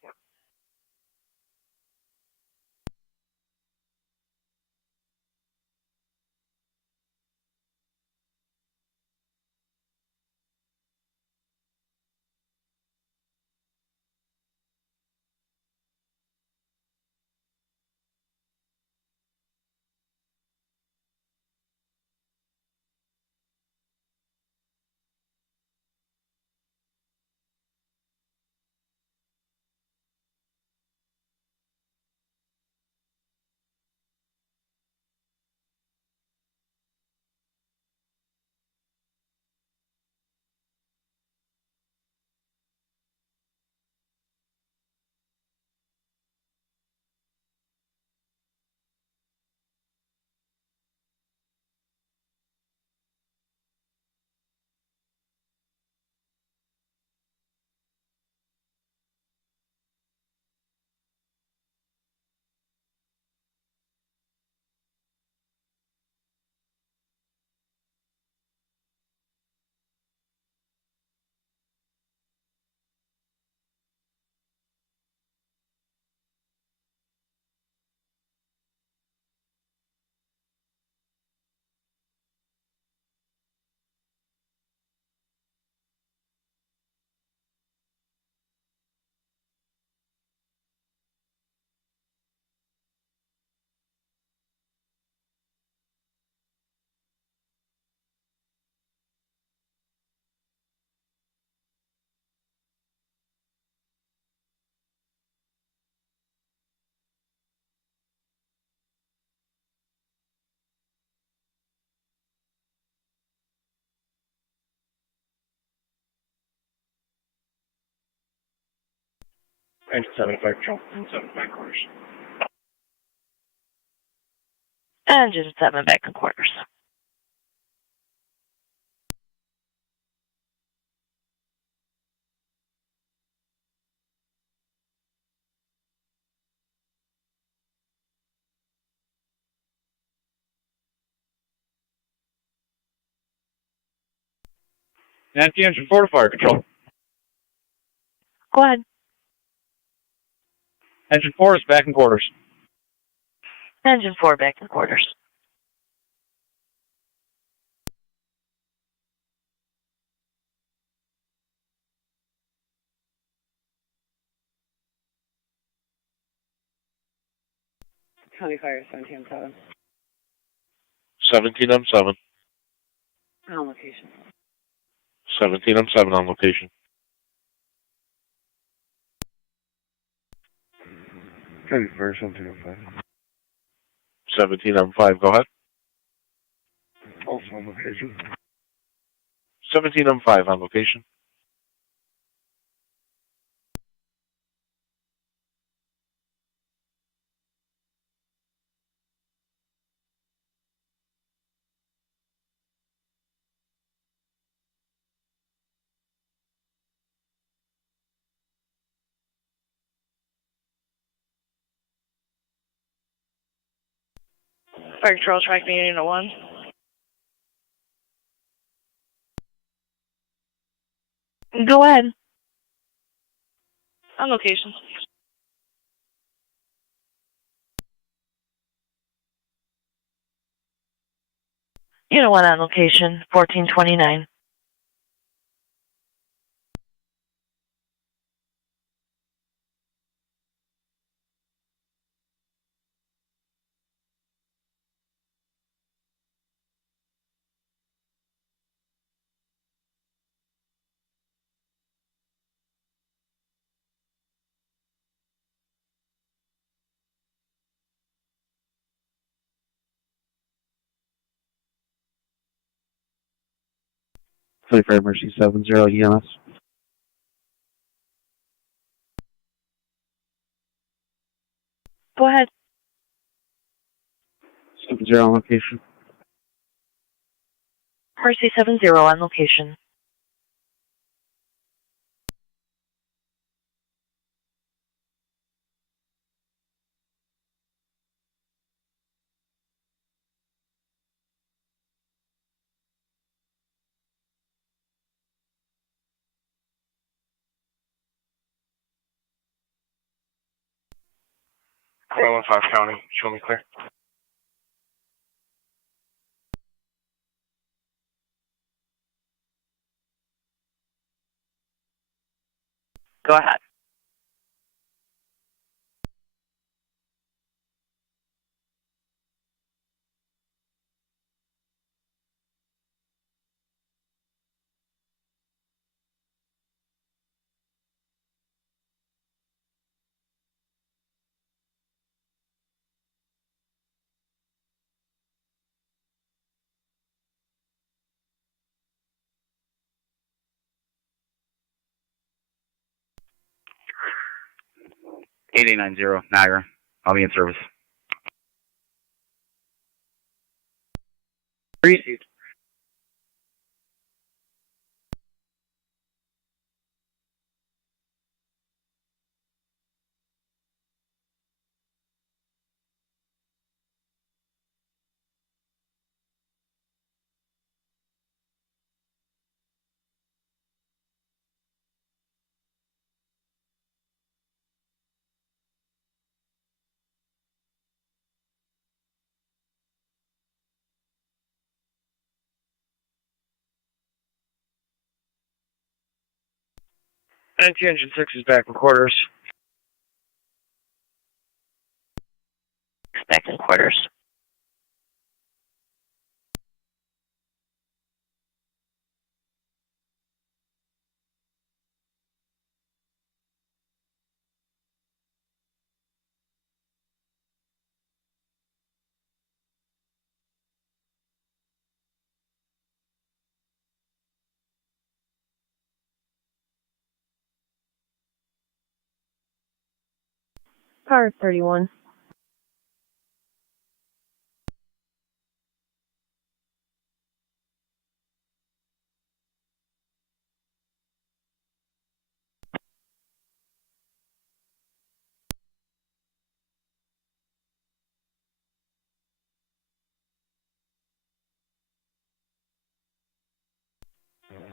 Engine 75 control. 75 quarters. Engine 7 back in quarters. Nancy, engine 4 to fire control. Go ahead. Engine 4 is back in quarters. Engine 4 back in quarters. County Fire 17M7. 17M7. On location. 17M7 on location. County Fire 1705. 17M5, go ahead. Also on location. 17M5 on location. Fire Control, track me Unit 1. Go ahead. On location. Unit 1 on location, 1429. County Fire Emergency 70 EMS. Go ahead. 70 on location. Mercy 70 on location. Royal 5 County, show me clear. Go ahead. Niagara. I'll be in service. Received. Engine 6 is back in quarters. Back in quarters. Car 31.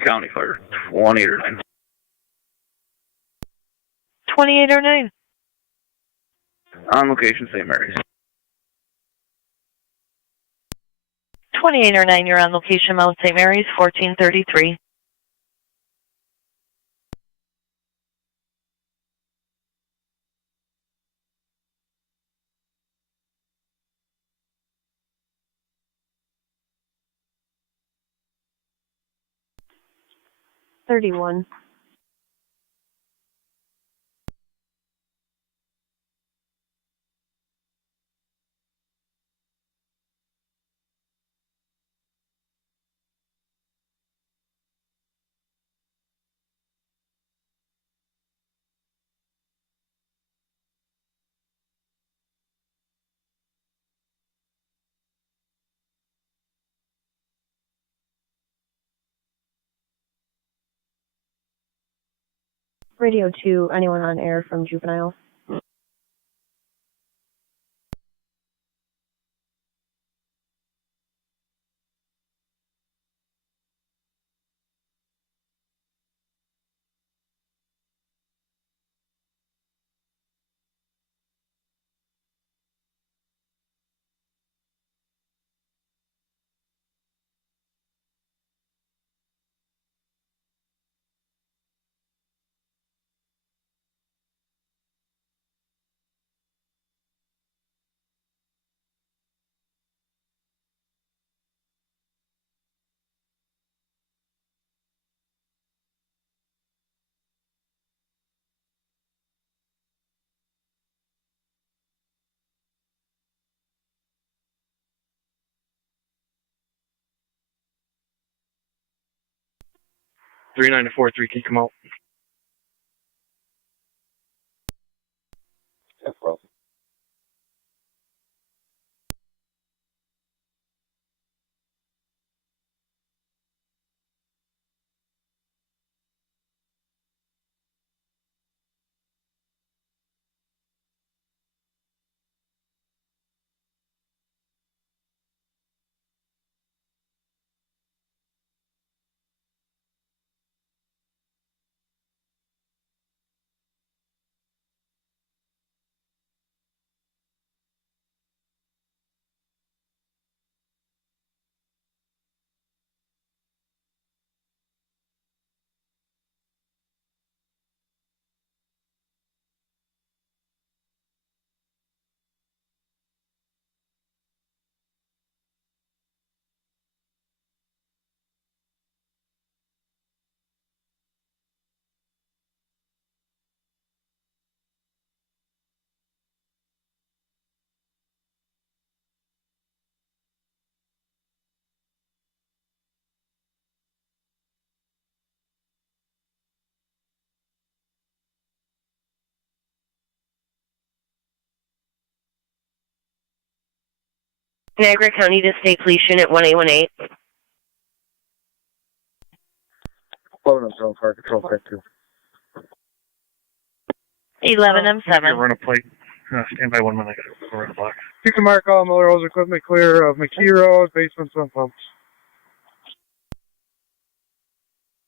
County Fire 2809. 2809. On location, St. Mary's. 2809, you're on location, Mount St. Mary's, 1433. $31. Radio 2, anyone on air from Juvenile? Three 9 to 4-3, can you come out? Yeah, bro. Niagara County to State Police Unit 1818. Load up, Zone Fire Control Factor. 11M7. Run a plate. Stand by 1 minute. We're on the block. You can mark all motor hose equipment clear of McKee Road, basement sump pumps.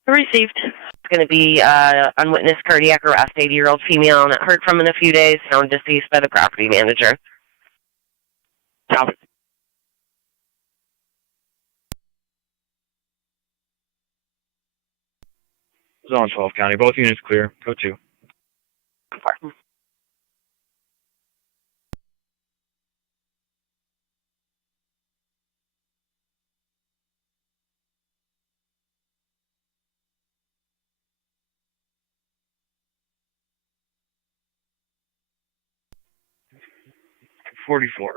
Received. It's going to be unwitnessed cardiac arrest, 80-year-old female, not heard from in a few days, found deceased by the property manager. Zone 12 County. Both units clear. Go 2. $44.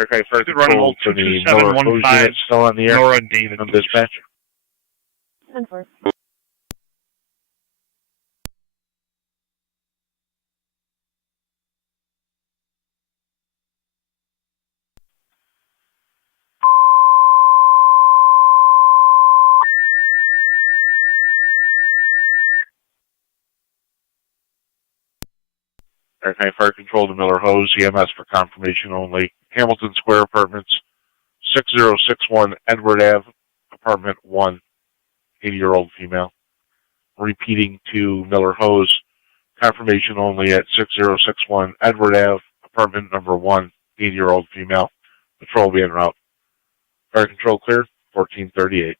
Okay, first Run call to the Nora Cruz unit still on the air. Nora David. On dispatch. 10-4. County Fire Control to Miller Hose, EMS for confirmation only. Hamilton Square Apartments, 6061 Edward Ave, Apartment 1, 80-year-old female. Repeating to Miller Hose, confirmation only at 6061 Edward Ave, Apartment number 1, 80-year-old female. Patrol will be en route. Fire Control clear, 1438.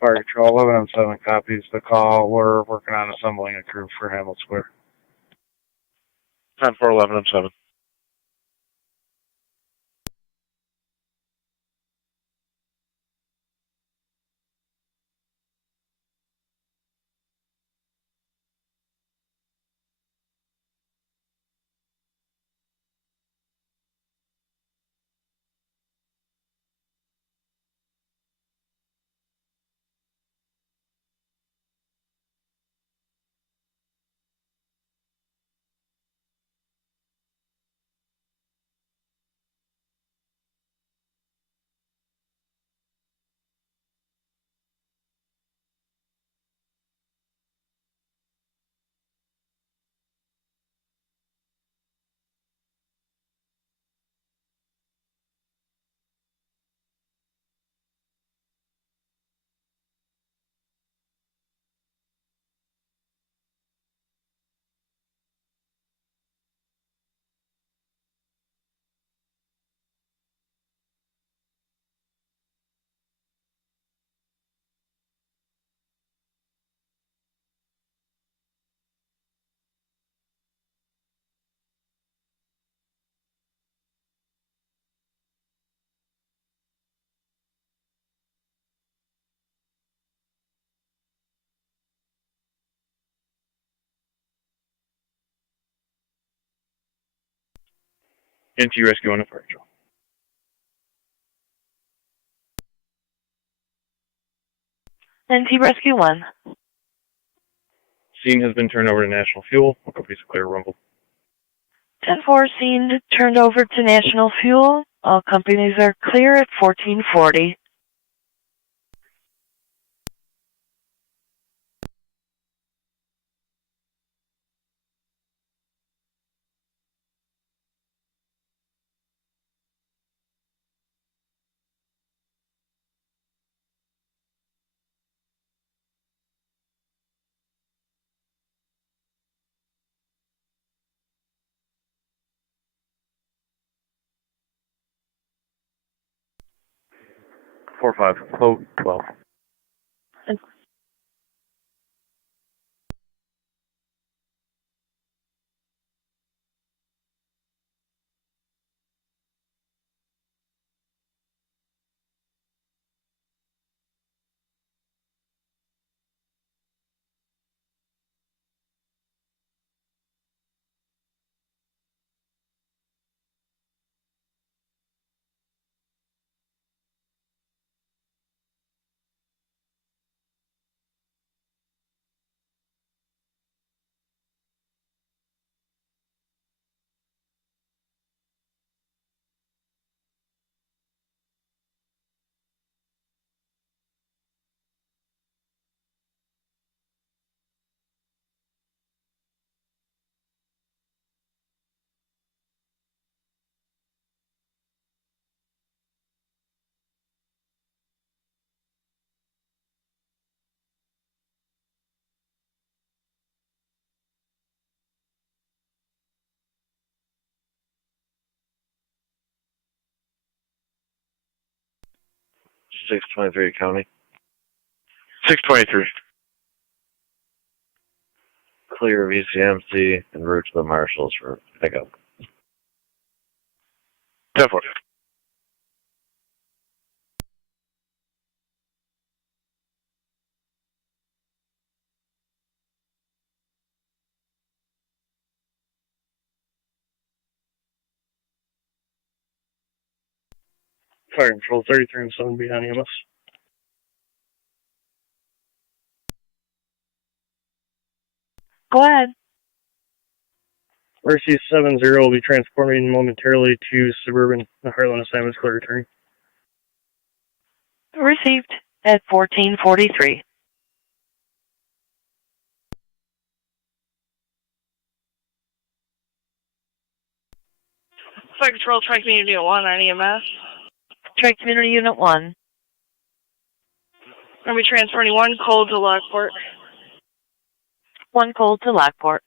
Fire Control, 11M7 copies the call. We're working on assembling a crew for Hamilton Square. 10-4, 11M7. NT Rescue on the Fire Control. NT Rescue 1. Scene has been turned over to National Fuel. Look up, please clear rumble. 10-4, scene turned over to National Fuel. All companies are clear at 1440. Four five. Code 12. Six 23 County. 623. Clear of ECMC and route to the marshals for pickup. 10-4. Fire Control 33 and 7 behind EMS. Go ahead. Mercy 70 will be transporting momentarily to Suburban. The Heartland assignment is clear returning. Received at 1443. Fire Control, Tri-Community Unit 1 on EMS. Tri-Community Unit 1. Are we transporting 1 cold to Lockport? 1 cold to Lockport.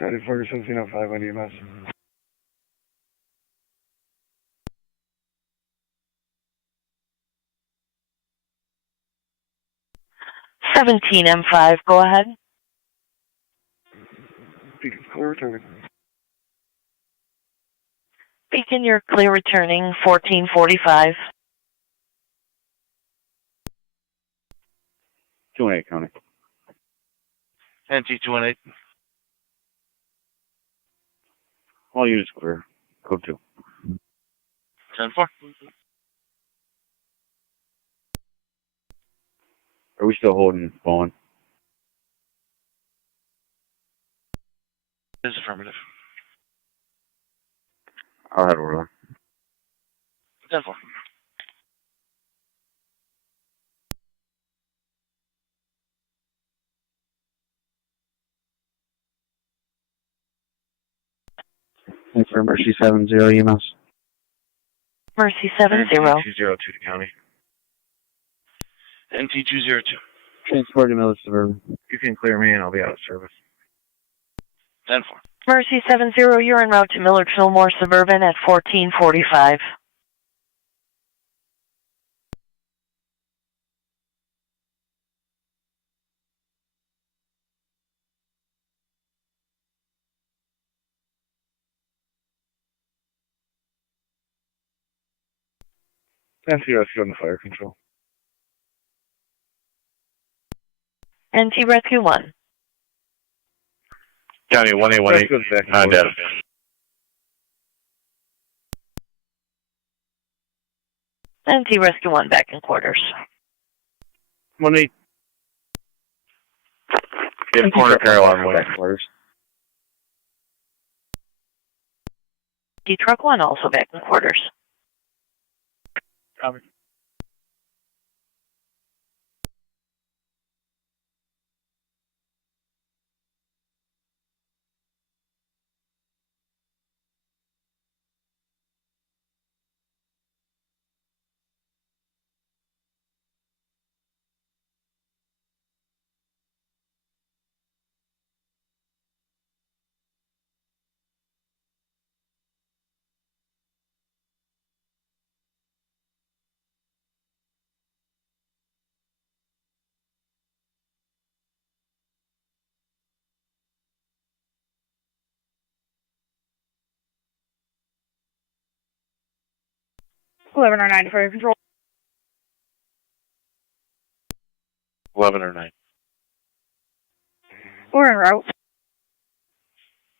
Ready for 1705 on EMS. M5, go ahead. Beacon's clear returning. Beacon, you're clear returning, 1445. 218 County. NT 218. All units clear. Code 2. 10-4. Are we still holding Bowen? Is affirmative. I'll head over there. 10-4. Thanks for Mercy 70 EMS. Mercy 70. NT 202 to County. NT 202. Transport to Miller Suburban. You can clear me and I'll be out of service. 10-4. Mercy 70, you're en route to Millard Fillmore Suburban at 1445. NT Rescue on the fire control. NT Rescue 1. County 1818 on data. NT Rescue 1 back in quarters. 1-8. Give corner Carolina back in quarters. D Truck 1 also back in quarters. Copy. Eleven or 9 for control. 11 or 9. We're en route.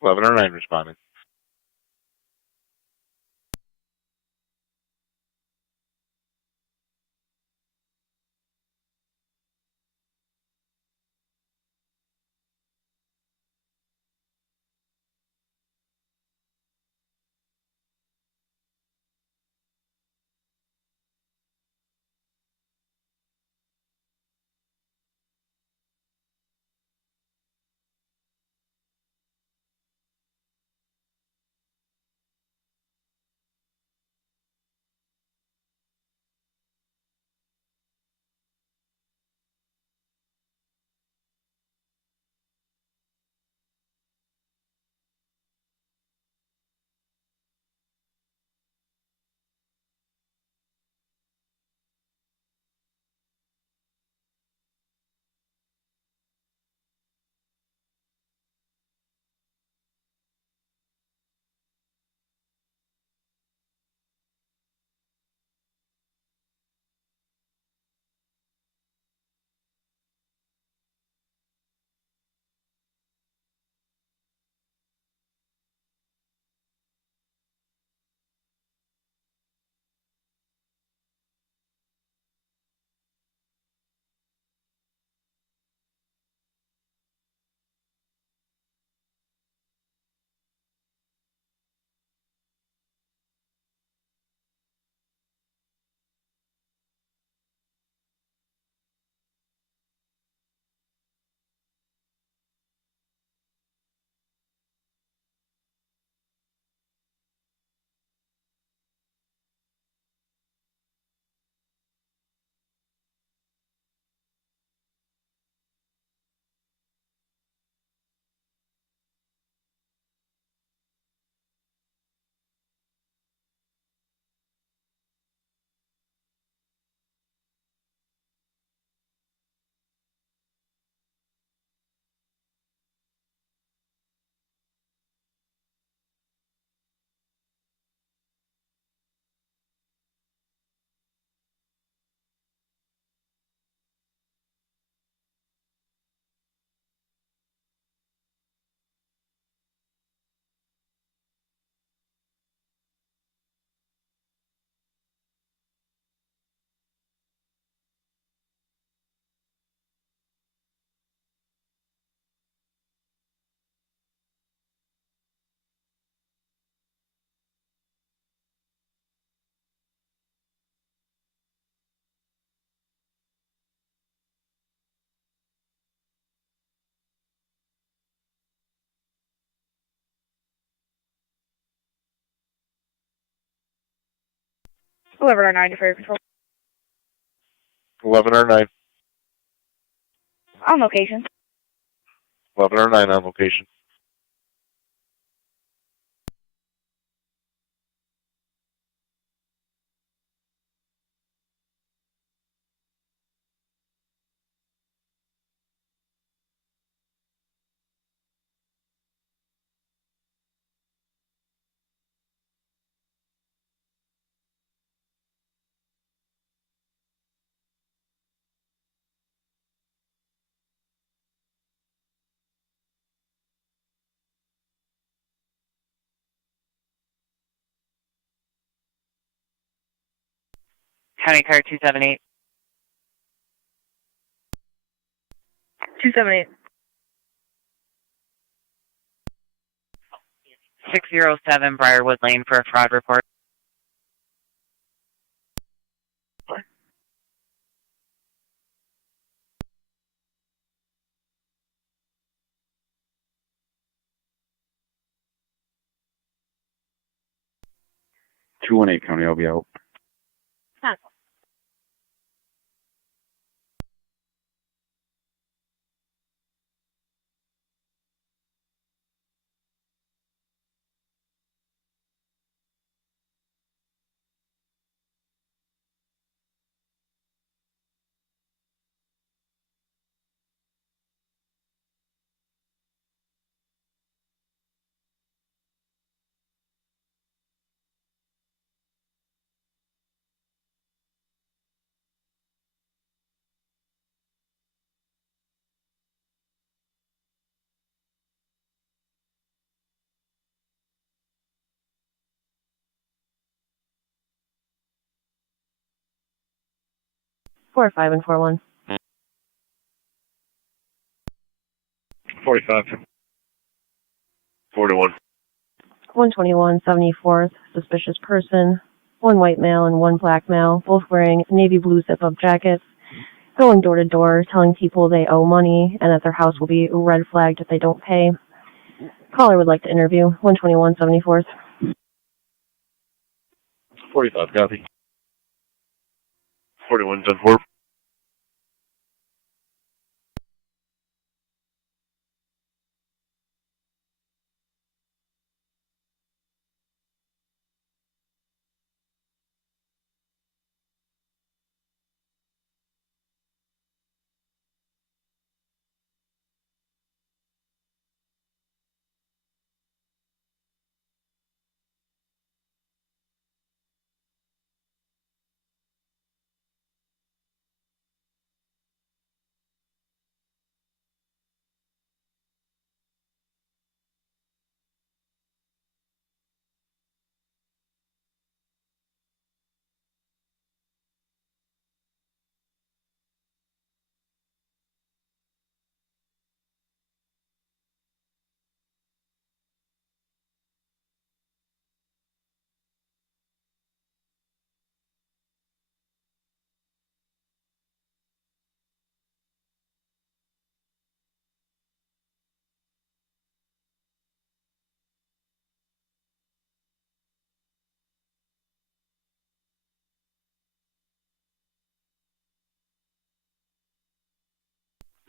11 or 9 responding. 1109 to fire control. 1109. On location. 1109 on location. County car 278. 278. 607 Briarwood Lane for a fraud report. Two 1-8 County, I'll be out. Huh. Four, 5, and 4-1. 45. 41. 121, 74th, suspicious person. One white male and one black male, both wearing navy blue zip-up jackets, going door to door, telling people they owe money and that their house will be red flagged if they don't pay. Caller would like to interview. 121, 74th. 45, copy. 41, 10-4.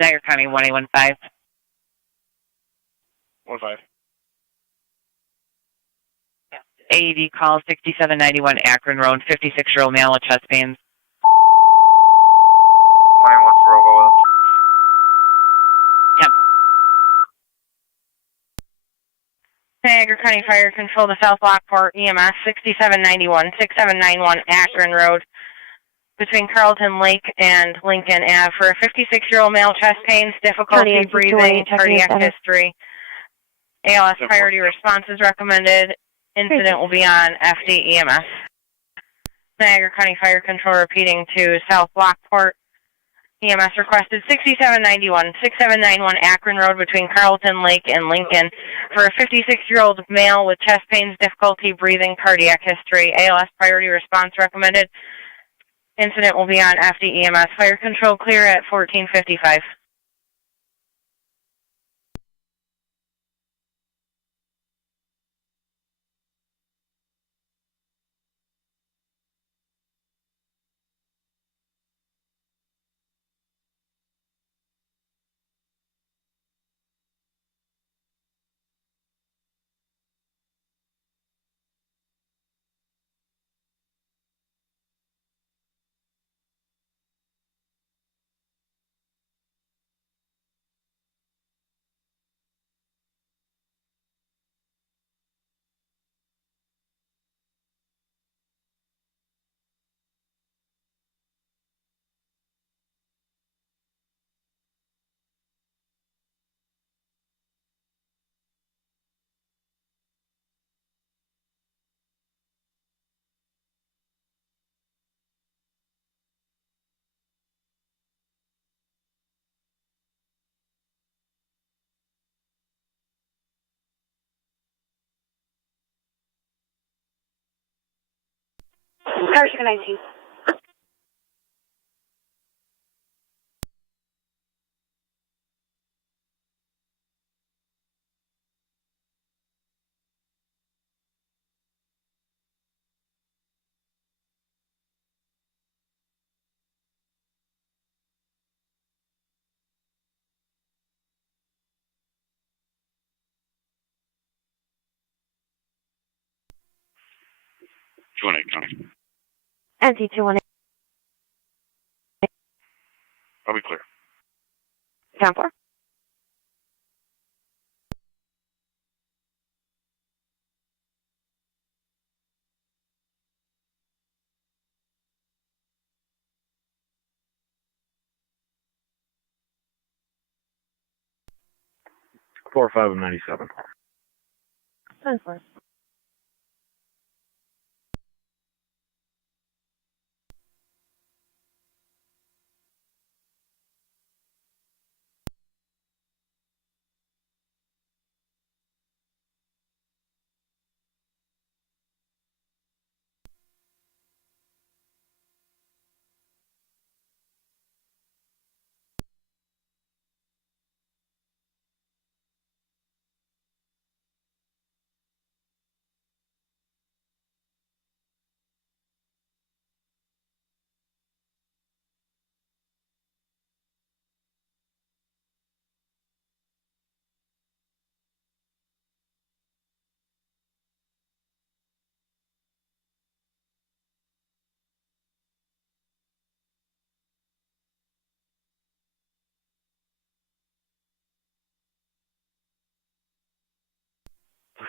Niagara County 1815. 15. AED call 6791 Akron Road, 56-year-old male with chest pains. 114, I'll go with him. Temple. Niagara County Fire Control to South Lockport, EMS 6791 Akron Road, between Carlton Lake and Lincoln Ave for a 56-year-old male chest pains, difficulty breathing, cardiac history. ALS priority response is recommended. Incident will be on FD EMS. Niagara County Fire Control repeating to South Lockport. EMS requested 6791 Akron Road between Carlton Lake and Lincoln for a 56-year-old male with chest pains, difficulty breathing, cardiac history. ALS priority response recommended. Incident will be on FD EMS. Fire Control clear at 1455. Car 19. County. NT 218. I'll be clear. 10-4. Four 5 of 97. 10-4.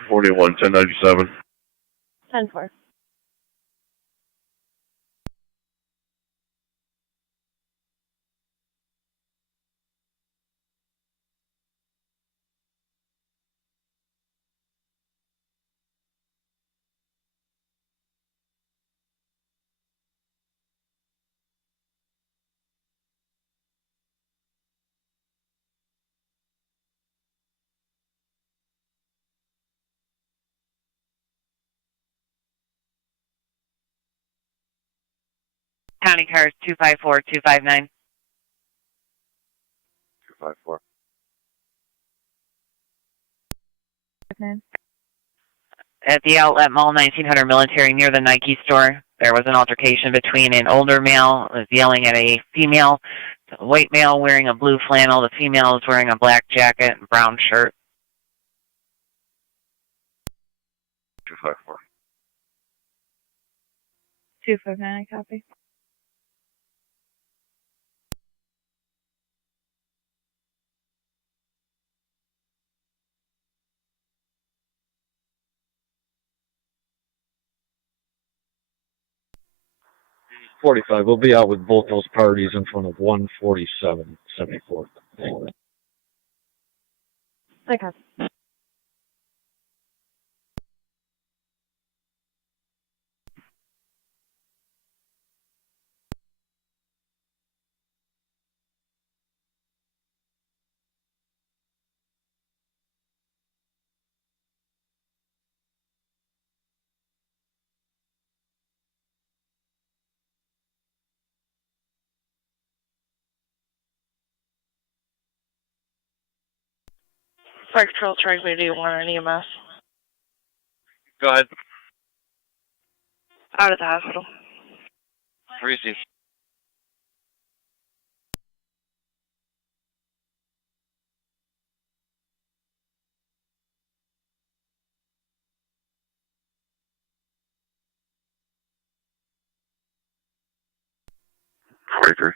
$41, 1097. 10-4. County cars 254, 259. 254. At the Outlet Mall, 1900 Military, near the Nike store, there was an altercation between an older male who was yelling at a female, a white male wearing a blue flannel. The female is wearing a black jacket and brown shirt. 254. 259, copy. $45. We'll be out with both those parties in front of 147 74th. Okay. Fire Control, Transmitting 1 on EMS. Go ahead. Out at the hospital. Receive. $43.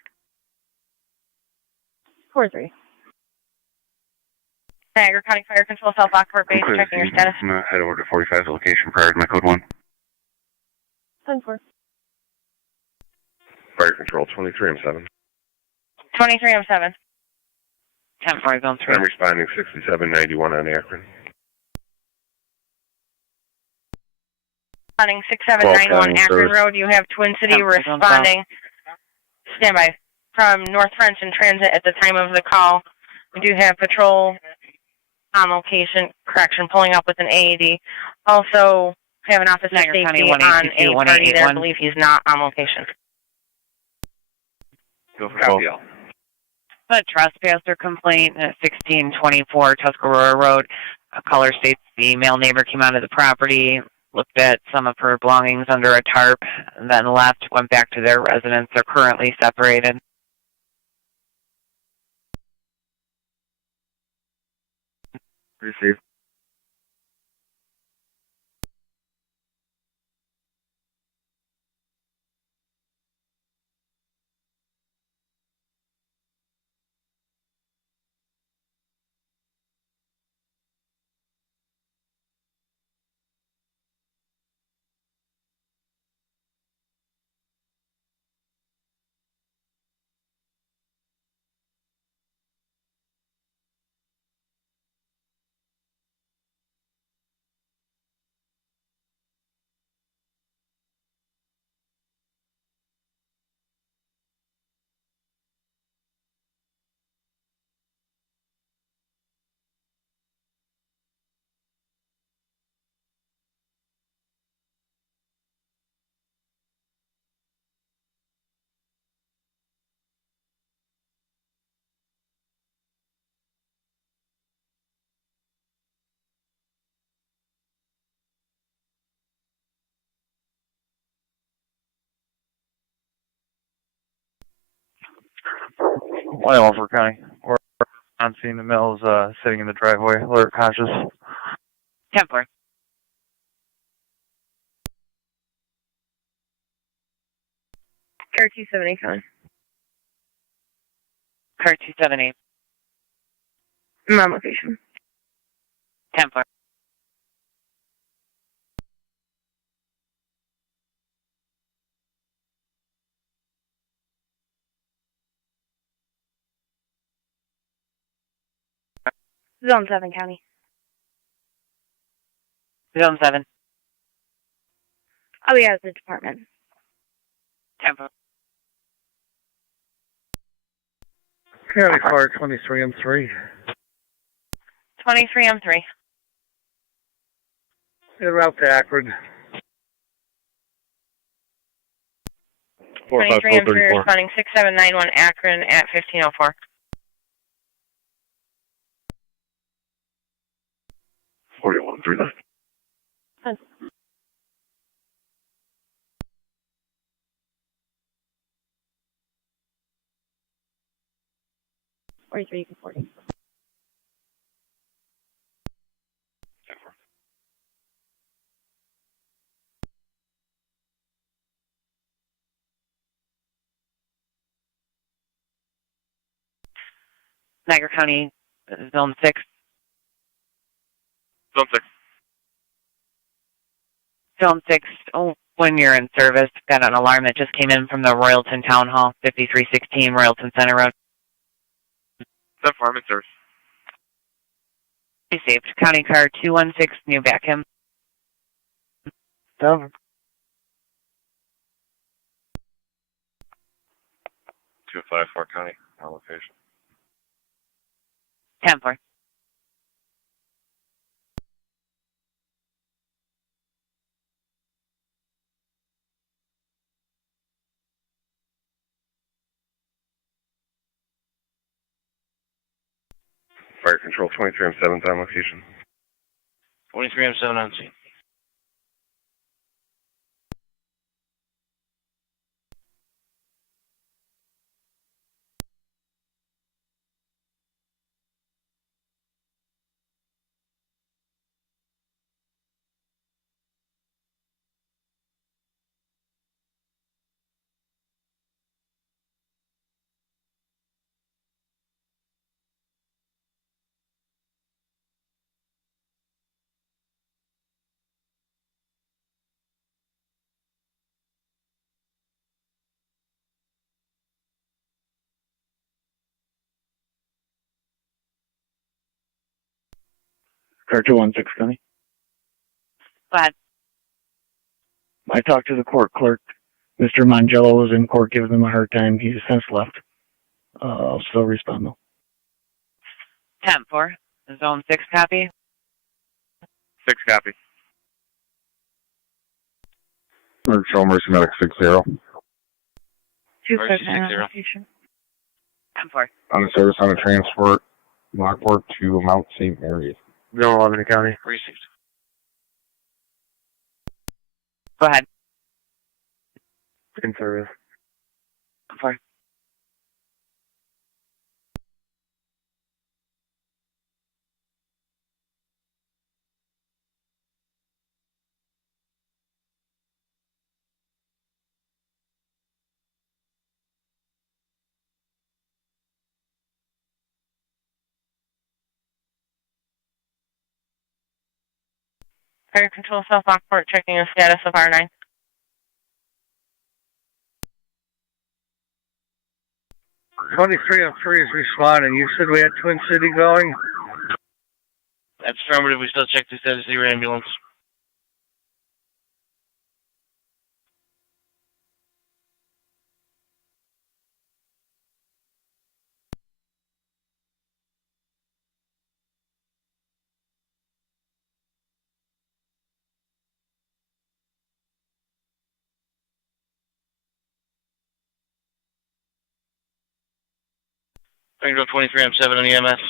4-3. Niagara County Fire Control, South Lockport Base, checking your status. I'm going to head over to 45's location prior to my code 1. 10-4. Fire Control, 23M7. 23M7. 10-4, zone 3. I'm responding 6791 on Akron. Responding 6791 Akron Road. You have Twin City responding. Standby. From North French in transit at the time of the call. We do have patrol on location, correction, pulling up with an AED. Also We have an officer Niagara safety County, on a 182, party there. I 1881. believe he's not on location. Go for Copy both. all. A trespasser complaint at 1624 Tuscarora Road. A caller states the male neighbor came onto the property, looked at some of her belongings under a tarp, and then left, went back to their residence. They're currently separated. Received. Lockport County. We're on scene. The male's sitting in the driveway, alert, conscious. 10-4. Car 278 County. Car 278. I'm on location. 10-4. Zone 7 County. Zone 7. I'll be out of the department. 10-4. County Car 23M3. 23M3. En route to Akron. 23M3 responding 6791 Akron at 1504. 4139. Forty-three to 40. Niagara County, Zone 6. Zone 6. Zone 6, oh, when you're in service, got an alarm that just came in from the Royalton Town Hall, 5316 Royalton Center Road. 10-4, I'm in service. Received. County car 216, New Backham. Over. 254 County, our location. 10-4. Fire Control 23M7's on location. 23M7 on scene. Car 216 County. Go ahead. I talked to the court clerk. Mr. Mangello was in court giving them a hard time. He's since left. I'll still respond though. 10-4. Zone 6 copy. 6 copy. Show Mercy Medic 60. 259 location. 10-4. On the service on a transport, Lockport to Mount St. Mary's. Zone 11 County. Received. Go ahead. In service. Fine. Fire Control South Lockport checking the status of R9. (2303) is responding. You said we had Twin City going? That's affirmative. We still check the status of your ambulance. Fire 23M7 on EMS.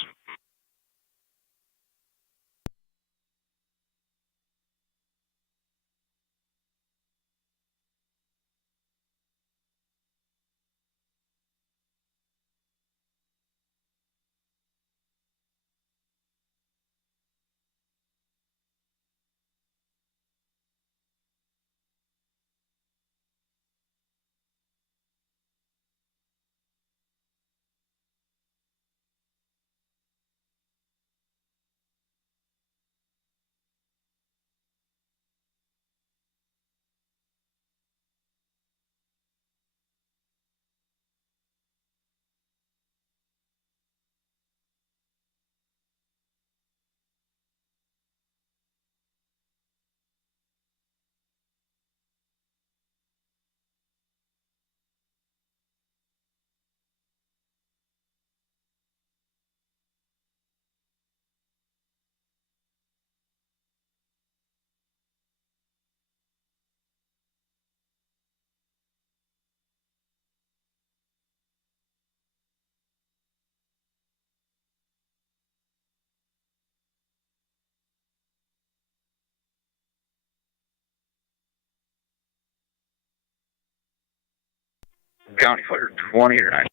County Fire 2809.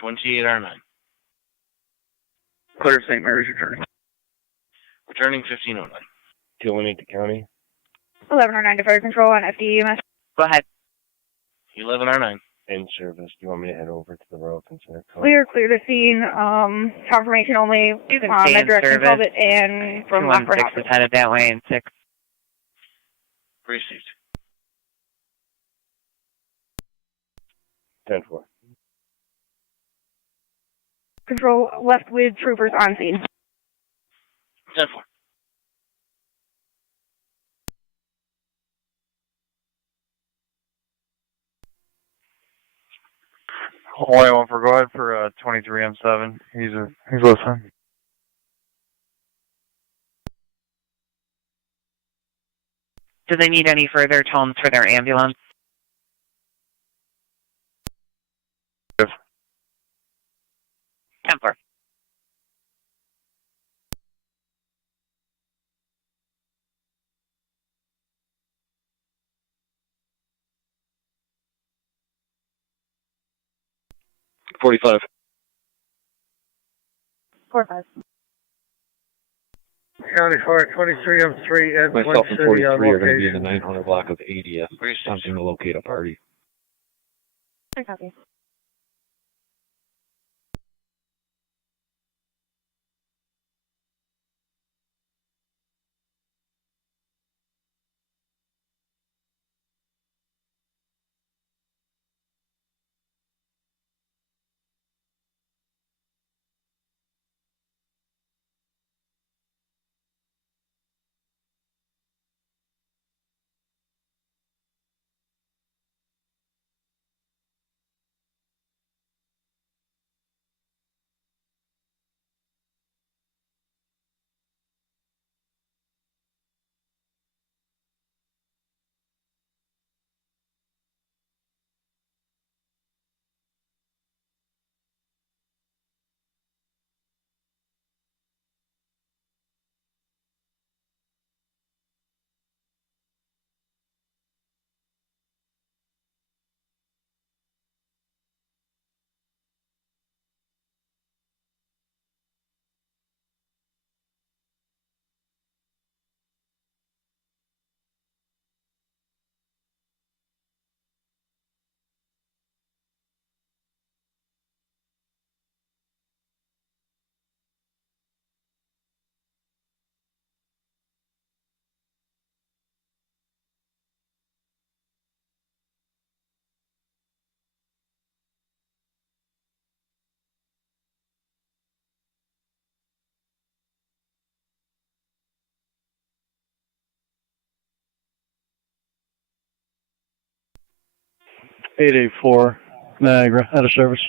28R9. Clear St. Mary's returning. Returning 1509. 218 to county. 1109 to Fire Control on FDEMS. Go ahead. 11R9. In service. Do you want me to head over to the Royal Center? We are clear to scene. Confirmation only. That direction called it, and from Lockport. 216 is headed that way, and 6. Received. 10-4. Control left with troopers on scene. 10-4. Hawaii 1 for go ahead for 23M7. He's listening. Do they need any further tones for their ambulance? Yes. 10-4. $45. 4-5. County Fire 23M3 and Myself Twin and City on 43 are going to be in the location. 900 block of ADS. Attempting to locate a party. I copy. 884 Niagara, out of service.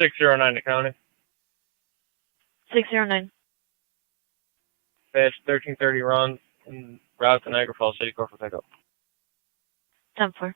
$609 to county. 609. Badge 1330 runs en route to Niagara Falls City Court for pickup. 10-4.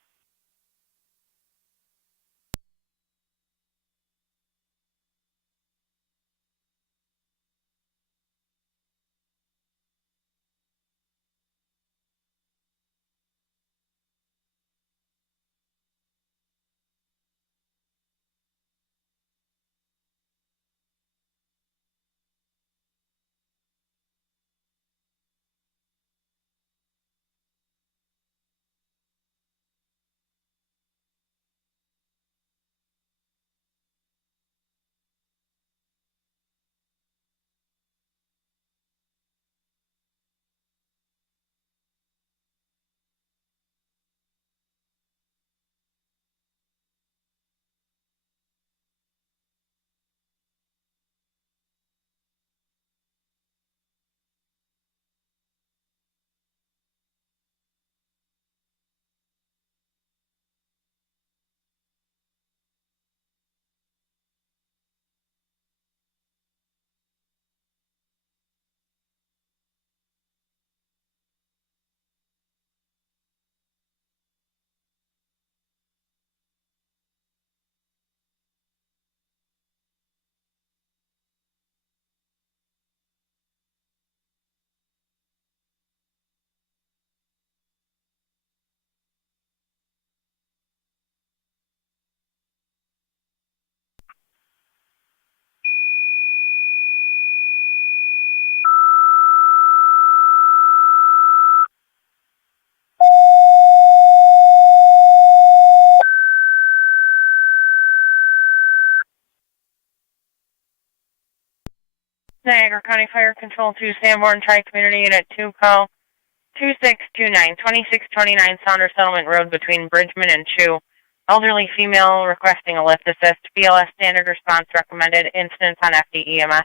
Niagara County Fire Control to Sanborn Tri-Community Unit 2, call 2629, 2629 Saunders Settlement Road between Bridgman and Chew. Elderly female requesting a lift assist. BLS standard response recommended. Incidents on FDEMS.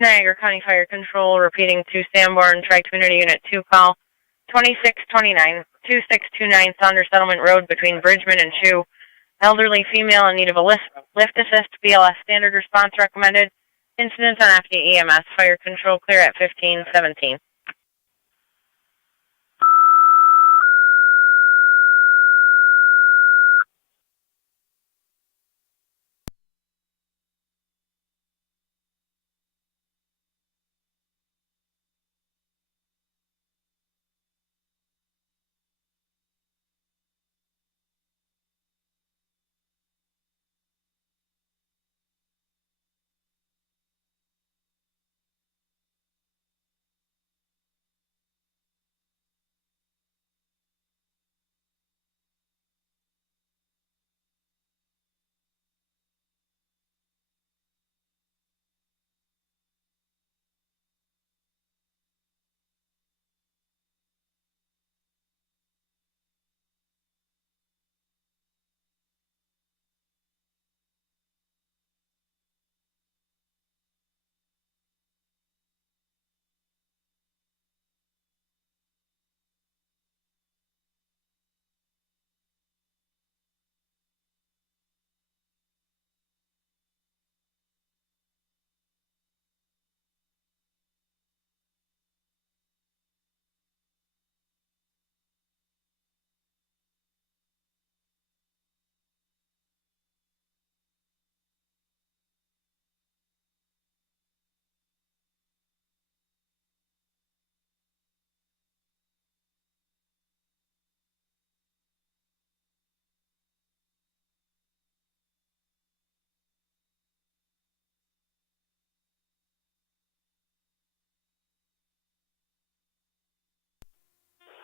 Niagara County Fire Control repeating to Sanborn Tri-Community Unit 2, call 2629, 2629 Saunders Settlement Road between Bridgman and Chew. Elderly female in need of a lift assist. BLS standard response recommended. Incidents on FDEMS. Fire control clear at 1517.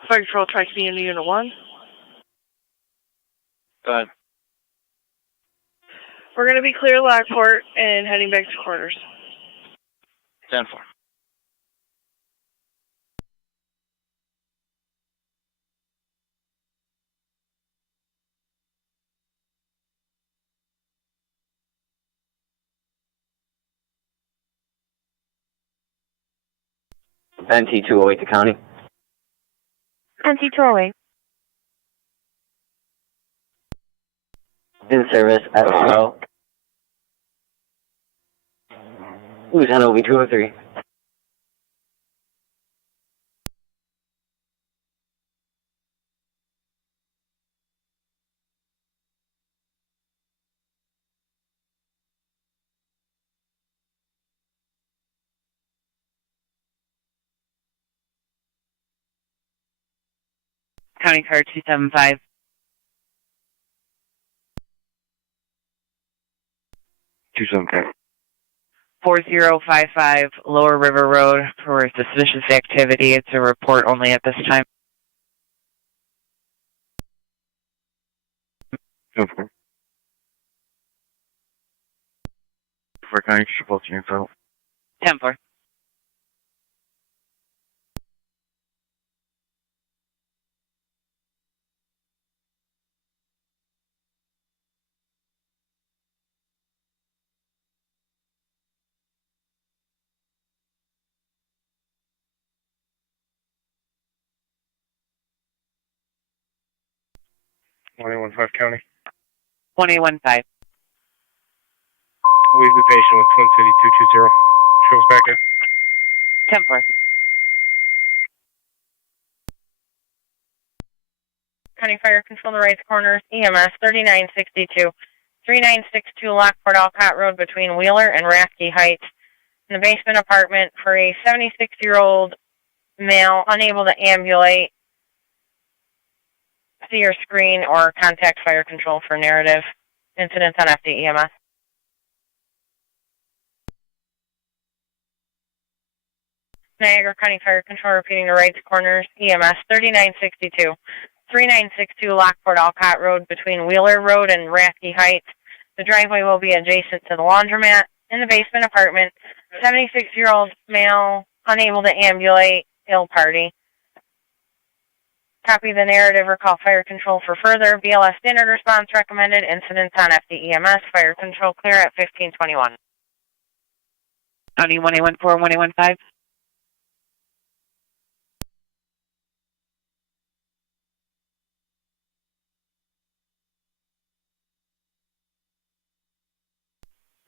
Fire Control, Tri-Community Unit 1. Go ahead. We're going to be clear Lockport and heading back to quarters. 10-4. NT208 to county. NT208. In service at L. Lieutenant OB203. County Car 275. 275. 4055 Lower River Road for suspicious activity. It's a report only at this time. Okay. For County Triple info. 10-4. One five county. 1815. Leave the patient with Twin City 220. Shows back there. 10-4. County Fire Control, the right corners, EMS 3962. 3962 Lockport Alcott Road between Wheeler and Rathke Heights. In the basement apartment for a 76-year-old male unable to ambulate. See your screen or contact Fire Control for narrative. Incidents on FDEMS. Niagara County Fire Control repeating the right corners, EMS 3962. 3962 Lockport Alcott Road between Wheeler Road and Rathke Heights. The driveway will be adjacent to the laundromat. In the basement apartment, 76-year-old male unable to ambulate, ill party. Copy the narrative or call Fire Control for further. BLS standard response recommended. Incidents on FDEMS. Fire Control clear at 1521. County 1814, 1815.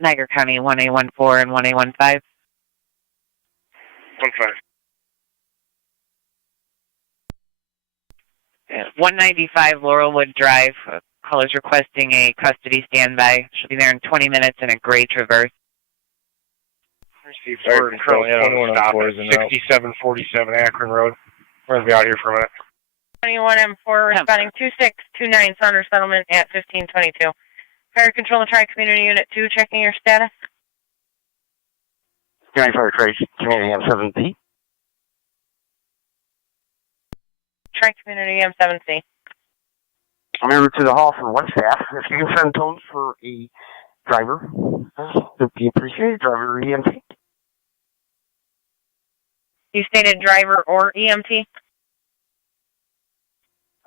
Niagara County 1814 and 1815. 15. 195 Laurelwood Drive. Callers requesting a custody standby. She'll be there in 20 minutes in a gray Traverse. Received Fire Control, 6747 Akron Road. We're going to be out here for a minute. 21M4 responding 2629 Saunders Settlement at 1522. Fire Control, the Tri-Community Unit 2, checking your status. County Fire Trace, Community M7C. Tri-Community M7C. I'm en route to the hall for one staff. If you can send tones for a driver, would be appreciated. Driver or EMT. You stated driver or EMT?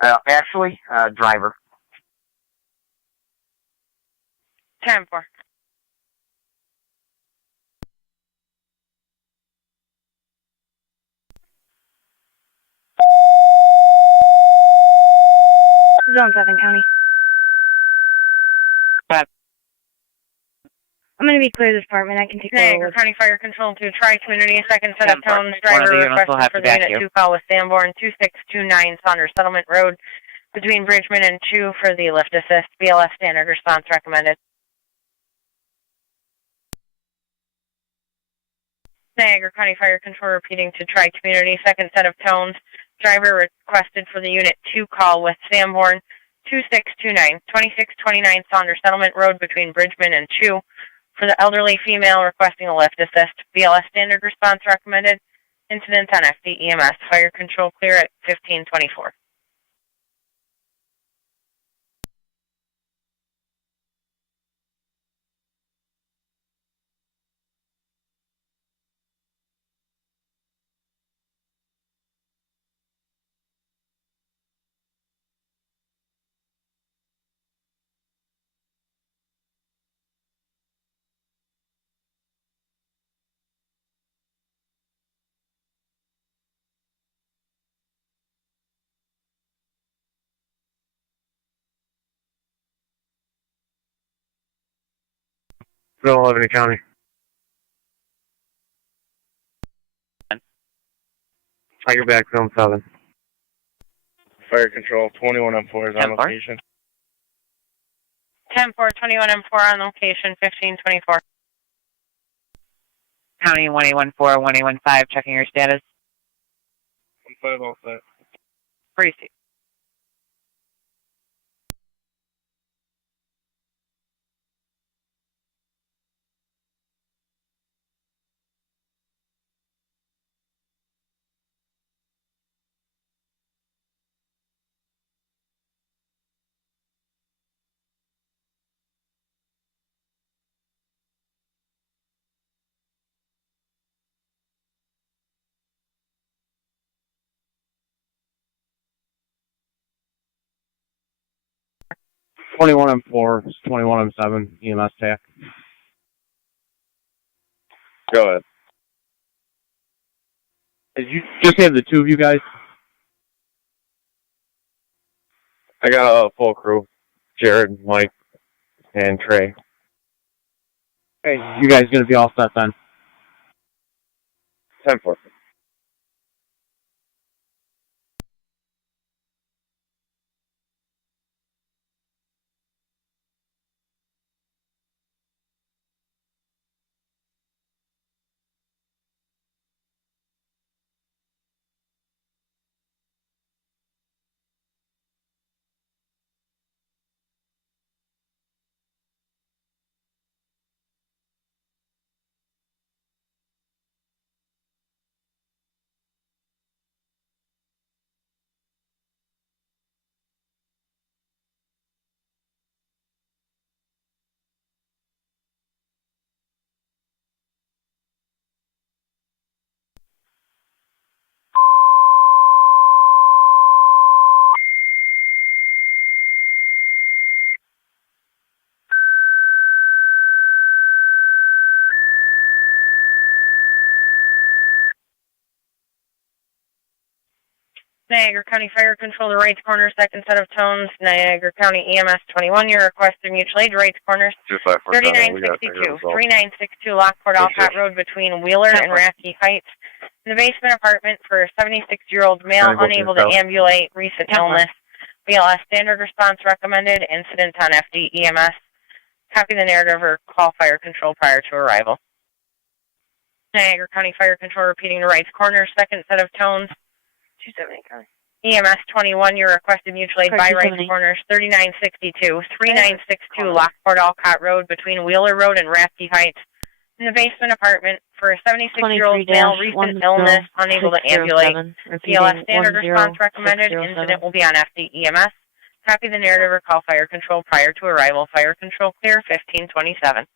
Actually, driver. 10-4. Zone 7 County. I'm going to be clear this department. I can take Niagara County Fire Control to Tri-Community. Second set of tones. Driver requested for the Unit 2 call with Sanborn 2629 Saunders Settlement Road between Bridgman and 2 for the lift assist. BLS standard response recommended. Niagara County Fire Control repeating to Tri-Community. Second set of tones. Driver requested for the Unit 2 call with Sanborn 2629 2629 Saunders Settlement Road between Bridgman and 2 for the elderly female requesting a lift assist. BLS standard response recommended. Incident on FD EMS. Fire control clear at 1524. Bill Albany County. Tiger back, film 7. Fire control, 21M4 is on location. 10-4, 21M4 on location, 1524. County 1814, 1815, checking your status. 15 all set. Proceed. M4, 21M7, EMS TAC. Go ahead. Did you just have the two of you guys? I got a full crew. Jared, Mike, and Trey. Hey, you guys gonna be all set then? 10-4. Niagara County Fire Control to right corner, second set of tones. Niagara County EMS 21, your request to mutual aid, right corners. 3962, 3962 Lockport Alcott Road between Wheeler and Raffy Heights. In the basement apartment for a 76-year-old male unable to ambulate, recent illness. BLS standard response recommended, incident on FD EMS. Copy the narrative or call fire control prior to arrival. Niagara County Fire Control repeating to right corner, second set of tones. 270 County. EMS 21, your requested mutual aid by right corners, 3962, 3962 Lockport Alcott Road between Wheeler Road and Raffy Heights. In the basement apartment for a 76-year-old male, recent illness, unable to ambulate. BLS standard response recommended, incident will be on FD EMS. Copy the narrative or call fire control prior to arrival. Fire control clear, 1527.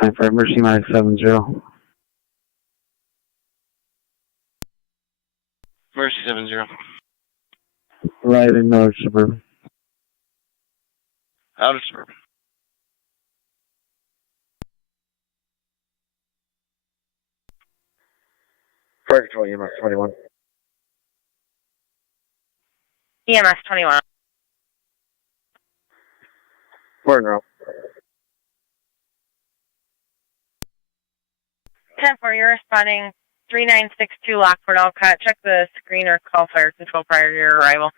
Time for emergency minus 70. Mercy 70. Right in North Suburban. Out of Suburban. Fire control, EMS 21. EMS 21. Morning, 10-4, you're responding 3962 Lockport Alcott. Check the screen or call fire control prior to your arrival.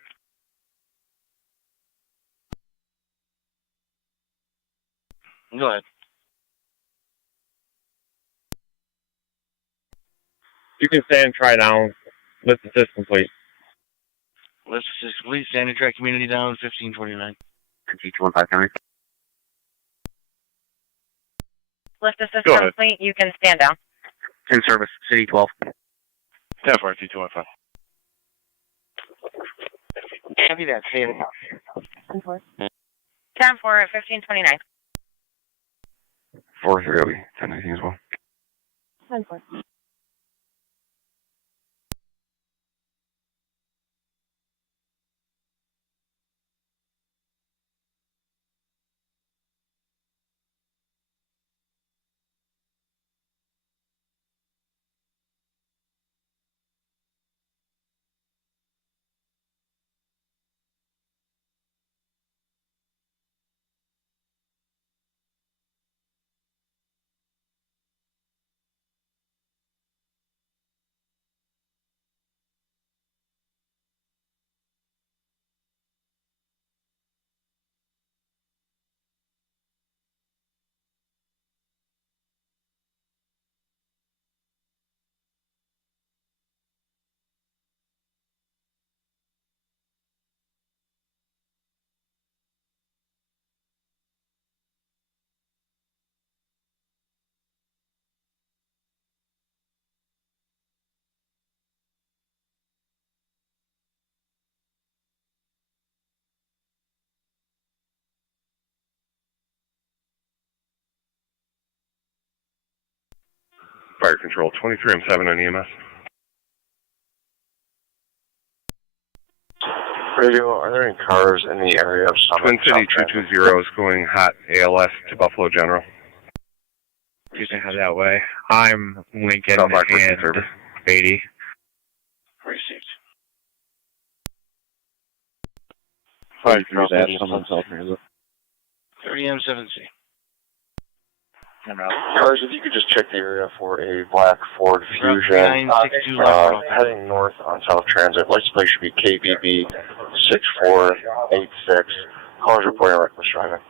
Go ahead. You can stand, try down. Lift assist complete. Lift assist complete. Standard track community down 1529. 5215 County. Lift assist Go ahead. complete. You can stand down. In service, City 12. 10-4, 2215. Copy that. Say it. 10-4. 10-4 at 1529. 4-3 will be 1019 as well. 10-4. Fire control 23M7 on EMS. Radio, are there any cars in the area of Summit? Twin City 220 is going hot ALS to Buffalo General. Usually head that way. I'm Lincoln South Lockport and service. Beatty. Received. 53 is at Summit South Transit. 30M7C. Cars, if you could just check the area for a black Ford Fusion 3962 heading north on South Transit. License plate should be KBB 6486. Callers reporting reckless driving.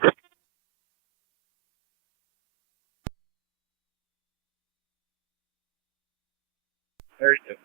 Thursday.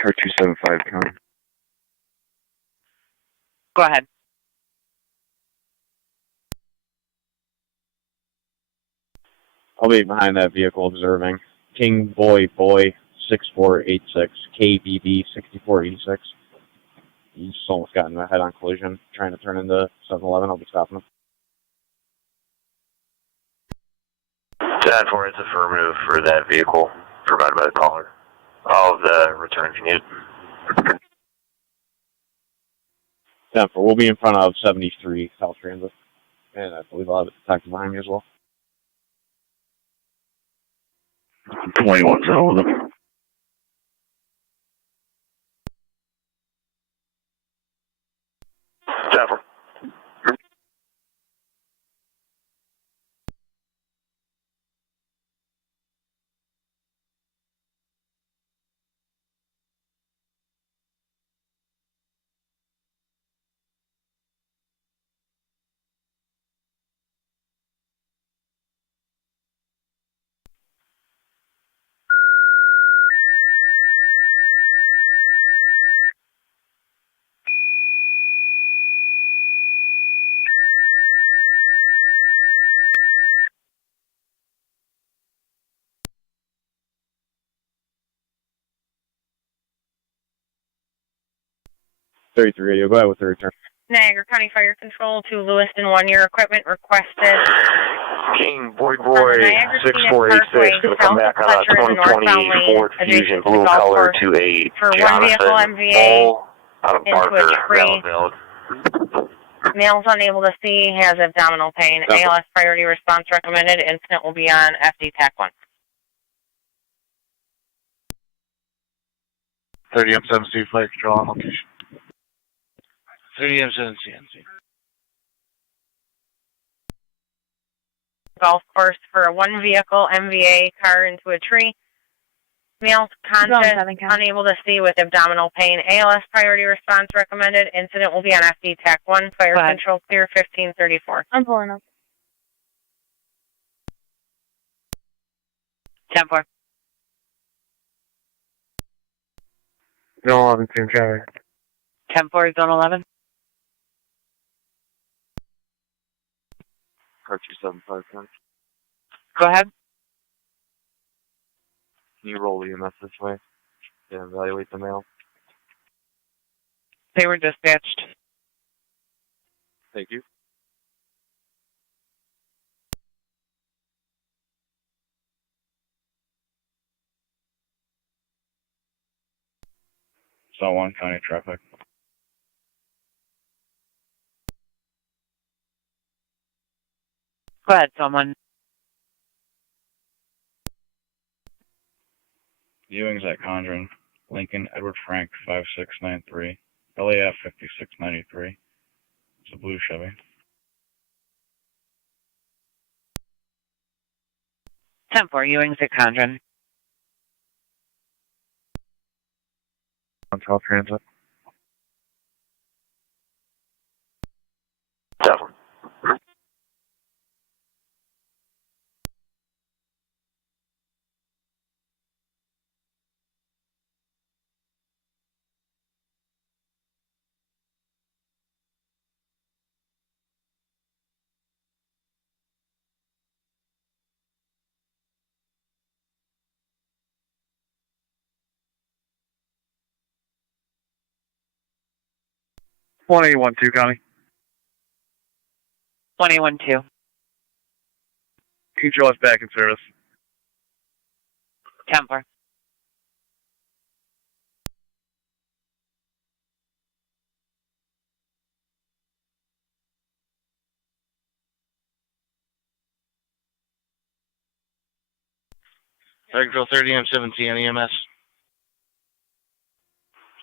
Car 275 County. Go ahead. I'll be behind that vehicle observing. King Boy 6486, KBB 6486. He's almost gotten a head-on collision, trying to turn into 7-Eleven. I'll be stopping him. 10-4 is affirmative for that vehicle provided by the caller. All of the return if you need. 10-4, we'll be in front of 73 South Transit. And I believe I'll have a detective behind me as well. 21's out with them. Denver. 33 radio, go ahead with the return. Niagara County Fire Control to Lewiston, 1-year equipment requested. King Boy 6486 going to come back on a 2020 Ford Fusion blue color to a for Jonathan one vehicle MVA Bull out of into Barker, a tree. Belleville. Male's unable to see, has abdominal pain. ALS priority response recommended. Incident will be on FD TAC 1. 30 M7C Fire Control on location. 30 M7C. Golf course for a one vehicle MVA car into a tree. Male conscious, unable to see with abdominal pain. ALS priority response recommended. Incident will be on FD TAC 1. Fire control clear 1534. I'm pulling up. 10-4. Zone 11, same traffic. 10-4, zone 11. Car 275, Go ahead. can you roll EMS this way? Yeah, evaluate the male. They were dispatched. Thank you. Zone 1, county traffic. Go ahead, someone. Ewing's at Condren. Lincoln Edward Frank 5693. LAF 5693. It's a blue Chevy. 10-4, Ewing's at Condren. On South Transit. 7. One 812 County. 21-2. Control is back in service. 10-4. Fire Control 30 M7C on EMS.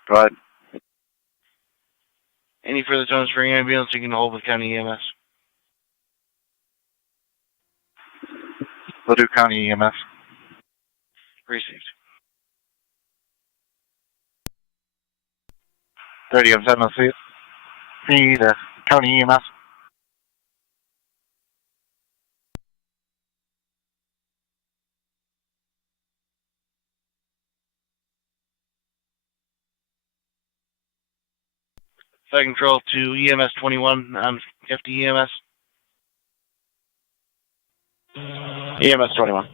Go ahead. Any further tones for ambulance you can hold with county EMS. Ladue County EMS. Received. 30 M7C. Feed County EMS. Fire Control to EMS 21 on 50 EMS. EMS 21.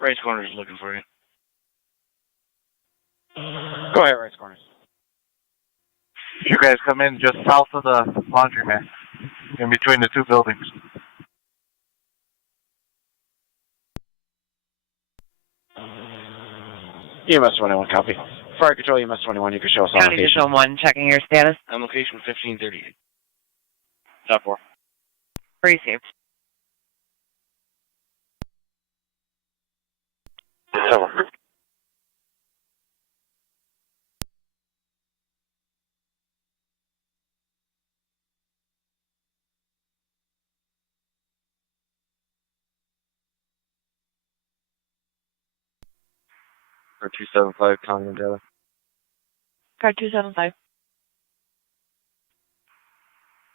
Right corner is looking for you. Go ahead, right corners. You guys come in just south of the laundromat, in between the two buildings. EMS 21, copy. Fire Control, EMS 21, you can show us on County location. Zone 1, checking your status. On location 1538. Top 4. Received. 7. Car 275, County and Data. Car 275.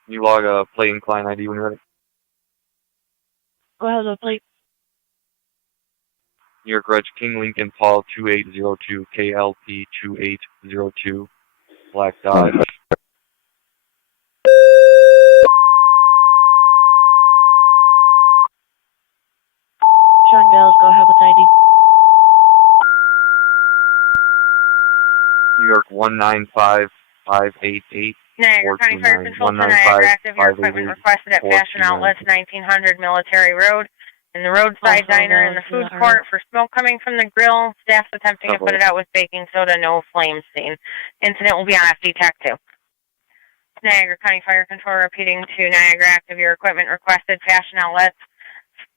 Can you log a plate and client ID when you're ready? Go ahead, the plate. New York Reg King Lincoln Paul 2802 KLP 2802 Black Dodge. Showing Vales, go ahead with ID. New York 195 588 Niagara County Fire Control to Niagara active. Your equipment requested at Fashion Outlets, 1900 Military Road, in the roadside diner in the food court for smoke coming from the grill. Staff's attempting to put it out with baking soda. No flame seen. Incident will be on FD TAC 2. Niagara County Fire Control repeating to Niagara active. Your equipment requested Fashion Outlets,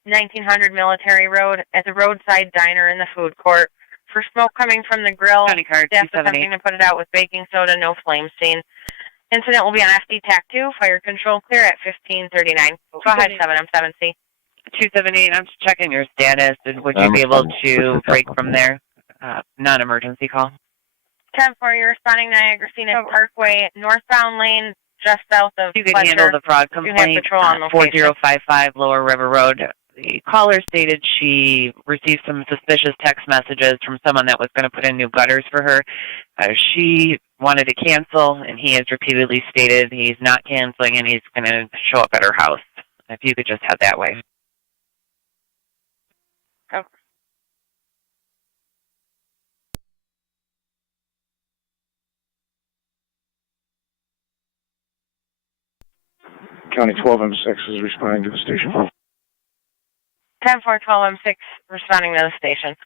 1900 Military Road, at the roadside diner in the food court for smoke coming from the grill. Staff attempting to put it out with baking soda. No flame seen. Incident will be on FD TAC 2. Fire control clear at 1539. Go ahead, 7M7C. 278, I'm just checking your status. Would you be able to break from there? Non-emergency call. 10-4, you're responding Niagara Scenic Parkway, northbound lane, just south of You could Fletcher. handle the fraud You have complaint, patrol on location. 4055 Lower River Road. The caller stated she received some suspicious text messages from someone that was going to put in new gutters for her. She wanted to cancel, and he has repeatedly stated he's not canceling and he's going to show up at her house. If you could just head that way. Oh. County 12M6 is responding to the station. 10-4, 12M6 responding to the station.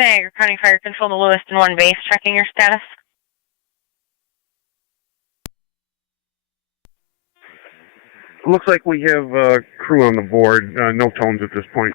Niagara County Fire Control to Lewiston 1 base, checking your status. Looks like we have crew on the board. No tones at this point.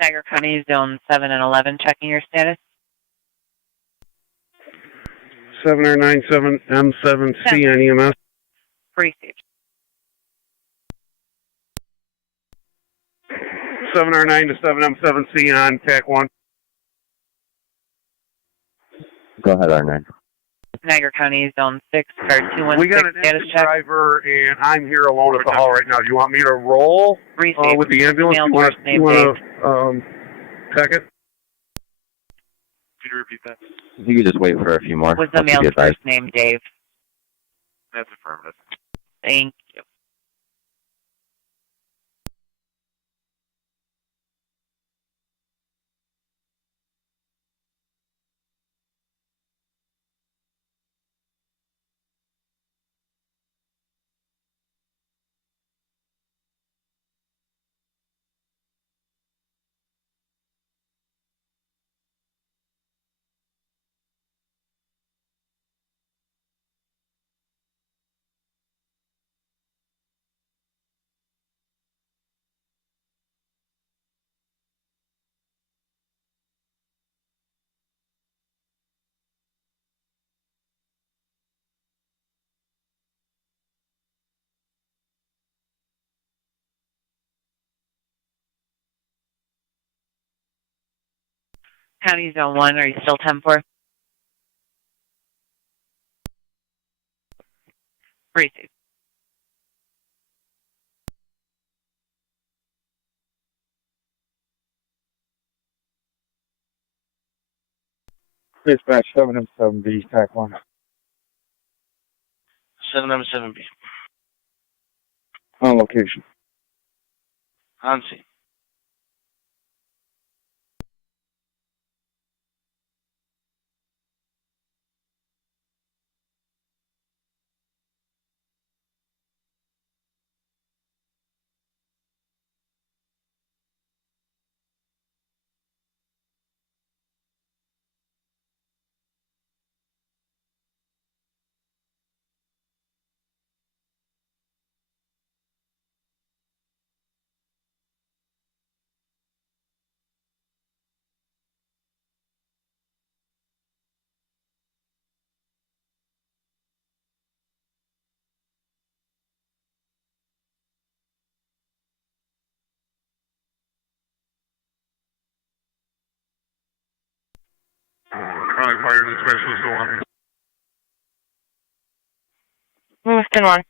Niagara County Zone 7 and 11, checking your status. 7097 M7C on EMS. Received. 709 to 7M7C on TAC 1. Go ahead, R9. Niagara County Zone 6, car 216, We got an status empty check. driver, and I'm here alone at the hall right now. Do you want me to roll with the ambulance? Male You want first name to check it? Could you repeat that? If you could just wait for a few more. Was the I'll keep male's you advised. first name Dave? That's affirmative. Thank you. County Zone 1, are you still 10-4? Received. Dispatch 7M7B, TAC 1. 7M7B. On location. On scene. County Fire Dispatch Lewiston 1. Lewiston 1.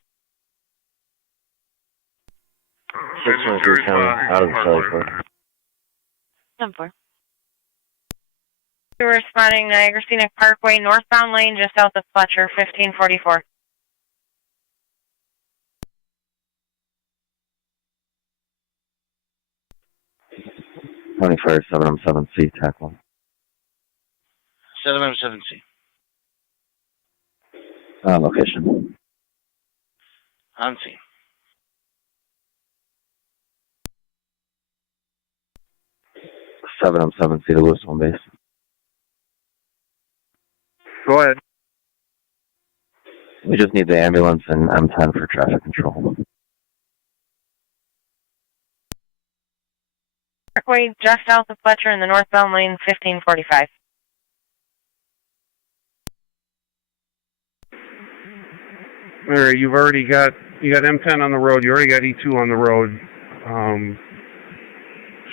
613 County, out of the cellular. 10-4. We're responding Niagara Scenic Parkway, northbound lane, just south of Fletcher, 1544. 25 7M7C, TAC 1. 7M7C. Location. On scene. Seven M7C, the Lewiston base. Go ahead. We just need the ambulance and M10 for traffic control. Parkway, just south of Fletcher in the northbound lane, 1545. All right, you got M10 on the road. You already got E2 on the road.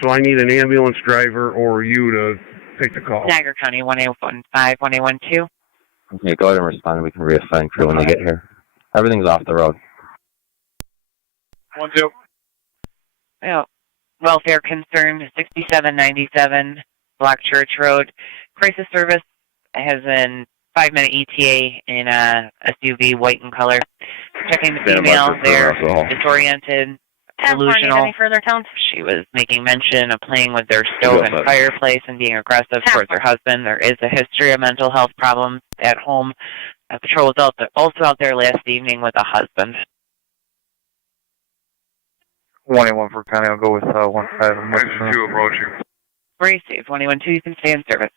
So I need an ambulance driver or you to take the call. Niagara County 1815, 1812. Okay, go ahead and respond. We can reassign crew when they get here. Everything's off the road. 1-2. Well, welfare concern, 6797 Block Church Road. Crisis service has an 5-minute ETA in a SUV, white in color. Checking the female, they're disoriented, delusional. Any further towns? She was making mention of playing with their stove and fireplace and being aggressive towards her husband. There is a history of mental health problems at home. A patrol was also out there last evening with a husband. 181 for County. I'll go with 15. 2 approaching. Receive 112. You can stay in service.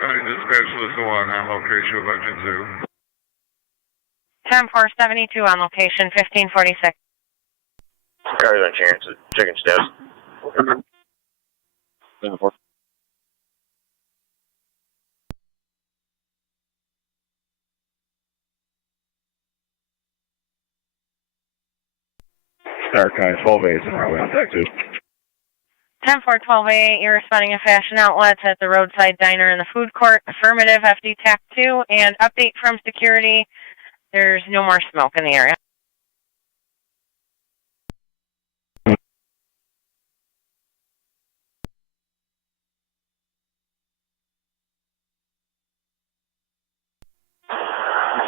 County Dispatch Lewiston 1 on location of Engine 2. 10472 on location, 1546. Cars on chance of chicken steps. 7-4. Stark High 12-8 and Route 2. 10412A, you're responding to Fashion Outlets at the roadside diner in the food court. Affirmative, FD TAC 2, and update from security. There's no more smoke in the area.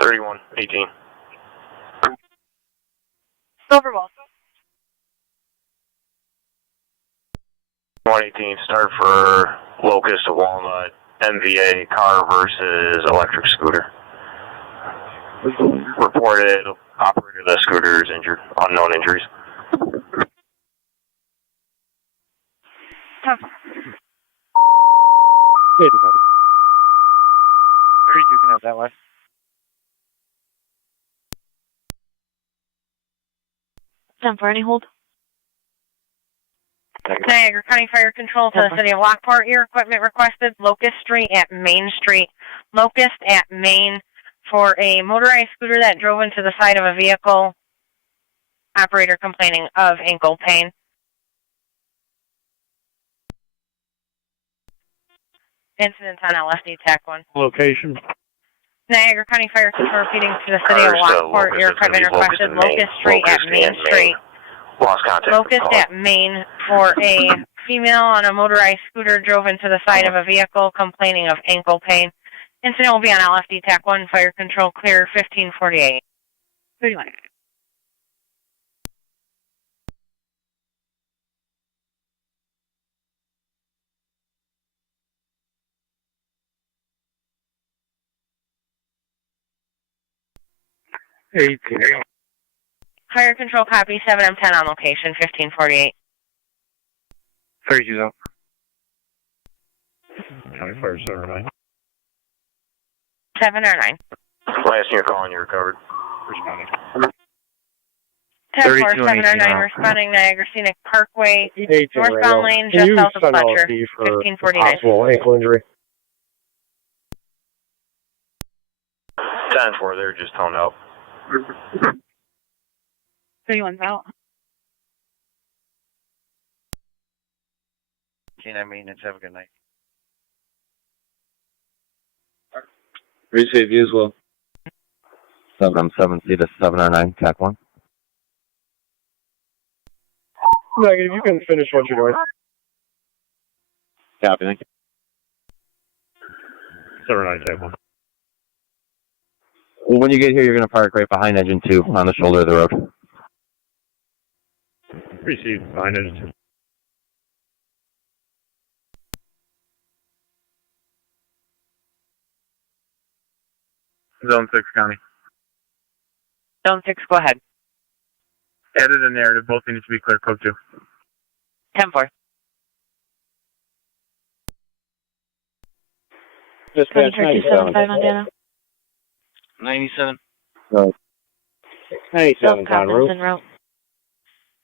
$31.18. Silverwall. 118, start for Locust to Walnut, NVA car versus electric scooter. Reported operator of the scooter is injured, unknown injuries. Creek, you can have that one. Time for any hold. Niagara County Fire Control to the City of Lockport. Your equipment requested Locust Street at Main Street. Locust at Main for a motorized scooter that drove into the side of a vehicle. Operator complaining of ankle pain. Incident on LFD TAC 1. Location. Niagara County Fire Control repeating to the City of Lockport. Your equipment requested Locust Street at Main Street. Lost contact. Locust at Main for a female on a motorized scooter drove into the side of a vehicle complaining of ankle pain. Incident will be on LFD TAC 1, Fire Control clear 1548. 31. Fire Control copy 7M10 on location 1548. 32 out. County Fire 709. 7 or 9. Last year calling, you recovered. 10-4, 7 or 9, responding Niagara Scenic Parkway, northbound lane, just south of Fletcher, 1549. Possible ankle injury. 10-4, they're just toned out. 31's out. K9 maintenance, have a good night. Receive you as well. 7M7C to 7R9, TAC 1. Negative, you can finish what you're doing. Copy, thank you. 7R9, TAC 1. Well, when you get here, you're going to park right behind engine 2 on the shoulder of the road. Receive behind engine 2. Zone 6 County. Zone 6, go ahead. Edit and narrative, both need to be clear, code 2. 10-4. Dispatch 97. Montana. 97. 97 on route. En route.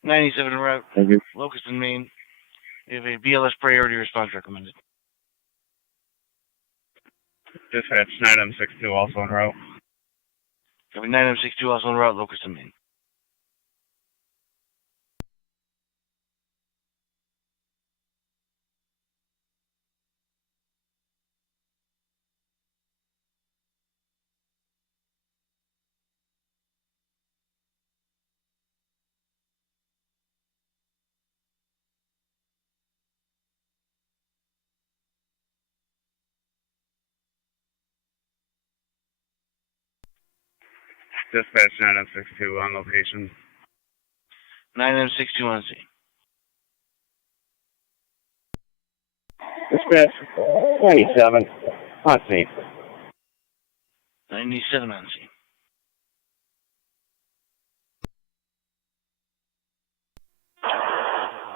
97 en route. Thank you. Locust in Maine. You have a BLS priority response recommended. Dispatch 9M62 also en route. You have a 9M62 also en route, Locust in Maine. Dispatch 9M62 on location. 9M62 on scene. Dispatch 97 on scene. 97 on scene.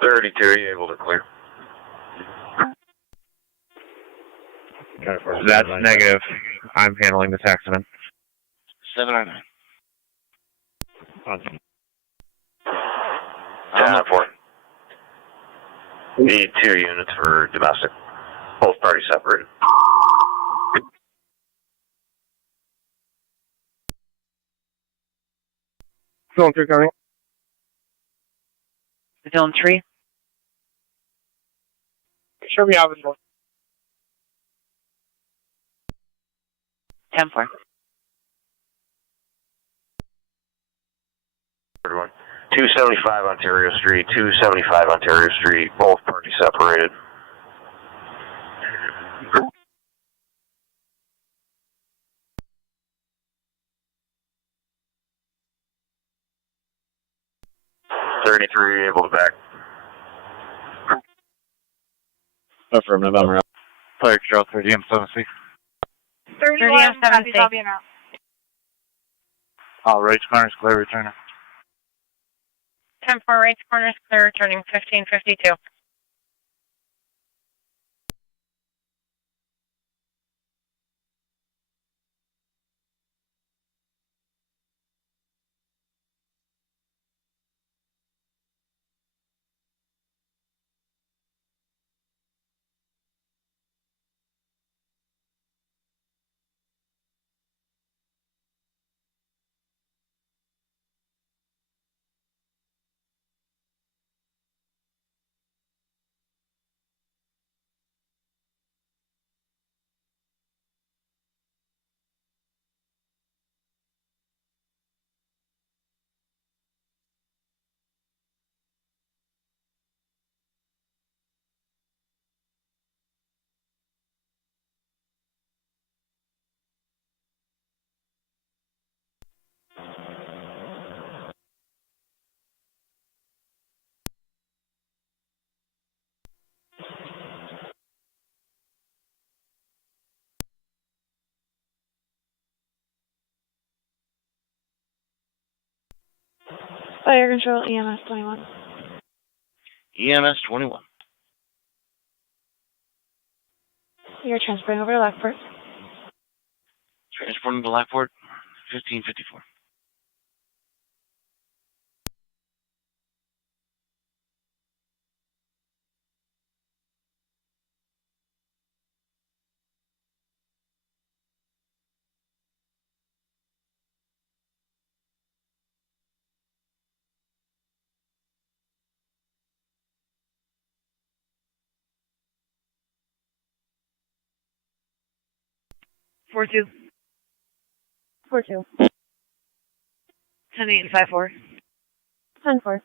.32, you able to clear? That's negative. I'm handling this accident. 7 on 9. 10-4. Need 2 units for domestic. Both parties separated. Zone 3 County. Zone 3. Sure, we have it. 10-4. 275 Ontario Street, 275 Ontario Street, both parties separated. .33, able to back. Affirmative, I'm out. Fire Control 30M7C. 31, copies, I'll be en route. All right, corners clear, returner. 10-4, right corners clear, returning 1552. Fire Control, EMS 21. EMS 21. You're transferring over to Lockport. Transporting to Lockport, 1554. 4-2. 4-2. 10-8 and 5-4. 10-4.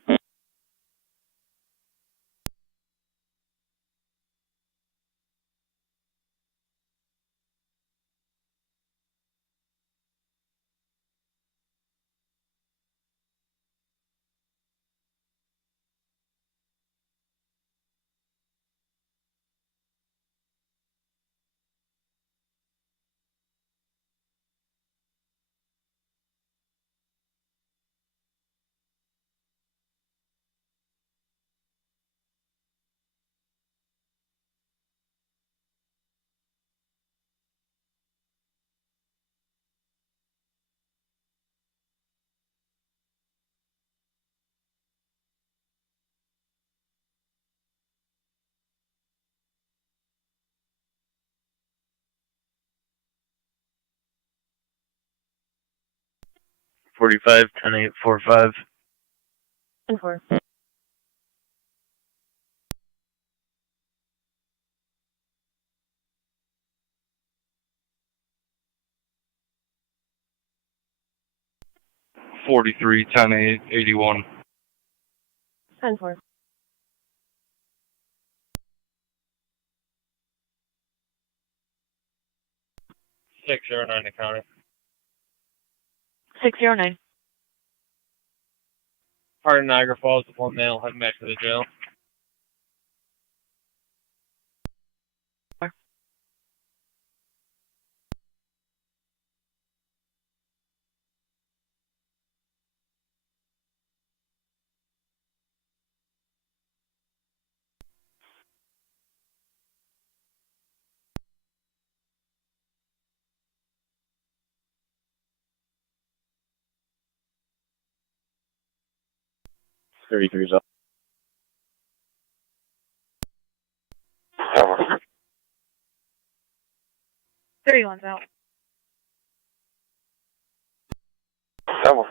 $45, 10-8, 4-5. 10-4. 43, 10-8, 81. 10-4. 609 to county. 609. Part of Niagara Falls, the one male heading back to the jail. $33's up. 31's out. Double.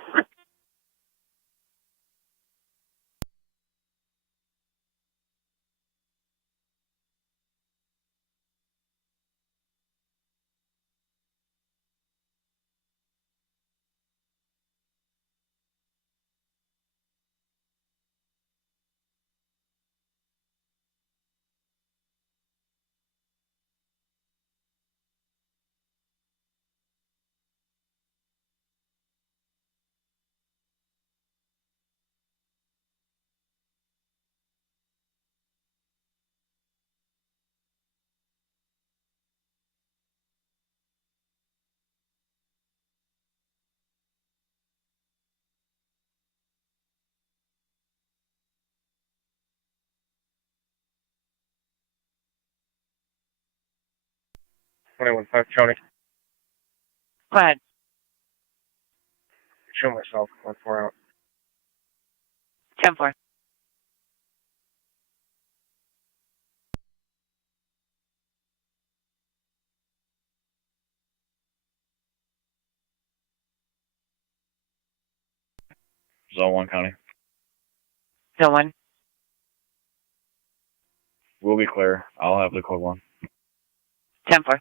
$21.5 county. Go ahead. Show myself. 1-4 out. 10-4. 1 county. Zone 1. We'll be clear. I'll have the code 1. 10-4.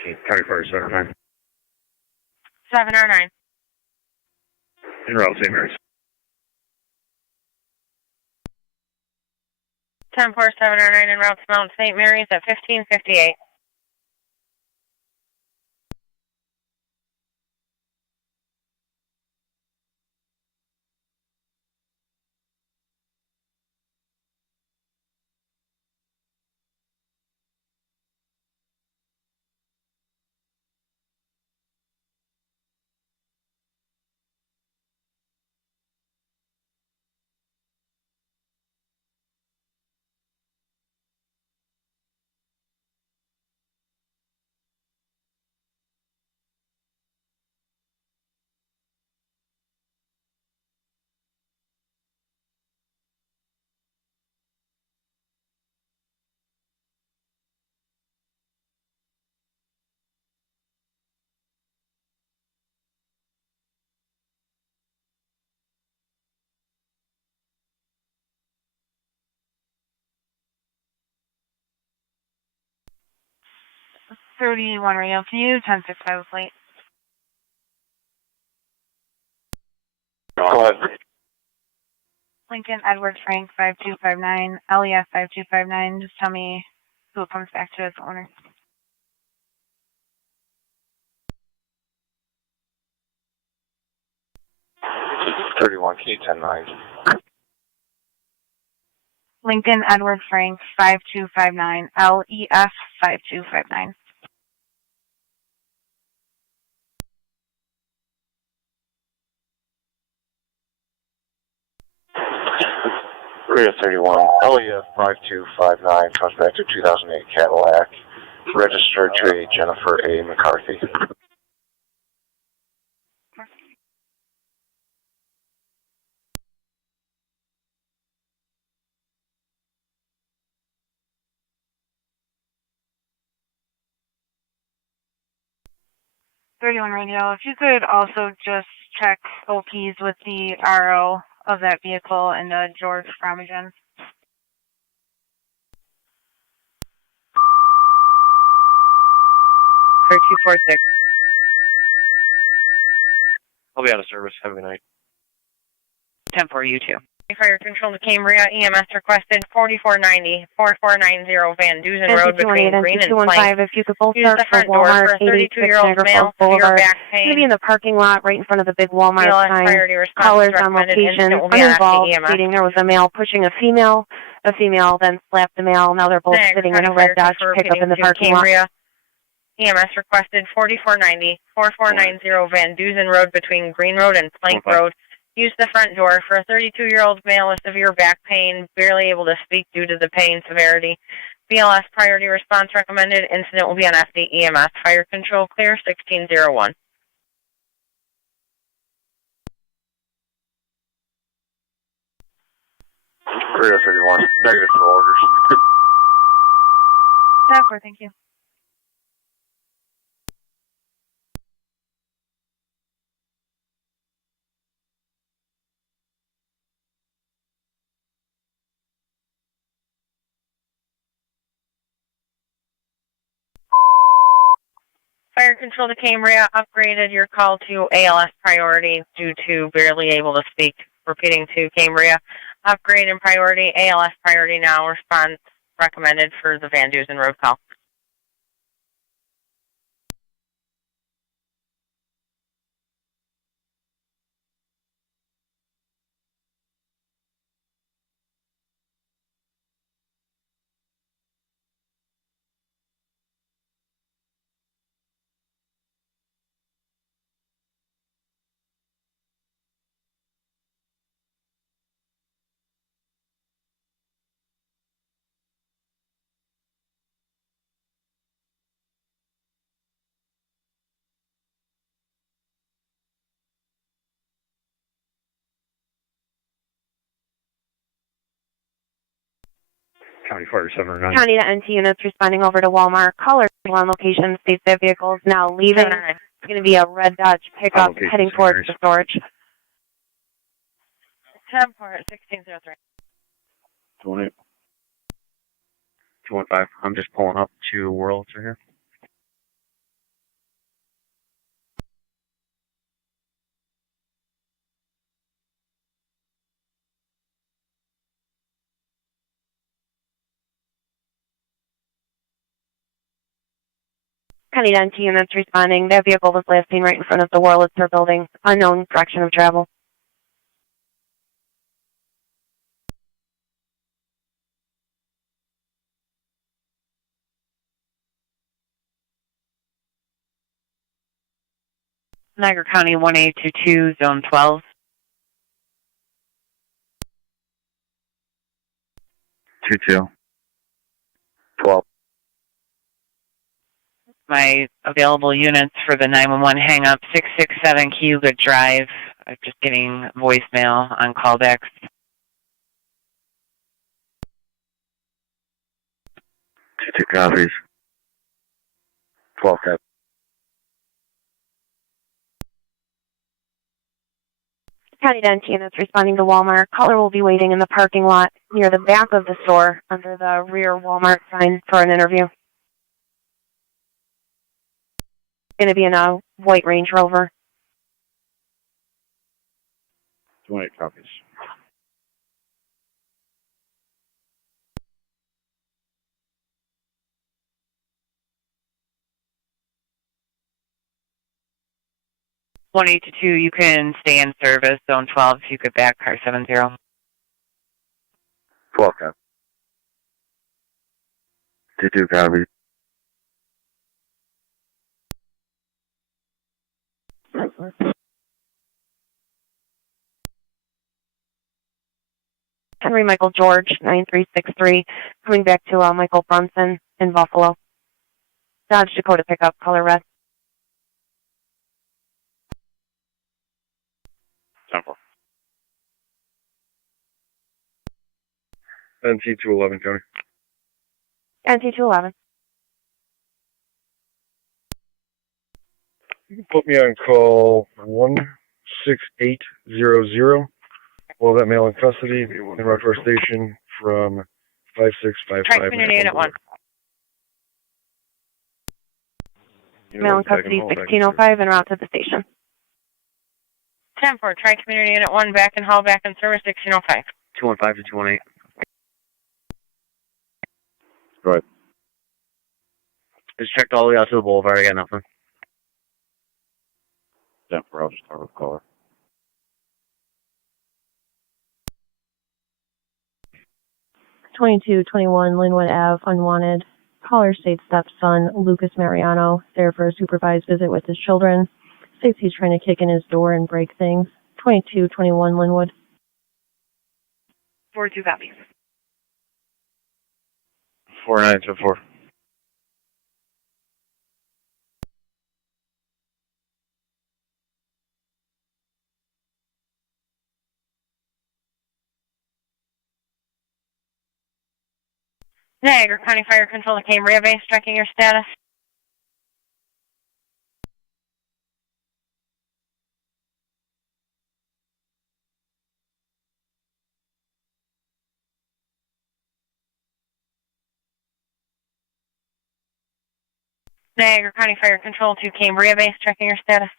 Okay, county fire 79. 709. En route, St. Mary's. 10-4-709 en route to Mount St. Mary's at 1558. 31 radio to you, 10-6 I was late. Go ahead. Lincoln Edward Frank 5259, LEF 5259. Just tell me who it comes back to as the owner. K1K109. Lincoln Edward Frank 5259, LEF 5259. Radio 31, LEF 5259 comes back to 2008 Cadillac, registered to a Jennifer A. McCarthy. Radio, if you could also just check OPs with the RO of that vehicle and George Framagen. For 246. I'll be out of service. Have a good night. 10-4, you too. Fire control to Cambria, EMS requested 4490, 4490 Van Dusen Road between Green and Plank. If you could both Use start the for front door for Walmart, a 32-year-old 86 male, Niagara severe Boulevard. back It's pain. going to be in the parking lot right in front of the big Walmart BLS sign. priority response Callers is on recommended. location, Incident will be on uninvolved, FDEMS. stating there was a male pushing a female then slapped the male. Now they're both Niagara sitting in County a red Fire Dodge Control pickup in the repeating to parking lot. Cambria. EMS requested 4490, 4490 Van Dusen Road between Green Road and Plank Road. Use the front door for a 32-year-old male with severe back pain, barely able to speak due to the pain severity. BLS priority response recommended. Incident will be on FDEMS. Fire control clear, 1601. Radio 31, negative for orders. 10-4, thank you. Fire control to Cambria, upgraded your call to ALS priority due to barely able to speak. Repeating to Cambria, upgrade in priority, ALS priority now, response recommended for the Van Dusen Road call. County Fire 709. County to NT units responding over to Walmart. Caller on location states that vehicle is now leaving. It's going to be a red Dodge pickup heading towards the storage. 10-4, 1603. 218. 215. I'm just pulling up to Worlds right here. County to NT units responding. That vehicle was last seen right in front of the Wurlitzer building. Unknown direction of travel. Niagara County 1822, Zone 12. 22. 12. My available units for the 911 hang-up, 667 Cayuga Drive. I'm just getting voicemail on callbacks. 22 copies. 12 cap. County to NT units responding to Walmart. Caller will be waiting in the parking lot near the back of the store under the rear Walmart sign for an interview. Going to be in a white Range Rover. 28 copies. One 8 to 2, you can stay in service. Zone 12, if you could back car 70. 12 copy. 2 copy. Henry Michael George, 9363, coming back to Michael Brunson in Buffalo. Dodge Dakota pickup, color red. 10-4. NT-211, County. NT-211. You can put me on call 16800. We'll have that male in custody in Rockport Station from 5655. Tri-Community Unit 1. Male in custody 1605 en route to the station. 10-4, Tri-Community Unit 1, back in hall, back in service 1605. 215 to 218. Go ahead. Just checked all the way out to the boulevard. I got nothing. 10-4, I'll just start with caller. 2221 Linwood Ave, unwanted. Caller states stepson, Lucas Mariano, there for a supervised visit with his children. States he's trying to kick in his door and break things. 2221 Linwood. 42 copies. 4924. Niagara County Fire Control to Cambria Base, checking your status. Niagara County Fire Control to Cambria Base, checking your status.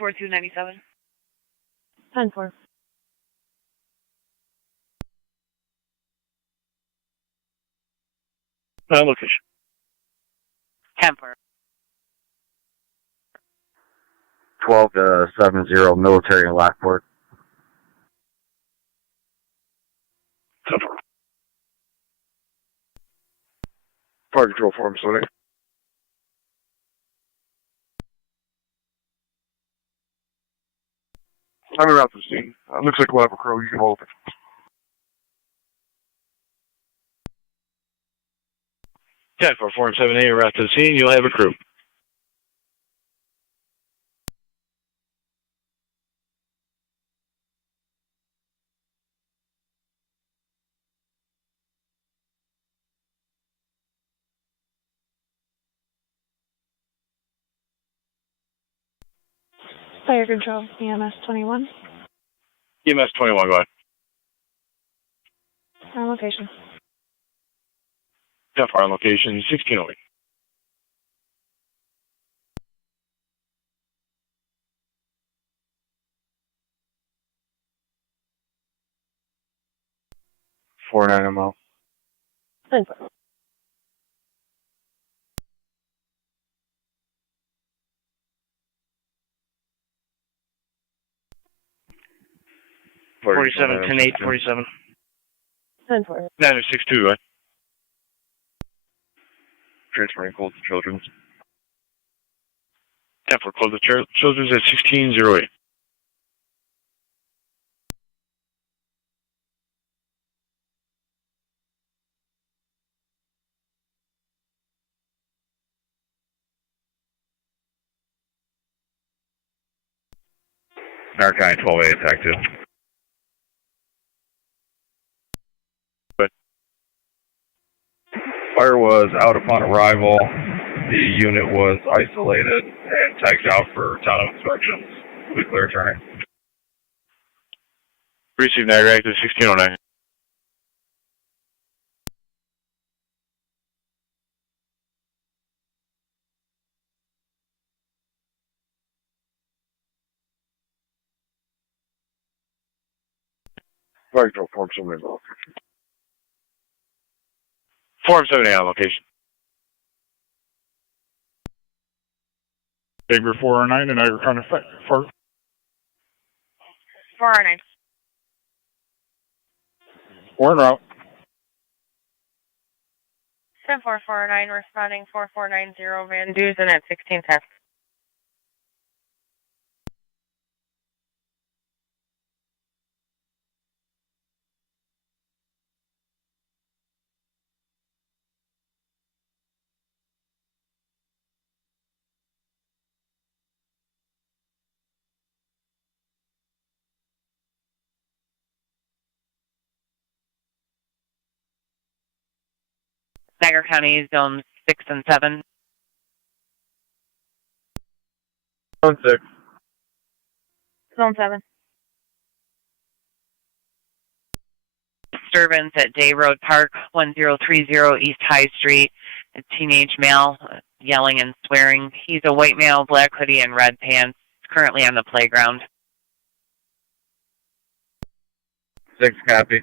$42.97. 10-4. Location. 10-4. 12 to 70 military in Lockport. 10-4. Fire control form, sorry. I'm around the scene. Looks like we'll have a crow. You can hold it. For Form 7A, arrive to the scene. You'll have a crew. Fire Control, EMS 21. EMS 21, go ahead. On location. 10-4 on location, 1608. $49 ML. 10-4. $47, 10-8, 47. 10-4. 962, right? Transferring cold to Children's. 10-4, close the Children's at 1608. Niagara County 12A is active. Fire was out upon arrival. The unit was isolated and tagged out for town inspections. We clear turning. Received Niagara active 1609. Right, Form 7A. Form 7A on location. Saber 409 and Niagara County for 409. we're en route. 10449 responding 4490 Van Duzen at 1610. Niagara County Zones 6 and 7. Zone 6. Zone 7. Disturbance at Day Road Park, 1030 East High Street. A teenage male yelling and swearing. He's a white male, black hoodie and red pants. Currently on the playground. 6 copy.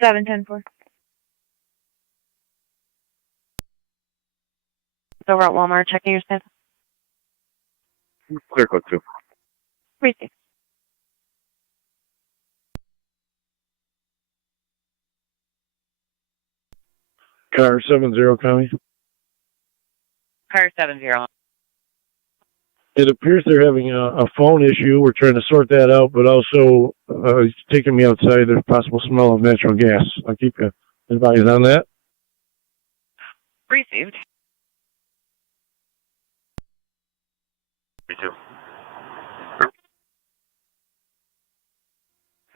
710-4. Over at Walmart, checking your status. Clear code 2. Receive. Car 70 County. Car 70. It appears they're having a phone issue. We're trying to sort that out, but also it's taking me outside. There's possible smell of natural gas. I'll keep you advised on that. Received. 32.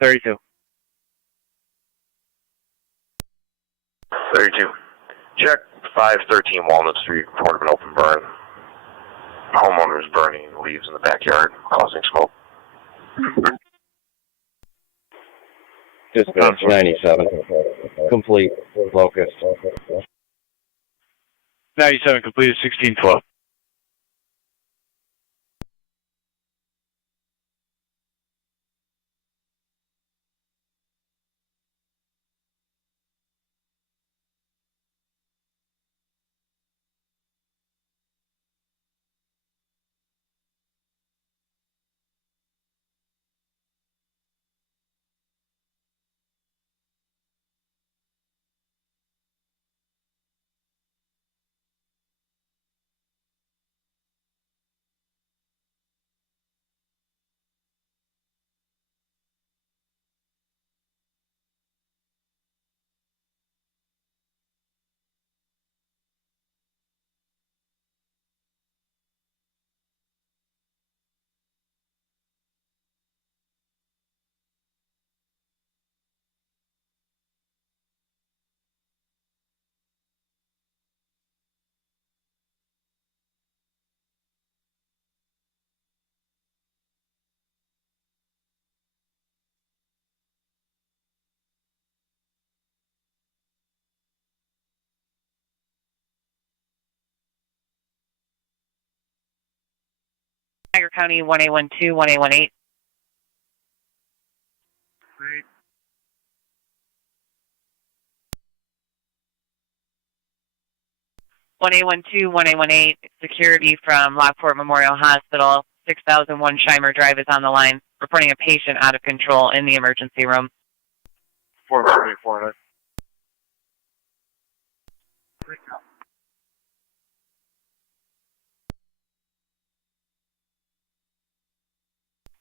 32. 32. Check 513 Walnut Street, report of an open burn. Homeowner is burning leaves in the backyard, causing smoke. Dispatch 97. Complete. Locust. 97 completed 1612. Niagara County 1A12, 1A18. 1A12, 1A18, security from Lockport Memorial Hospital, 6001 Shimer Drive is on the line, reporting a patient out of control in the emergency room. 449.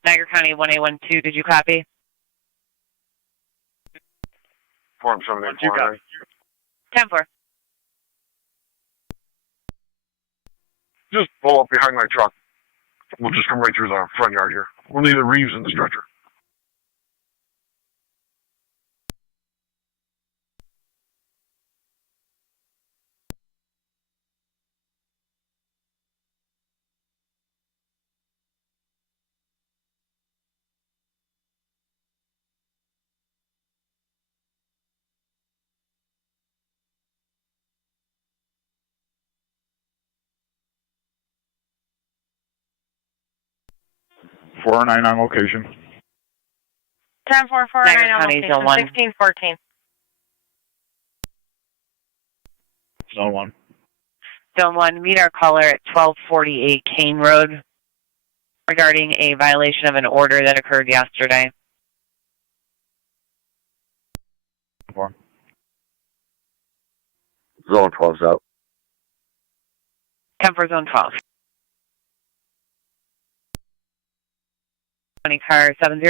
Niagara County 1A12, did you copy? Form 7849. 10-4. Just pull up behind my truck. We'll just come right through the front yard here. We'll leave the Reeves in the stretcher. Four 9 on location. 10-449 on County, location, Zone 1. 1614. Zone 1. Zone 1, meet our caller at 1248 Kane Road regarding a violation of an order that occurred yesterday. 4. Zone 12's out. 10 for Zone 12. 20 car 70.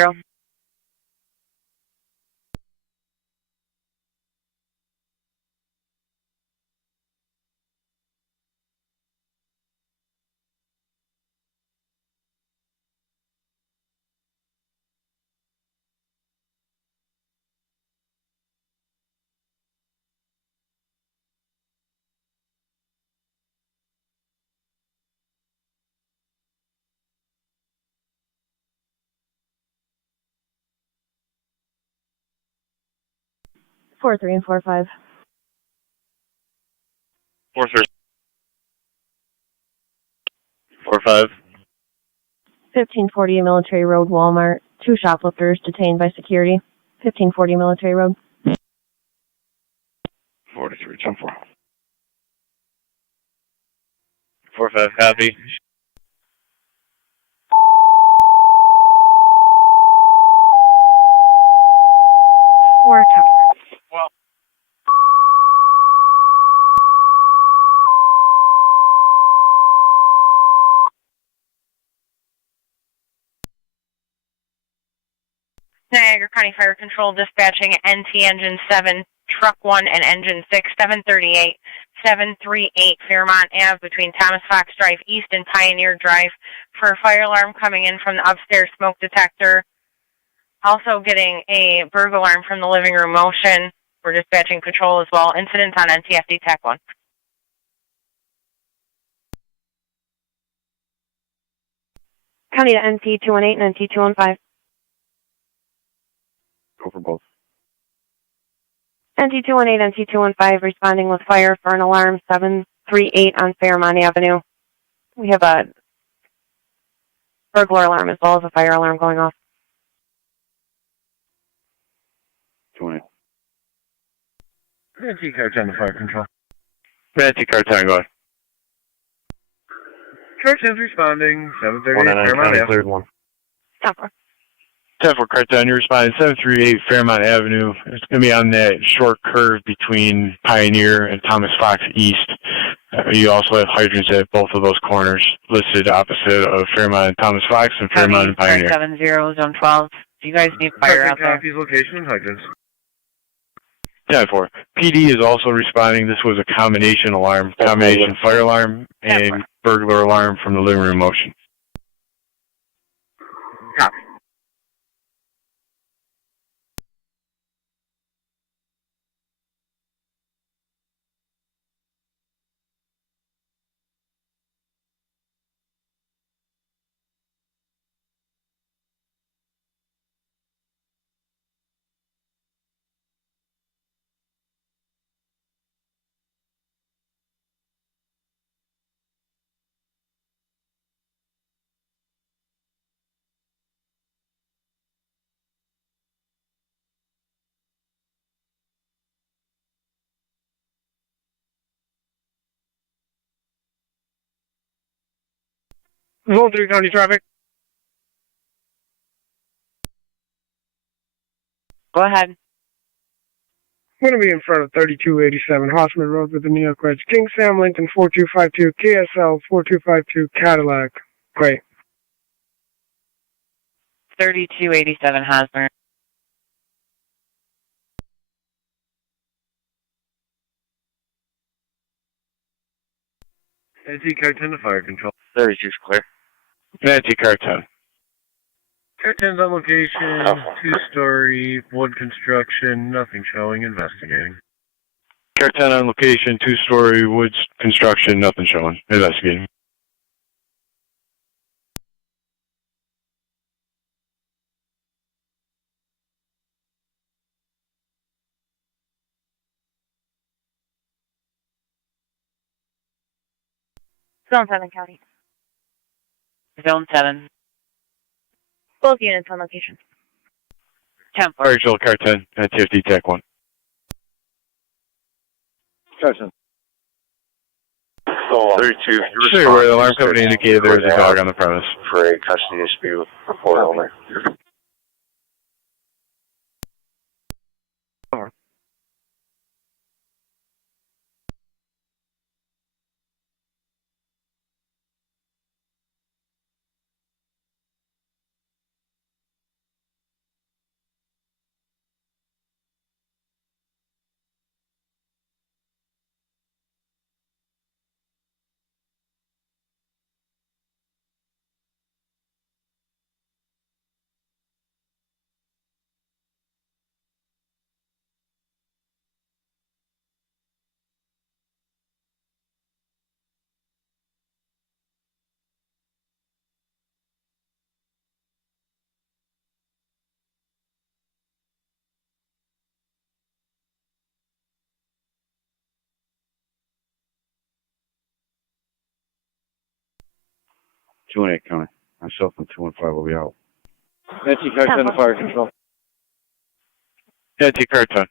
Four, 3, and 4, 5. 4, 3. 4, 5. 1540 Military Road, Walmart. 2 shoplifters detained by security. 1540 Military Road. 43, 10 4. 4, 5, copy. Four, 10. Well. Niagara County Fire Control dispatching NT Engine 7, Truck 1, and Engine 6, 738 Fairmont Ave between Thomas Fox Drive East and Pioneer Drive for a fire alarm coming in from the upstairs smoke detector. Also getting a burglar alarm from the living room motion. We're dispatching patrol as well. Incident on NTFD TAC 1. County to NT 218 and NT 215. Go for both. NT 218 and NT 215 responding with fire for an alarm 738 on Fairmont Avenue. We have a burglar alarm as well as a fire alarm going off. 20. NT car 10 to fire control. NT car 10, go ahead. Car 10's responding. 738 Fairmont County Ave. cleared 1. 10 4. 10 for car 10, you're responding 738 Fairmont Avenue. It's going to be on that short curve between Pioneer and Thomas Fox East. You also have hydrants at both of those corners listed opposite of Fairmont and Thomas Fox and Fairmont and Pioneer. 70, Zone 12. Do you guys need fire out there? Copies location and hydrants. 10-4. PD is also responding. This was a combination alarm, combination fire alarm and burglar alarm from the living room motion. Copy. Zone 3 County traffic. Go ahead. I'm going to be in front of 3287 Hoffman Road with the New York Reds. King Sam Lincoln 4252, KSL 4252, Cadillac. Great. 3287 Hosmer. NT car 10 to fire control. 32's clear. NT car 10. Car 10's on location, 2-story, wood construction, nothing showing, investigating. Car 10 on location, 2-story woods construction, nothing showing. Investigating. Zone 7 County. Zone 7. Both units on location. 10-4. Rachel, car 10, at TFD TAC 1. Gotcha. So, 32. Sure, where the alarm company indicated there was a dog on the premise. For a custody dispute, report over. 218 County. Myself and 215 will be out. Nancy, car 10 to fire control. Nancy, car 10.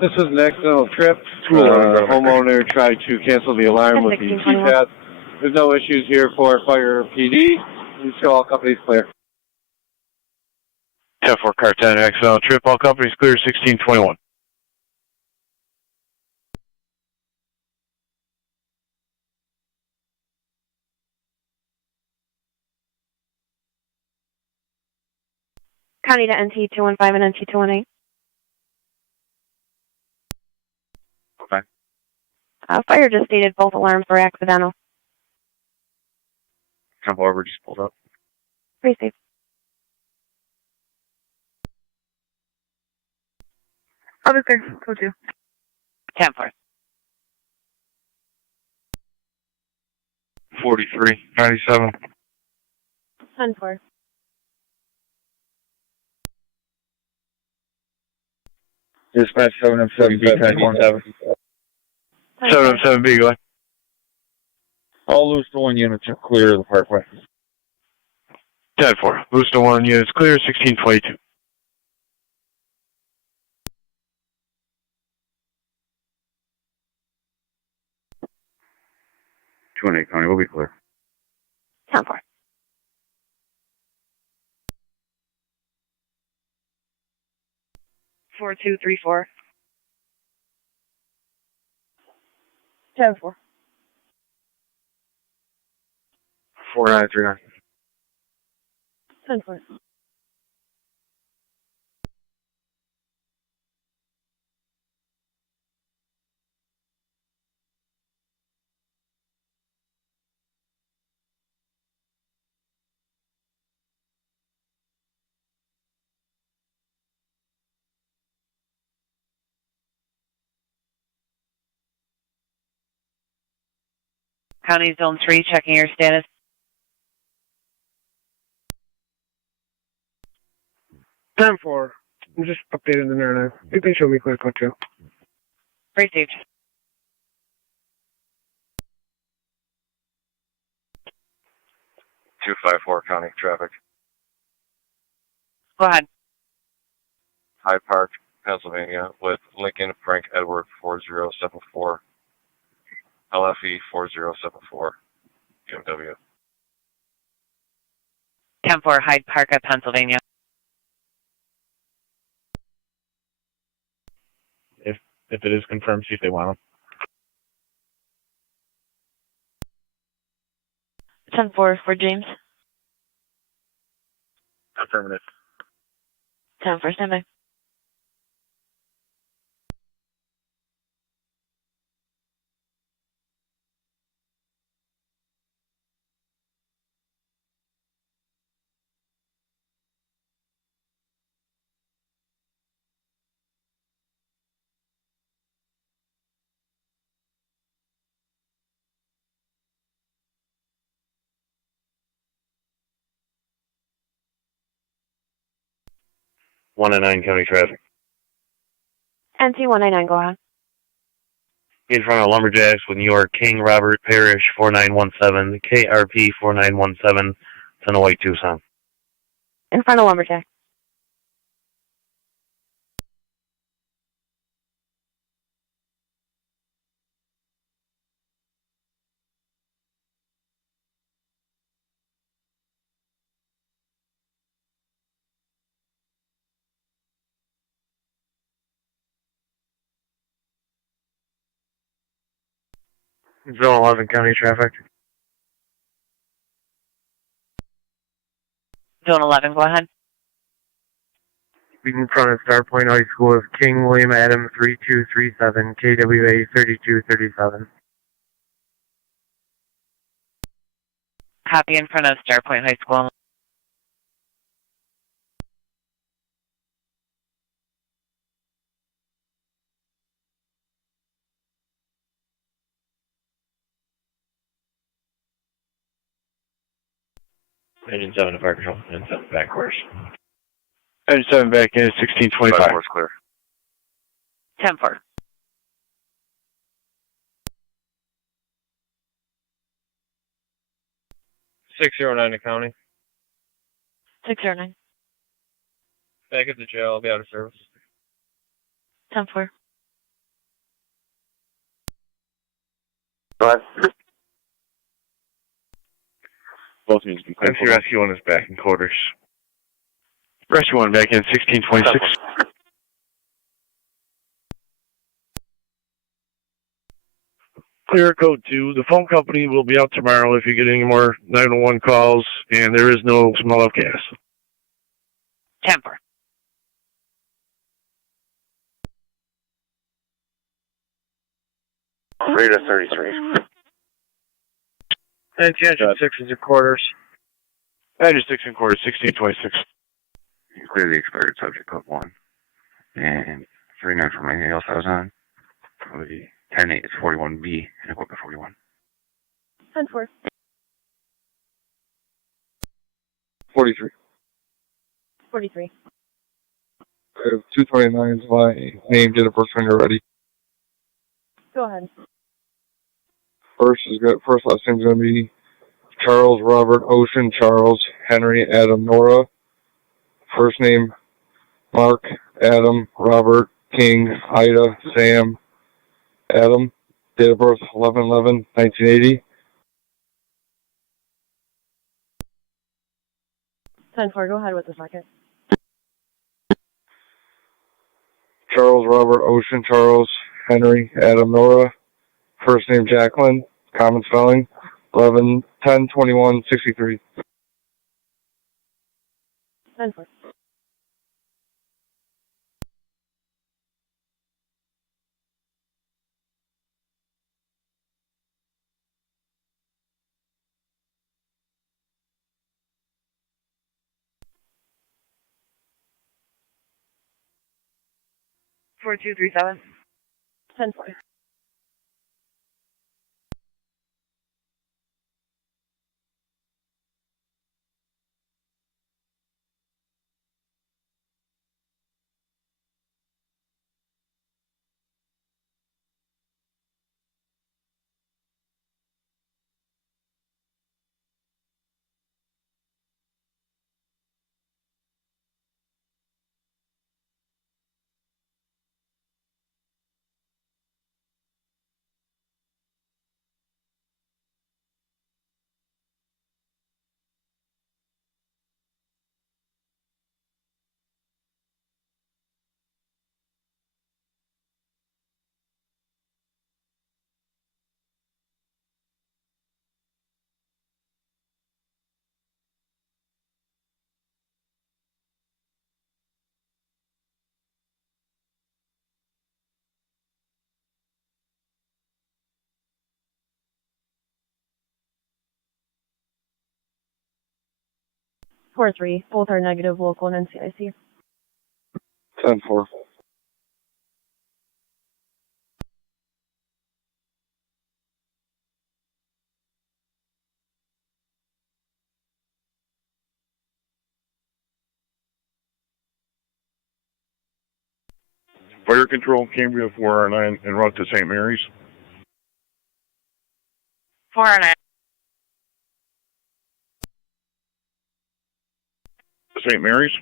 This was an accidental trip. The homeowner tried to cancel the alarm with the keypad. There's no issues here for fire PD. You show all companies clear. 10-4, car 10, accidental trip. All companies clear, 1621. County to NT 215 and NT 218. Okay. Fire just stated both alarms were accidental. Jump over, just pulled up. Pretty safe. I'll be clear. Code 2. 10-4. 43, 97. 10-4. Dispatch 7M7B, 10-7. 7M7B, go ahead. All Lewiston 1 units are clear of the parkway. 10-4, Lewiston 1 units clear, 1622. County, we'll be clear. 10-4. 4234. 10-4. 4939. 10-4. County Zone 3, checking your status. 10-4. I'm just updating the narrative. You can show me clear code 2. Received. Two 254 County traffic. Go ahead. Hyde Park, Pennsylvania, with Lincoln Frank Edward 4074. LFE 4074. BMW. 10-4, Hyde Park at Pennsylvania. If it is confirmed, see if they want them. 10-4 for James. Affirmative. 10-4, standby. One and 9 county traffic. NT 199, go ahead. In front of Lumberjacks with New York King Robert Parrish 4917, KRP 4917, and a white Tucson. In front of Lumberjack. Zone 11 county traffic. Zone 11, go ahead. In front of Starpoint High School is King William Adam 3237, KWA 3237. Copy in front of Starpoint High School. Engine 7 to fire control. Engine 7 back course. Engine 7 back in, 1625. Course clear. 10-4. .609 to county. 609. Back at the jail. I'll be out of service. 10-4. Go ahead. Both needs to be clear. MC Rescue 1 is back in quarters. Rescue 1 back in, 1626. Clear code 2. The phone company will be out tomorrow if you get any more 911 calls, and there is no smell of gas. 10-4. Radar 33. And engine 6 is in quarters. Engine 6 in quarters, 1626. You clear the expired subject code 1. And 39 from anything else I was on. Probably 10-8 is 41B and equipment 41. 10-4. 43. 43. I have 229 is my name, date of birth when you're ready. Go ahead. First last name is going to be Charles Robert Ocean Charles Henry Adam Nora. First name Mark Adam Robert King Ida Sam Adam. Date of birth 11/11/1980. 10-4. Go ahead with the second. Charles Robert Ocean Charles Henry Adam Nora. First name Jacqueline. Common spelling. 11/10/21/63. 10-4. Four 237. 10-4. Four 3. Both are negative, local and NCIC. 10-4. Fire control, Cambria 409, en route to St. Mary's. 409. St. Mary's.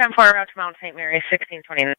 10-4 route to Mount St. Mary's, 1629.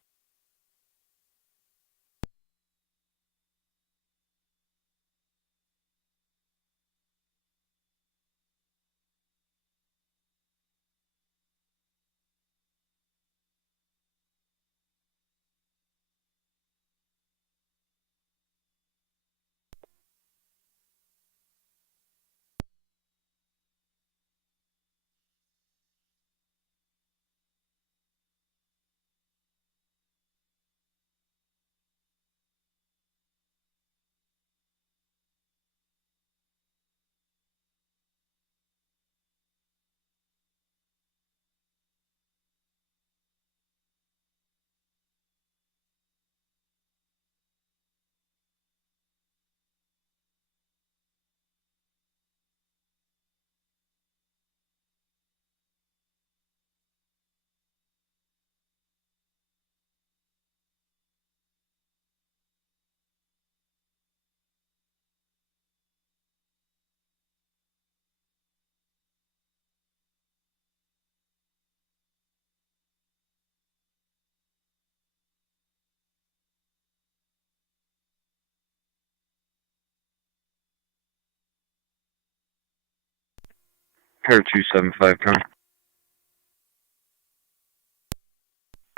Car 275, Tom.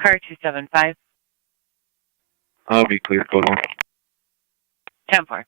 Car 275. I'll be clear, code 1. 10-4.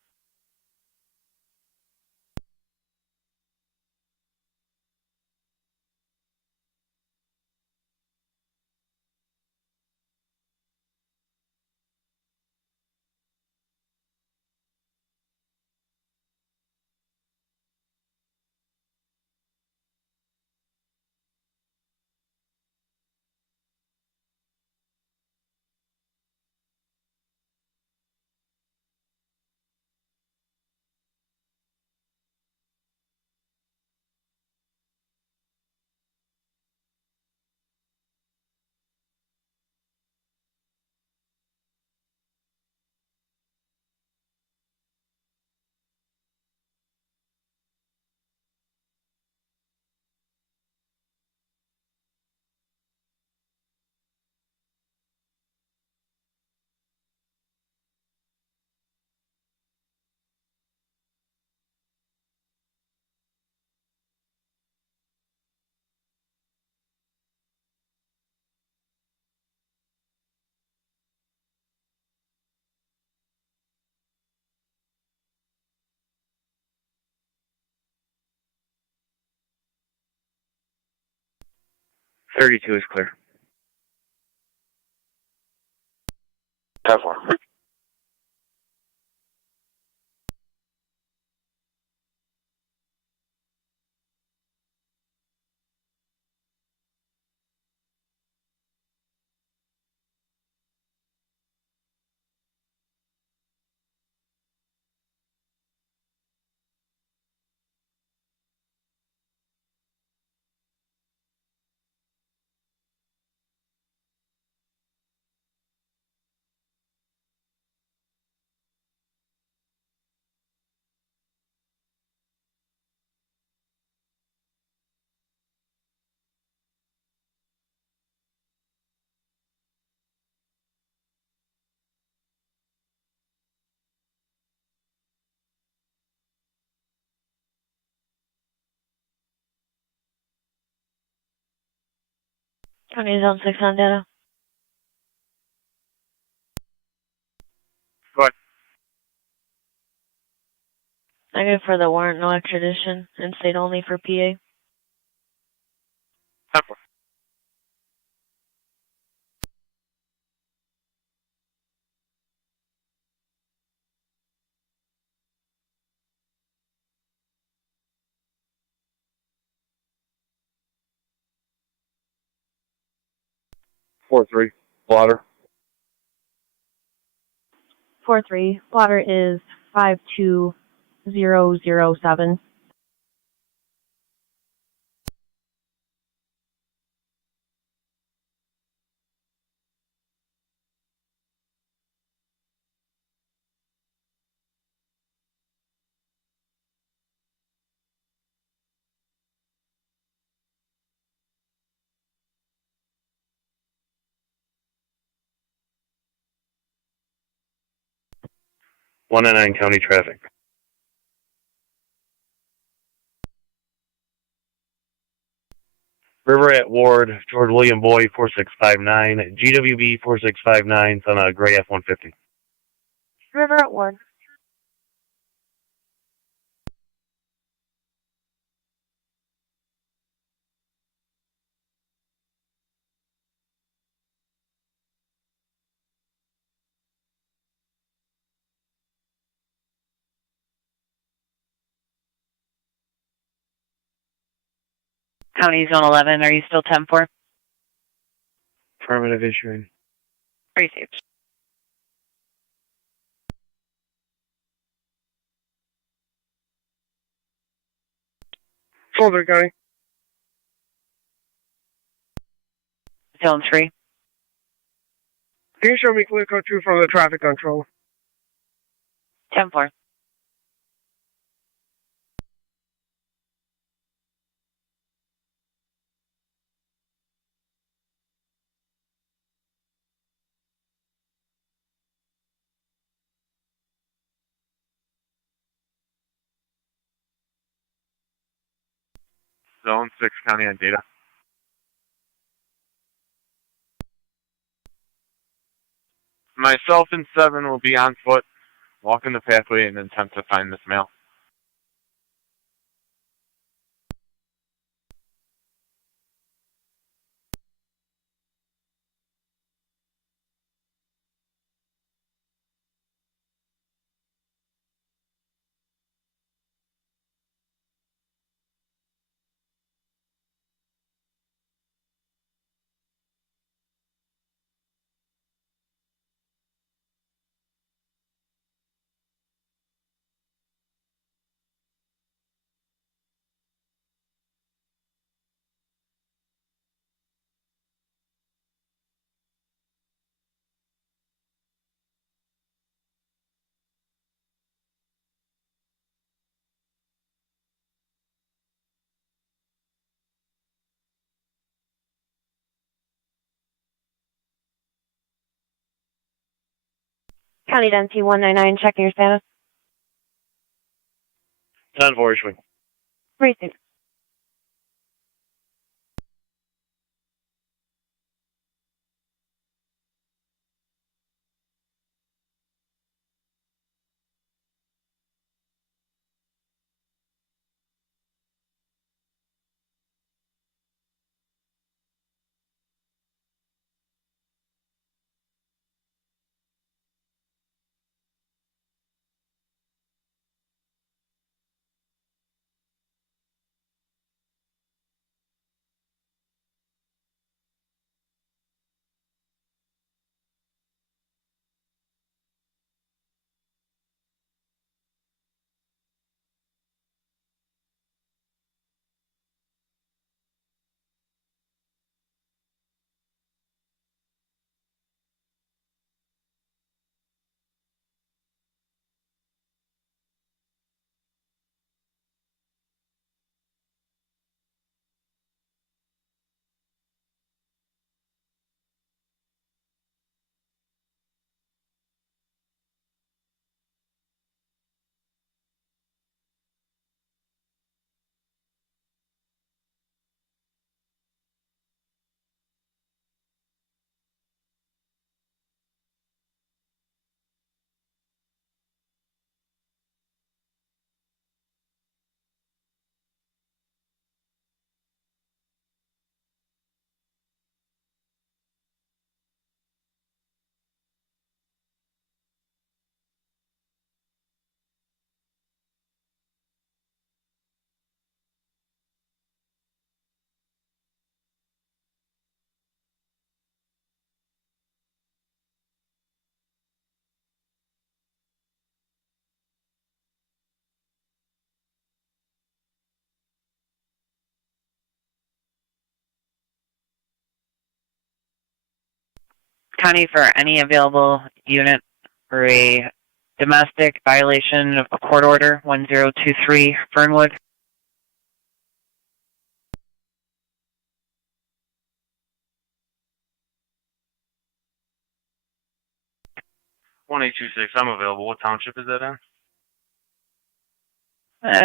.32 is clear. 10-4. County Zone 6 on data. Go ahead. Negative for the warrant, no extradition. In state only for PA. 10-4. Four three. Blotter. 4-3. Blotter is 52007. 199 County Traffic. River at Ward, George William Boy, 4659, GWB 4659, it's on a gray F-150. River at Ward. County Zone 11, are you still 10-4? Affirmative issuing. Received. Soldier County. Zone 3. Can you show me clear code 2 from the traffic control? 10-4. Zone 6 County on data. Myself and 7 will be on foot, walking the pathway in an attempt to find this male. County Density 199, checking your status. 10-4 issuing. Received. County for any available unit for a domestic violation of a court order, 1023 Fernwood. 1826, I'm available. What township is that in?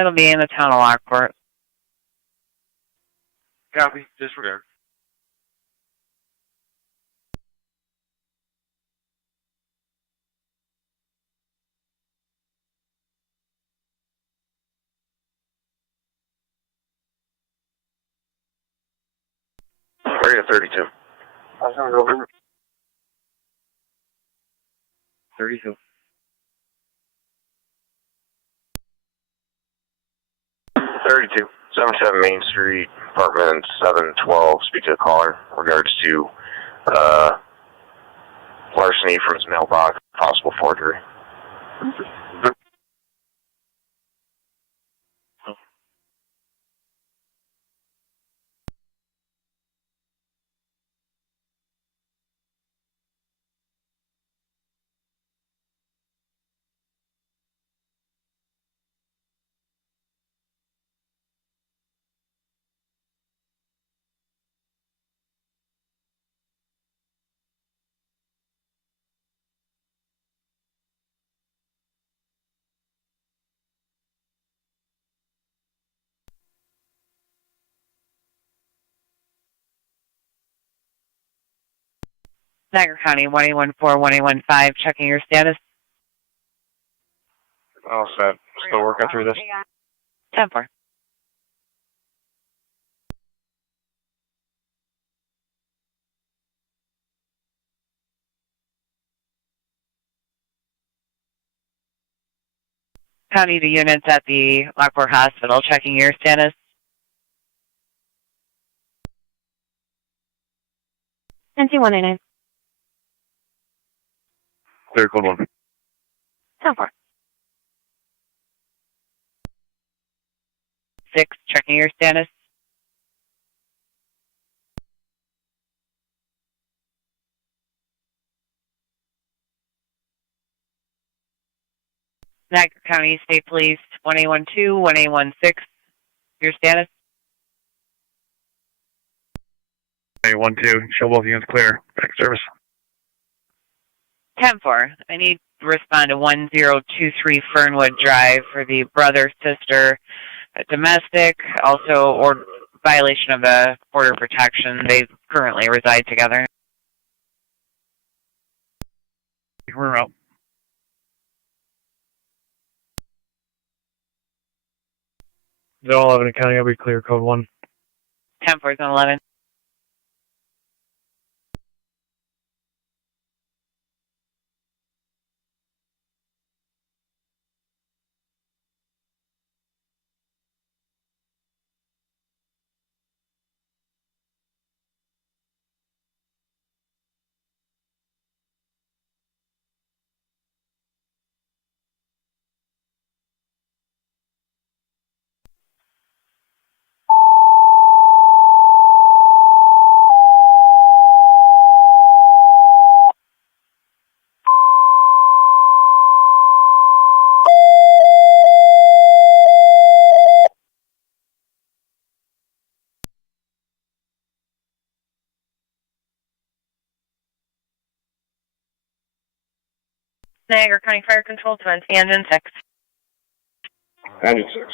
It'll be in the town of Lockport. Copy. Disregard. Area 32. I was going to go over 32. 32. 77 Main Street, apartment 712. Speak to the caller in regards to larceny from his mailbox, possible forgery. Niagara County, 1814-1815, checking your status. All set. Still working through this. 10-4. County to units at the Lockport Hospital, checking your status. NC-199. Clear code 1. 10-4. 6, checking your status. Niagara County State Police, 1812-1816, your status. 812, show both units clear. Back service. 10-4. I need to respond to 1023 Fernwood Drive for the brother-sister domestic, also or violation of the border protection. They currently reside together. We're out. They're all 11 County, I'll be clear code 1. 10-4 is on 11. Niagara County Fire Control to Engine 6. Engine 6.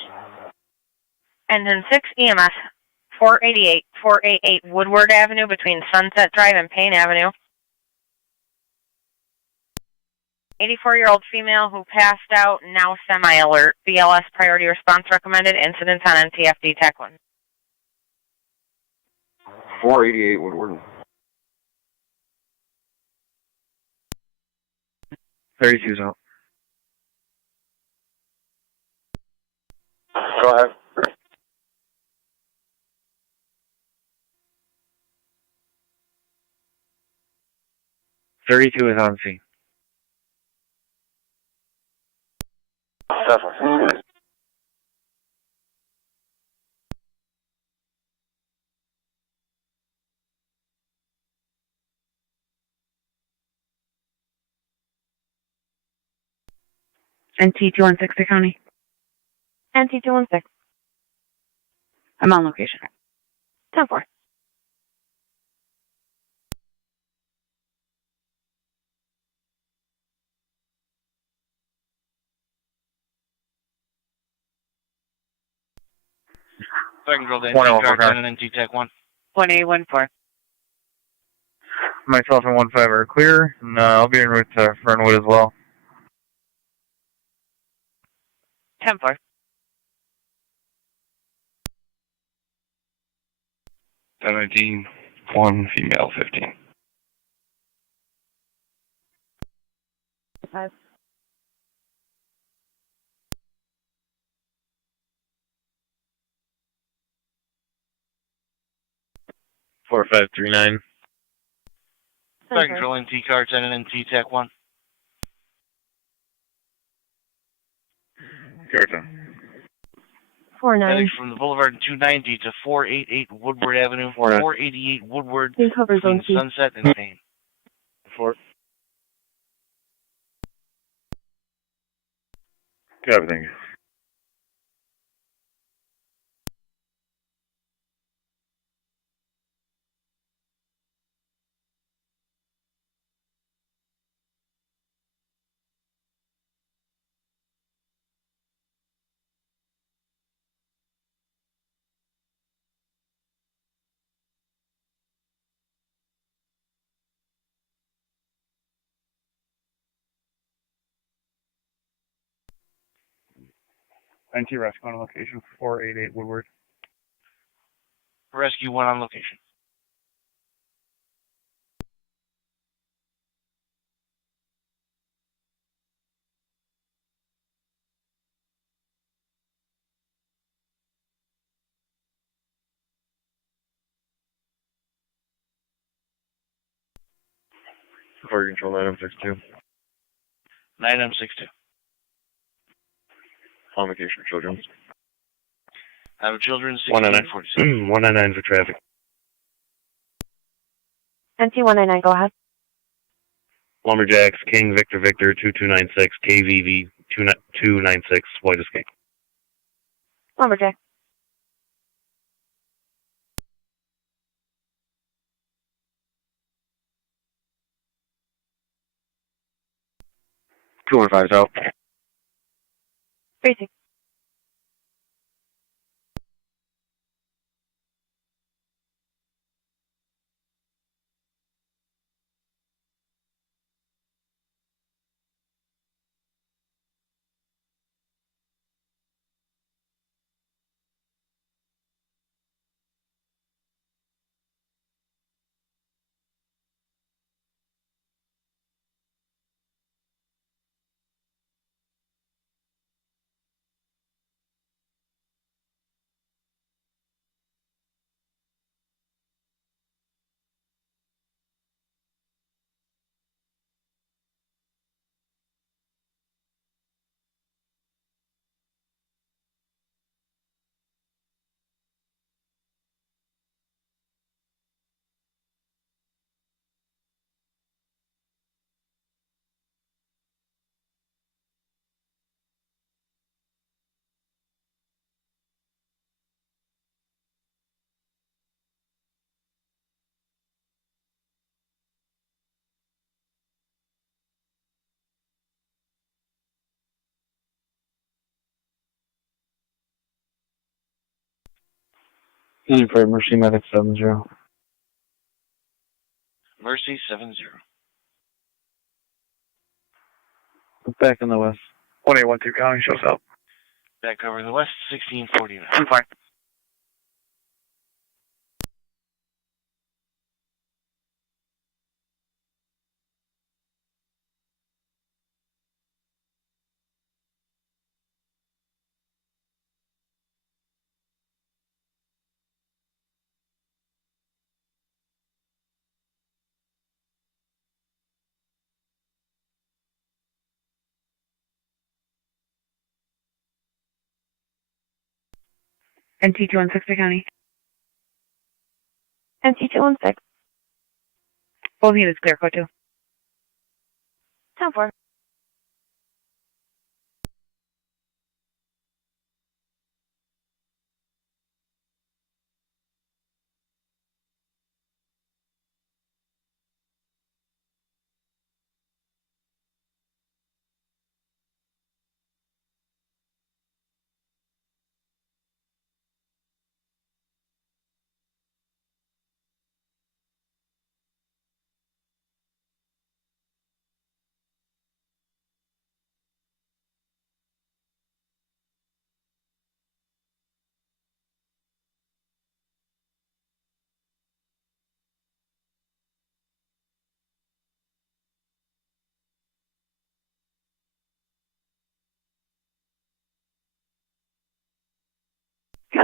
Engine 6 EMS 488 Woodward Avenue between Sunset Drive and Payne Avenue. 84-year-old female who passed out, now semi-alert. BLS priority response recommended. Incidents on NTFD TAC 1. 488 Woodward. 32's out. Go ahead. .32 is on scene. Definitely. NT-216 County. NC-216. I'm on location. 10-4. Second control to NT 21 car for car. 10 and NT TAC 1. 1814. Myself and 15 are clear, and I'll be en route to Fernwood as well. 10-4. 1019, 1 female 15. 5. Four five three nine. Second control NT car 10 and NT TAC 1. Carton. 49. Heading from the Boulevard 290 to 488 Woodward Avenue, 488 Woodward, They cover between zone C. Sunset and Payne. 4. Copy, thank you. NT rescue on location 488 Woodward. Rescue 1 on location. Fire control 9M62. 9M62. On location for children. Out of children, 199. 1647. 199 for traffic. NT 199, go ahead. Lumberjacks, King, Victor, Victor, 2296, KVV, 296, White Escape. Lumberjack. Two and five's out. Basic. Any for Mercy Medic 70. Mercy 70. Back in the west. 1812 County shows up. Back over the west, 1649. 10-4. NT 216 County. NT 216. Both units clear, code 2. 10-4.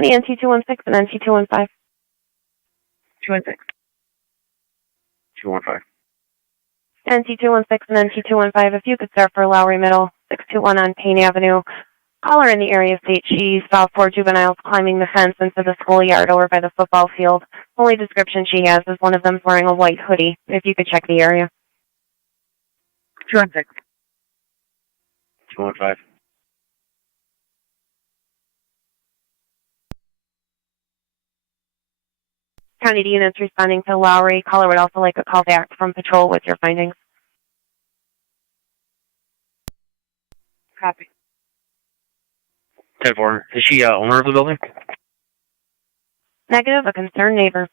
County NC216 and NC215. 216. 215. NC216 and NC215, if you could start for Lowry Middle, 621 on Payne Avenue. Caller in the area states she saw 4 juveniles climbing the fence into the schoolyard over by the football field. Only description she has is one of them wearing a white hoodie. If you could check the area. 216. 215. County D units responding to Lowry. Caller would also like a call back from patrol with your findings. Copy. 10-4. Is she owner of the building? Negative, a concerned neighbor.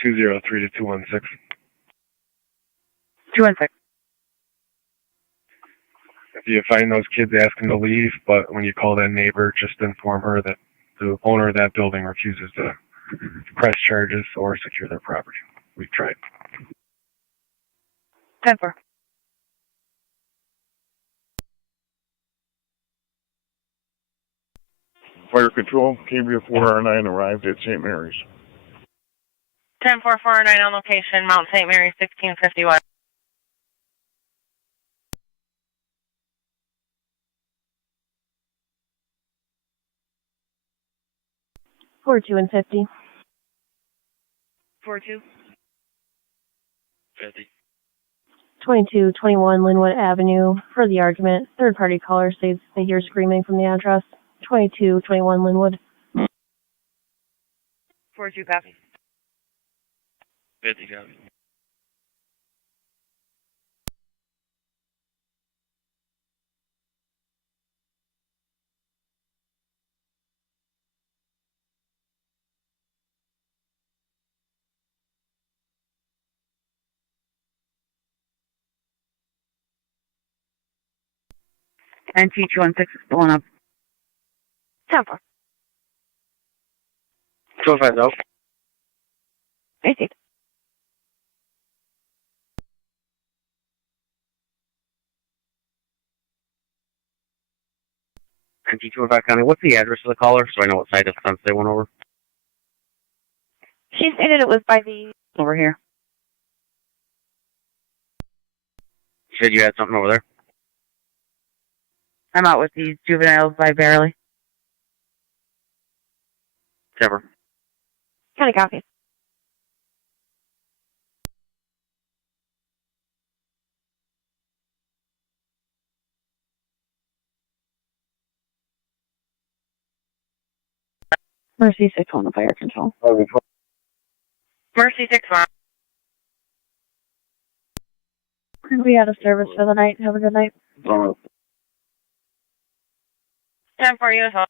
203 to 216. 216. If you find those kids, ask them to leave, but when you call that neighbor, just inform her that the owner of that building refuses to press charges or secure their property. We've tried. 10-4. Fire control, KBF 409 arrived at St. Mary's. 10-449 on location, Mount St. Mary's, 1651. Four 2 and 50. 42. 50. 2221 Linwood Avenue. For the argument, third-party caller states they hear screaming from the address. 2221 Linwood. 42 copy. 50 copy. NC216 is blowing up. 10-4. 250. I see. NC215 County, what's the address of the caller so I know what side of the fence they went over? She stated it was by the... Over here. You said you had something over there? I'm out with these juveniles by barely. Never. County copy. Mercy 6 on the fire control. Mercy 6-1. We out of service for the night. Have a good night. 10-4 US.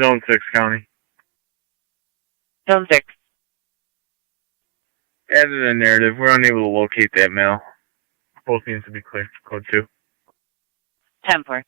Zone 6 County. Zone 6. Added a narrative. We're unable to locate that mail. Both needs to be clear. Code 2. 10-4.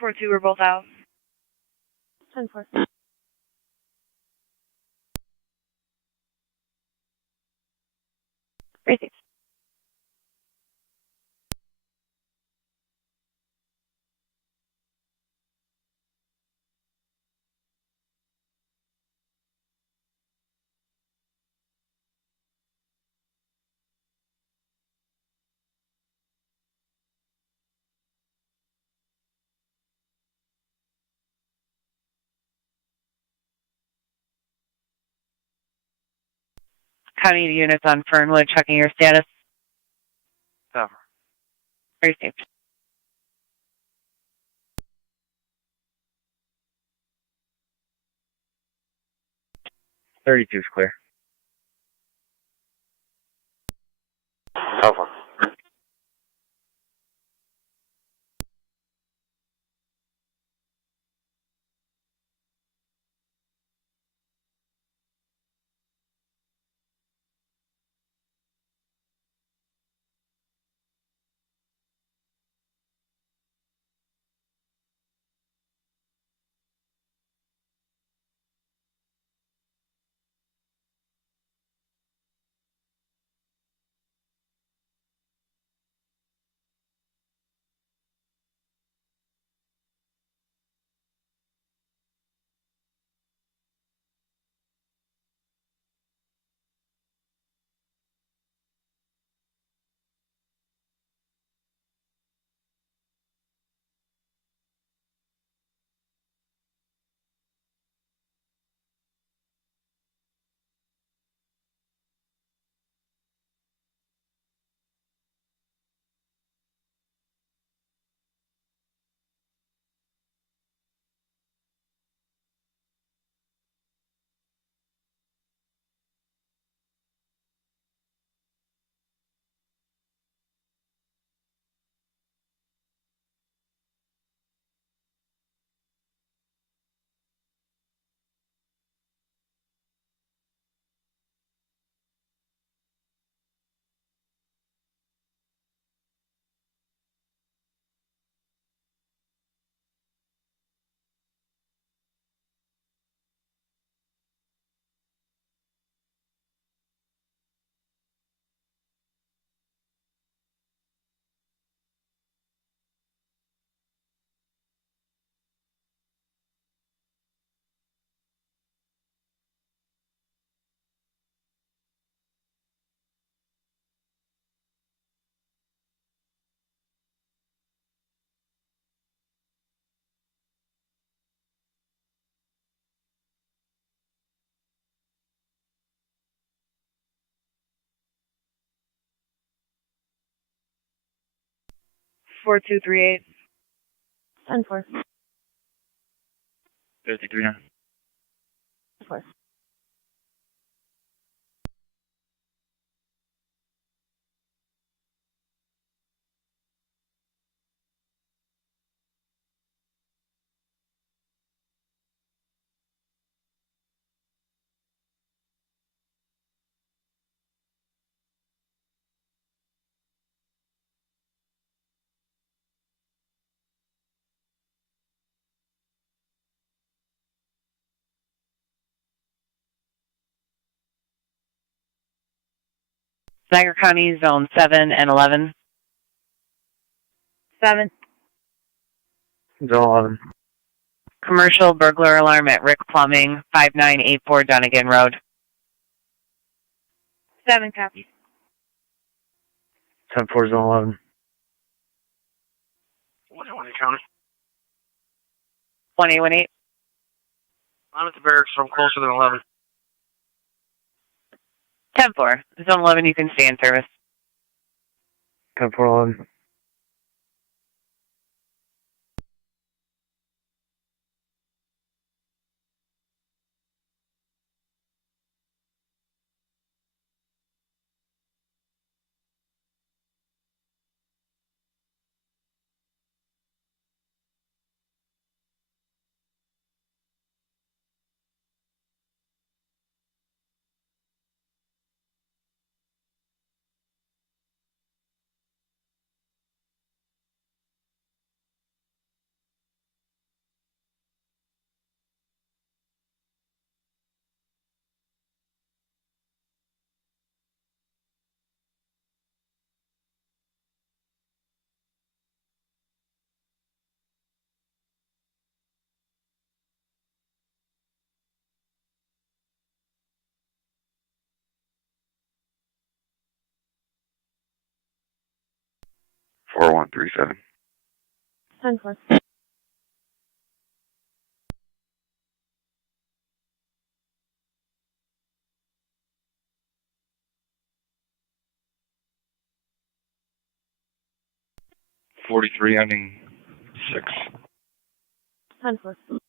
4-2, we're both out. 10-4. Received. County units on Fernwood, checking your status. Cover. Received. .32 is clear. Cover. Four two three eight. 10-4. 53-9. 4. Niagara County, Zone 7 and 11. 7. Zone 11. Commercial burglar alarm at Rick Plumbing, 5984 Dunnigan Road. 7 copies. 10-4, zone 11. What do you want to counter? 1818. I'm at the barracks, so I'm closer than 11. 10-4. Zone 11, you can stay in service. 10-4, 11. 4137. 10-4. 43 ending 6. 10-4.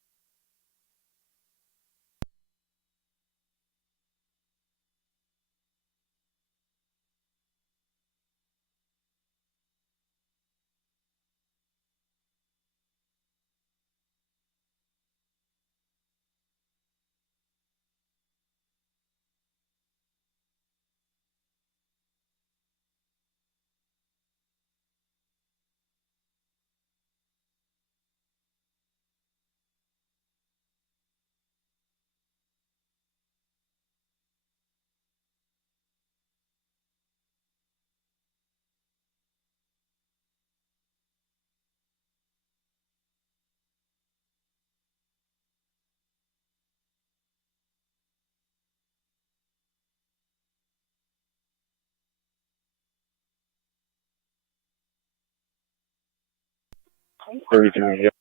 33, yep.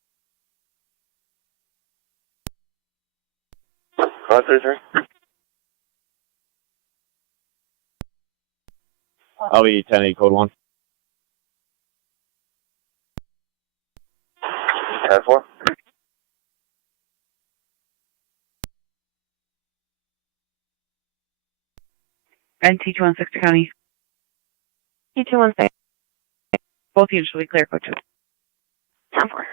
533. I'll be 10-8, code 1. 10-4. NT216 County. T216. Both units will be clear, code 2. 10-4.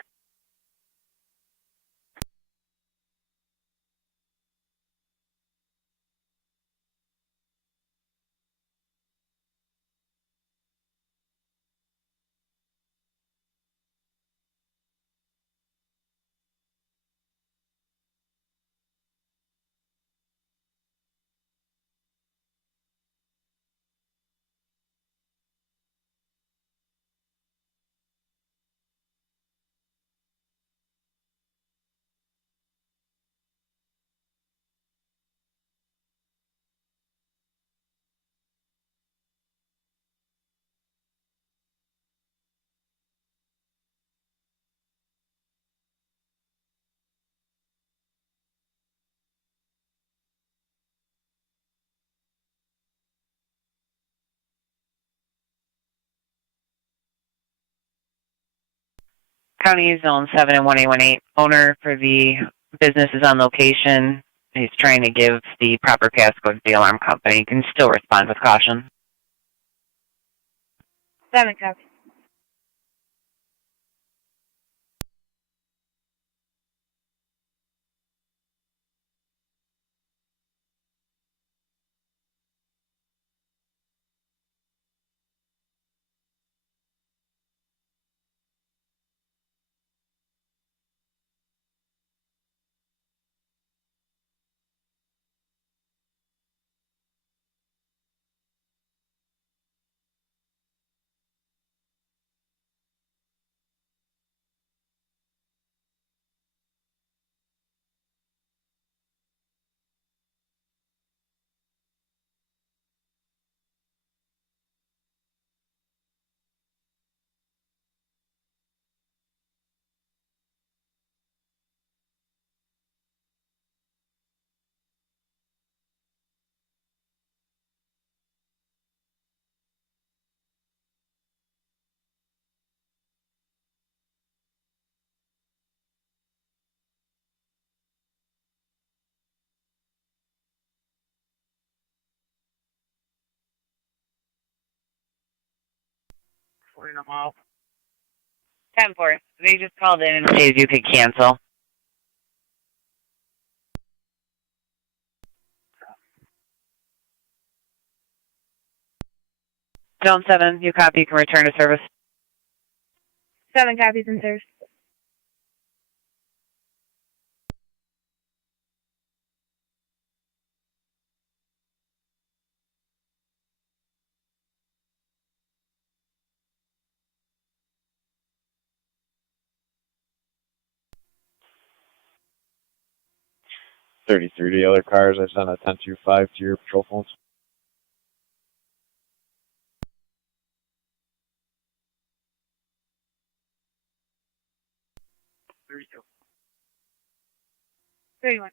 County Zone 7 and 1818. Owner for the business is on location. He's trying to give the proper passcode to the alarm company. You can still respond with caution. 7 copy. Them all. 10-4. They just called in and said you could cancel. Zone 7, you copy, you can return to service. 7 copies in service. To the other cars, I sent a 1025 to your patrol phones. 31.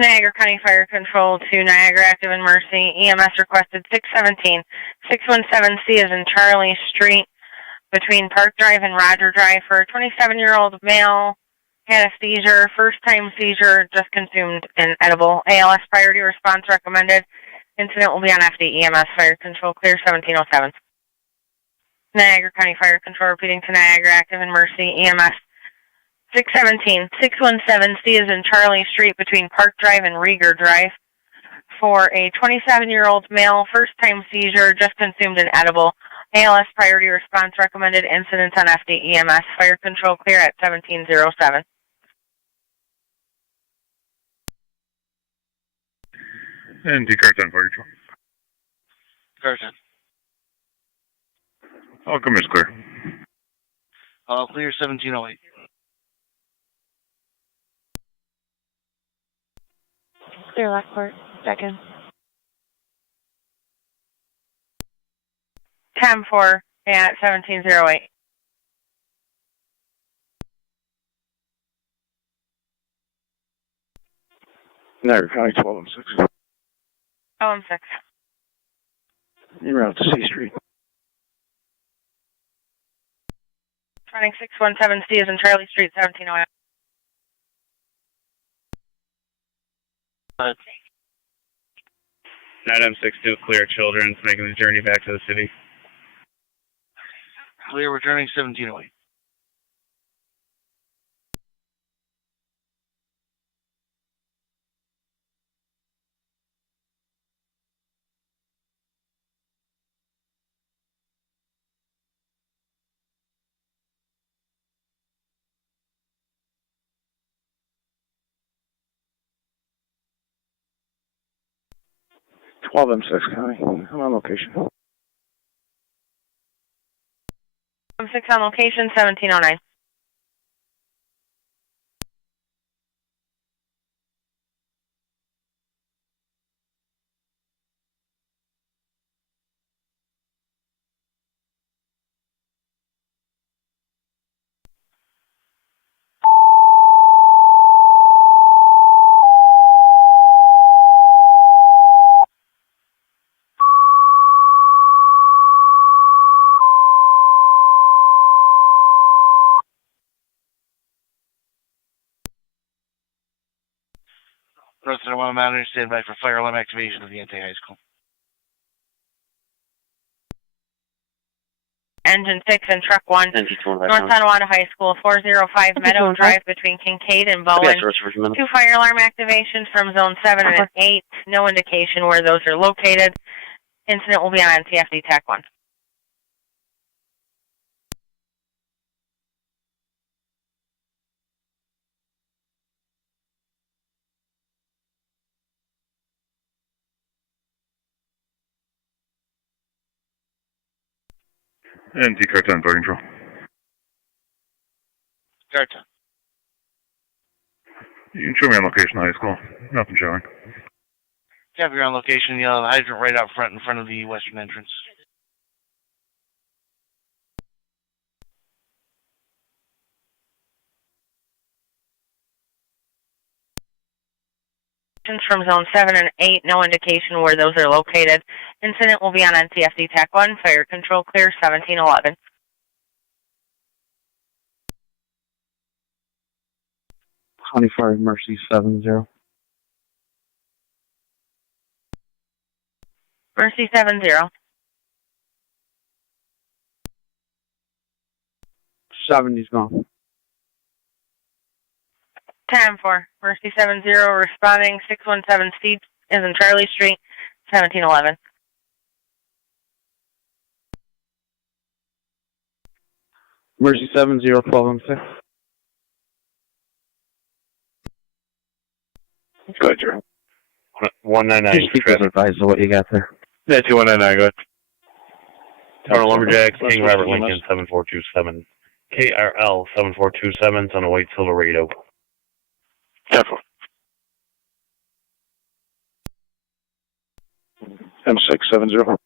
Niagara County Fire Control to Niagara Active and Mercy. EMS requested 617. 617C is in Charlie Street between Park Drive and Roger Drive for a 27-year-old male. Had a seizure, first-time seizure, just consumed an edible. ALS priority response recommended. Incident will be on FD. EMS Fire Control clear 1707. Niagara County Fire Control repeating to Niagara Active and Mercy. EMS 617. 617C is in Charlie Street between Park Drive and Rieger Drive for a 27-year-old male, first-time seizure, just consumed an edible. ALS priority response recommended. Incident on FD. EMS Fire Control clear at 1707. And TAC and Fire Control. Carson. Outcome is clear. Clear 1708. Clear Lockport. Check-in. 10-4 at 1708. Niagara County 12 and 6. Oh, and 6. You're out to C Street. Running 617C is in Charlie Street, 1708. 9M62 clear children's making the journey back to the city. Clear returning 1708. M6 County. I'm on location. I'm 6 on location, 1709. North Tonawanda Mountain, stand by for fire alarm activation of the anti-high school. Engine 6 and Truck 1, North Tonawanda High School, 405 Meadow Drive between Kincaid and Bowen. 2 fire alarm activations from Zone 7 and 8. No indication where those are located. Incident will be on NCFD TAC 1. And TAC and Fire Control. Carton. You can show me on location, high school. Nothing showing. Copy, you're on location. You'll have a hydrant right out front in front of the western entrance. From Zone 7 and 8, no indication where those are located. Incident will be on NCFD TAC 1, Fire Control clear 1711. County Fire Mercy 70. Mercy 70. 70's gone. 10-4. Mercy 70 responding 617 Steve is in Charlie Street, 1711. Mercy 70, 1216. Go ahead, Drew. 199. Just keep us advised of what you got there. Yeah, 2199, go ahead. Tower Lumberjacks, King Robert Lincoln 7427. KRL 7427 on a white Silverado. 10-4. M670.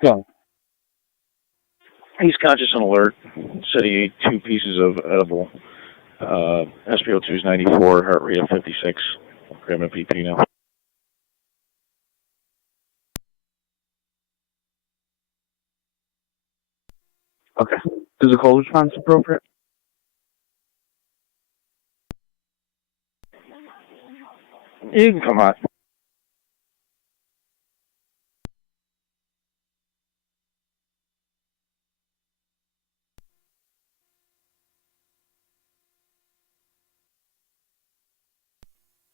Go. He's conscious and alert. Said he ate 2 pieces of edible. SpO2 is 94, heart rate of 56. Grab a PP now. Okay. Is the cold response appropriate? You can come on.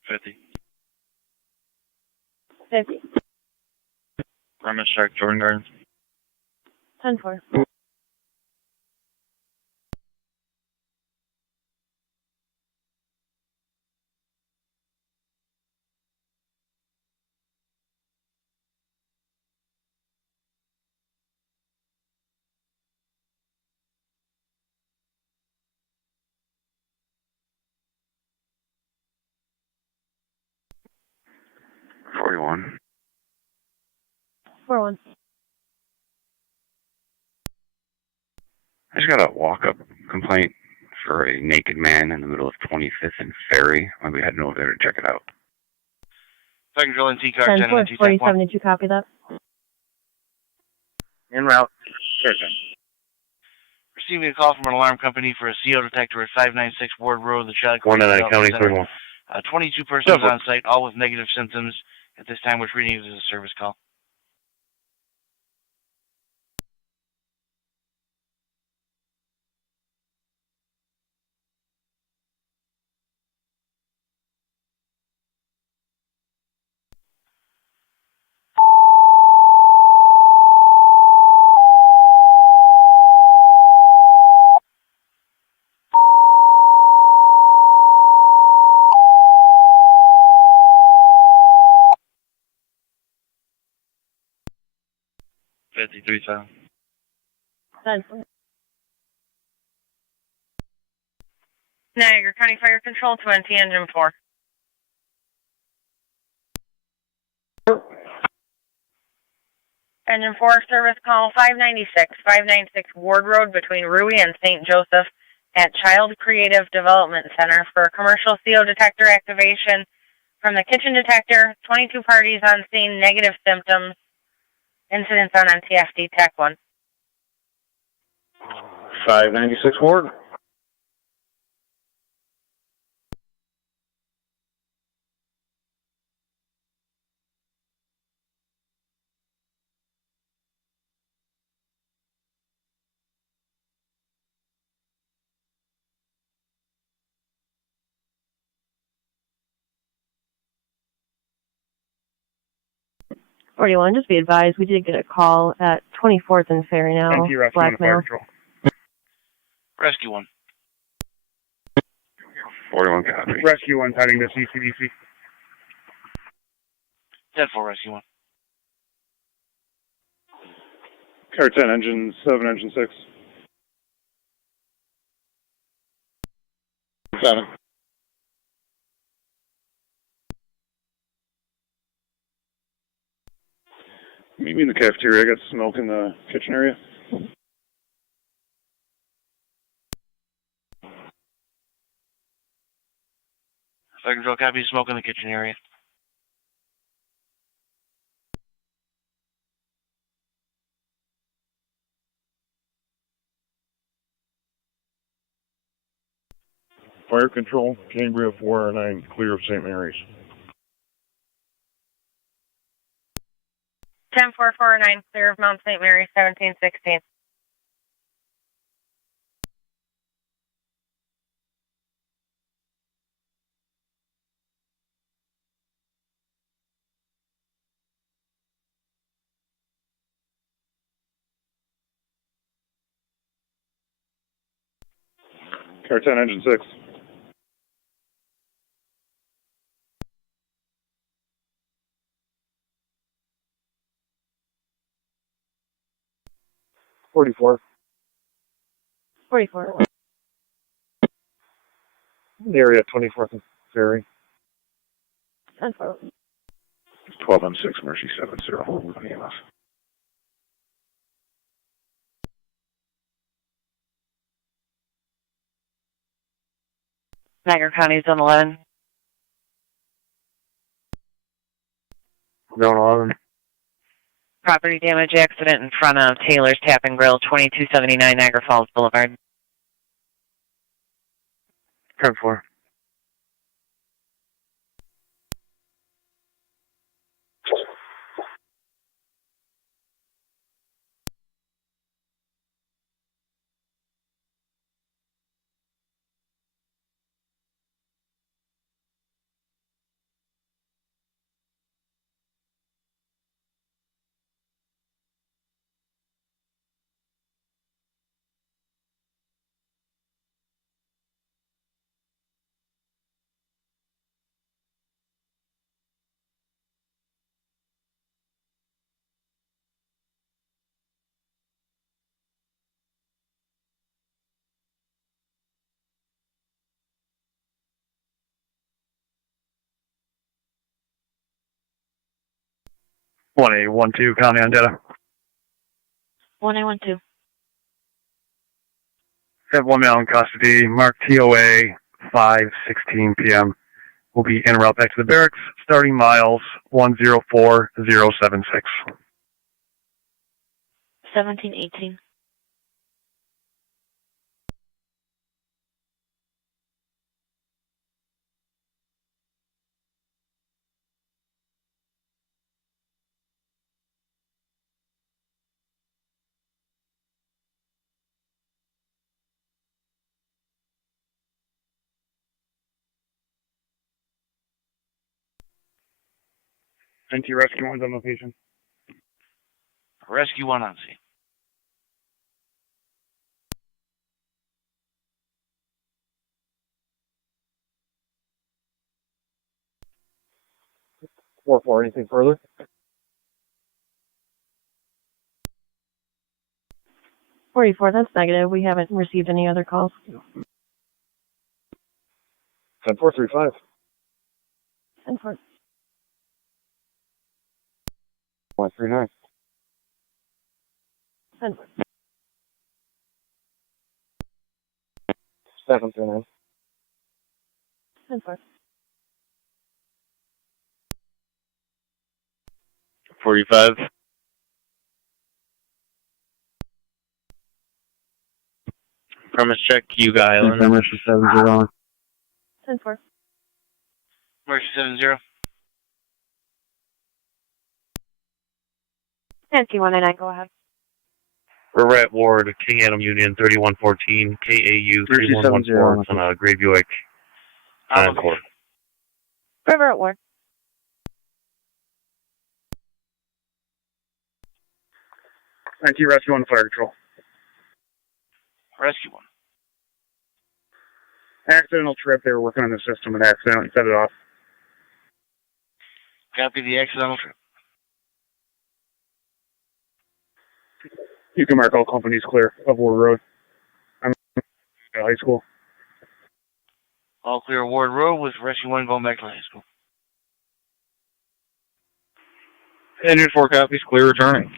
Fifty. Premise check, Jordan Gardens. 10-4. $41. 4-1. I just got a walk-up complaint for a naked man in the middle of 25th and Ferry. I'll be heading over there to check it out. Second drilling T-car 10 10-4. and T-Tech 47. Did you copy that? En route. Receiving a call from an alarm company for a CO detector at 596 Ward Road, the Child 199 County Center. 31. 22 persons on site, all with negative symptoms. At this time, we're treating it as a service call. $53,000. 10-4. Niagara County Fire Control 20, Engine 4. Engine 4, service call 596 Ward Road between Rui and St. Joseph at Child Creative Development Center for commercial CO detector activation from the kitchen detector. 22 parties on scene, negative symptoms. Incidents on NTFD TAC 1. 596 Ward. $41. Just be advised, we did get a call at 24th and Ferry now. Blackmail. Rescue 1. 41 copy. Rescue 1 heading to CCDC. 10-4, Rescue 1. Car 10, engine 7, engine 6. 7. Meet me in the cafeteria. I got smoke in the kitchen area. Second drill copy, smoke in the kitchen area. Fire control, Cambria 409, clear of St. Mary's. 10-449, clear of Mount St. Mary, 1716. Car 10, engine 6. $44. 44. The area at 24th and Ferry. 10-4. 12 on 6, Mercy 70. EMS. Niagara County, Zone 11. Zone 11. Property damage accident in front of Taylor's Tap and Grill, 2279 Niagara Falls Boulevard. 10-4. One 1-2, County on data. 1-12. Have one male in custody, marked TOA, 5:16 p.m. Will be en route back to the barracks, starting miles 104076. 1718. NT Rescue 1's on location. Rescue 1 on scene. $4-4. Anything further? $44, that's negative. We haven't received any other calls. 10-4-35. 10-4. 139. 10-4. 739. 10-4. 45. Premise check, Yuga Island. Mercy 70. 10-4. Mercy 70. Nancy 199, go ahead. We're at Ward, King Adam Union, 3114, KAU 3114 on a Gray Buick Encore. River at Ward. NT Rescue 1, Fire Control. Rescue 1. Accidental trip, they were working on the system and accidentally set it off. Copy the accidental trip. You can mark all companies clear of Ward Road. I'm at high school. All clear Ward Road with Rescue 1 going back to high school. Engine 4 copies, clear returning.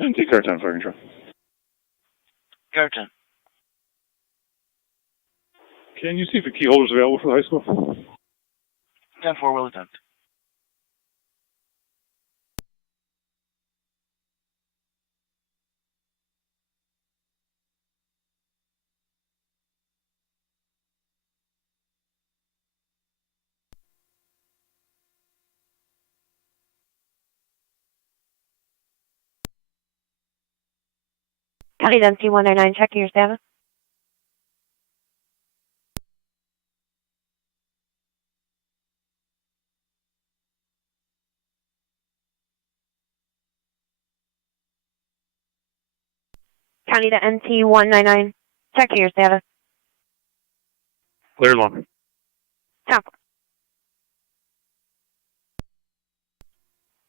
NT car 10, fire control. Car 10. Can you see if the key holder is available for the high school? 10-4 will attempt. County Density 199, checking your status. County to NT 199, checking your status. Cleared one. 10-4.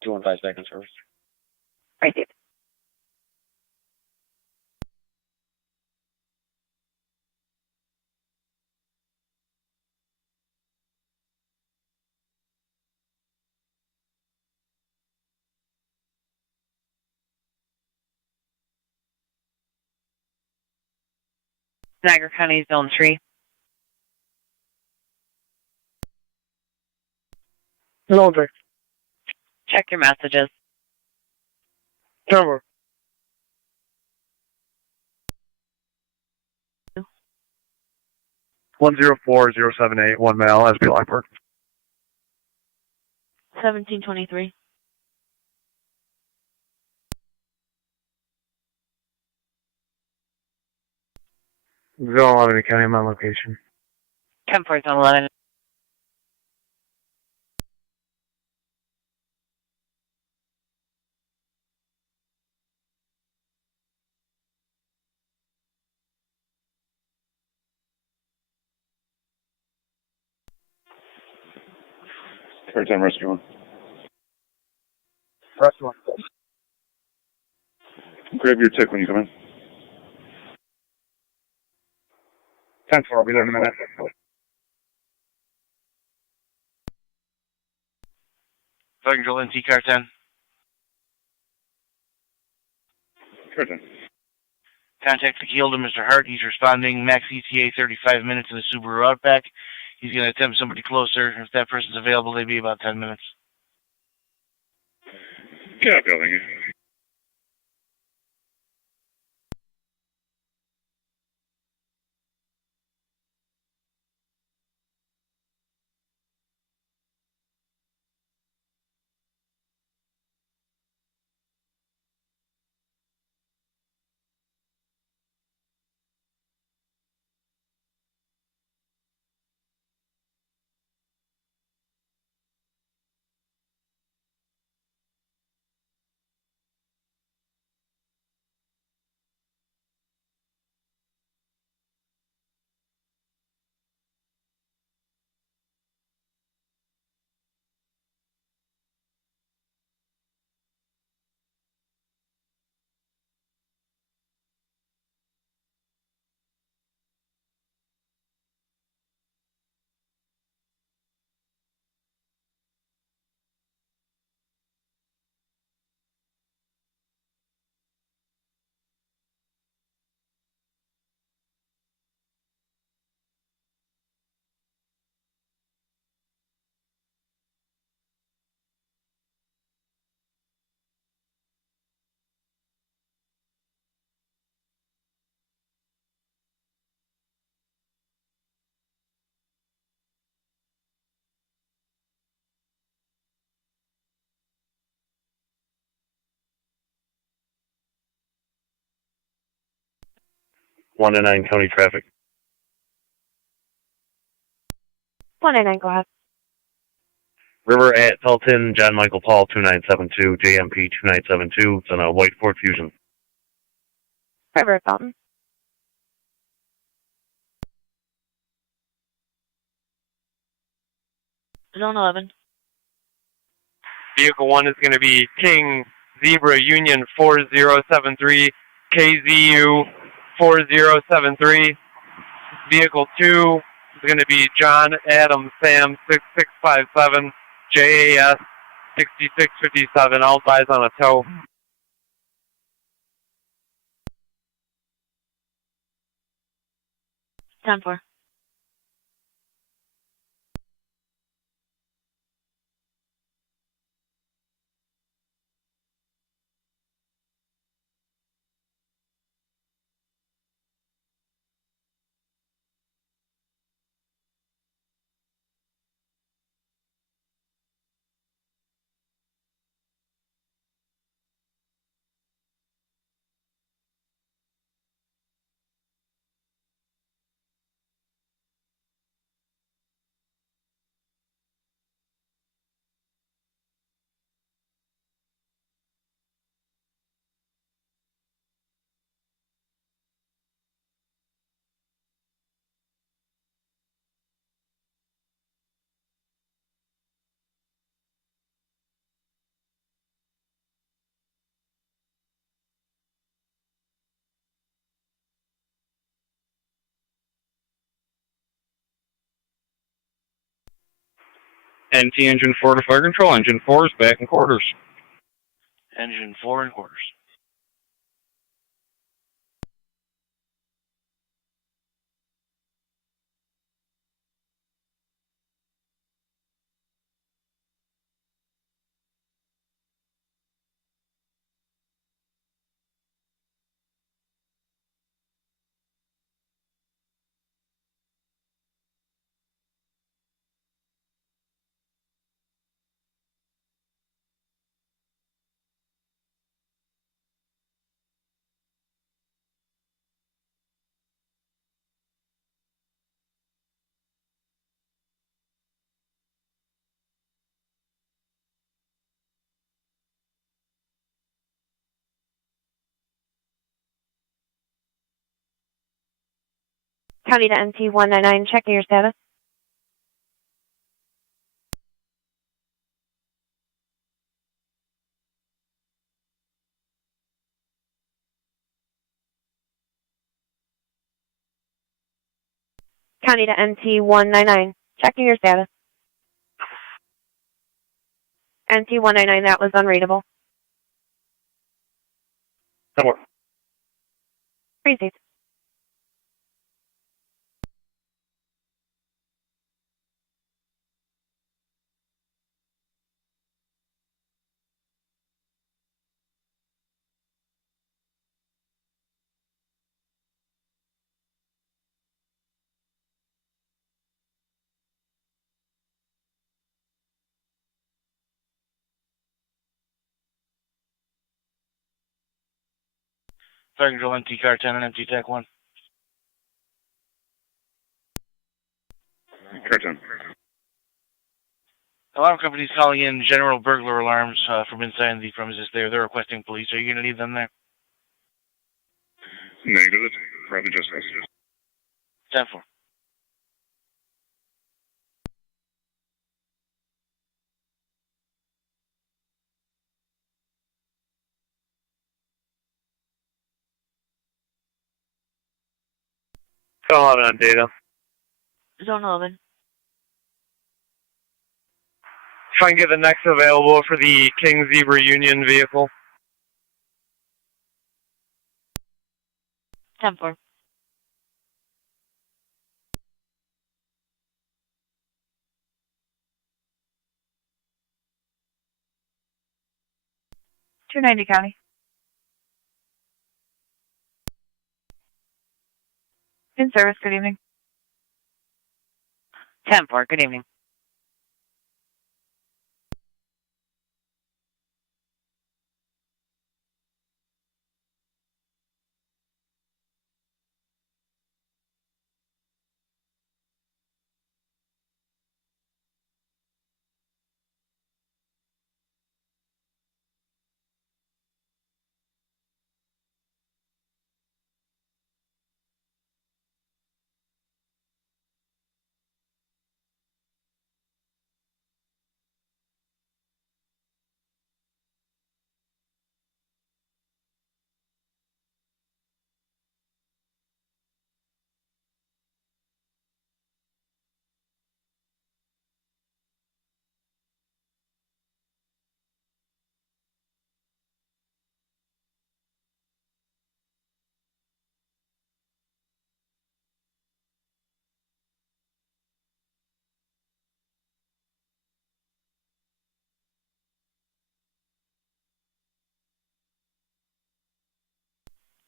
215 seconds first. Right there. Niagara County Zone 3. Loaded. Check your messages. Cover. One 104-078, 1 male, SB Lockport. 1723. Zone 11 to County, I'm on location. 10-4 Zone 11. Car 10, rescue 1. Rescue 1. Grab your tick when you come in. 10-4, I'll be there in a minute. Fire control NT car 10. Car 10. Contact the key holder, Mr. Hart. He's responding. Max ETA 35 minutes in the Subaru Outback. He's going to attempt somebody closer. If that person's available, they'd be about 10 minutes. Get up, building. One to 9 County traffic. 199, go ahead. River at Felton, John Michael Paul 2972, JMP 2972. It's on a white Ford Fusion. River at Felton. Zone 11. Vehicle 1 is going to be King Zebra Union 4073, KZU 4073. Vehicle 2 is going to be John Adam Sam 6657, JAS 6657. All eyes on a tow. 10-4. NT engine 4 to fire control. Engine 4 is back in quarters. Engine 4 in quarters. County to NT 199, checking your status. County to NT 199, checking your status. NT 199, that was unreadable. Somewhere. Proceed. Fire control MT car 10 and MT TAC 1. Car 10. Alarm company's calling in general burglar alarms from inside the premises there. They're requesting police. Are you going to leave them there? Negative. Probably just messages. 10-4. Zone 11 on data. Zone 11. Try and get the next available for the King Zebra Union vehicle. 10-4. $290 County. In service, good evening. 10-4, good evening.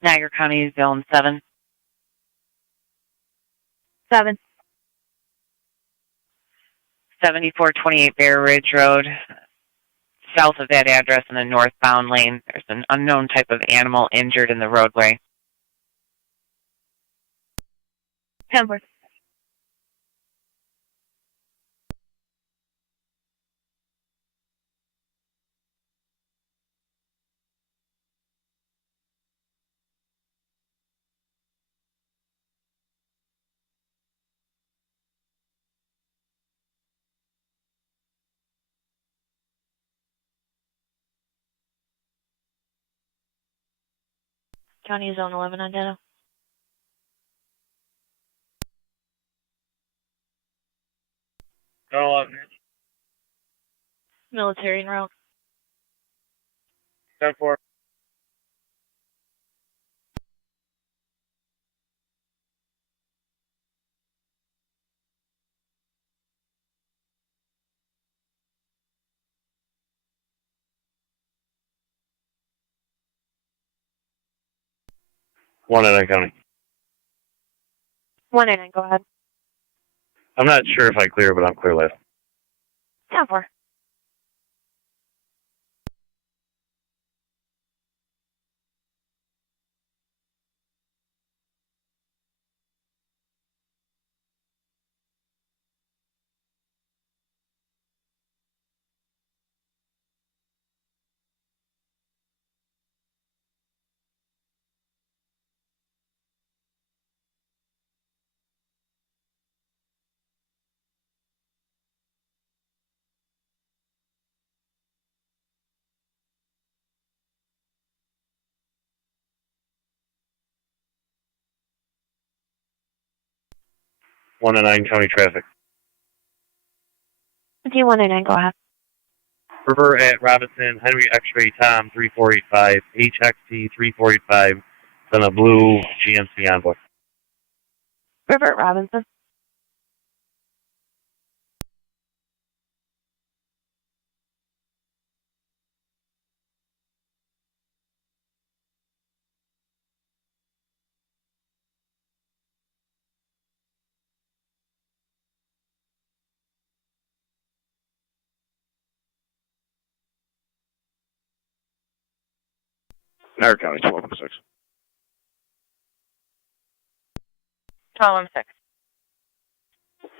Niagara County, Zone 7. 7. 7428 Bear Ridge Road. South of that address in the northbound lane, there's an unknown type of animal injured in the roadway. 10-4. County Zone 11 on data. Zone 11. Military en route. 10-4. One in County. 199, go ahead. I'm not sure if I clear, but I'm clear left. 10-4. One in County traffic. 199, go ahead. River at Robinson, Henry X-ray Tom 3485, HXT 3485, then a blue GMC Envoy. River at Robinson. Niagara County 1216. 1216.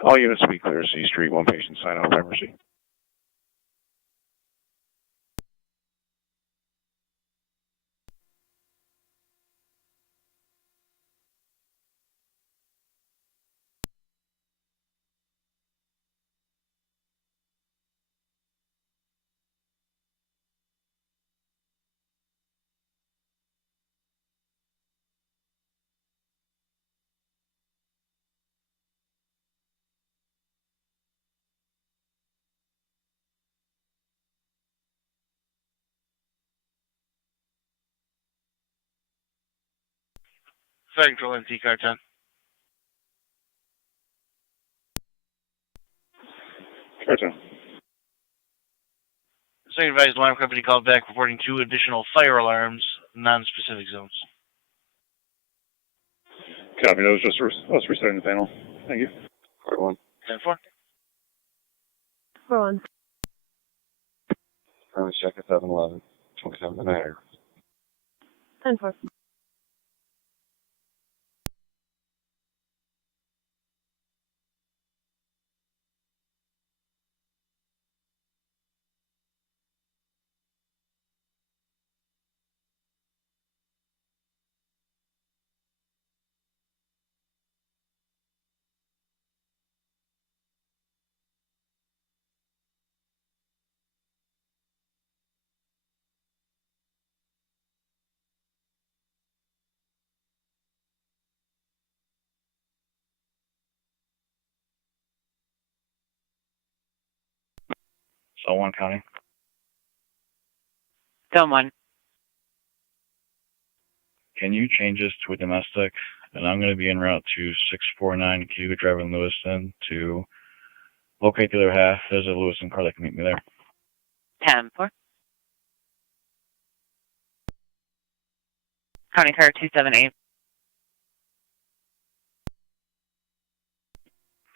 All units to be clear. C Street, one patient sign out of emergency. Central NT Car 10. Car 10. Second advised alarm company called back reporting 2 additional fire alarms, non-specific zones. Copy. That was just us restarting the panel. Thank you. Car 1. 10-4. 4-1. Currently check at 711. 27 to Niagara. 10-4. So 1 County. Zone 1. Can you change this to a domestic? And I'm going to be en route to 649 Cuba Drive in Lewiston to locate the other half. There's a Lewiston car that can meet me there. 10-4. County car 278.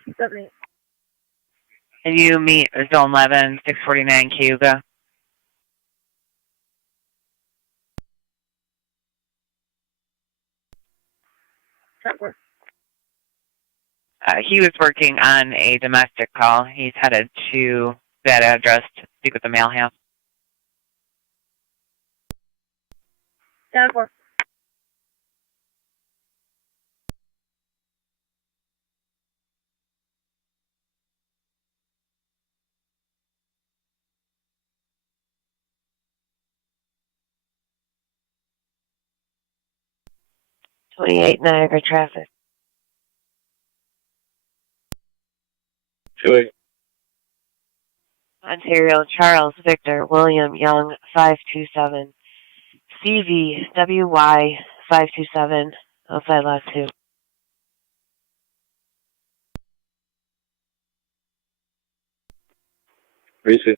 278. And you meet zone 11, 649 Cayuga. He was working on a domestic call. He's headed to that address to speak with the male half. 10-4. Niagara traffic. 28. Ontario Charles Victor William Young 527. CVWY 527. Outside lot 2. Receive.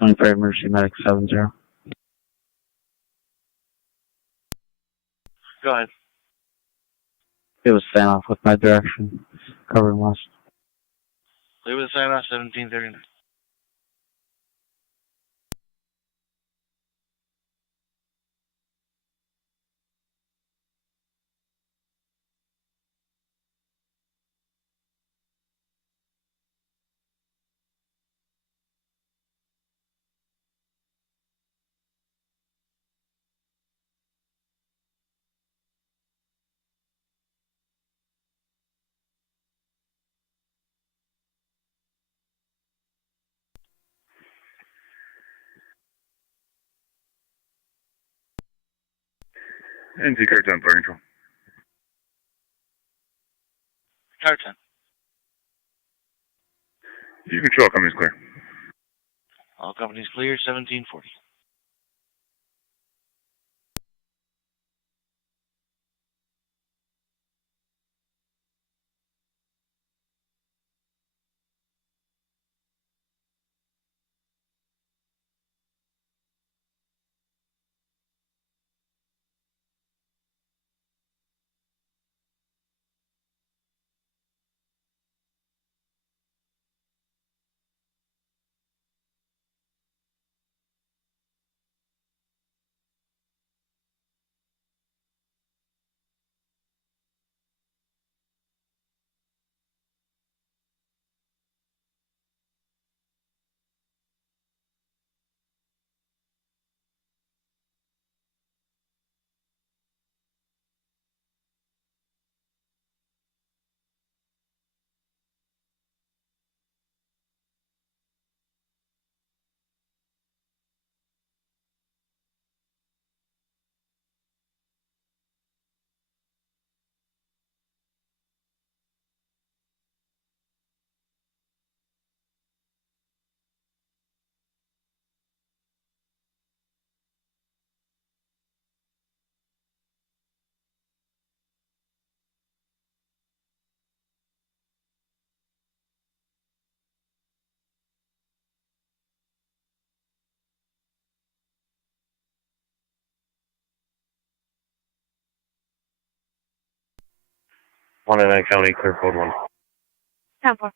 Emergency Medic 70. Go ahead. It was standoff with my direction, covering west. Leave with the sign off 1739. NC car 10, fire control. Car 10. You control, company's clear. All companies clear, 1740. One in County, clear code 1. 10-4.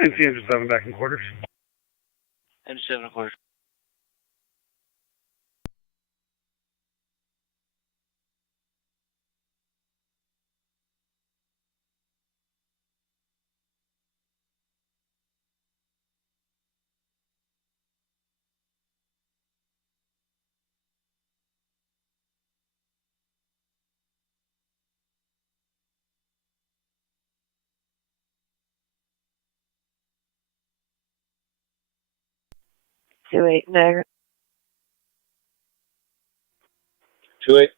NC Engine 7 back in quarters. Engine 7 and quarters. Two eight Niagara. 2-8.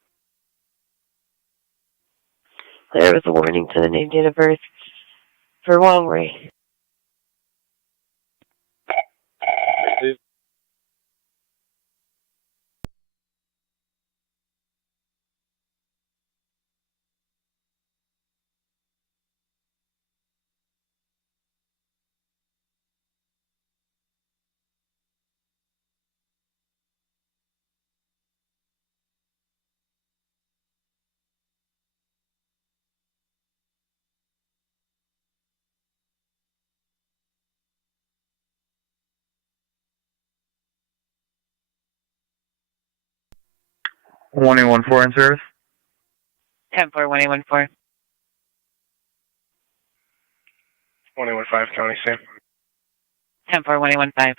There was a warning to the named date of birth for Wong Ray. One 114 in service. 10-4, 1814. 115 County, same. 10-4, 1815.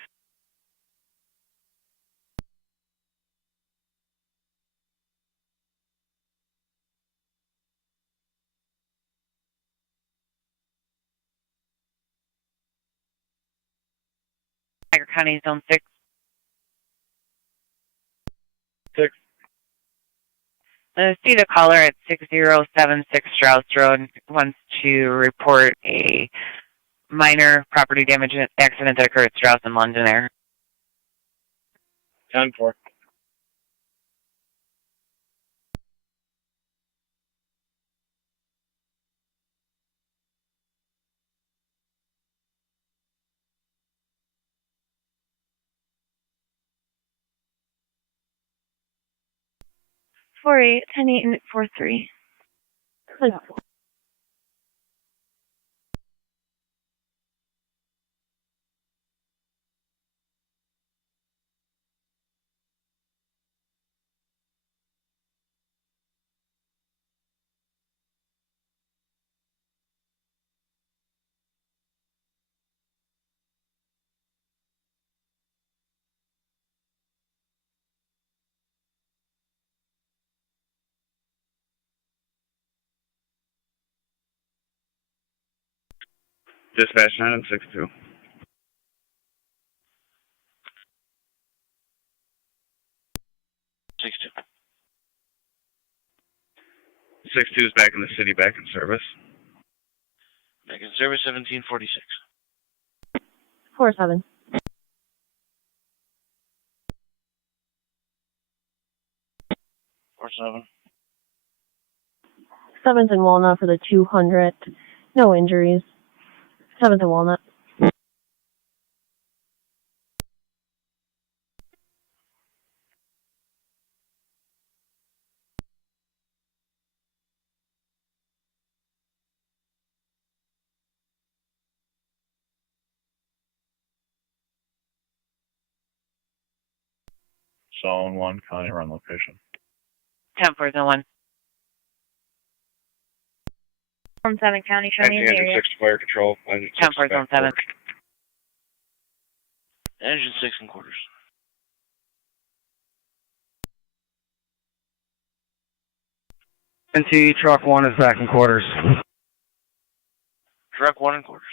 Niagara County, Zone 6. 6. See the caller at 6076 Strauss Road wants to report a minor property damage accident that occurred at Strauss in London there. 10-4. Four eight 10-8 and 4-3. Dispatch 9 and 6-2. 6-2. 6-2 is back in the city, back in service. Back in service, 1746. 4-7. 4-7. 7th and Walnut for the 200. No injuries. 7th and Walnut. Zone 1, County run location. 10-4, Zone 1. 7 County, show me in the Engine area. 6 fire control. Engine 6 10-4, Zone 7. Engine 6 and quarters. NT truck 1 is back in quarters. Truck 1 and quarters.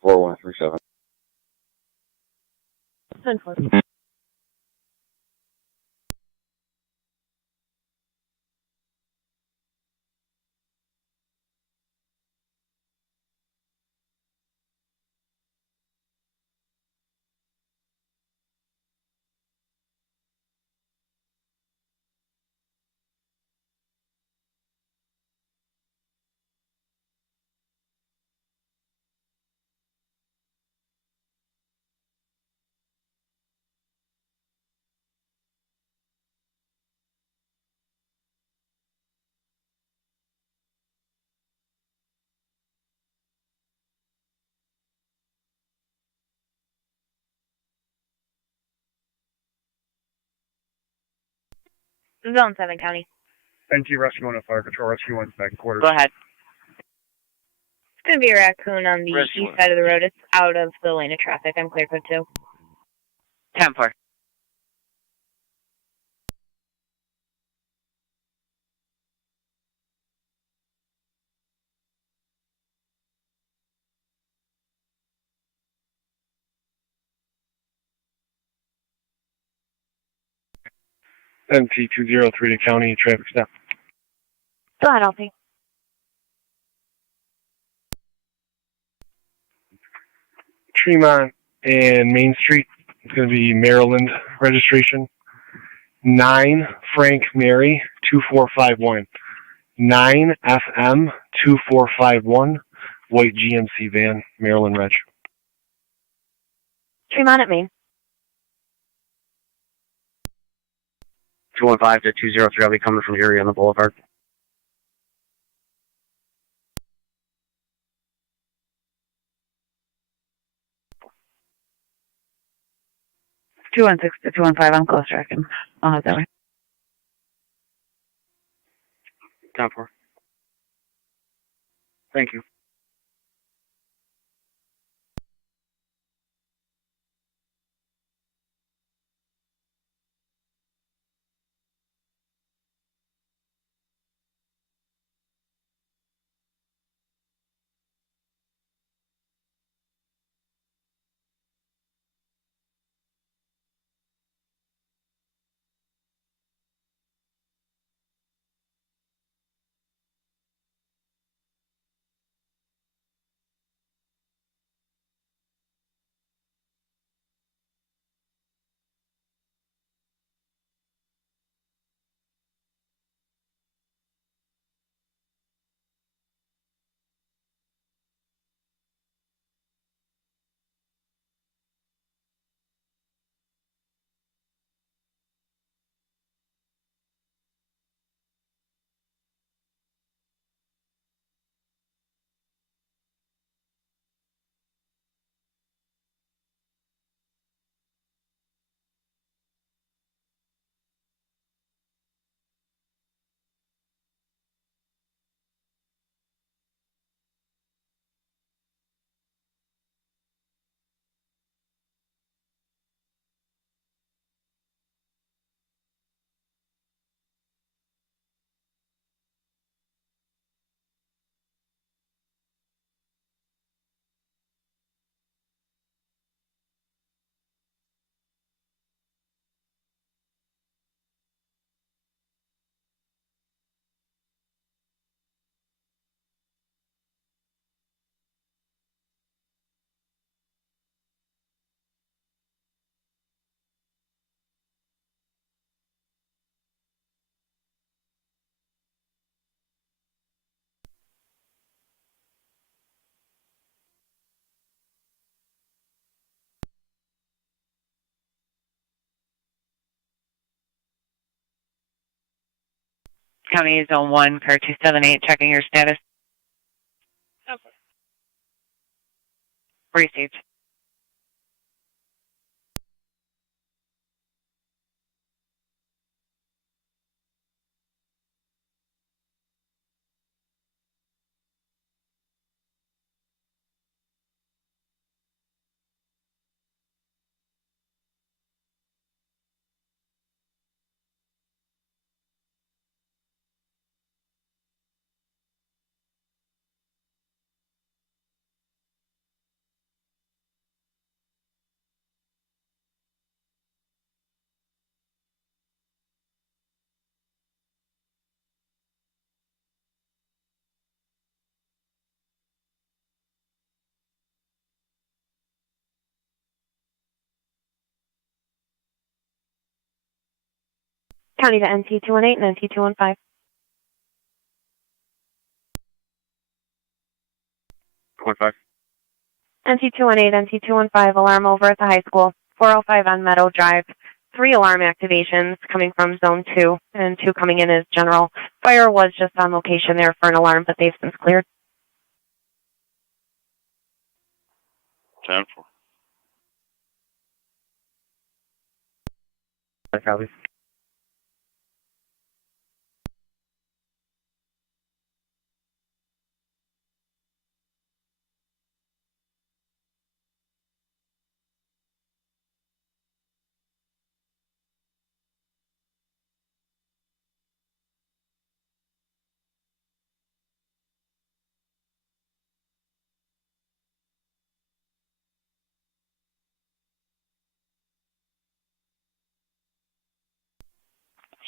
Four 137. 10-4. Zone 7 County. NT Rescue 1 Fire Control, Rescue 1's back in quarters. Go ahead. It's going to be a raccoon on the Rescue east 1. side of the road. It's out of the lane of traffic. I'm clear code 2. 10-4. NT 203 to county traffic stop. Go ahead, LP. Tremont and Main Street. It's going to be Maryland registration. 9 Frank Mary 2451. 9 FM 2451. White GMC van, Maryland reg. Tremont at Main. 215 to 203. I'll be coming from Erie on the boulevard. 216 to 215. I'm close tracking. I'll head that way. 10-4. Thank you. County Zone 1, car 278, checking your status. Okay. Received. County to NT 218 and NT 215. 15. NT 218, NT 215, alarm over at the high school. 405 on Meadow Drive. 3 alarm activations coming from Zone 2, and 2 coming in as general. Fire was just on location there for an alarm, but they've since cleared. 10-4. Copy.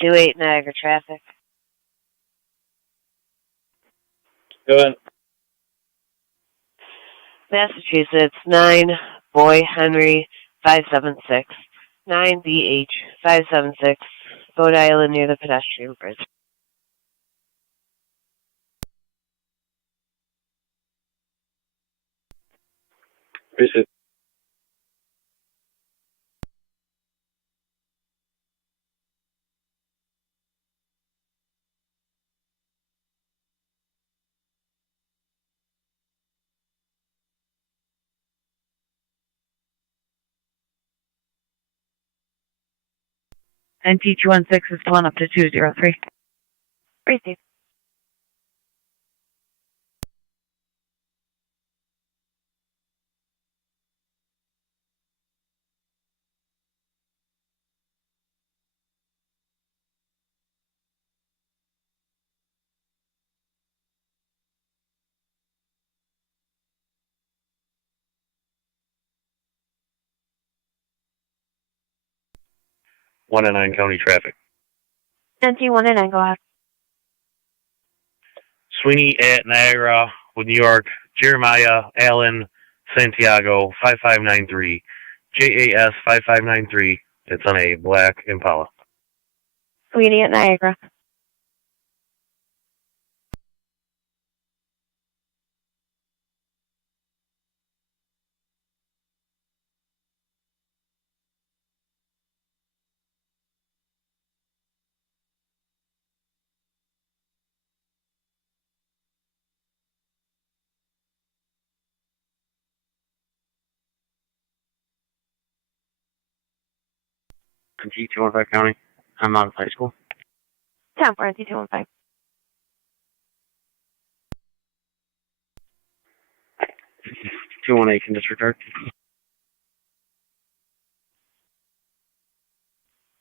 28 Niagara traffic. Go ahead. Massachusetts 9 Boy Henry 576 9 BH 576 Boat Island near the pedestrian bridge. Visit. NT216 is pulling up to 203. Receive. One and 9 county traffic. NT1 go ahead. Sweeney at Niagara with New York. Jeremiah Allen Santiago 5593. JAS 5593. It's on a black Impala. Sweeney at Niagara. NT215 County. I'm out of high school. 10 for NT215. Two 1-8 can disregard.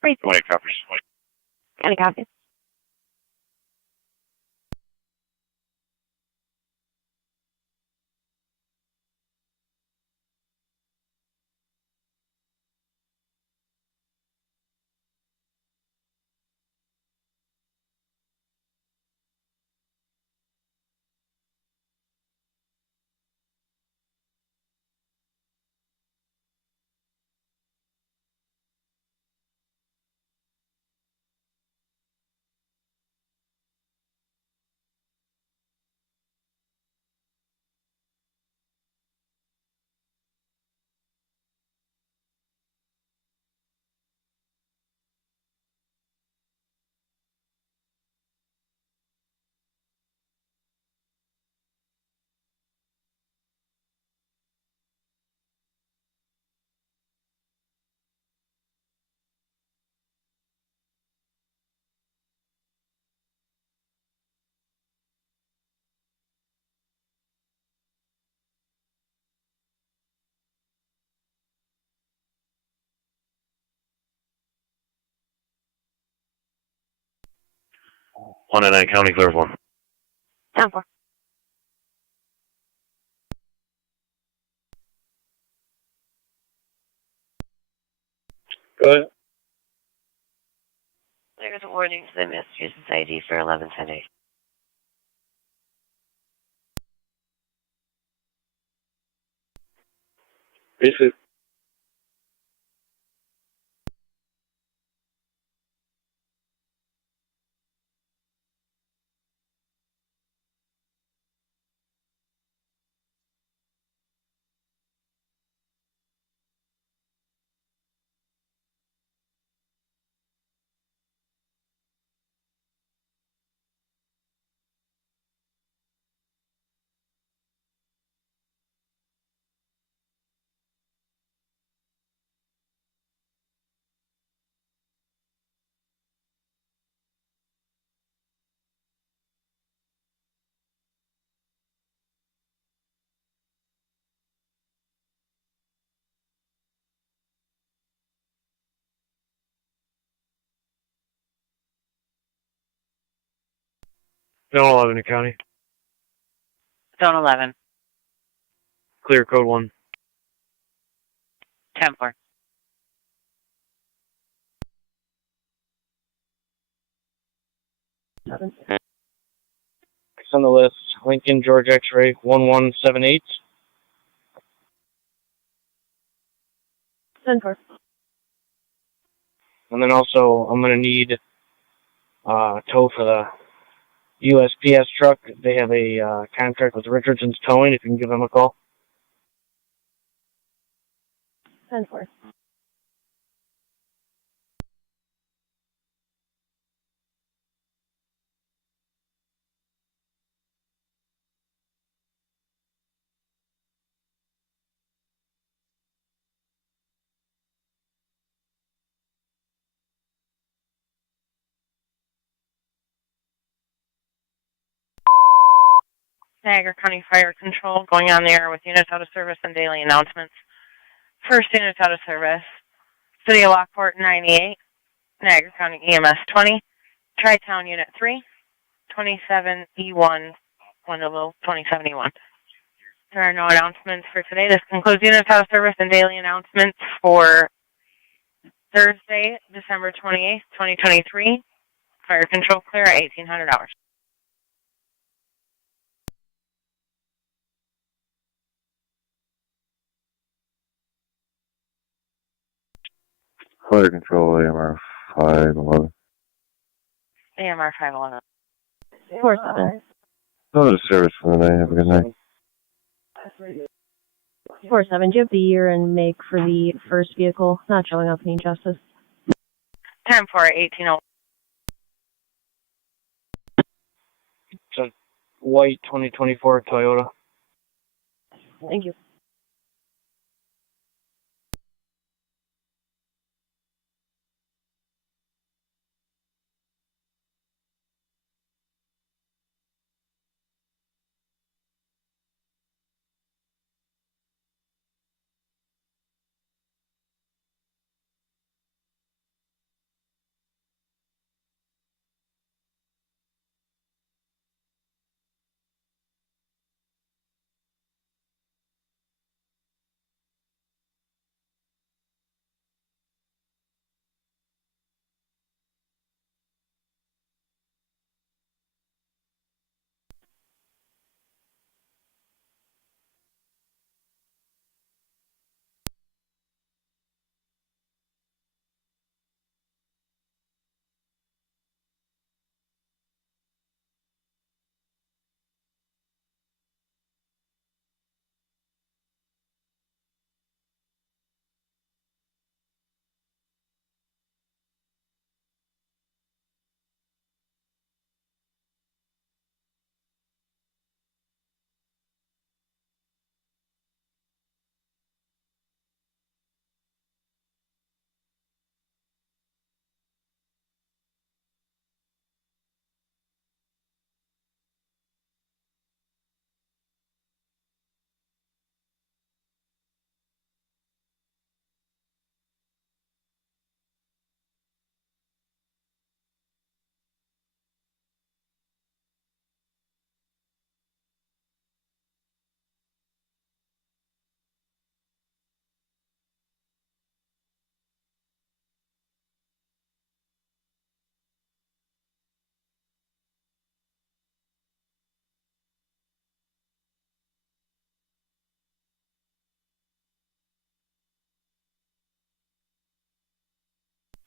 Receive. 1-8 copies. Any copies? One and 9 county clear 1. 10 for. Go ahead. There's a warning to the Massachusetts ID for 1110A. Visit. Zone 11 county. Zone 11. Clear code 1. 10 for. 7. Next on the list, Lincoln George X-ray 1178. 10-4. And then also, I'm going to need tow for the USPS truck. They have a contract with Richardson's Towing, if you can give them a call. 10-4. Niagara County Fire Control going on there with units out of service and daily announcements. First unit out of service, City of Lockport 98, Niagara County EMS 20, Tri-Town Unit 3, 27E1, Wendellville 27E1. There are no announcements for today. This concludes units out of service and daily announcements for Thursday, December 28th, 2023. Fire control clear at 1800 hours. Fire control, AMR 511. AMR 511. 4-7. Go to service for the night. Have a good night. 4-7. Do you have the year and make for the first vehicle not showing up in justice? 10-4, 1801. It's a white 2024 Toyota. Thank you.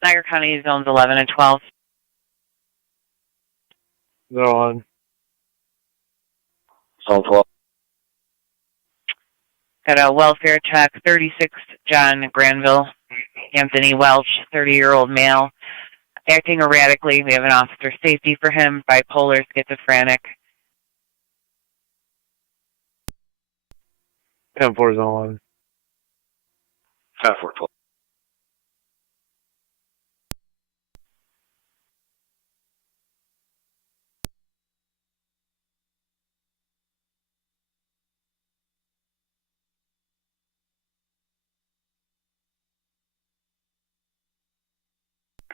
Niagara County zones 11 and 12. Go on. Zone 12. Got a welfare check, 36 John Granville, Anthony Welch, 30-year-old male, acting erratically. We have an officer safety for him, bipolar, schizophrenic. 10-4 zone 11. 10-4-12.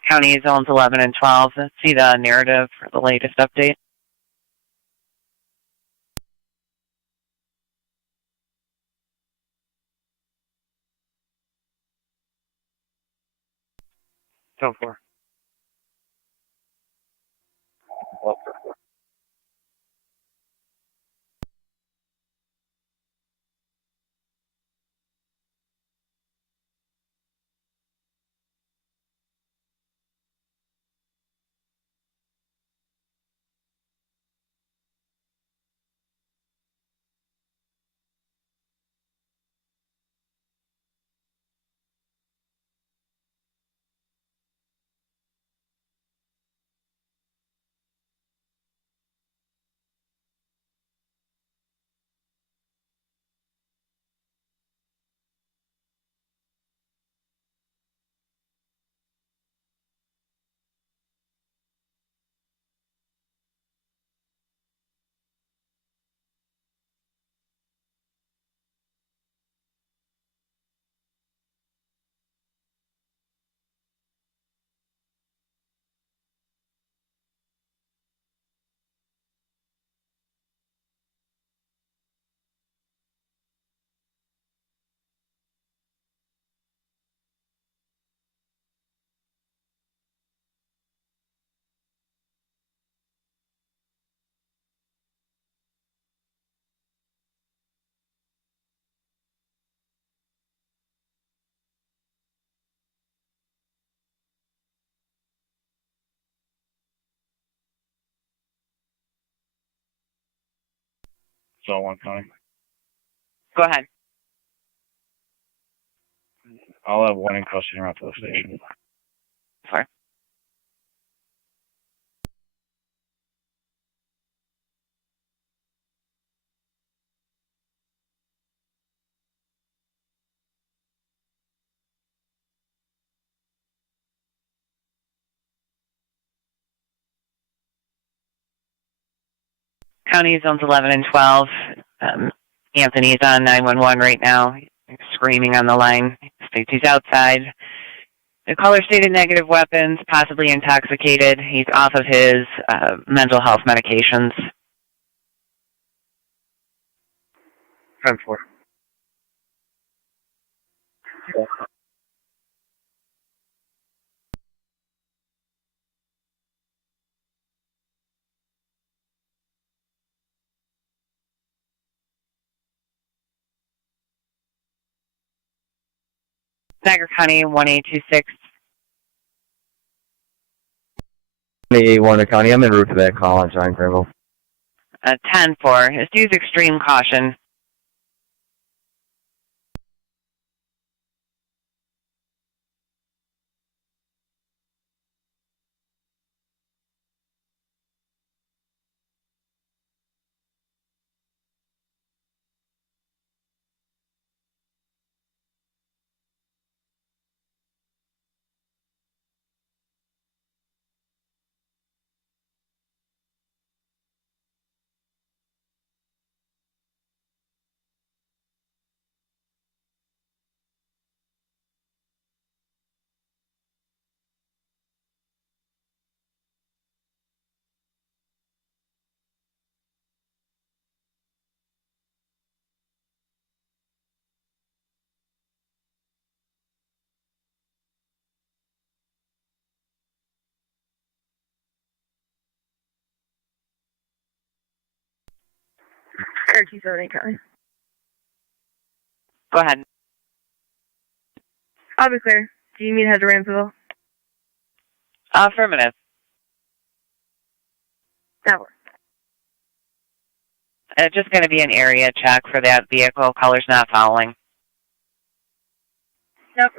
County zones 11 and 12. Let's see the narrative for the latest update. Zone 4. all one county. Go ahead. I'll have one in custody around to the station. Sorry. County zones 11 and 12. Anthony's on 911 right now. He's screaming on the line. States he's outside. The caller stated negative weapons, possibly intoxicated. He's off of his mental health medications. 10-4. Niagara County 1826. 1 County, I'm en route for that call on John Grable. 10-4. Just use extreme caution. County. Go ahead. I'll be clear. Do you mean head to Ramsville? Affirmative. That works. It's just going to be an area check for that vehicle. Caller's not following. Nope.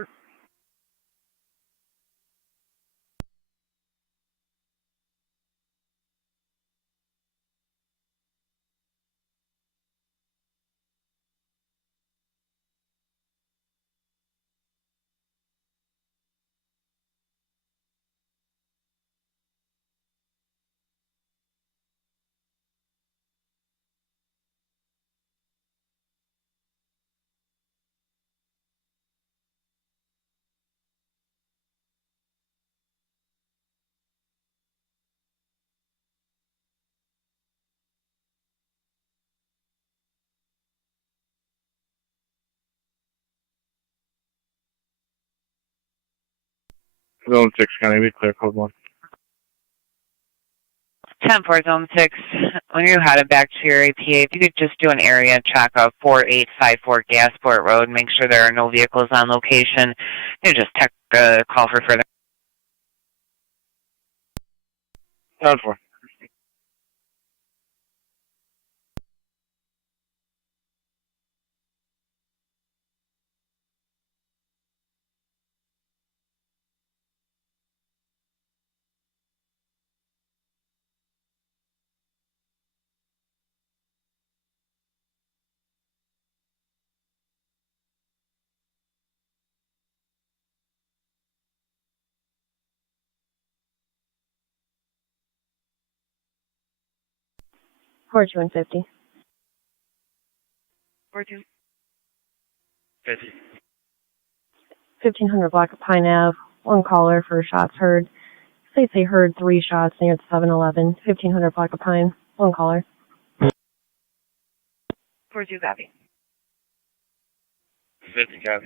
Zone 6 County, be clear, code 1. 10-4, Zone 6. When you're headed back to your APA, if you could just do an area check of 4854 Gasport Road, make sure there are no vehicles on location, and just text call for further. 10-4. Fortune 50. 42. 50. 1500 block of Pine Ave. One caller for shots heard. States they heard 3 shots near the 7-Eleven. 1500 block of Pine. One caller. 42 copy. 50 copy.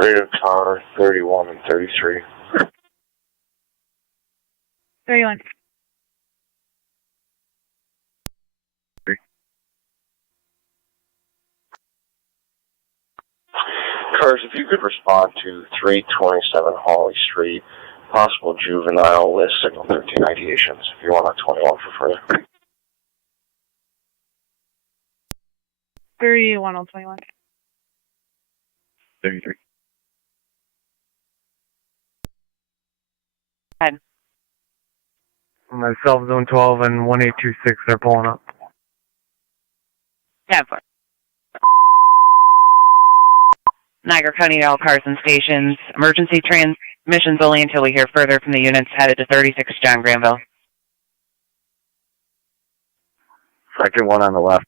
Rated car 31 and 33. 31. Cars, if you could respond to 327 Hawley Street, possible juvenile list signal 13 ideations. If you want a 21 for further. 31 on 21. 33. Myself, Zone 12 and 1826 are pulling up. 10-4. Niagara County, all cars and stations. Emergency transmissions only until we hear further from the units headed to 36 John Granville. Second one on the left.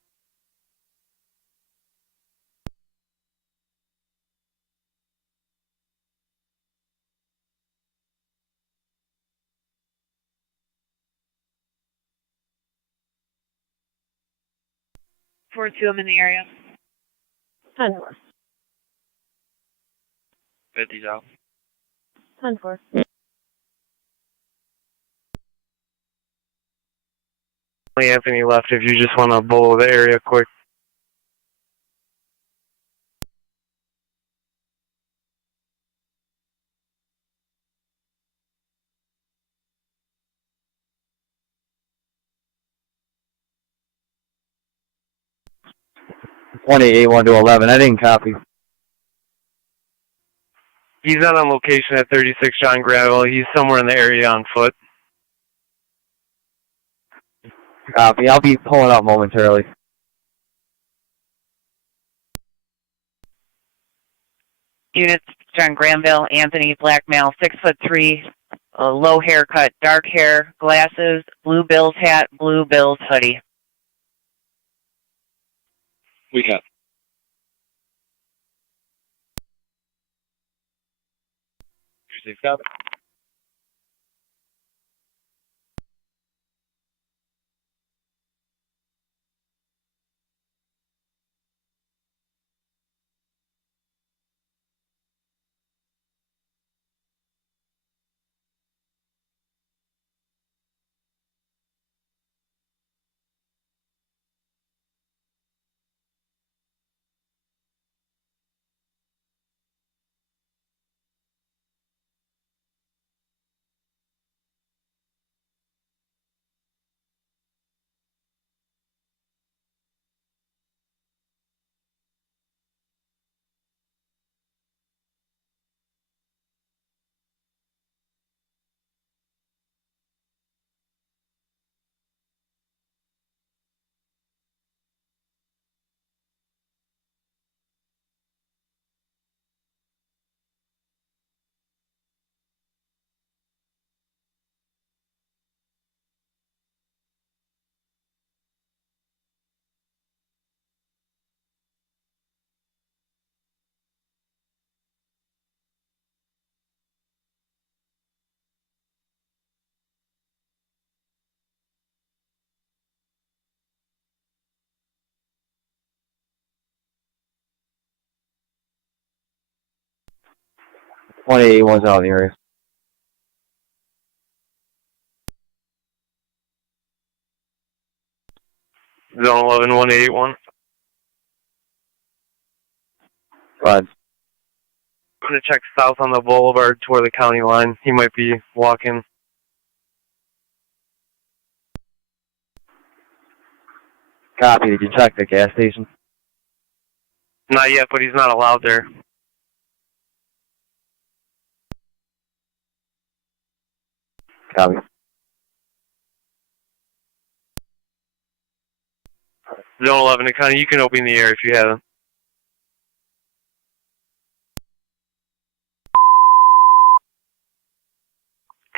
Four two, I'm in the area. 10-4. 50's out. 10-4. Only Anthony left if you just want to blow the area quick. One 1 to 11. I didn't copy. He's not on location at 36 John Granville. He's somewhere in the area on foot. Copy. I'll be pulling up momentarily. Units, John Granville, Anthony, black male, 6'3", low haircut, dark hair, glasses, blue Bills hat, blue Bills hoodie. We have. Safe copy. One 1's out of the area. Zone 11, 181. Go ahead. I'm going to check south on the boulevard toward the county line. He might be walking. Copy. Did you check the gas station? Not yet, but he's not allowed there. Copy. Zone 11, Connie, you can open the air if you haven't.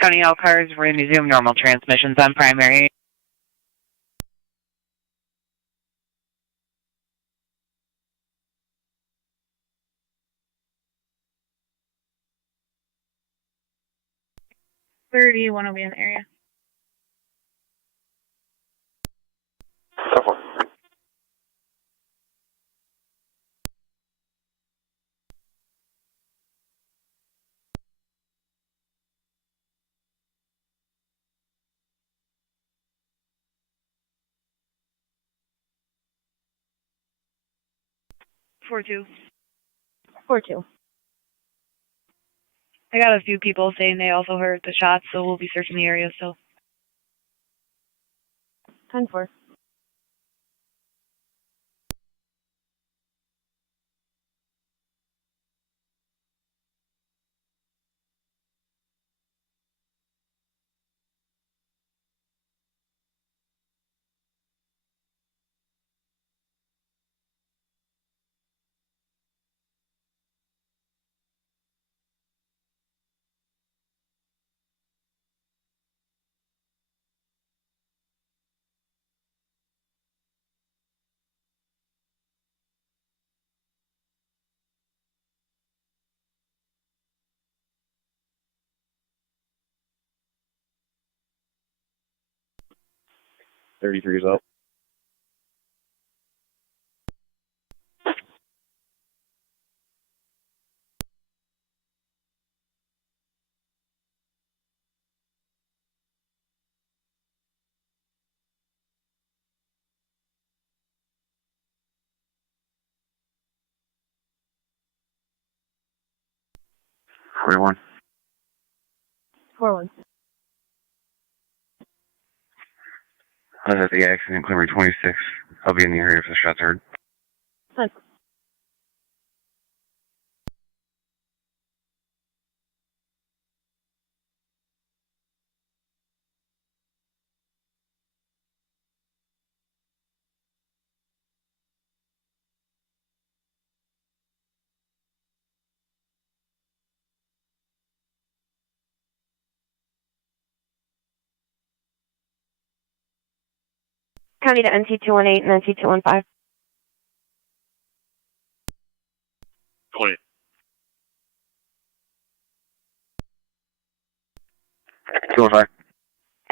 County all cars, we're going to resume normal transmissions on primary. $31 will be in the area. 4-2. 4-2. I got a few people saying they also heard the shots, so we'll be searching the area still. 10-4. $33 up. $41. 4-1. I was at the accident, Climber 26. I'll be in the area if the shots heard. 10. County to NT218 and NT215. 20.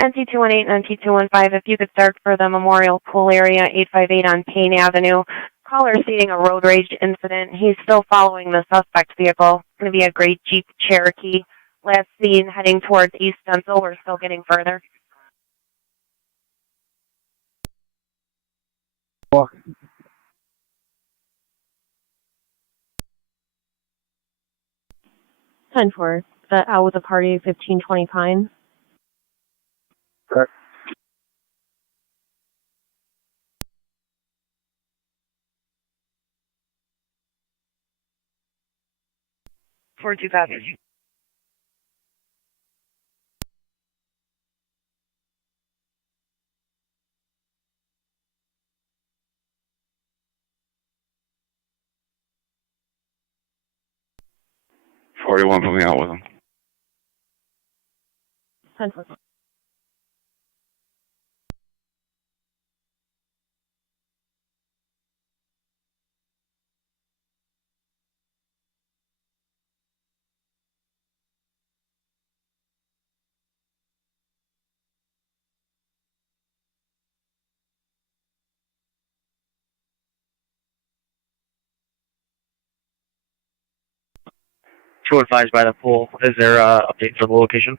NT218 and NT215, if you could start for the Memorial Pool area, 858 on Payne Avenue. Caller stating a road rage incident. He's still following the suspect vehicle. It's going to be a great Jeep Cherokee. Last seen heading towards East Stencil. We're still getting further. Walk. 10-4. Out with the party, 1520 Pine. Correct. For 2 passes. $41, put me out with him. 10-4. Two advised by the pool. Is there update for the location?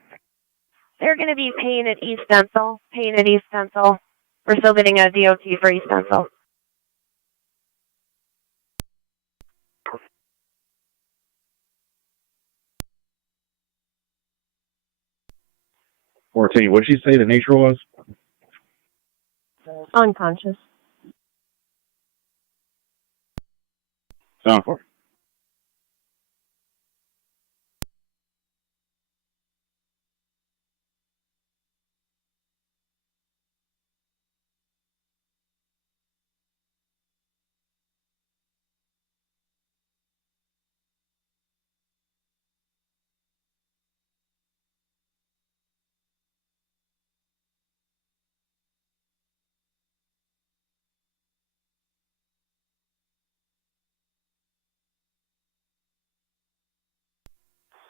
They're going to be Payne at East Stencil. Payne at East Stencil. We're still getting a DOT for East Stencil. What did she say the nature was? Unconscious. Sound for.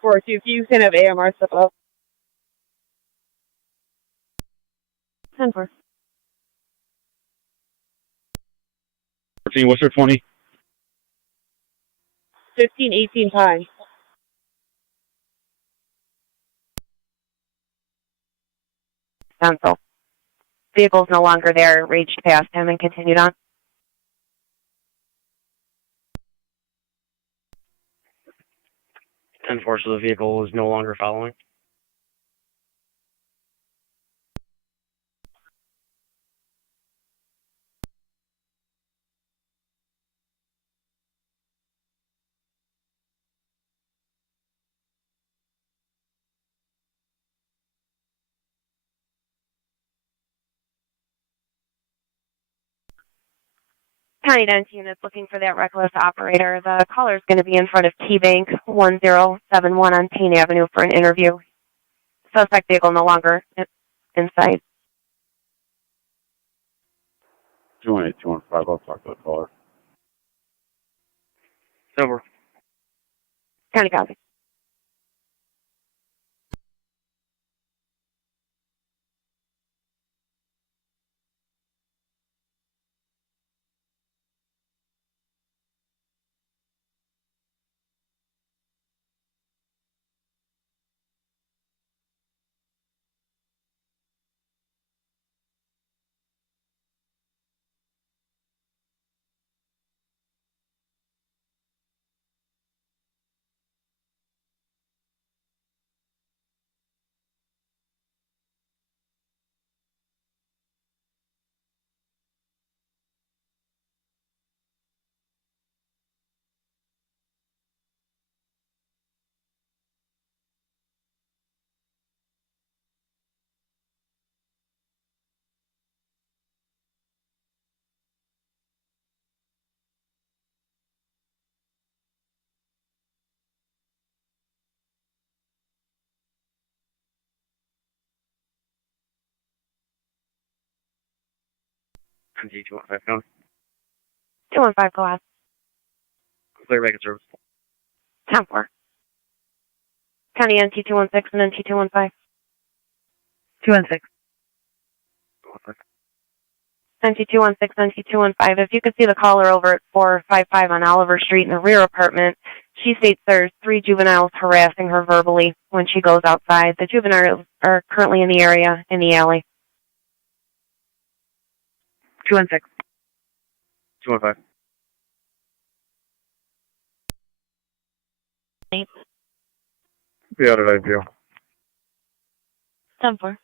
For two, if you can have AMR step up. 10-4. 14, what's her 20? 1518 Pine. Stencil. Vehicle's no longer there. Raged past him and continued on. 10-4, so the vehicle is no longer following. County Defense units looking for that reckless operator. The caller is going to be in front of T-Bank 1071 on Payne Avenue for an interview. Suspect vehicle no longer in sight. 218-215, I'll talk to the caller. Over. County copy. NT 215 County. 215 go ahead. Clear back in service. 10-4. County NT 216 and NT 215. 216. NT 216, NT 215. If you could see the caller over at 455 on Oliver Street in the rear apartment, she states there's 3 juveniles harassing her verbally when she goes outside. The juveniles are currently in the area, in the alley. 216. 215. Be out at IPO. 10-4.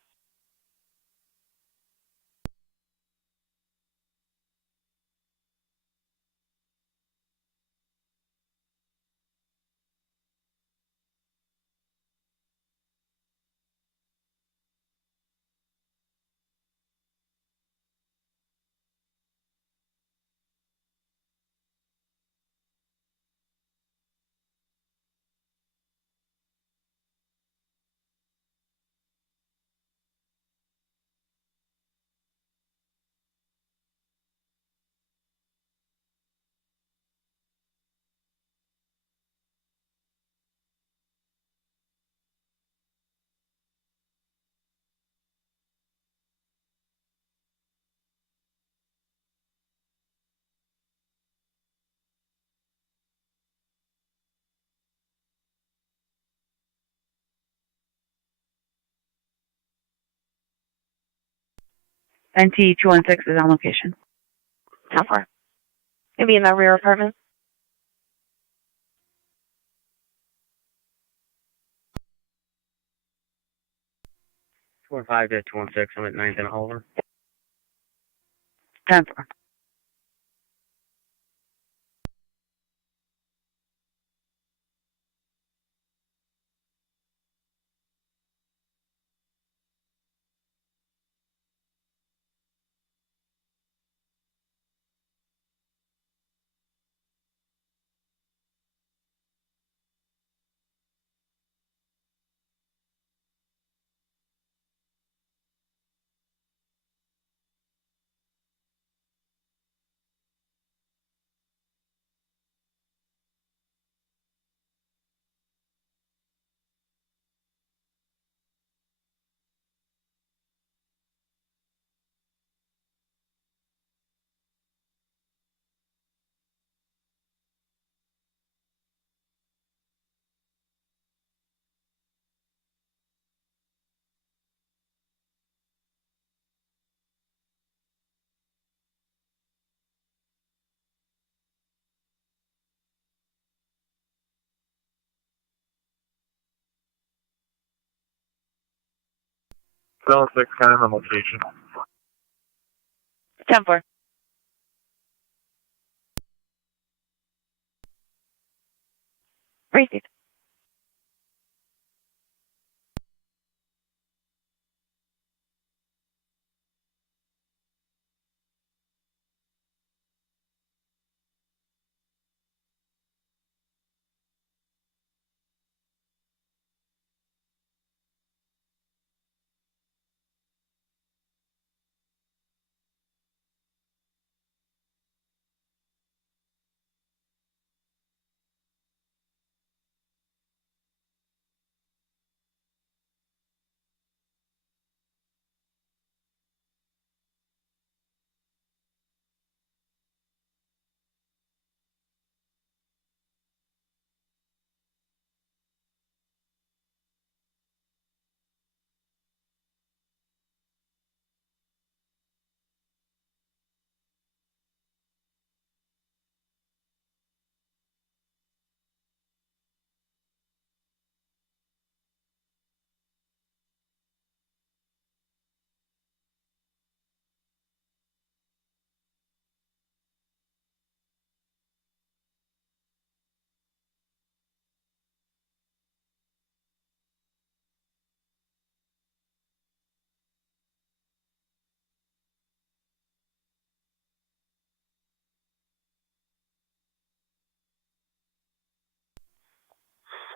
NT 216 is on location. 10-4. Maybe in the rear apartment. Two one five to 216. I'm at 9th and Oliver. 10-4. Zone 6, kind of on location. 10-4. Received.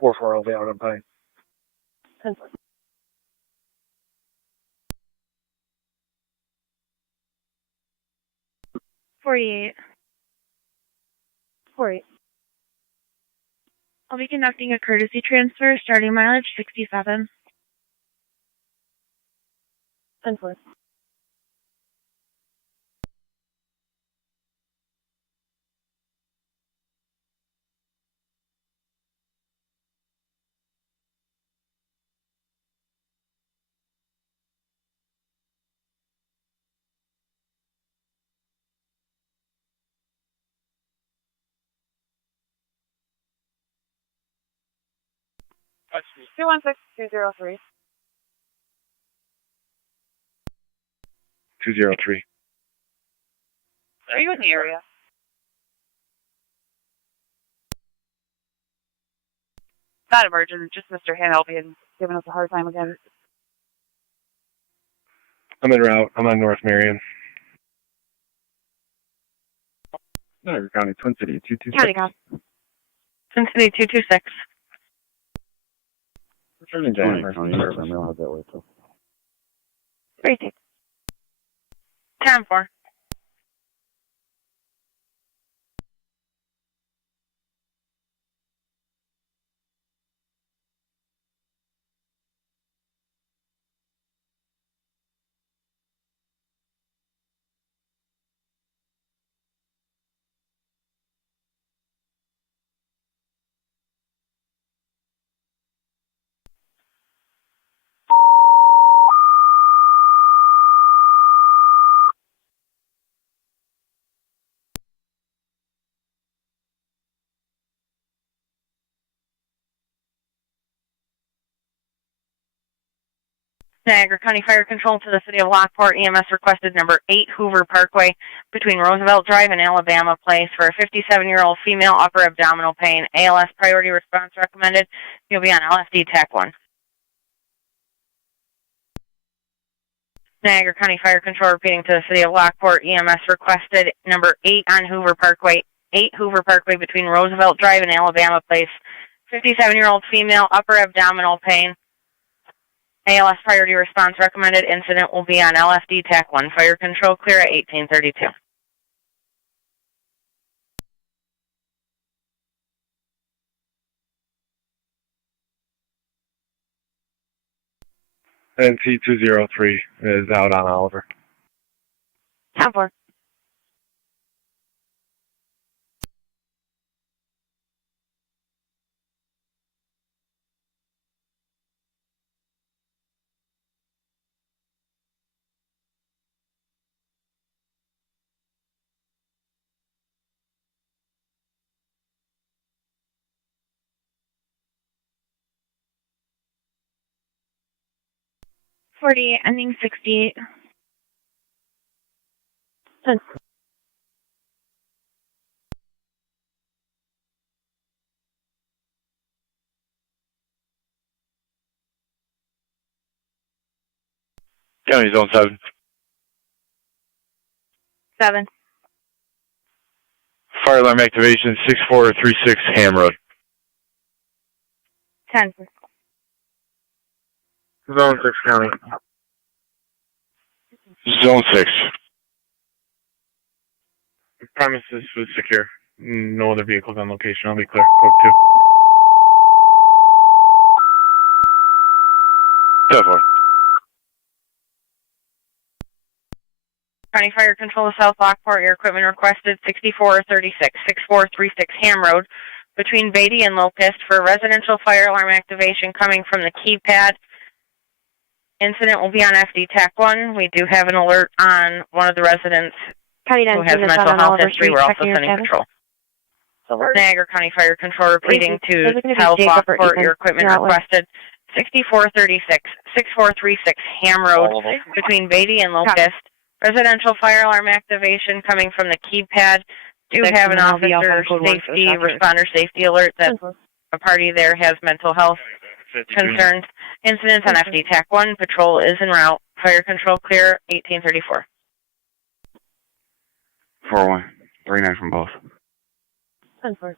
I'll be out on Pine. 10-4. 48. 48. I'll be conducting a courtesy transfer, starting mileage 67. 10-4. 216-203. 203. Are you in the area? Not emergent, just Mr. Hanover being giving us a hard time again. I'm en route. I'm on North Marion. Niagara County, Twin City, 226. County cop. Twin City 226. Returning to Amherst. County, I'm real out that way, too. Received. 10-4. Niagara County Fire Control to the City of Lockport. EMS requested number 8 Hoover Parkway between Roosevelt Drive and Alabama Place for a 57-year-old female upper abdominal pain. ALS priority response recommended. You'll be on LFD TAC 1. Niagara County Fire Control repeating to the City of Lockport. EMS requested number 8 on Hoover Parkway. 8 Hoover Parkway between Roosevelt Drive and Alabama Place. 57-year-old female upper abdominal pain. ALS priority response recommended. Incident will be on LFD TAC 1. Fire control clear at 1832. NC203 is out on Oliver. 10-4. 48, ending 68. 10. County Zone 7. 7. Fire alarm activation 6436 Ham Road. 10. Zone 6 County. Zone 6. Premises was secure. No other vehicles on location. I'll be clear. Code 2. 10-4. County Fire Control of South Lockport, your equipment requested 6436 Ham Road between Beatty and Locust for residential fire alarm activation coming from the keypad. Incident will be on FD TAC 1. We do have an alert on one of the residents County who has mental health history. We're also sending patrol. Niagara County Fire Control repeating to South Lockport, your equipment requested 6436 Ham Road between Beatty and Locust. Residential fire alarm activation coming from the keypad. Do have an officer safety, responder safety alert that a party there has mental health concerns. Incidents on FD TAC 1. Patrol is en route. Fire control clear, 1834. 4-1. 3-9 from both. 10-4.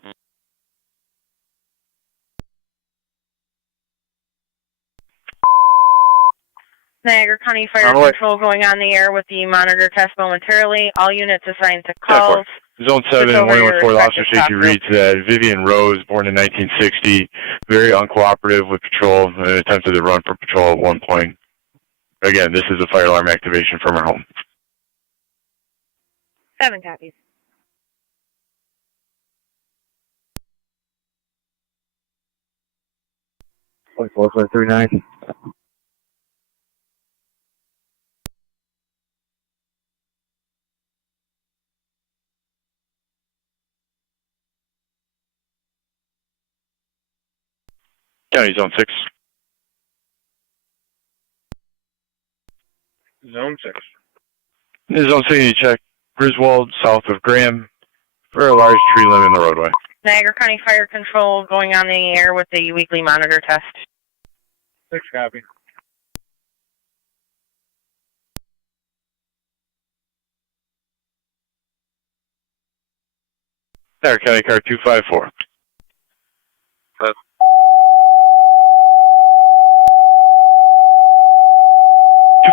Niagara County Fire Control going on the air with the monitor test momentarily. All units assigned to calls. Zone 7, 114, Officer Safety reads that Vivian Rose, born in 1960, very uncooperative with patrol and attempted to run for patrol at one point. Again, this is a fire alarm activation from her home. 7 copies. Point 439. County Zone 6. Zone 6. Zone 6, check Griswold, south of Graham, for a large tree limb in the roadway. Niagara County Fire Control going on the air with the weekly monitor test. 6 copy. Niagara County Car 254.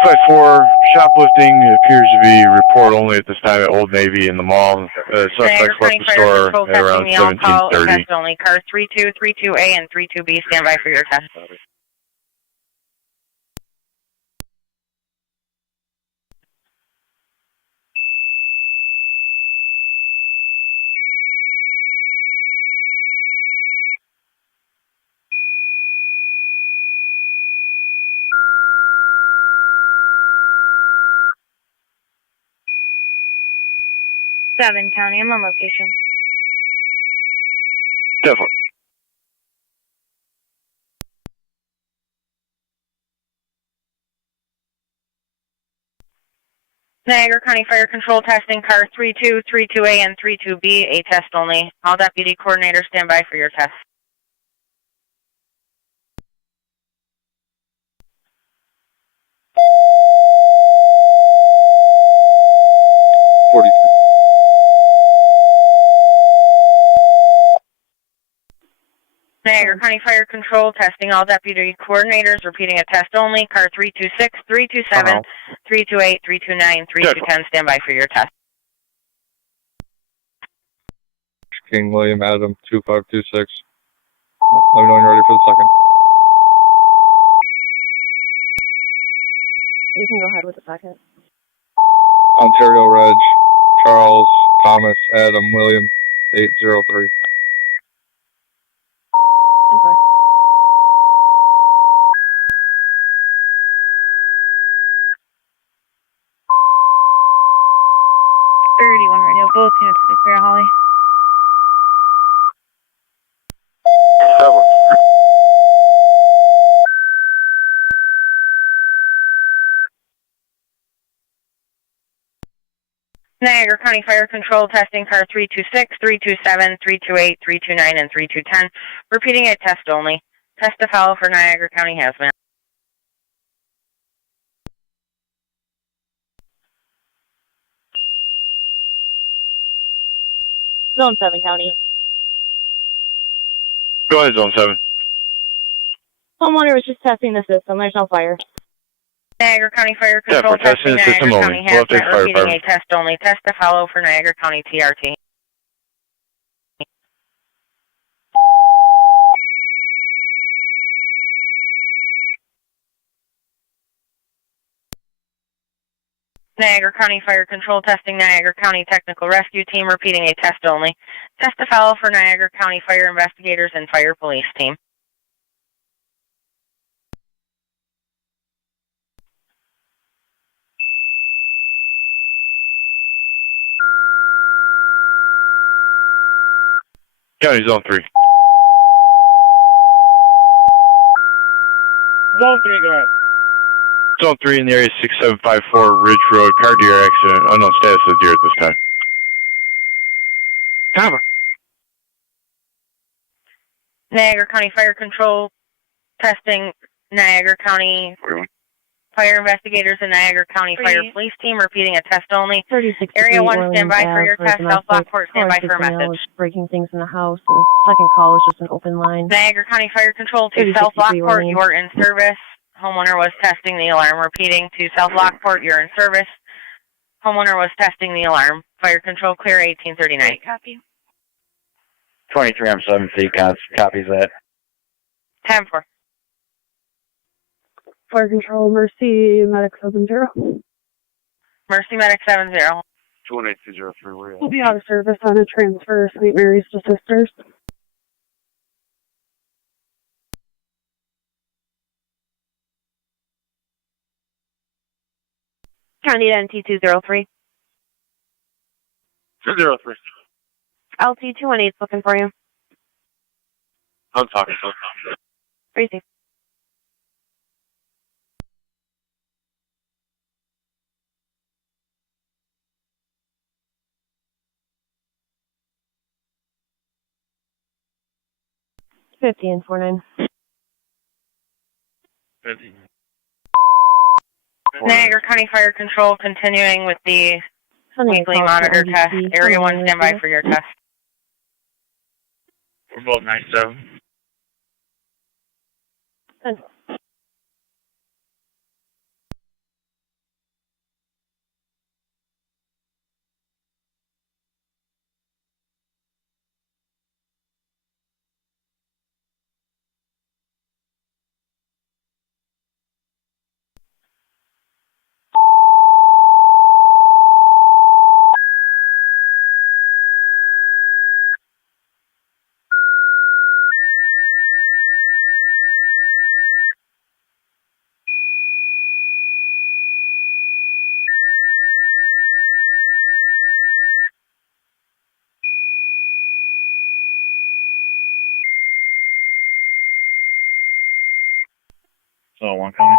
254, shoplifting appears to be report only at this time at Old Navy in the mall. Suspects left the store at around 17:30. Test only. Car 32, 32A, and 32B. Stand by for your test. Seven County, I'm on location. 10-4. Niagara County Fire Control testing car 32, 32A, and 32B. A test only. All deputy coordinators stand by for your test. 43. Niagara County Fire Control testing all deputy coordinators, repeating a test only. Car 326, 327, 328, 329, 3210. Stand by for your test. King William Adam 2526. Let me know when you're ready for the second. You can go ahead with the second. Ontario Reg, Charles, Thomas, Adam, William 803. 10-4. Radio. Both units to be clear, Holly. 7. Niagara County Fire Control testing car 326, 327, 328, 329, and 3210. Repeating a test only. Test to follow for Niagara County Hazmat. Zone 7 County. Go ahead, Zone 7. Homeowner was just testing the system. There's no fire. Niagara County Fire Control testing Niagara County Hazmat. Repeating a test only. Test to follow for Niagara County TRT. Niagara County Fire Control testing Niagara County Technical Rescue Team. Repeating a test only. Test to follow for Niagara County Fire Investigators and Fire Police Team. County Zone 3. Zone 3, go ahead. Zone 3 in the area 6754 Ridge Road. Car deer accident. Unknown status of deer at this time. Cover. Niagara County Fire Control testing Niagara County Fire Investigators and Niagara County Fire Police Team. Repeating a test only. Area 1, stand by for your test. South Lockport, stand by for a message. Breaking things in the house. And the second call is just an open line. Niagara County Fire Control to South Lockport, you are in service. Homeowner was testing the alarm. Repeating to South Lockport, you're in service. Homeowner was testing the alarm. Fire Control clear 1839. Copy. 23 on 7 feet, copies that. 10-4. Fire Control, Mercy, Medic 70. Mercy Medic 70. 21803, where are you We'll be out of service on a transfer St. Mary's to Sisters. County NT 203. 203. LT 218 is looking for you. I'm talking. Crazy. $50 and 49. 50. Niagara County Fire Control continuing with the weekly monitor test. Area 1, stand by for your test. We're both 97. Zone 1 County.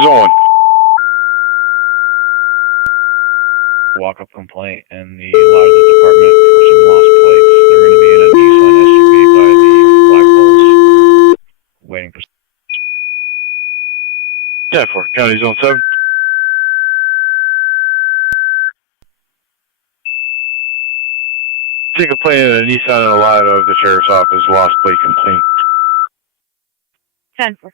Zone 1. Walk-up complaint in the Loudon department for some lost plates. They're going to be in a Nissan SUV by the Black Bulls. Waiting for... 10-4, County Zone 7. See a complaint in a Nissan and a lot of the sheriff's office, lost plate complaint. 10-4.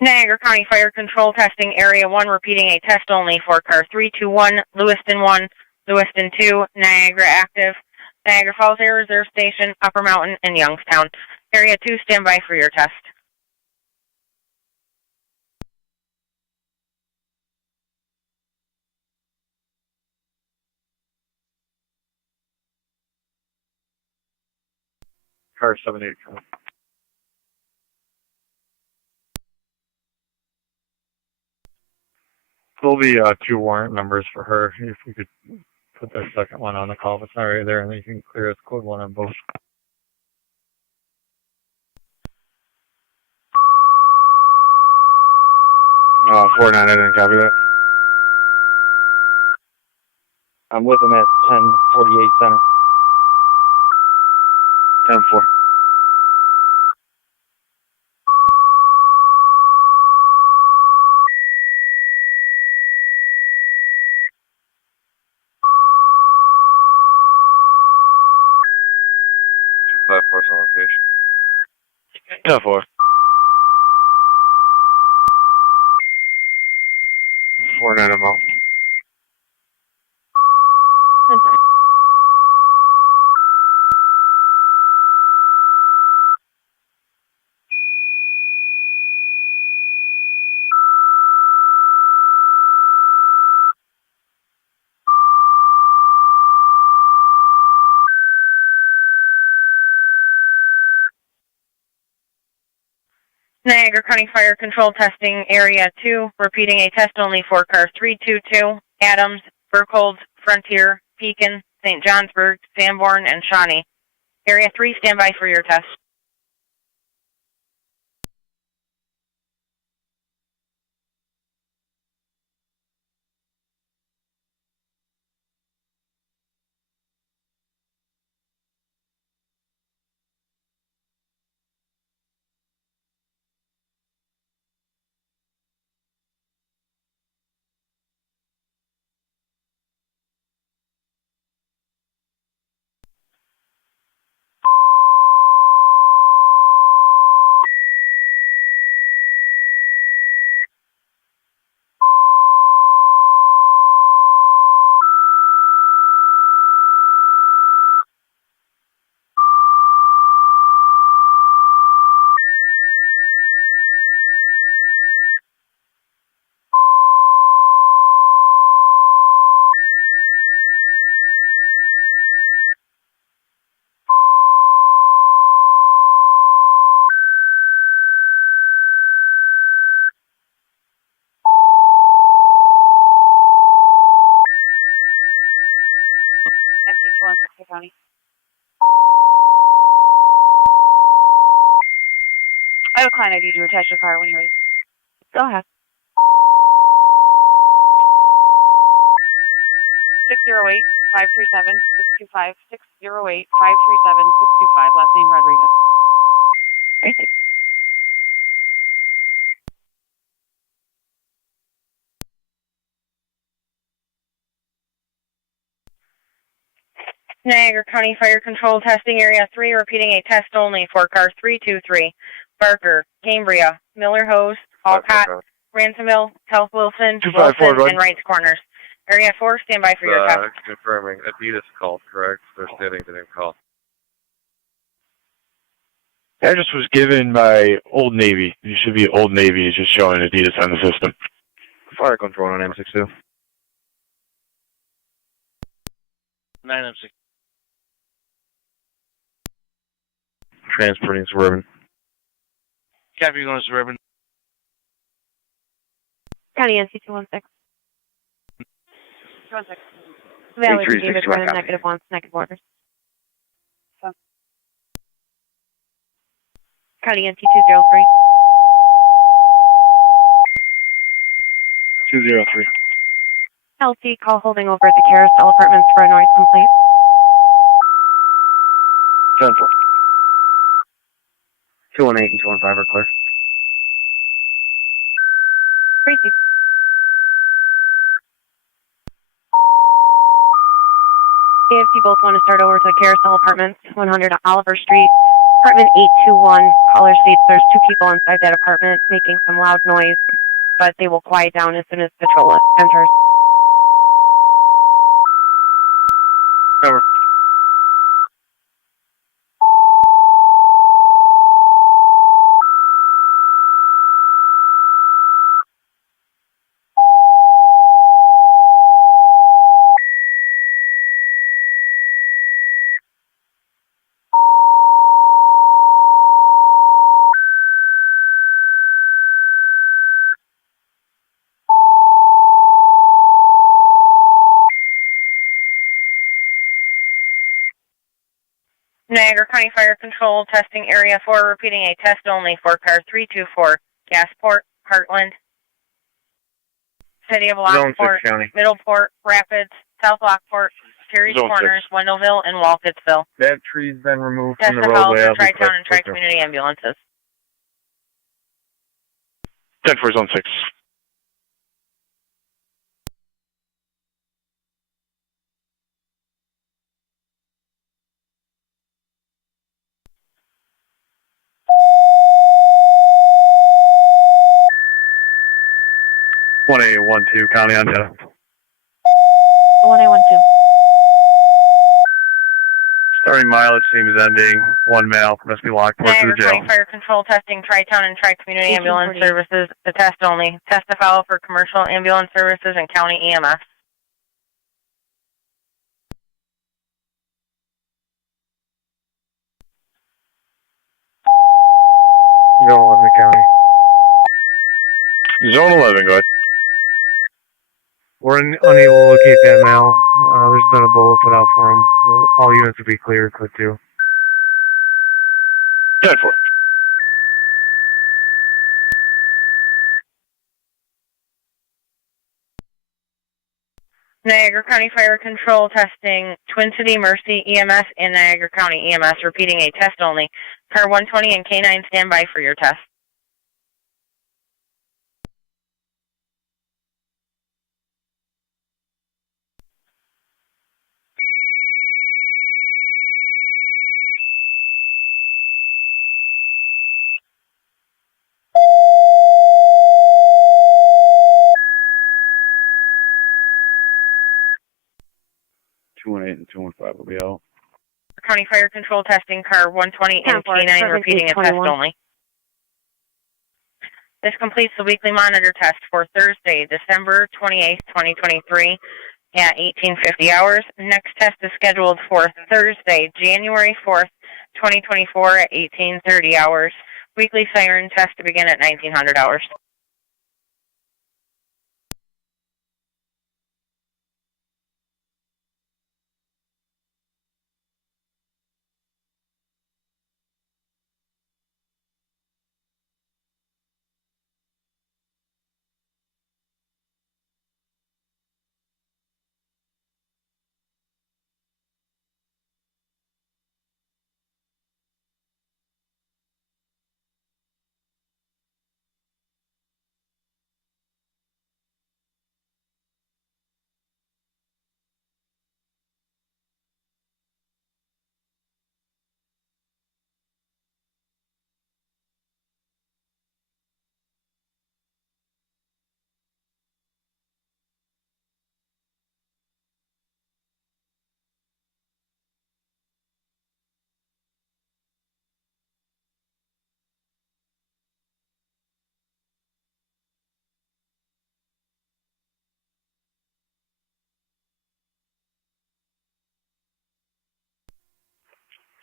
Niagara County Fire Control testing Area 1, repeating a test only for car 321, Lewiston 1, Lewiston 2, Niagara active, Niagara Falls Air Reserve Station, Upper Mountain, and Youngstown. Area 2, stand by for your test. Car 78. There'll be 2 warrant numbers for her. If we could put that second one on the call, if it's not right there, and then you can clear as code 1 on both. 49, I didn't copy that. I'm with him at 1048 center. 10-4. Five four on location. 10-4. 4-9 I'm out. Niagara County Fire Control testing area 2, repeating a test only for car 322, Adams, Burkholz, Frontier, Pekin, St. Johnsburg, Sanborn, and Shawnee. Area 3, stand by for your test. MC-216 County. I have a client ID to attach to the car when you're ready. Go ahead. 608-537-625, 608-537-625, last name Rodriguez. Right. Niagara County Fire Control testing area 3, repeating a test only for car 323, Barker, Cambria, Miller Hose, Alcott, Ransomville, Health Wilson, Wilson, and Wrights Corners. Area 4, stand by for your test. Confirming. Adidas called, correct? They're stating they didn't call. Address was given by Old Navy. You should be Old Navy. It's just showing Adidas on the system. Fire control on M62. 9M6. Transporting Suburban. Copy, you're going to Suburban. County NC-216. 216. Valid David running -1, negative orders. So. County NC-203. 203. LT, call holding over at the Carousel Apartments for a noise complaint. 10-4. 218 and 215 are clear. Receive. If you both want to start over to the Carousel Apartments, 100 Oliver Street, apartment 821. Caller states there's 2 people inside that apartment making some loud noise, but they will quiet down as soon as patrol enters. Over. Niagara County Fire Control testing area 4, repeating a test only for car 324, Gasport, Heartland, City of Lockport, Middleport, Rapids, South Lockport, Perry's Zone Corners, Wendellville, and Walcottsville. That tree's been removed Test from the the follow roadway. for I'll be Tri-Town quick. and Tri-Community ambulances. 10 for zone 6. One A 12 County on data. 1812. Starting mileage seems ending. 1 mile from SP Lockport to Niagara the jail. County Fire Control testing Tri-Town and Tri-Community ambulance services. The test only. Test to follow for commercial ambulance services and county EMS. Zone 11 County. Zone 11, go ahead. We're unable to locate that now. There's been a bullet put out for him. All units will be clear, click 2. 10 for. Niagara County Fire Control testing Twin City Mercy EMS and Niagara County EMS, repeating a test only. Car 120 and K9 stand by for your test. Two and 8 and 2 and 5 will be out. County Fire Control testing car 120 and K9, repeating a test only. This completes the weekly monitor test for Thursday, December 28th, 2023 at 1850 hours. Next test is scheduled for Thursday, January 4th, 2024 at 1830 hours. Weekly siren test to begin at 1900 hours.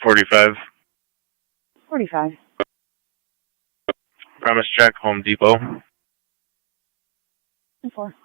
$45. 45. Promise check, Home Depot. 4.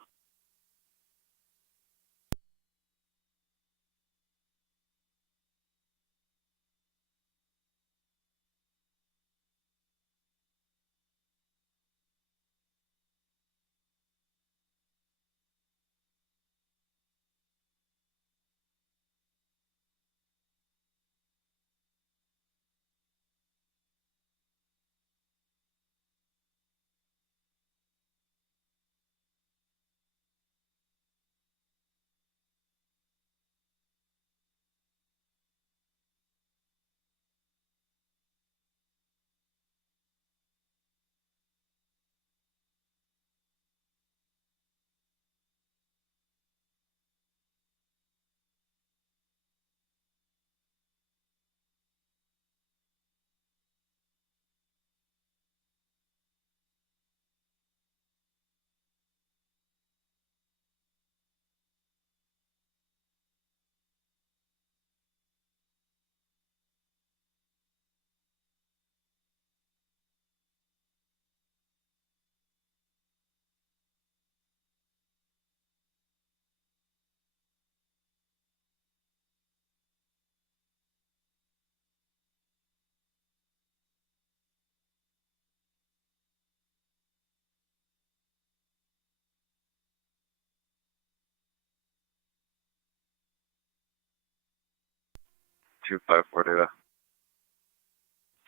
254 data.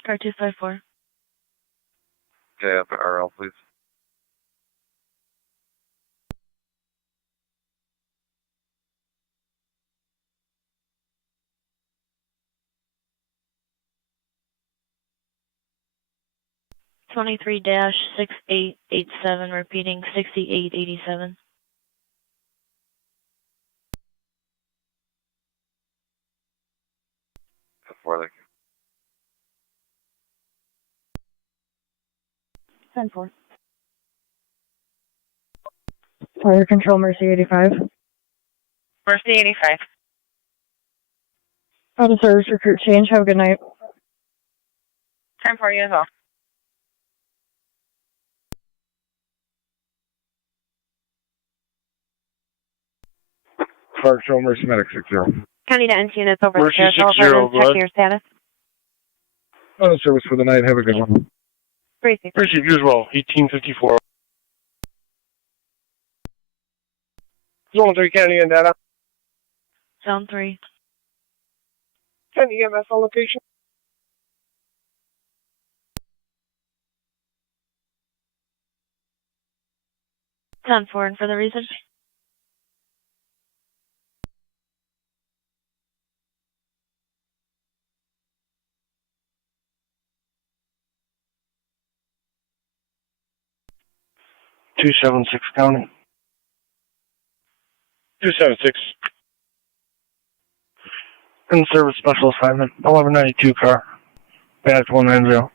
Car 254. Okay, up at RL, please. -6887, repeating 6887. Before like 10-4. Fire control, Mercy 85. Mercy 85. Out of service, recruit change. Have a good night. Time for you as well. Fire Control, Mercy Medic 60. County to NT units over Mercy there. 60, go Checking ahead. your status. Out of service for the night. Have a good one. Gracie. Mercy, you as well. 1854. Zone 3 County and data. Zone 3. 10 EMS on location. Zone 4, and for the reason? .276 County. 276. In service special assignment. 1192 car. Badge 190.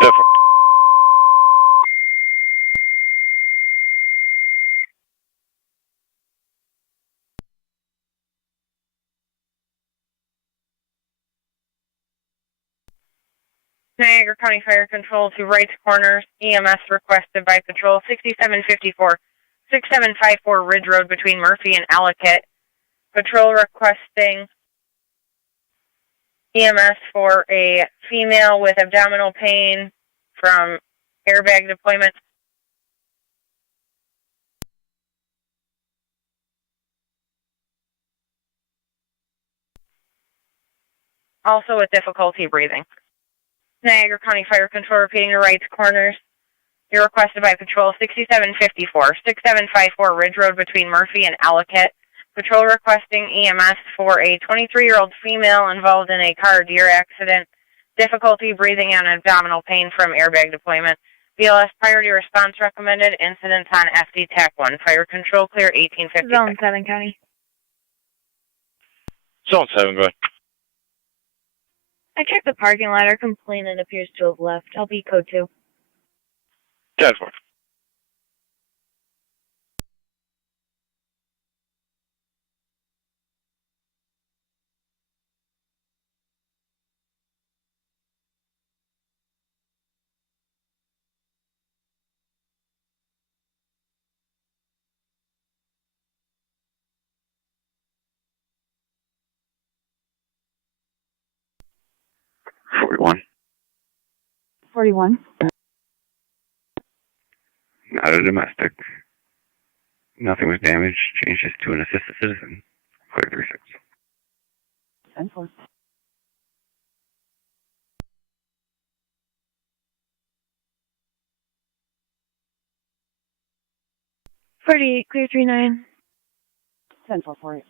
Definitely. Niagara County Fire Control to right corners. EMS requested by Patrol 6754. 6754 Ridge Road between Murphy and Ellicott. Patrol requesting EMS for a female with abdominal pain from airbag deployment. Also with difficulty breathing. Niagara County Fire Control repeating to right corners. You're requested by Patrol 6754. 6754 Ridge Road between Murphy and Ellicott. Patrol requesting EMS for a 23-year-old female involved in a car deer accident. Difficulty breathing and abdominal pain from airbag deployment. BLS priority response recommended. Incidents on FD TAC 1. Fire Control clear 1856. Zone 7 County. Zone 7, go ahead. I checked the parking lot. Our complainant appears to have left. I'll be code 2. 10-4. $41. 41. Not a domestic. Nothing was damaged. Changes to an assisted citizen. Clear 36. 10-4. Clear 39. 10-4 for you.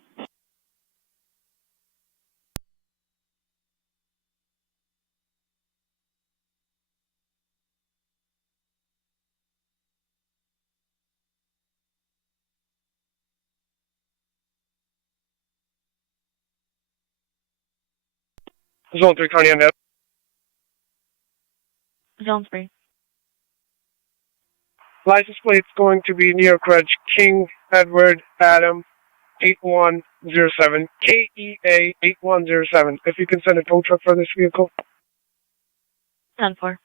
Zone 3 County and data. Zone 3. License plate's going to be New York Reg King Edward Adam 8107 KEA 8107. If you can send a tow truck for this vehicle. 10-4.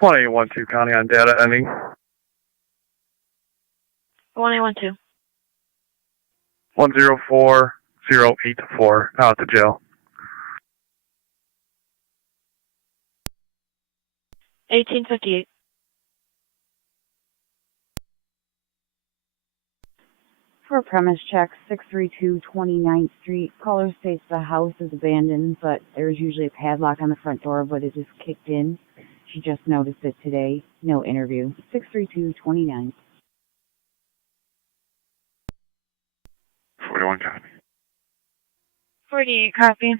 1812 County on data ending. 1812. 104084. Now at the jail. 1858. For premise check, 632 29th Street. Caller states the house is abandoned, but there's usually a padlock on the front door, but it is kicked in. She just noticed it today. No interview. 632 29th. 41 copy. 48 copy.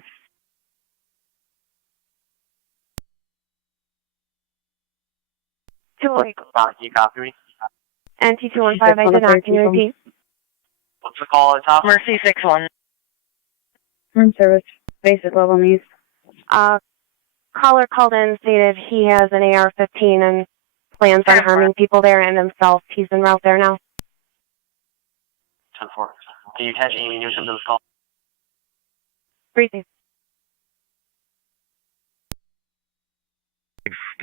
Two. Can you copy me? NT215, I did not. Can you repeat? What's the call at top? Mercy 61. Room service. Basic level needs. Caller called in, stated he has an AR-15 and plans on harming people there and himself. He's en route there now. 10-4. Can you attach Amy Newsom to this call? Briefing.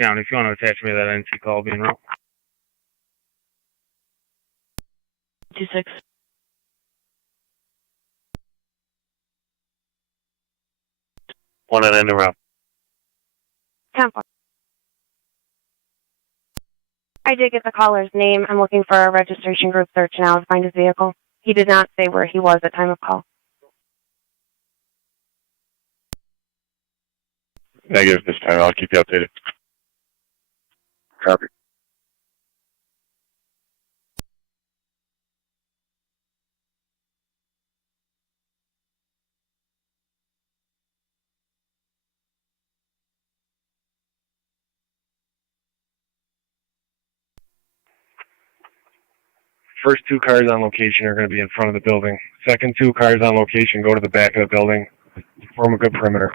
Down, if you want to attach me to that NC call being wrong. 26. One and end around. 10-4. I did get the caller's name. I'm looking for a registration group search now to find his vehicle. He did not say where he was at time of call. Negative this time. I'll keep you updated. Copy. First two cars on location are going to be in front of the building. Second two cars on location go to the back of the building. Form a good perimeter.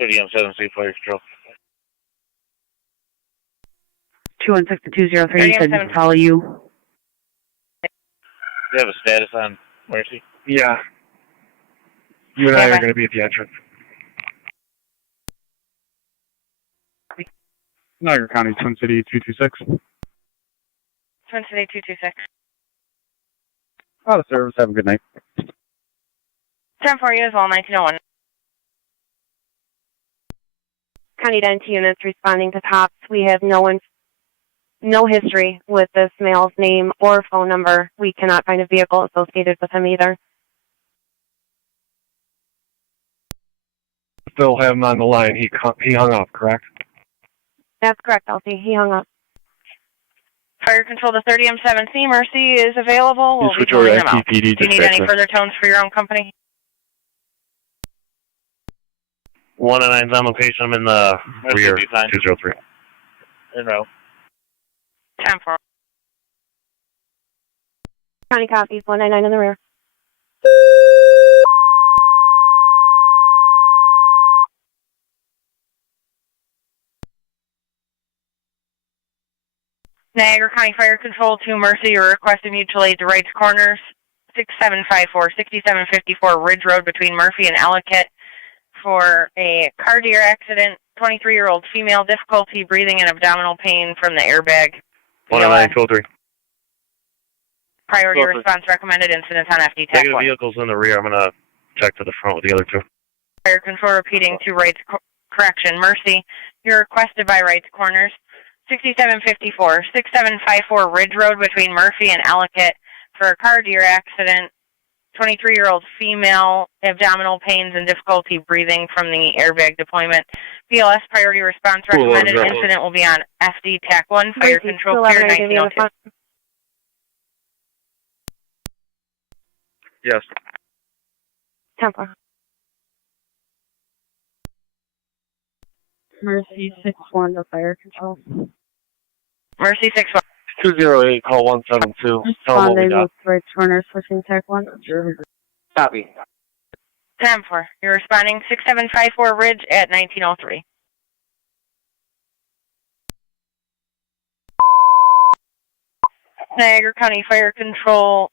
M7C Fire Control. 216-203 said to follow you. Do you have a status on Mercy? Yeah. You and I are going to be at the entrance. Niagara County, Twin City 226. Twin City 226. Out of service. Have a good night. 10 for you as well, 1901. County 10 units responding to TOPS. We have no history with this male's name or phone number. We cannot find a vehicle associated with him either. Still have him on the line. He hung up, correct? That's correct, Elsie. He hung up. Fire Control to 30M7C. Mercy is available. We'll be switch over pulling to them out. Do FTPD you need any dispatcher. further tones for your own company? 109's on location. I'm in the rear. 203. In row. 10 for. County copies, 199 in the rear. Niagara County Fire Control to Mercy. You're requesting mutual aid to Wright's Corners. 6754, 6754 Ridge Road between Murphy and Ellicott for a car deer accident. 23-year-old female, difficulty breathing and abdominal pain from the airbag. 109-203. Priority response recommended. Incident on FD TAC Negative 1. vehicles in the rear. I'm going to check to the front with the other two. Fire Control repeating to Wright's correction. Mercy, you're requested by Wright's Corners. 6754, 6754 Ridge Road between Murphy and Ellicott for a car deer accident. 23-year-old female, abdominal pains and difficulty breathing from the airbag deployment. BLS priority response recommended. Incident will be on FD TAC 1. Fire Control clear 1902. Yes. Temple. Mercy 61 to Fire Control. Mercy 61. 208, call 172. Tell them what we Responding got. with Wright's Corners, switching TAC 1. Copy. 10-4. You're responding 6754 Ridge at 1903. Niagara County Fire Control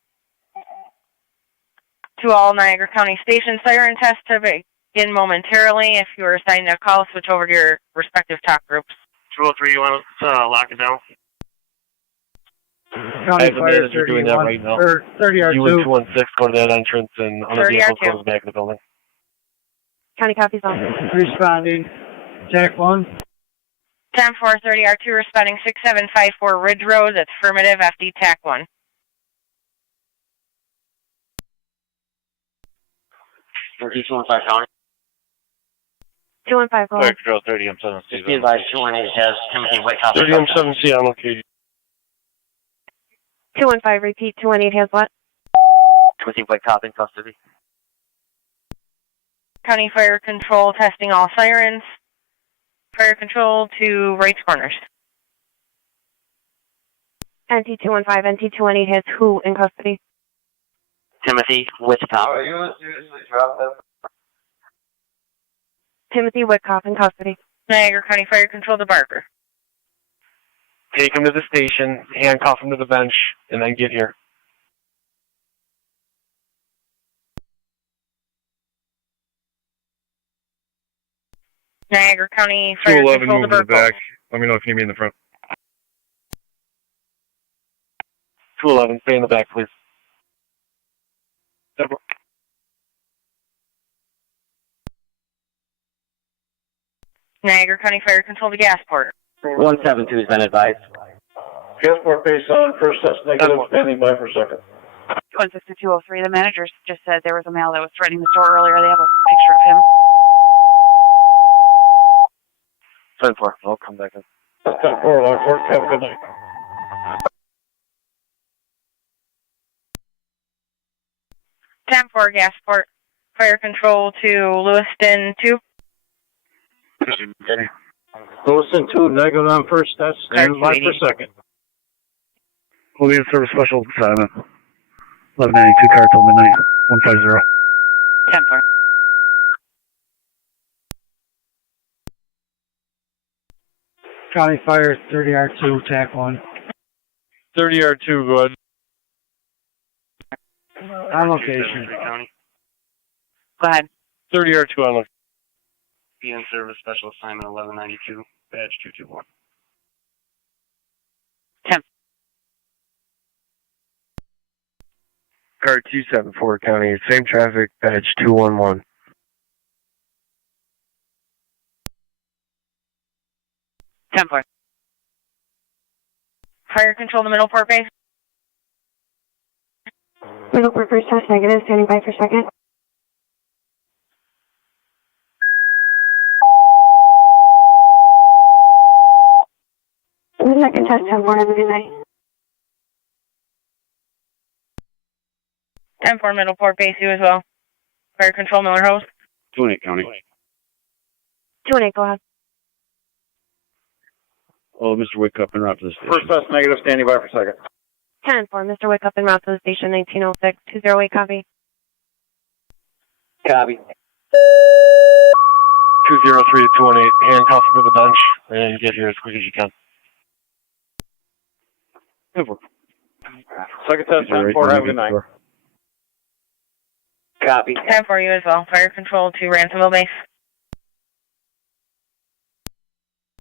to all Niagara County stations. Siren test to begin momentarily. If you are assigned a call, switch over to your respective talk groups. 203, you want to lock it down? County Fire 30 doing that right now. 30 R2. You and 216 go to that entrance and other vehicle goes back in the building. County copies on. Responding. TAC 1. 10-4, 30 R2 responding 6754 Ridge Road. That's affirmative. FD TAC 1. Northeast 215 County. 215 Fire Control 30 M7C. Just be advised, 218 has Timothy Whitecop. 30 M7C on location. 215, repeat, 218 has what? Timothy Whitecop in custody. County Fire Control testing all sirens. Fire Control to Wright's Corners. NT215, NT218 has who in custody? Timothy Whitecop. Timothy Whitcop in custody. Niagara County Fire Control to Barker. Take him to the station, handcuff him to the bench, and then get here. Niagara County Fire 211 Control to moving to the Barker. back. Let me know if you need me in the front. 211, stay in the back, please. Niagara County Fire Control to Gasport. 172 has been advised. Gasport base on. First test negative. Standing by for a second. 16203. The managers just said there was a male that was threatening the store earlier. They have a picture of him. 10-4, I'll come back in. 10-4, Lockport. Have a good night. 10-4 Gasport. Fire Control to Lewiston 2. Lewiston 2, negative on first test. Stand by for second. We'll be in service special assignment. 1192 car till midnight. 150. 10-4. County Fire 30 R2, TAC 1. 30 R2, go ahead. On location. Go ahead. 30 R2 on location. Be in service special assignment 1192, badge 221. 10. Car 274 County, same traffic, badge 211. 10-4. Fire Control to Middleport base. Middleport first test negative, standing by for second. The second test, 10-4, have a good night. 10-4 Middleport base, you as well. Fire Control Miller Host. 28 County. 218, go ahead. Oh, Mr. Whitcup en route to the station. First test negative. Standing by for second. 10-4, Mr. Wickup en route to the station, 1906, 208, copy. Copy. 203 to 218, handcuff him to the bench, and get here as quick as you can. Second test, 10-4, have a good night. Copy. 10-4 you as well. Fire Control to Ransomville base.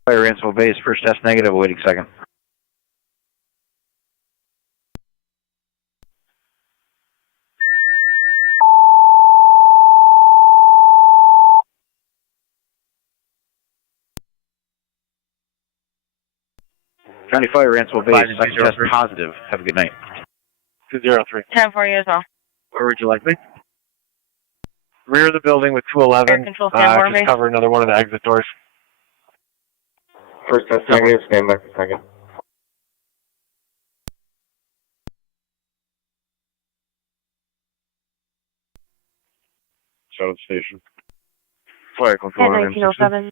Fire Ransomville base, first test negative, awaiting second. County Fire Ransomville base, second test positive. Have a good night. 203. 10-4 you as well. Where would you like me? Rear of the building with 211. Fire Control stand Just base. cover another one of the exit doors. First test negative. Stand by for second. South Station. Fire control. 1907,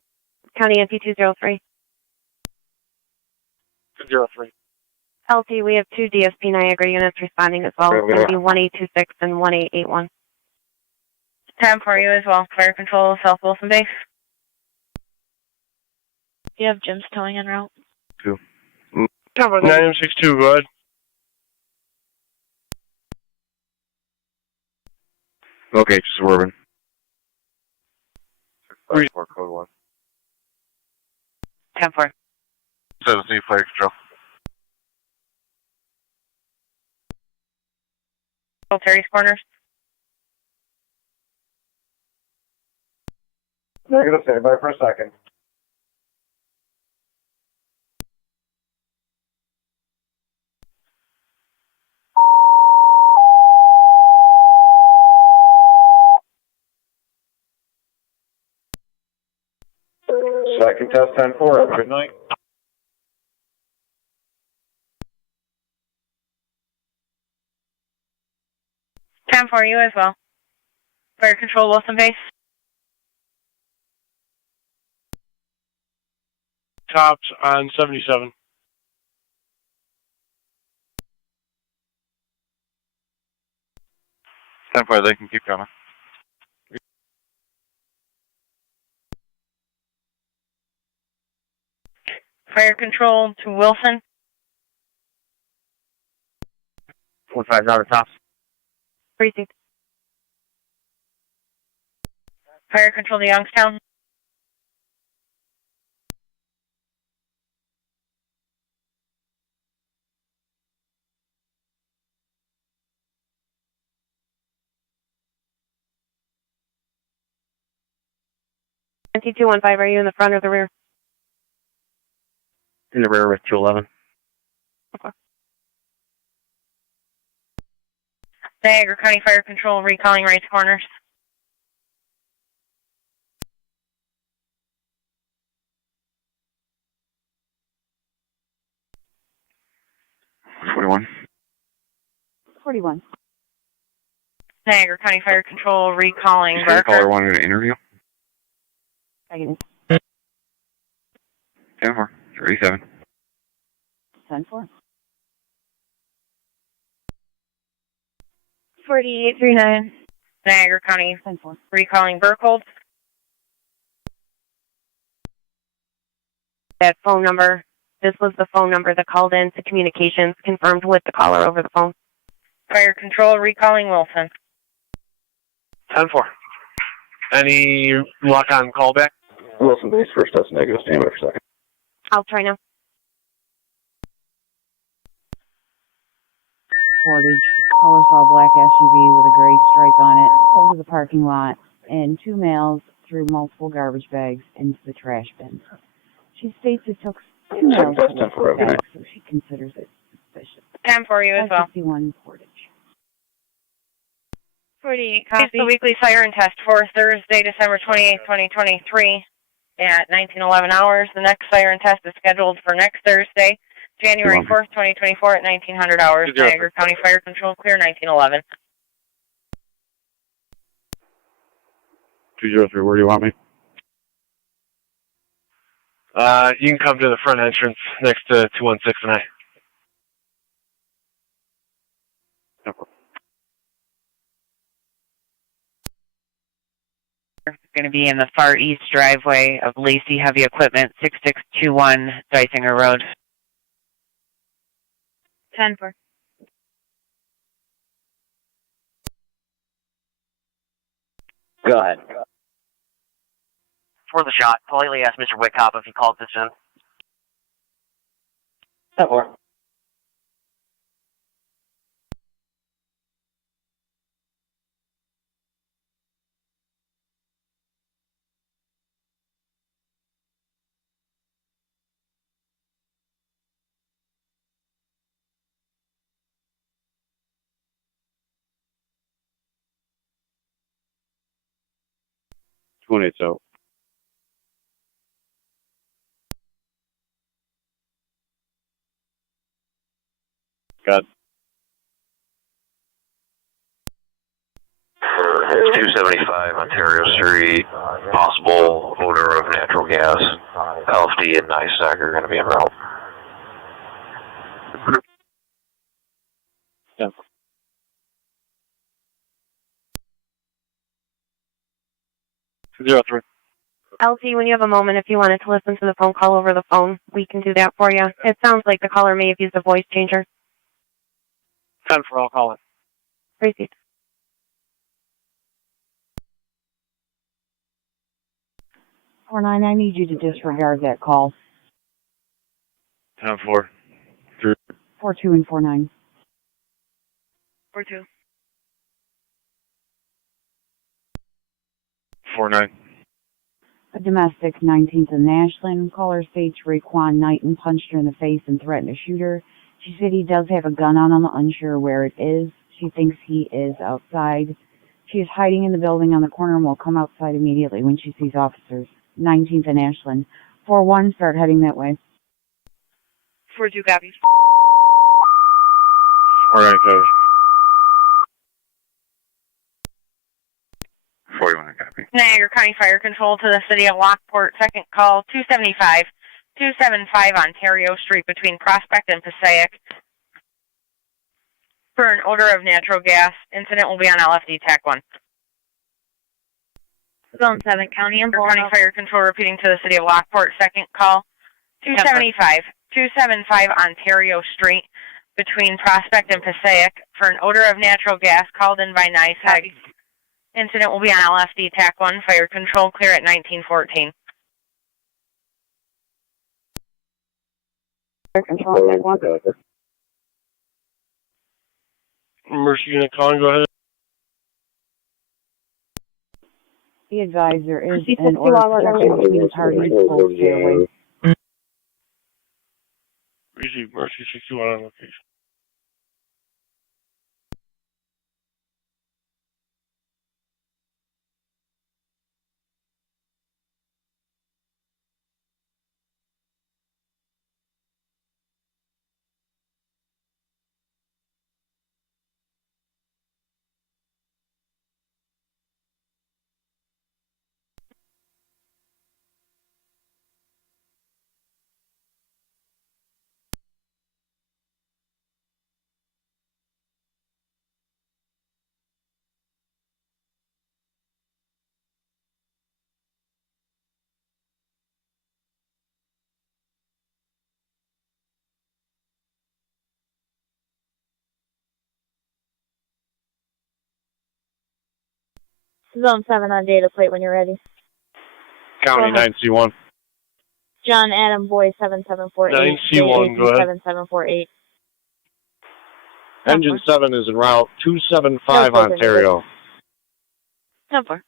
County NP203. 203. LT, we have two DSP Niagara units responding as well. It's going to be 1826 and 1881. 10 for you as well. Fire control, South Wilson base. You have Jim's towing en route. 962, go ahead. Okay, Suburban. 4 code 1. 10-4. 17 fire control. Terry's Corners. Negative, stand by for a second. Second test 10-4, have a good night. 10 for you as well. Fire control, Wilson base. Tops on 77. They can keep coming. Fire control to Wilson. 45 out of tops. Precinct. Fire control to Youngstown. NT215, are you in the front or the rear? In the rear with 211. Okay. Niagara County Fire Control recalling Rice Corners. $41. 41. Niagara County Fire Control recalling Caller Barker. wanted an interview. Negative. 10-4. 37. 10-4. 4839. Niagara County 10-4. recalling Burkhold. That phone number, this was the phone number that called in to communications, confirmed with the caller over the phone. Fire Control recalling Wilson. 10-4. Any luck on callback? Wilson base, first test negative, stand by for a second. I'll try now. Portage. Caller saw a black SUV with a gray stripe on it pulled to the parking lot, and 2 males threw multiple garbage bags into the trash bin. She states it took 2 males to lift the bag, so she considers it suspicious. 10 for you as well. 51 Portage. 48 This is the weekly siren test for Thursday, December 28th, 2023 at 1911 hours. The next siren test is scheduled for next Thursday, January 4th, 2024 at 1900 hours. Niagara County Fire Control clear 1911. 203, where do you want me? You can come to the front entrance next to 216 and I. Going to be in the far east driveway of Lacey Heavy Equipment, 6621 Dysinger Road. 10-4. Go ahead. For the shot, politely ask Mr. Whitcop if he called this in. 10-4. So. Got. It's 275 Ontario Street. Possible odor of natural gas. LFD and NISAC are going to be en route. Yeah. 203. LT, when you have a moment, if you wanted to listen to the phone call over the phone, we can do that for you. It sounds like the caller may have used a voice changer. 10 for all calling. Proceed. 49, I need you to disregard that call. 10-4. 42 and 49. 42. 49. A domestic, 19th and Ashland. Caller states Raekwon Knighton punched her in the face and threatened to shoot her. She said he does have a gun on him, unsure where it is. She thinks he is outside. She is hiding in the building on the corner and will come outside immediately when she sees officers. 19th and Ashland. 4-1, start heading that way. 42 copies. 49 copy. 41 copy. Niagara County Fire Control to the city of Lockport. Second call, 275. 275 Ontario Street between Prospect and Passaic. For an odor of natural gas. Incident will be on LFD TAC 1. Zone 7, County and County Fire Control repeating to the city of Lockport. Second call, 275. 275 Ontario Street between Prospect and Passaic for an odor of natural gas called in by NISAG. Incident will be on LFD TAC 1. Fire Control clear at 1914. Fire Control, TAC 1. Emergency unit calling, go ahead. The advisor is an order of protection between the parties. Both stay away. Receive emergency 61 on location. Zone 7 on data plate when you're ready. County 9C1. John Adam Boy 7748. 9C1, go ahead. 7748. Engine 7 is en route. 275 Ontario. 10-4.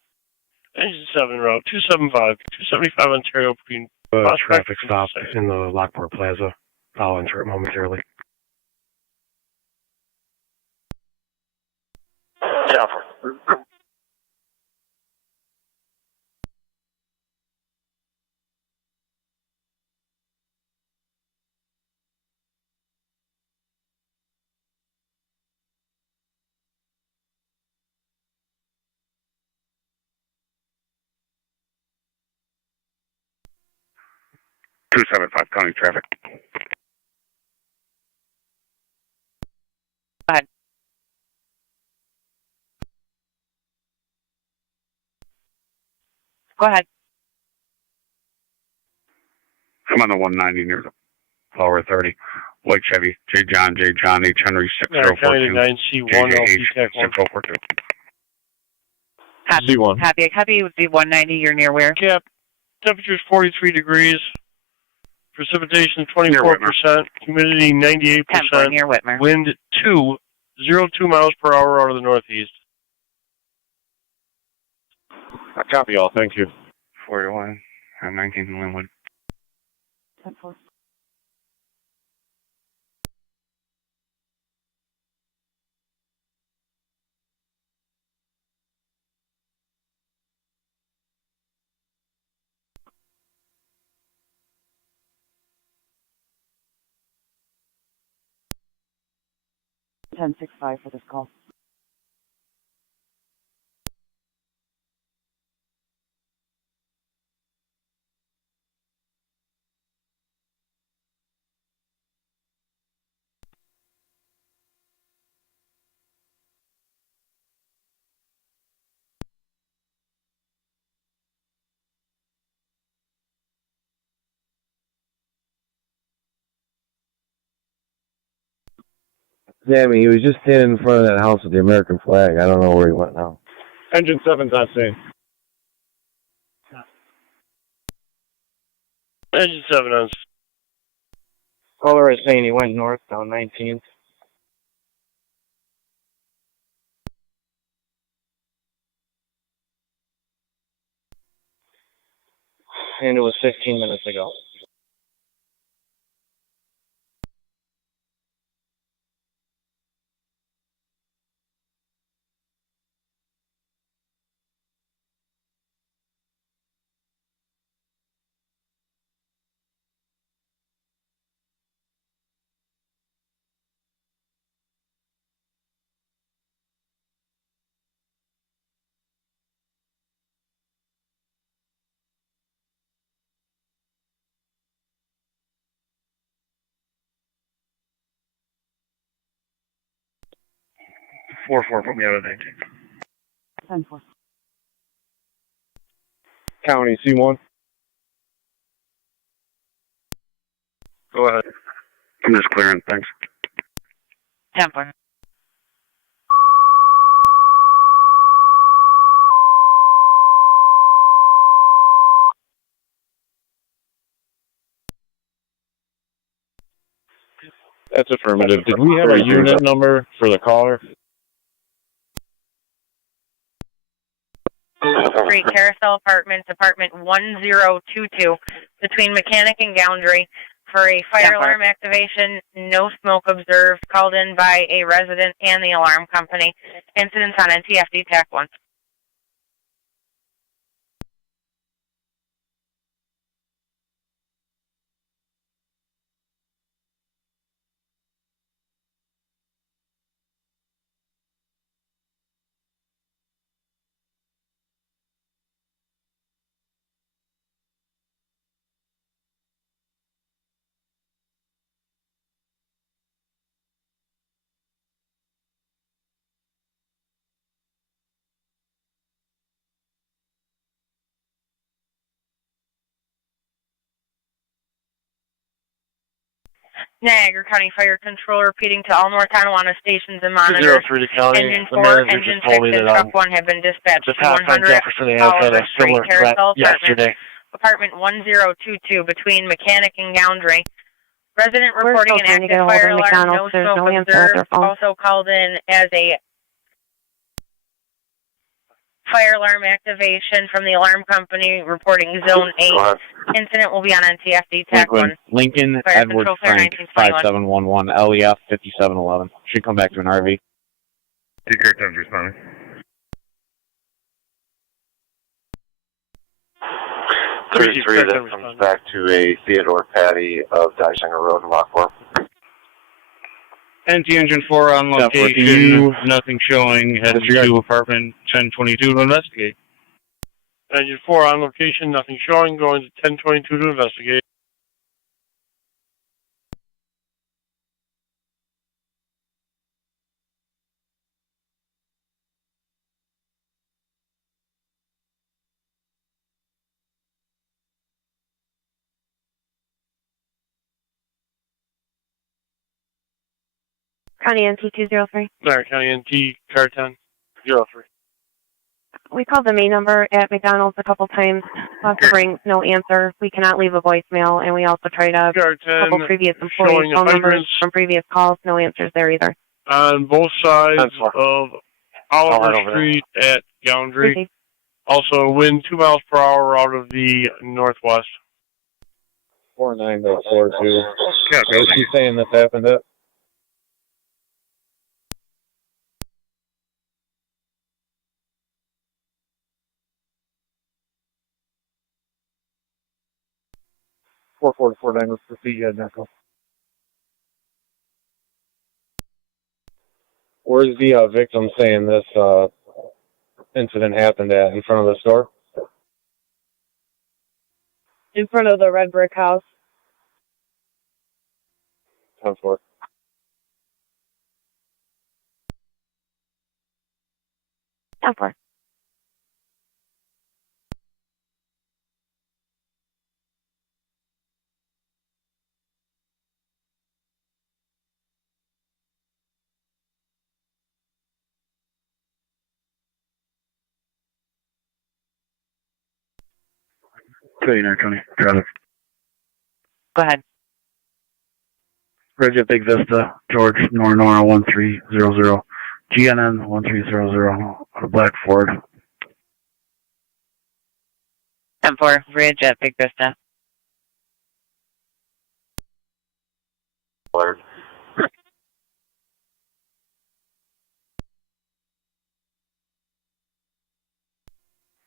Engine 7 route 275. 275 Ontario between Traffic stop in the Lockport Plaza. I'll enter it momentarily. Jennifer. Two 275 county traffic. Go ahead. Go ahead. I'm on the 190 near the Flower 30. White Chevy, J. John, H. Henry 6042. 9C1, LP TAC 1. 6042. C1. Copy would be 190. You're near where? Cap. Temperature is 43 degrees. Precipitation 24%. Humidity 98%. Near Whitmer. Wind 02 miles per hour out of the northeast. I copy all. Thank you. 41. I'm 19th and Linwood. 10-4. Ten 6-5 for this call. Sammy, he was just standing in front of that house with the American flag. I don't know where he went now. Engine 7's on scene. Engine 7 on. Caller is saying he went north down 19th. And it was 15 minutes ago. Four, put me out of 19. 10-4. County, C1. Go ahead. I'm just clearing, thanks. 10-4. That's affirmative. Did we have a unit number for the caller? Street, Carousel Apartments, apartment 1022, between Mechanic and Goundry, for a fire alarm activation, no smoke observed, called in by a resident and the alarm company. Incidents on NTFD TAC 1. Niagara County Fire Control repeating to all North Tonawanda stations and monitors. 03 to County. Engine The 4, manager Engine just told 6, me and that Truck 1 have been dispatched the to top on 100 Jefferson has had a Oliver Street, similar threat Carousel yesterday. Apartment 1022, between Mechanic and Goundry. Resident We're reporting still an trying to get active a hold of fire alarm, McDonald's. no There's smoke no answer with their observed. phone. Also called in as a fire alarm activation from the alarm company, reporting Zone 8. Incident will be on NTFD TAC 1. Lincoln, Fire Edward Control Clear Frank, 1921. 5711, LEF 5711. Should come back to an RV. Take care, time's responding. Three that comes back to a Theodore Patty of Dysinger Road in Lockport. NT Engine 4 on location, nothing showing, headed to apartment 1022 to investigate. Engine 4 on location, nothing showing, going to 1022 to investigate. County NT203. Sorry, County NT, car 10, 03. We called the main number at McDonald's a couple times. Lots of rings, no answer. We cannot leave a voicemail, and we also tried a couple previous employees' phone numbers from previous calls. No answers there either. On both sides of Oliver Street at Goundry. Also, wind 2 miles per hour out of the northwest. 4942. Is she saying this happened at? $444 per feet, yeah, Nickel. Where's the victim saying this incident happened at? In front of the store? In front of the red brick house. 10-4. Temper. 29 County traffic. Go ahead. Bridge at Big Vista, George, Nora 1300, GNN 1300, Black Ford. 10-4, Bridge at Big Vista. Alert.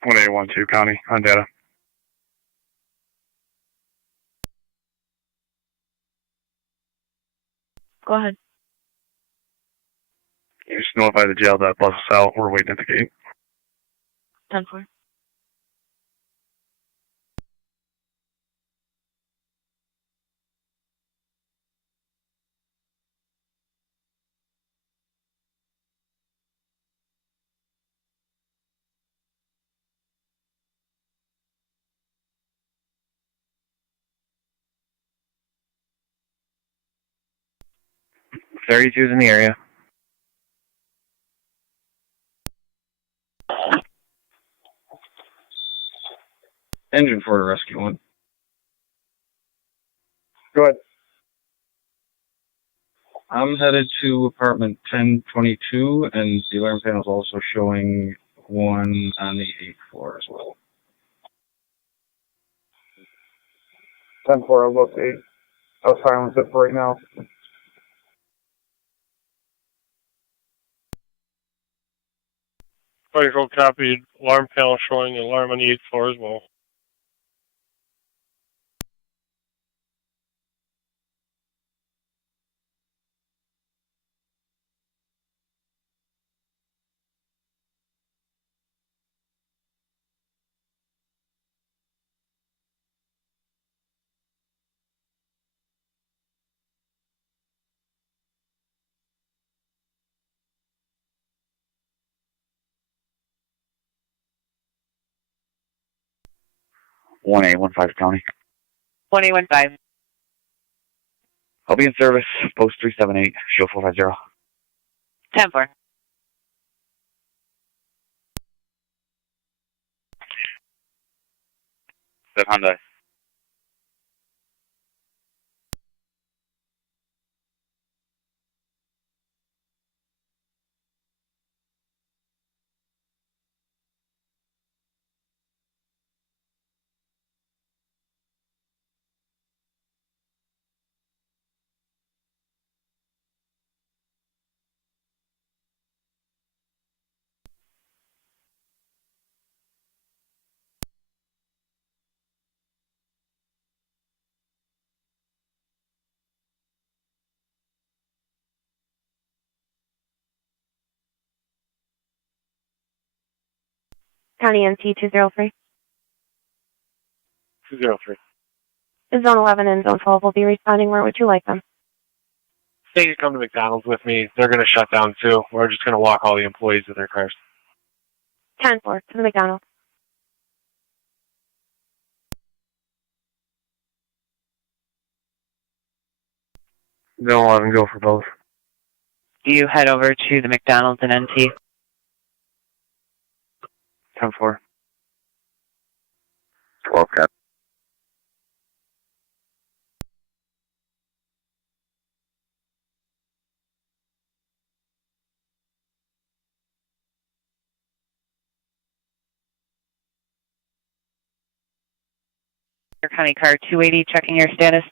1812 County on data. Go ahead. You just notify the jail that bus is out. We're waiting at the gate. 10-4. .32's in the area. Engine 4 to rescue 1. Go ahead. I'm headed to apartment 1022, and the alarm panel is also showing 1 on the 8th floor as well. 10-4, I'll locate. I'll silence it for right now. Critical copied. Alarm panel showing an alarm on the 8th floor as well. One 15 County. 1815. I'll be in service. Post 378. Show 450. 10-4. That Hyundai. County NT 203. 203. Zone 11 and Zone 12 will be responding. Where would you like them? Say you come to McDonald's with me. They're going to shut down too. We're just going to walk all the employees to their cars. 10-4 to the McDonald's. Zone 11, go for both. Do you head over to the McDonald's in NT? 10-4. 12 Cap. Your County Car 280 checking your status.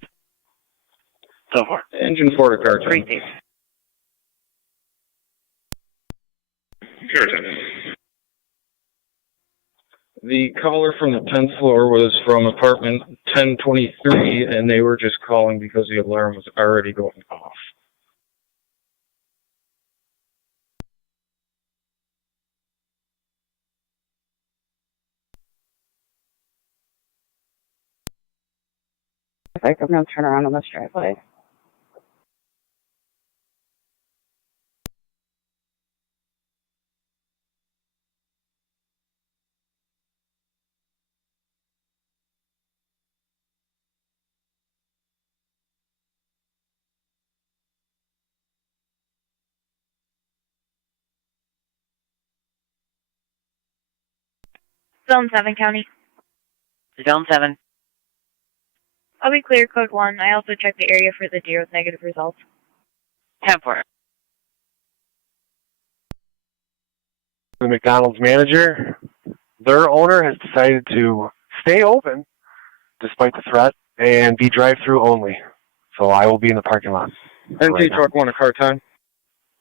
So far. Engine 4 to car 10. Receive. Car 10. The caller from the 10th floor was from apartment 1023, and they were just calling because the alarm was already going off. I think I'm going to turn around on this driveway. Zone 7 County. Zone 7. I'll be clear, code 1. I also checked the area for the deer with negative results. 10-4. The McDonald's manager, their owner has decided to stay open despite the threat and be drive-through only. So I will be in the parking lot. NT truck 1, a car time.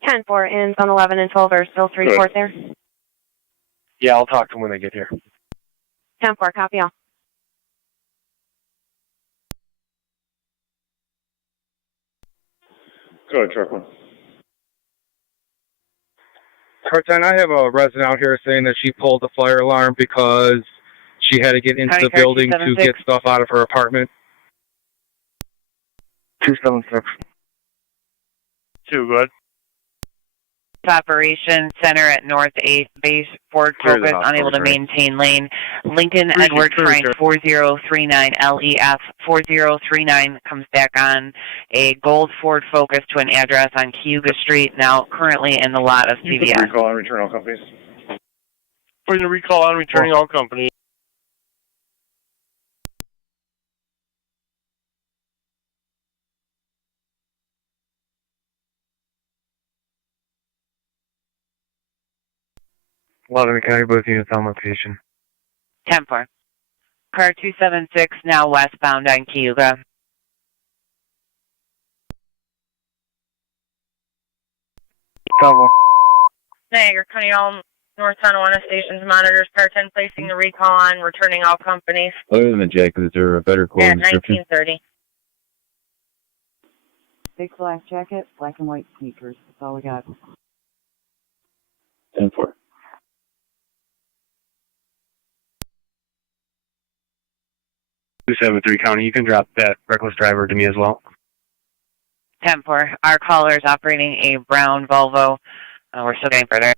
10-4 in zone 11 and 12 are still 3-4 there. Yeah, I'll talk to them when they get here. 10-4, copy all. Go ahead, truck 1. Car 10, I have a resident out here saying that she pulled the fire alarm because she had to get into the building to get stuff out of her apartment. 276. 2, good. Operation Center at North 8th Base, Ford Focus, unable to maintain lane. Lincoln Edward Frank 4039 LEF 4039 comes back on a gold Ford Focus to an address on Cayuga Street, now currently in the lot of CVS. Recall on return all companies. We're going to recall on returning all companies. A lot of the county both units on location. 10-4. Car 276 now westbound on Cayuga. Niagara County, all North Tonawanda stations monitors. Car 10 placing the recall on, returning all companies. Other than the jack, is there a better quote At description? 1930. Big black jacket, black and white sneakers. That's all we got. 10-4. 273 County, you can drop that reckless driver to me as well. 10-4. Our caller is operating a brown Volvo. We're still getting further.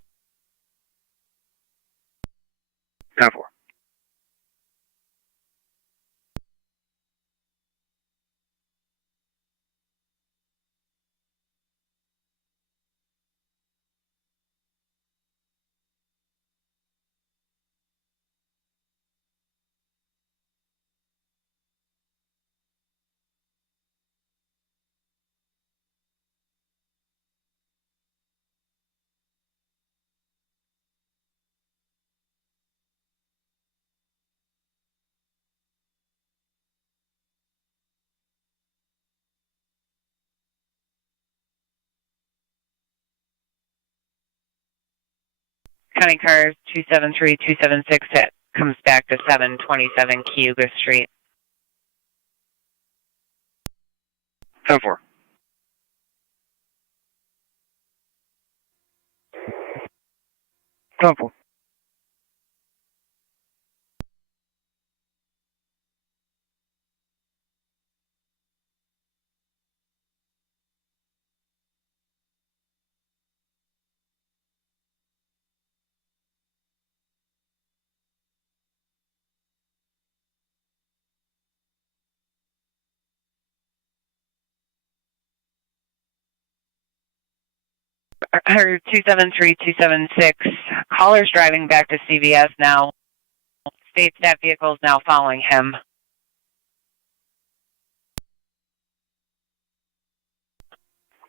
10-4. County car 273, 276 comes back to 727 Cayuga Street. 10-4. Temple. Her 273, 276. Caller's driving back to CVS now. State staff vehicle is now following him.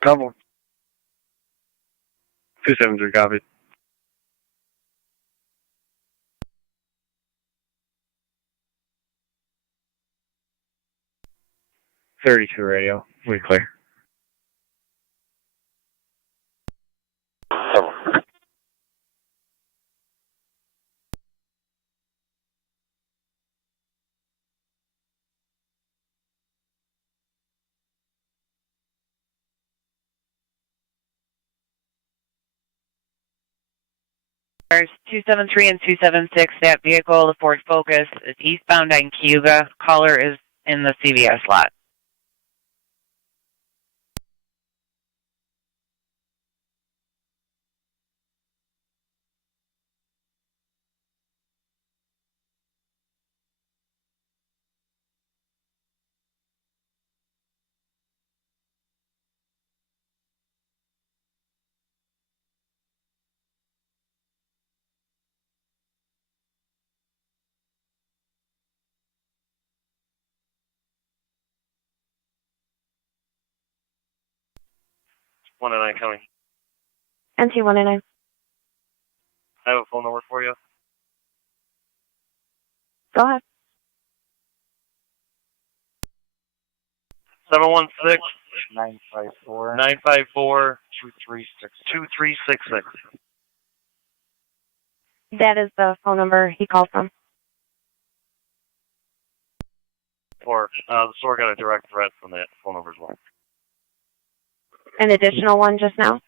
Temple. 273 copy. .32 radio. We clear. There's 273 and 276. That vehicle, the Ford Focus, is eastbound on Cayuga. Caller is in the CVS lot. 109 coming. NT 109. I have a phone number for you. Go ahead. 716-954-2366. That is the phone number he called from. Or the store got a direct threat from that phone number as well. An additional one just now?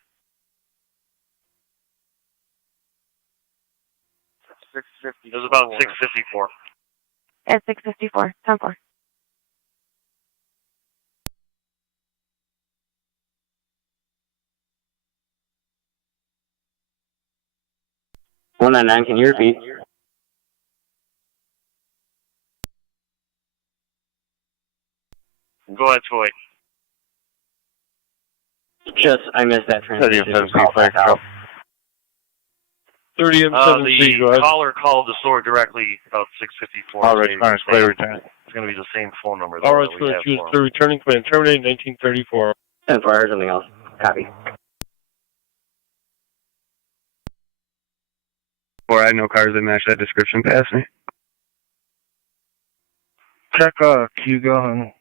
650. It was about 654. At 654. 10-4. $199, can you repeat? Go ahead, Troy. I missed that transmission. Call back out. 30 M7C, go The ahead. caller called the store directly about 654. All right, fine, it's clear return. It's going to be the same phone number. All right, that so we have choose for the him. returning command. Terminate 1934. 10-4, I heard something else. Copy. Or I had no cars that match that description past me. Check Q-gun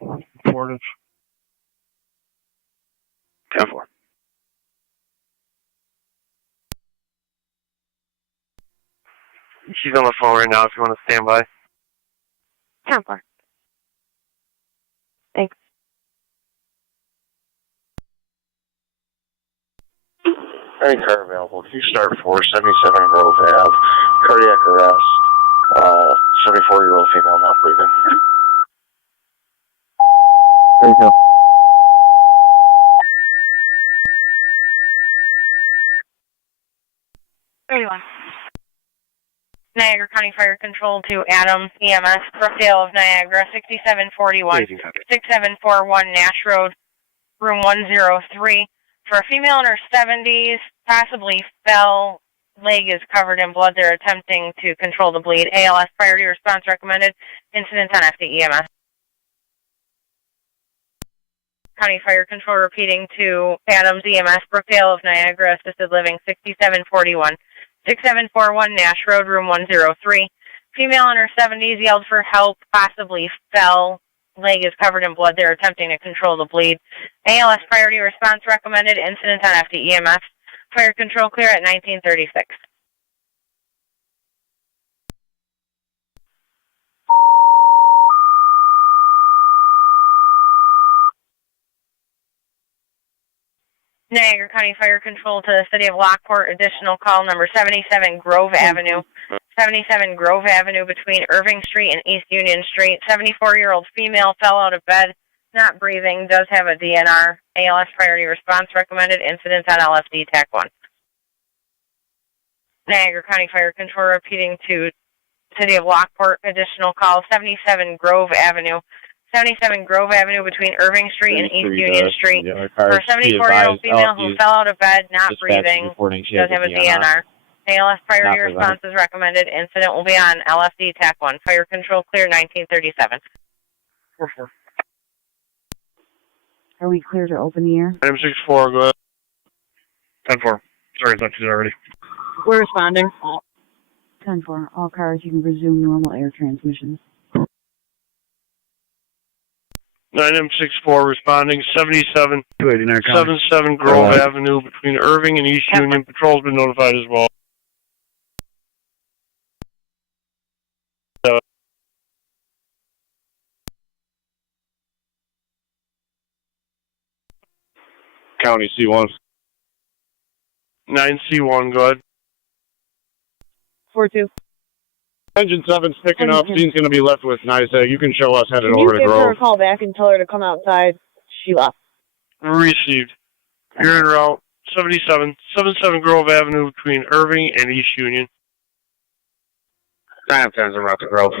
and Portage. 10-4. She's on the phone right now if you want to stand by. 10-4. Thanks. Any car available? Can you start 477 Grove Ave? Cardiac arrest. 74-year-old female not breathing. There you go. Niagara County Fire Control to Adams EMS, Brookdale of Niagara, 6741, 6741 Nash Road, room 103. For a female in her 70s, possibly fell, leg is covered in blood. They're attempting to control the bleed. ALS priority response recommended. Incident on FD EMS. County Fire Control repeating to Adams EMS, Brookdale of Niagara, assisted living, 6741. 6741 Nash Road, room 103. Female in her 70s yelled for help, possibly fell. Leg is covered in blood. They're attempting to control the bleed. ALS priority response recommended. Incident on FD EMS. Fire control clear at 1936. Niagara County Fire Control to the City of Lockport. Additional call number 77 Grove Avenue. 77 Grove Avenue between Irving Street and East Union Street. 74-year-old female fell out of bed, not breathing, does have a DNR. ALS priority response recommended. Incident on LFD TAC 1. Niagara County Fire Control repeating to City of Lockport. Additional call 77 Grove Avenue. 77 Grove Avenue between Irving Street and East Union Street. For a 74-year-old female who fell out of bed, not breathing, does have a DNR. ALS priority response is recommended. Incident will be on LFD TAC 1. Fire control clear 1937. 4-4. Are we clear to open the air? M64, go ahead. 10-4. Sorry, I thought you already. We're responding. 10-4. All cars, you can resume normal air transmissions. 9M64 responding, 77 77 Grove Avenue between Irving and East Union. Patrol's been notified as well. County C1. 9C1, go ahead. 4-2. Engine 7's picking up. Scene's going to be left with NISAG. You can show us headed Can over you to give her a Grove. call back and tell her to come outside? She left. Received. You're en route. 77 Grove Avenue between Irving and East Union. 9M10's en route to Grove.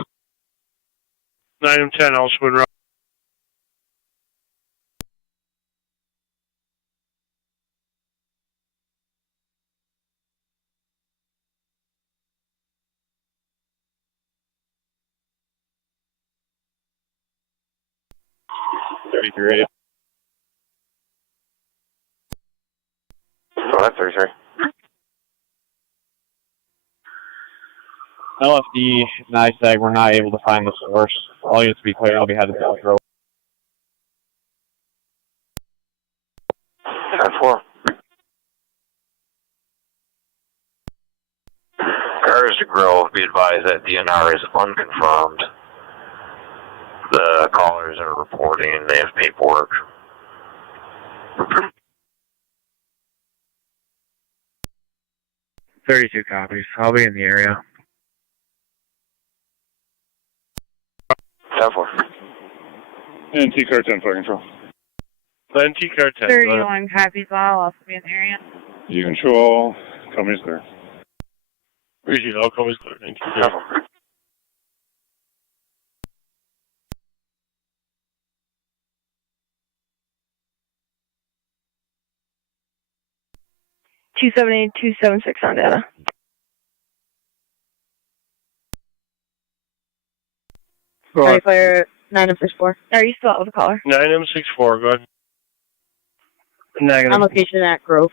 9M10 also en route. 33. LFD, NISAG, we're not able to find the source. All units to be clear, I'll be headed to the road. 10-4. Cars to Grove, be advised that DNR is unconfirmed. The callers are reporting they have paperwork. 32 copies. I'll be in the area. 10-4. NT car 10 for control. NT car 10. 31 copies. I'll also be in the area. You control. Company's clear. Appreciate it. All companies clear. NT car. 278-276 on data. Ready for 9M64. Are you still out with the caller? 9M64, go ahead. On location at Grove.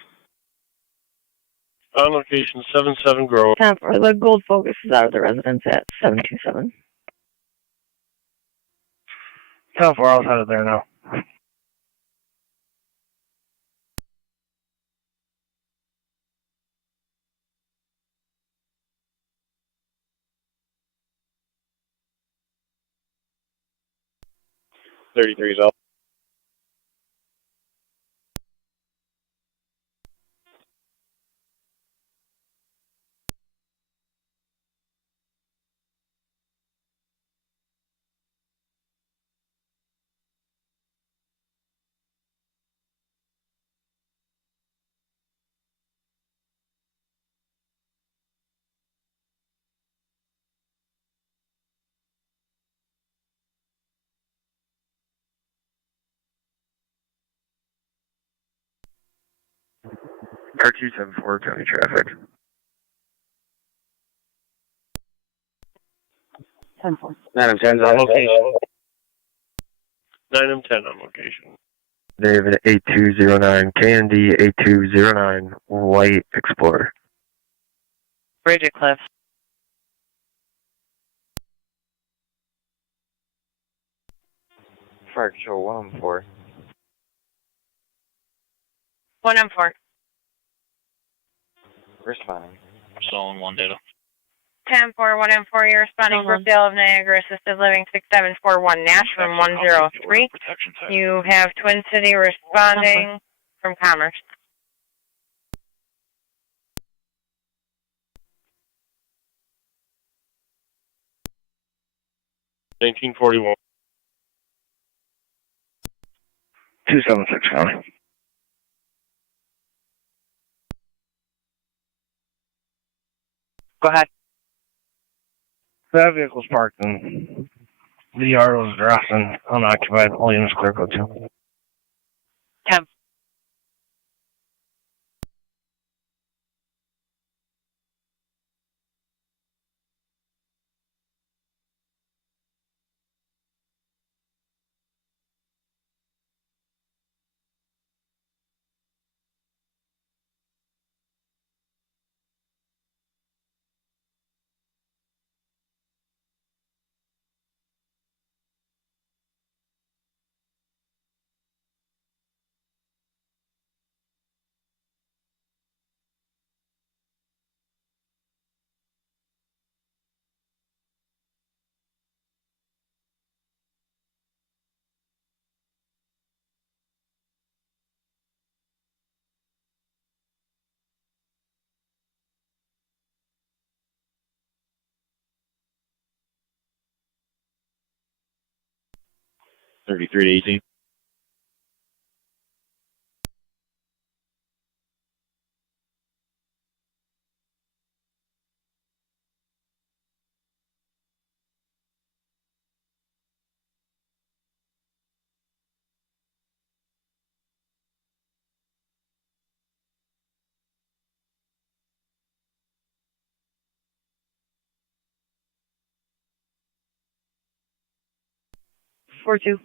On location, 77 Grove. Time for the Gold Focus is out of the residence at 727. 10-4, I was headed there now. Thirty-three is up. Car 274, county traffic. 10-4. 9M10's on location. 9M10 on location. David 8209, KND 8209, White Explorer. Bridget Cliff. Fire control 114. 1M4. Responding. Stolen 1 data. 10-4, 1M4, you're responding. Brookdale of Niagara, assisted living 6741, Nash from 103. You have Twin City responding from Commerce. $19.41. 276 county. Go ahead. That vehicle's parked in the yard was addressed and unoccupied. All units clear code 2. 10. Thirty-three to 18. Four-two.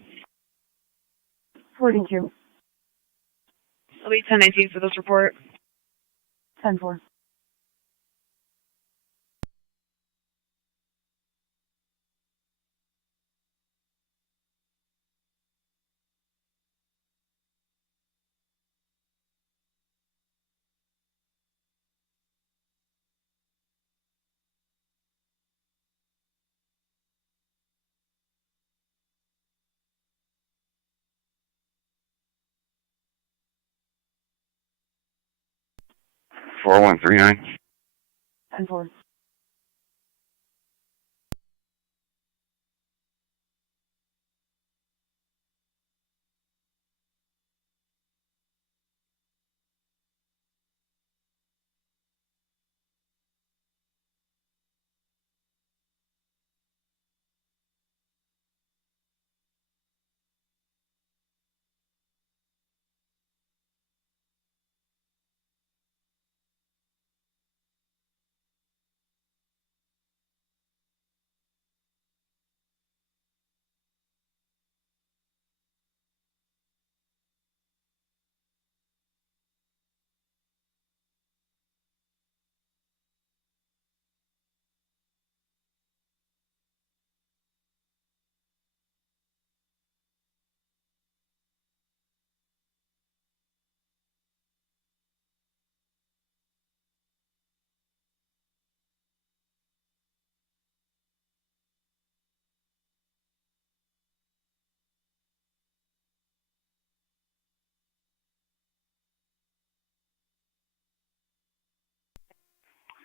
42. I'll be 1019 for this report. 10-4. Four one three nine. 10-4.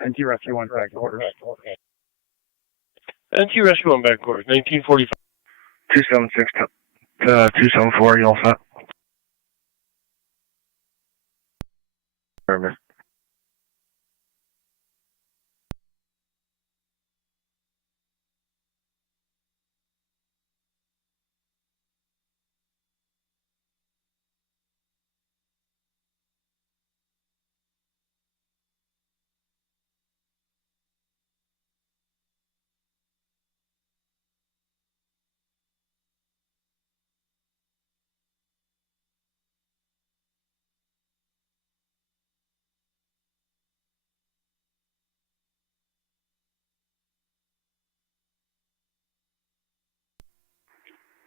NT Rescue 1 back quarters. NT Rescue 1 back quarters, 1945. 276 to 274, you all set? Service.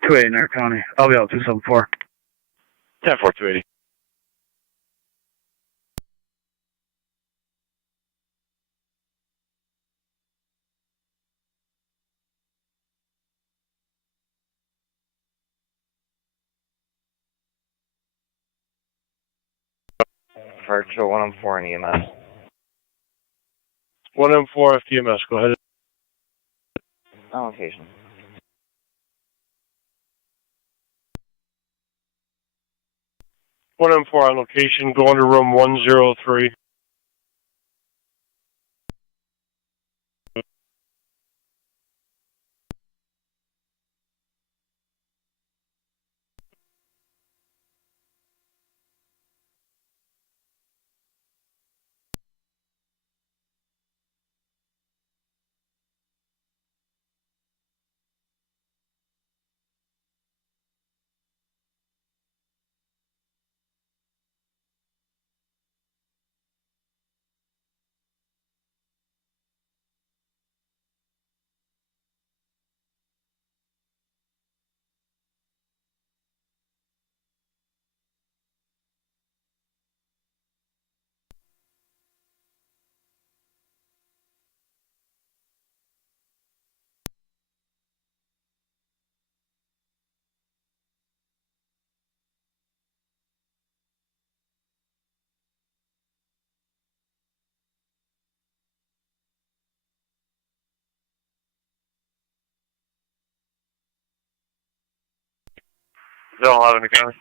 Two eight Niagara County. I'll be out 274. 10-4, 280. Virtual 114 in EMS. 1M4 FTMS, go ahead. On location. 1M4 on location, go into room 103. Zone 11 to county.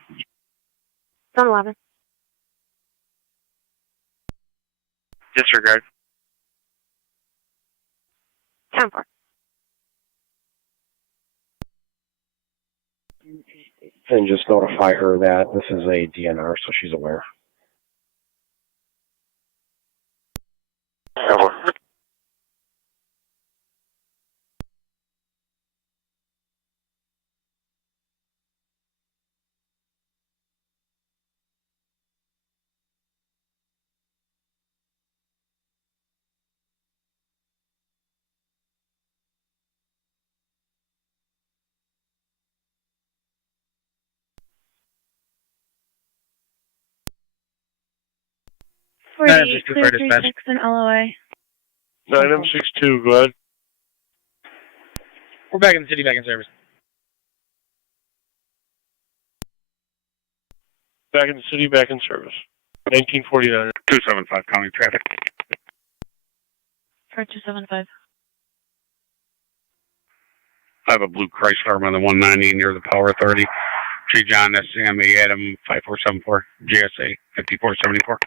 Zone 11. Disregard. 10-4. And just notify her that this is a DNR so she's aware. Over. 48, clear 36 and LOA. 9M62, go ahead. We're back in the city, back in service. Back in the city, back in service. 1949. 275 county traffic. For 275. I have a blue Chrysler on the 190 near the Power Authority. J. John, SCMA, Adam 5474, JSA 5474.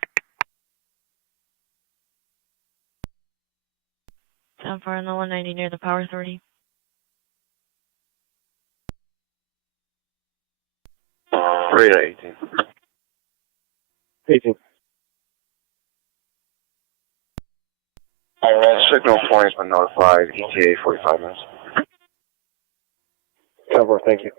10-4 on the 190 near the Power Authority. Right at 18. 18. Alright, signal point has been notified. ETA 45 minutes. 10-4, thank you.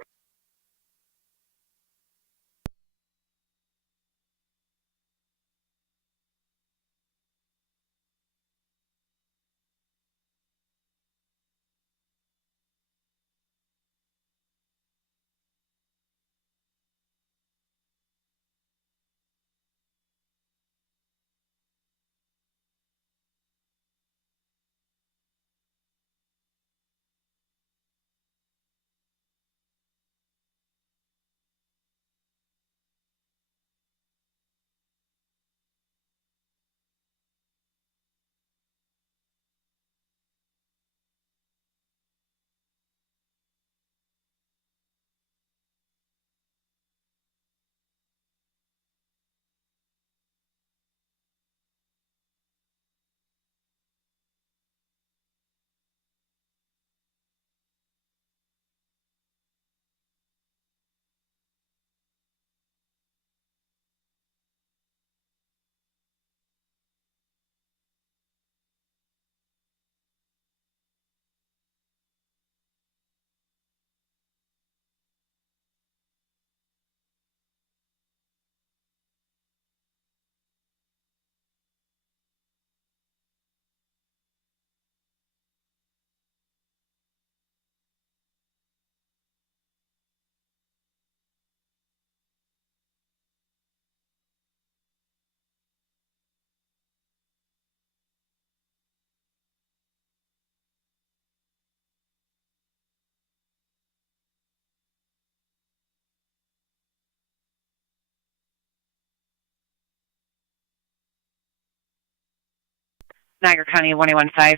Niagara County 115.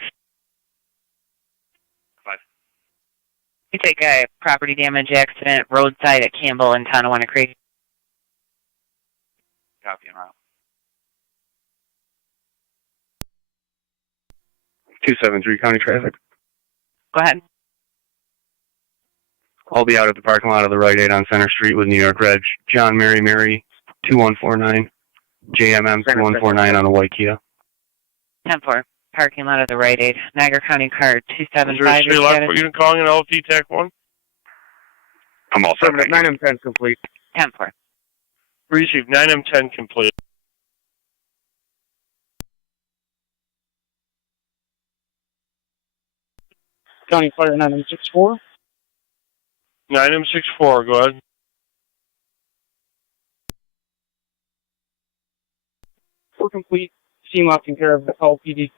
5. You take a property damage accident roadside at Campbell and Tonawanda Creek. Copy en route. 273 county traffic. Go ahead. I'll be out at the parking lot of the Rite Aid on Center Street with New York Reg. John Mary 2149. JMM 2149 on a white Kia. 10-4. Parking lot of the Rite Aid. Niagara County car 275. Is there a Lockport unit calling an LFD TAC 1? I'm all set. 9M10 complete. 10-4. Received 9M10 complete. County Fire 9M64. 9M64, go ahead. We're complete. Scene left in care of the LPD.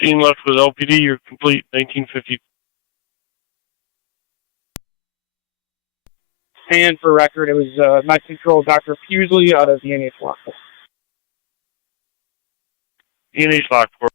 Scene left with LPD, you're complete. 1950. And for record, it was Med Control Dr. Fusley out of the NH Lockport. NH Lockport.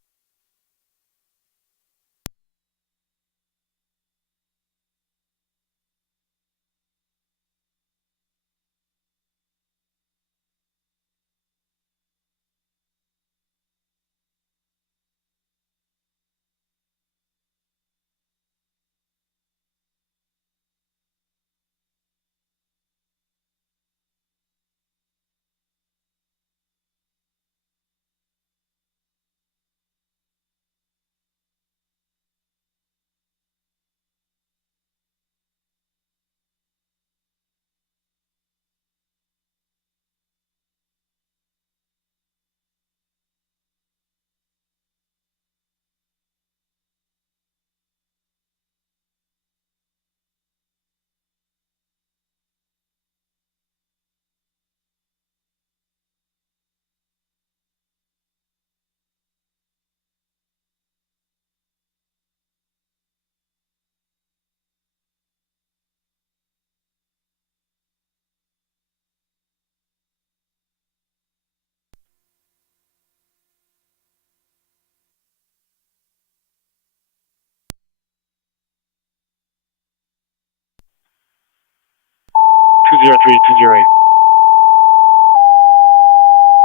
203-208.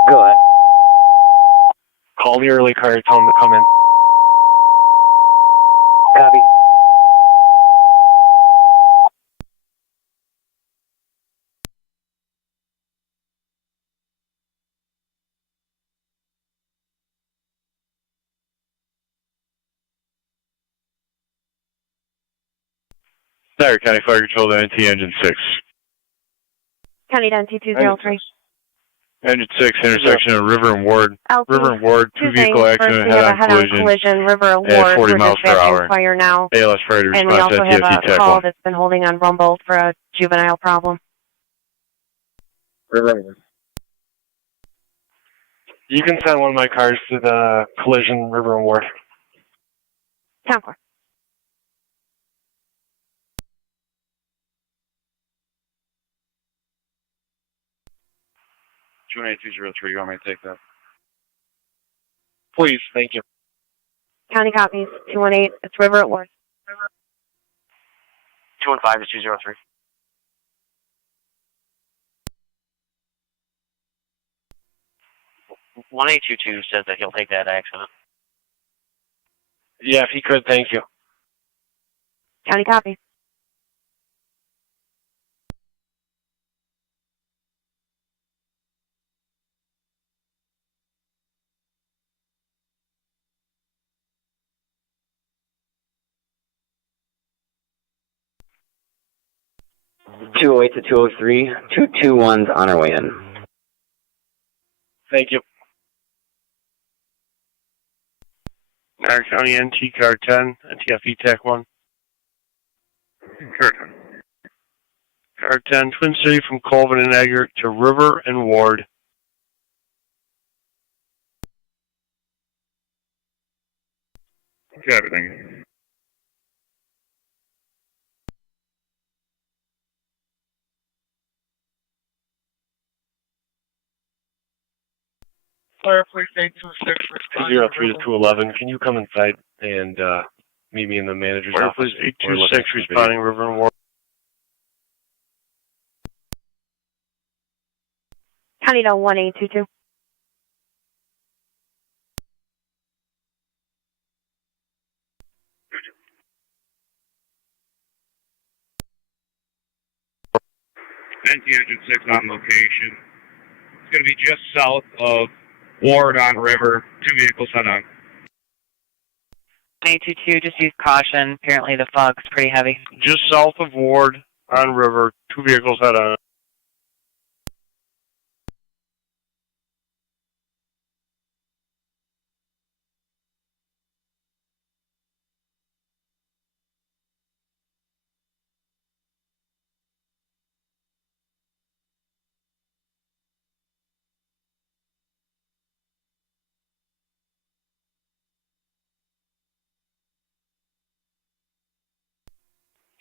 Go ahead. Call the early car, tell them to come in. Copy. Niagara County Fire Control to NT Engine 6. County to NT 203. Engine 6, intersection of River and Ward. LT, River and Ward, two vehicle First, accident, we have a head-on head-on collision. River and Ward, at 40 we're miles per dispatching hour. fire now. ALS fire to And we response also at have TFE a TAC call 1. that's been holding on Rumble for a juvenile problem. River and Ward. You can send one of my cars to the collision, River and Ward. 10-4. Two 203, you want me to take that? Please, thank you. County copies, 218. It's River at Ward. 215 to 203. One 822 says that he'll take that accident. Yeah, if he could, thank you. County copies. .208 to 203. 221's on our way in. Thank you. Niagara County NT car 10, TFE TAC 1. Car 10. Car 10, Twin City from Colvin and Niagara to River and Ward. Got it, thank you. Fire Police 826. 203 to 211. Can you come inside and meet me in the manager's Fire office? Police 826 responding River and Ward. County to 1822. NT Engine 6 on location. It's going to be just south of Ward on River. Two vehicles head on. 822, just use caution. Apparently the fog's pretty heavy. Just south of Ward on River. Two vehicles head on.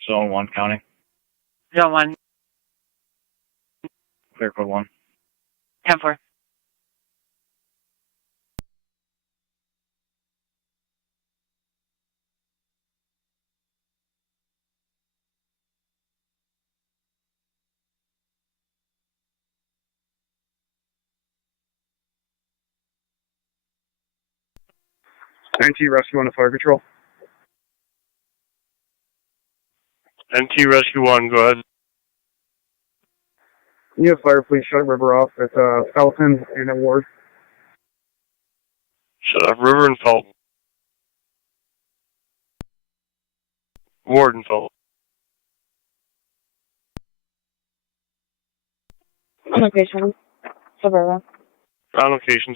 Zone 1 county. Zone 1, Clear code 1. 10-4. NT Rescue on the Fire Patrol. NT Rescue 1, go ahead. You have Fire Police shut River off at Felton and at Ward. Shut off River and Felton. Ward and Felton. Location, Suburban. On location.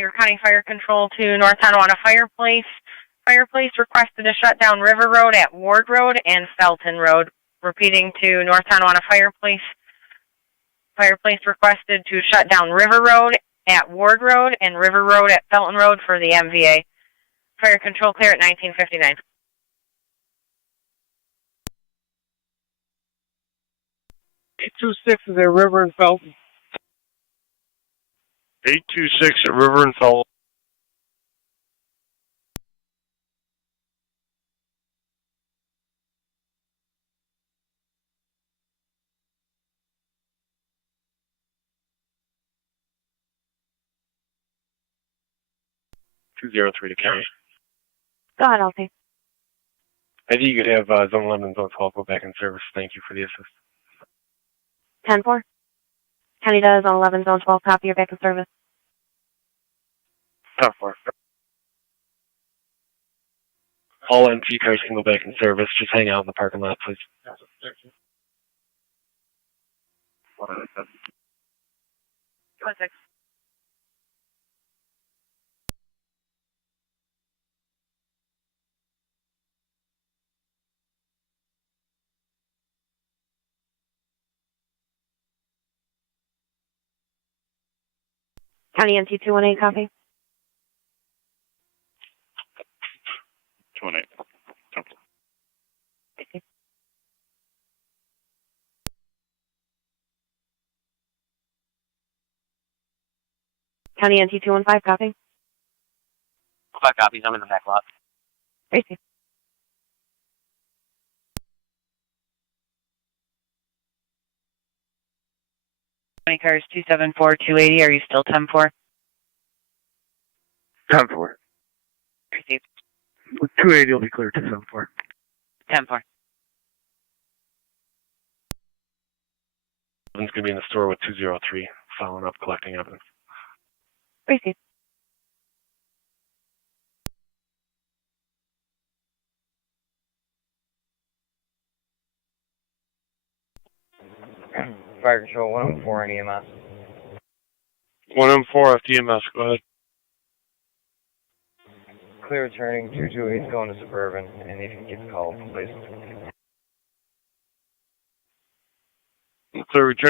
Niagara County Fire Control to North Tonawanda Fireplace. Fireplace requested to shut down River Road at Ward Road and Felton Road. Repeating to North Tonawanda Fireplace. Fireplace requested to shut down River Road at Ward Road and River Road at Felton Road for the MVA. Fire Control clear at 1959. 826 is at River and Felton. 826 at River and Felton. $203 to carry. Go ahead, LT. I think you could have Zone 11 and Zone 12 go back in service. Thank you for the assist. 10-4. County does on 11, Zone 12, copy, you're back in service. 10-4. All NT cars can go back in service. Just hang out in the parking lot, please. 16. County NT 218, copy. 218. County NT 215, copy. 5 copies. I'm in the back lot. Tracy. Cars 274, 280. Are you still 10-4? 10-4. Received. With 280 will be clear to 7-4. 10-4. Evan's going to be in the store with 203, following up, collecting evidence. Received. Fire Control 104 on EMS. 104 at EMS, go ahead. Clear returning 228 going to Suburban, and if you get called, please. Clear returning.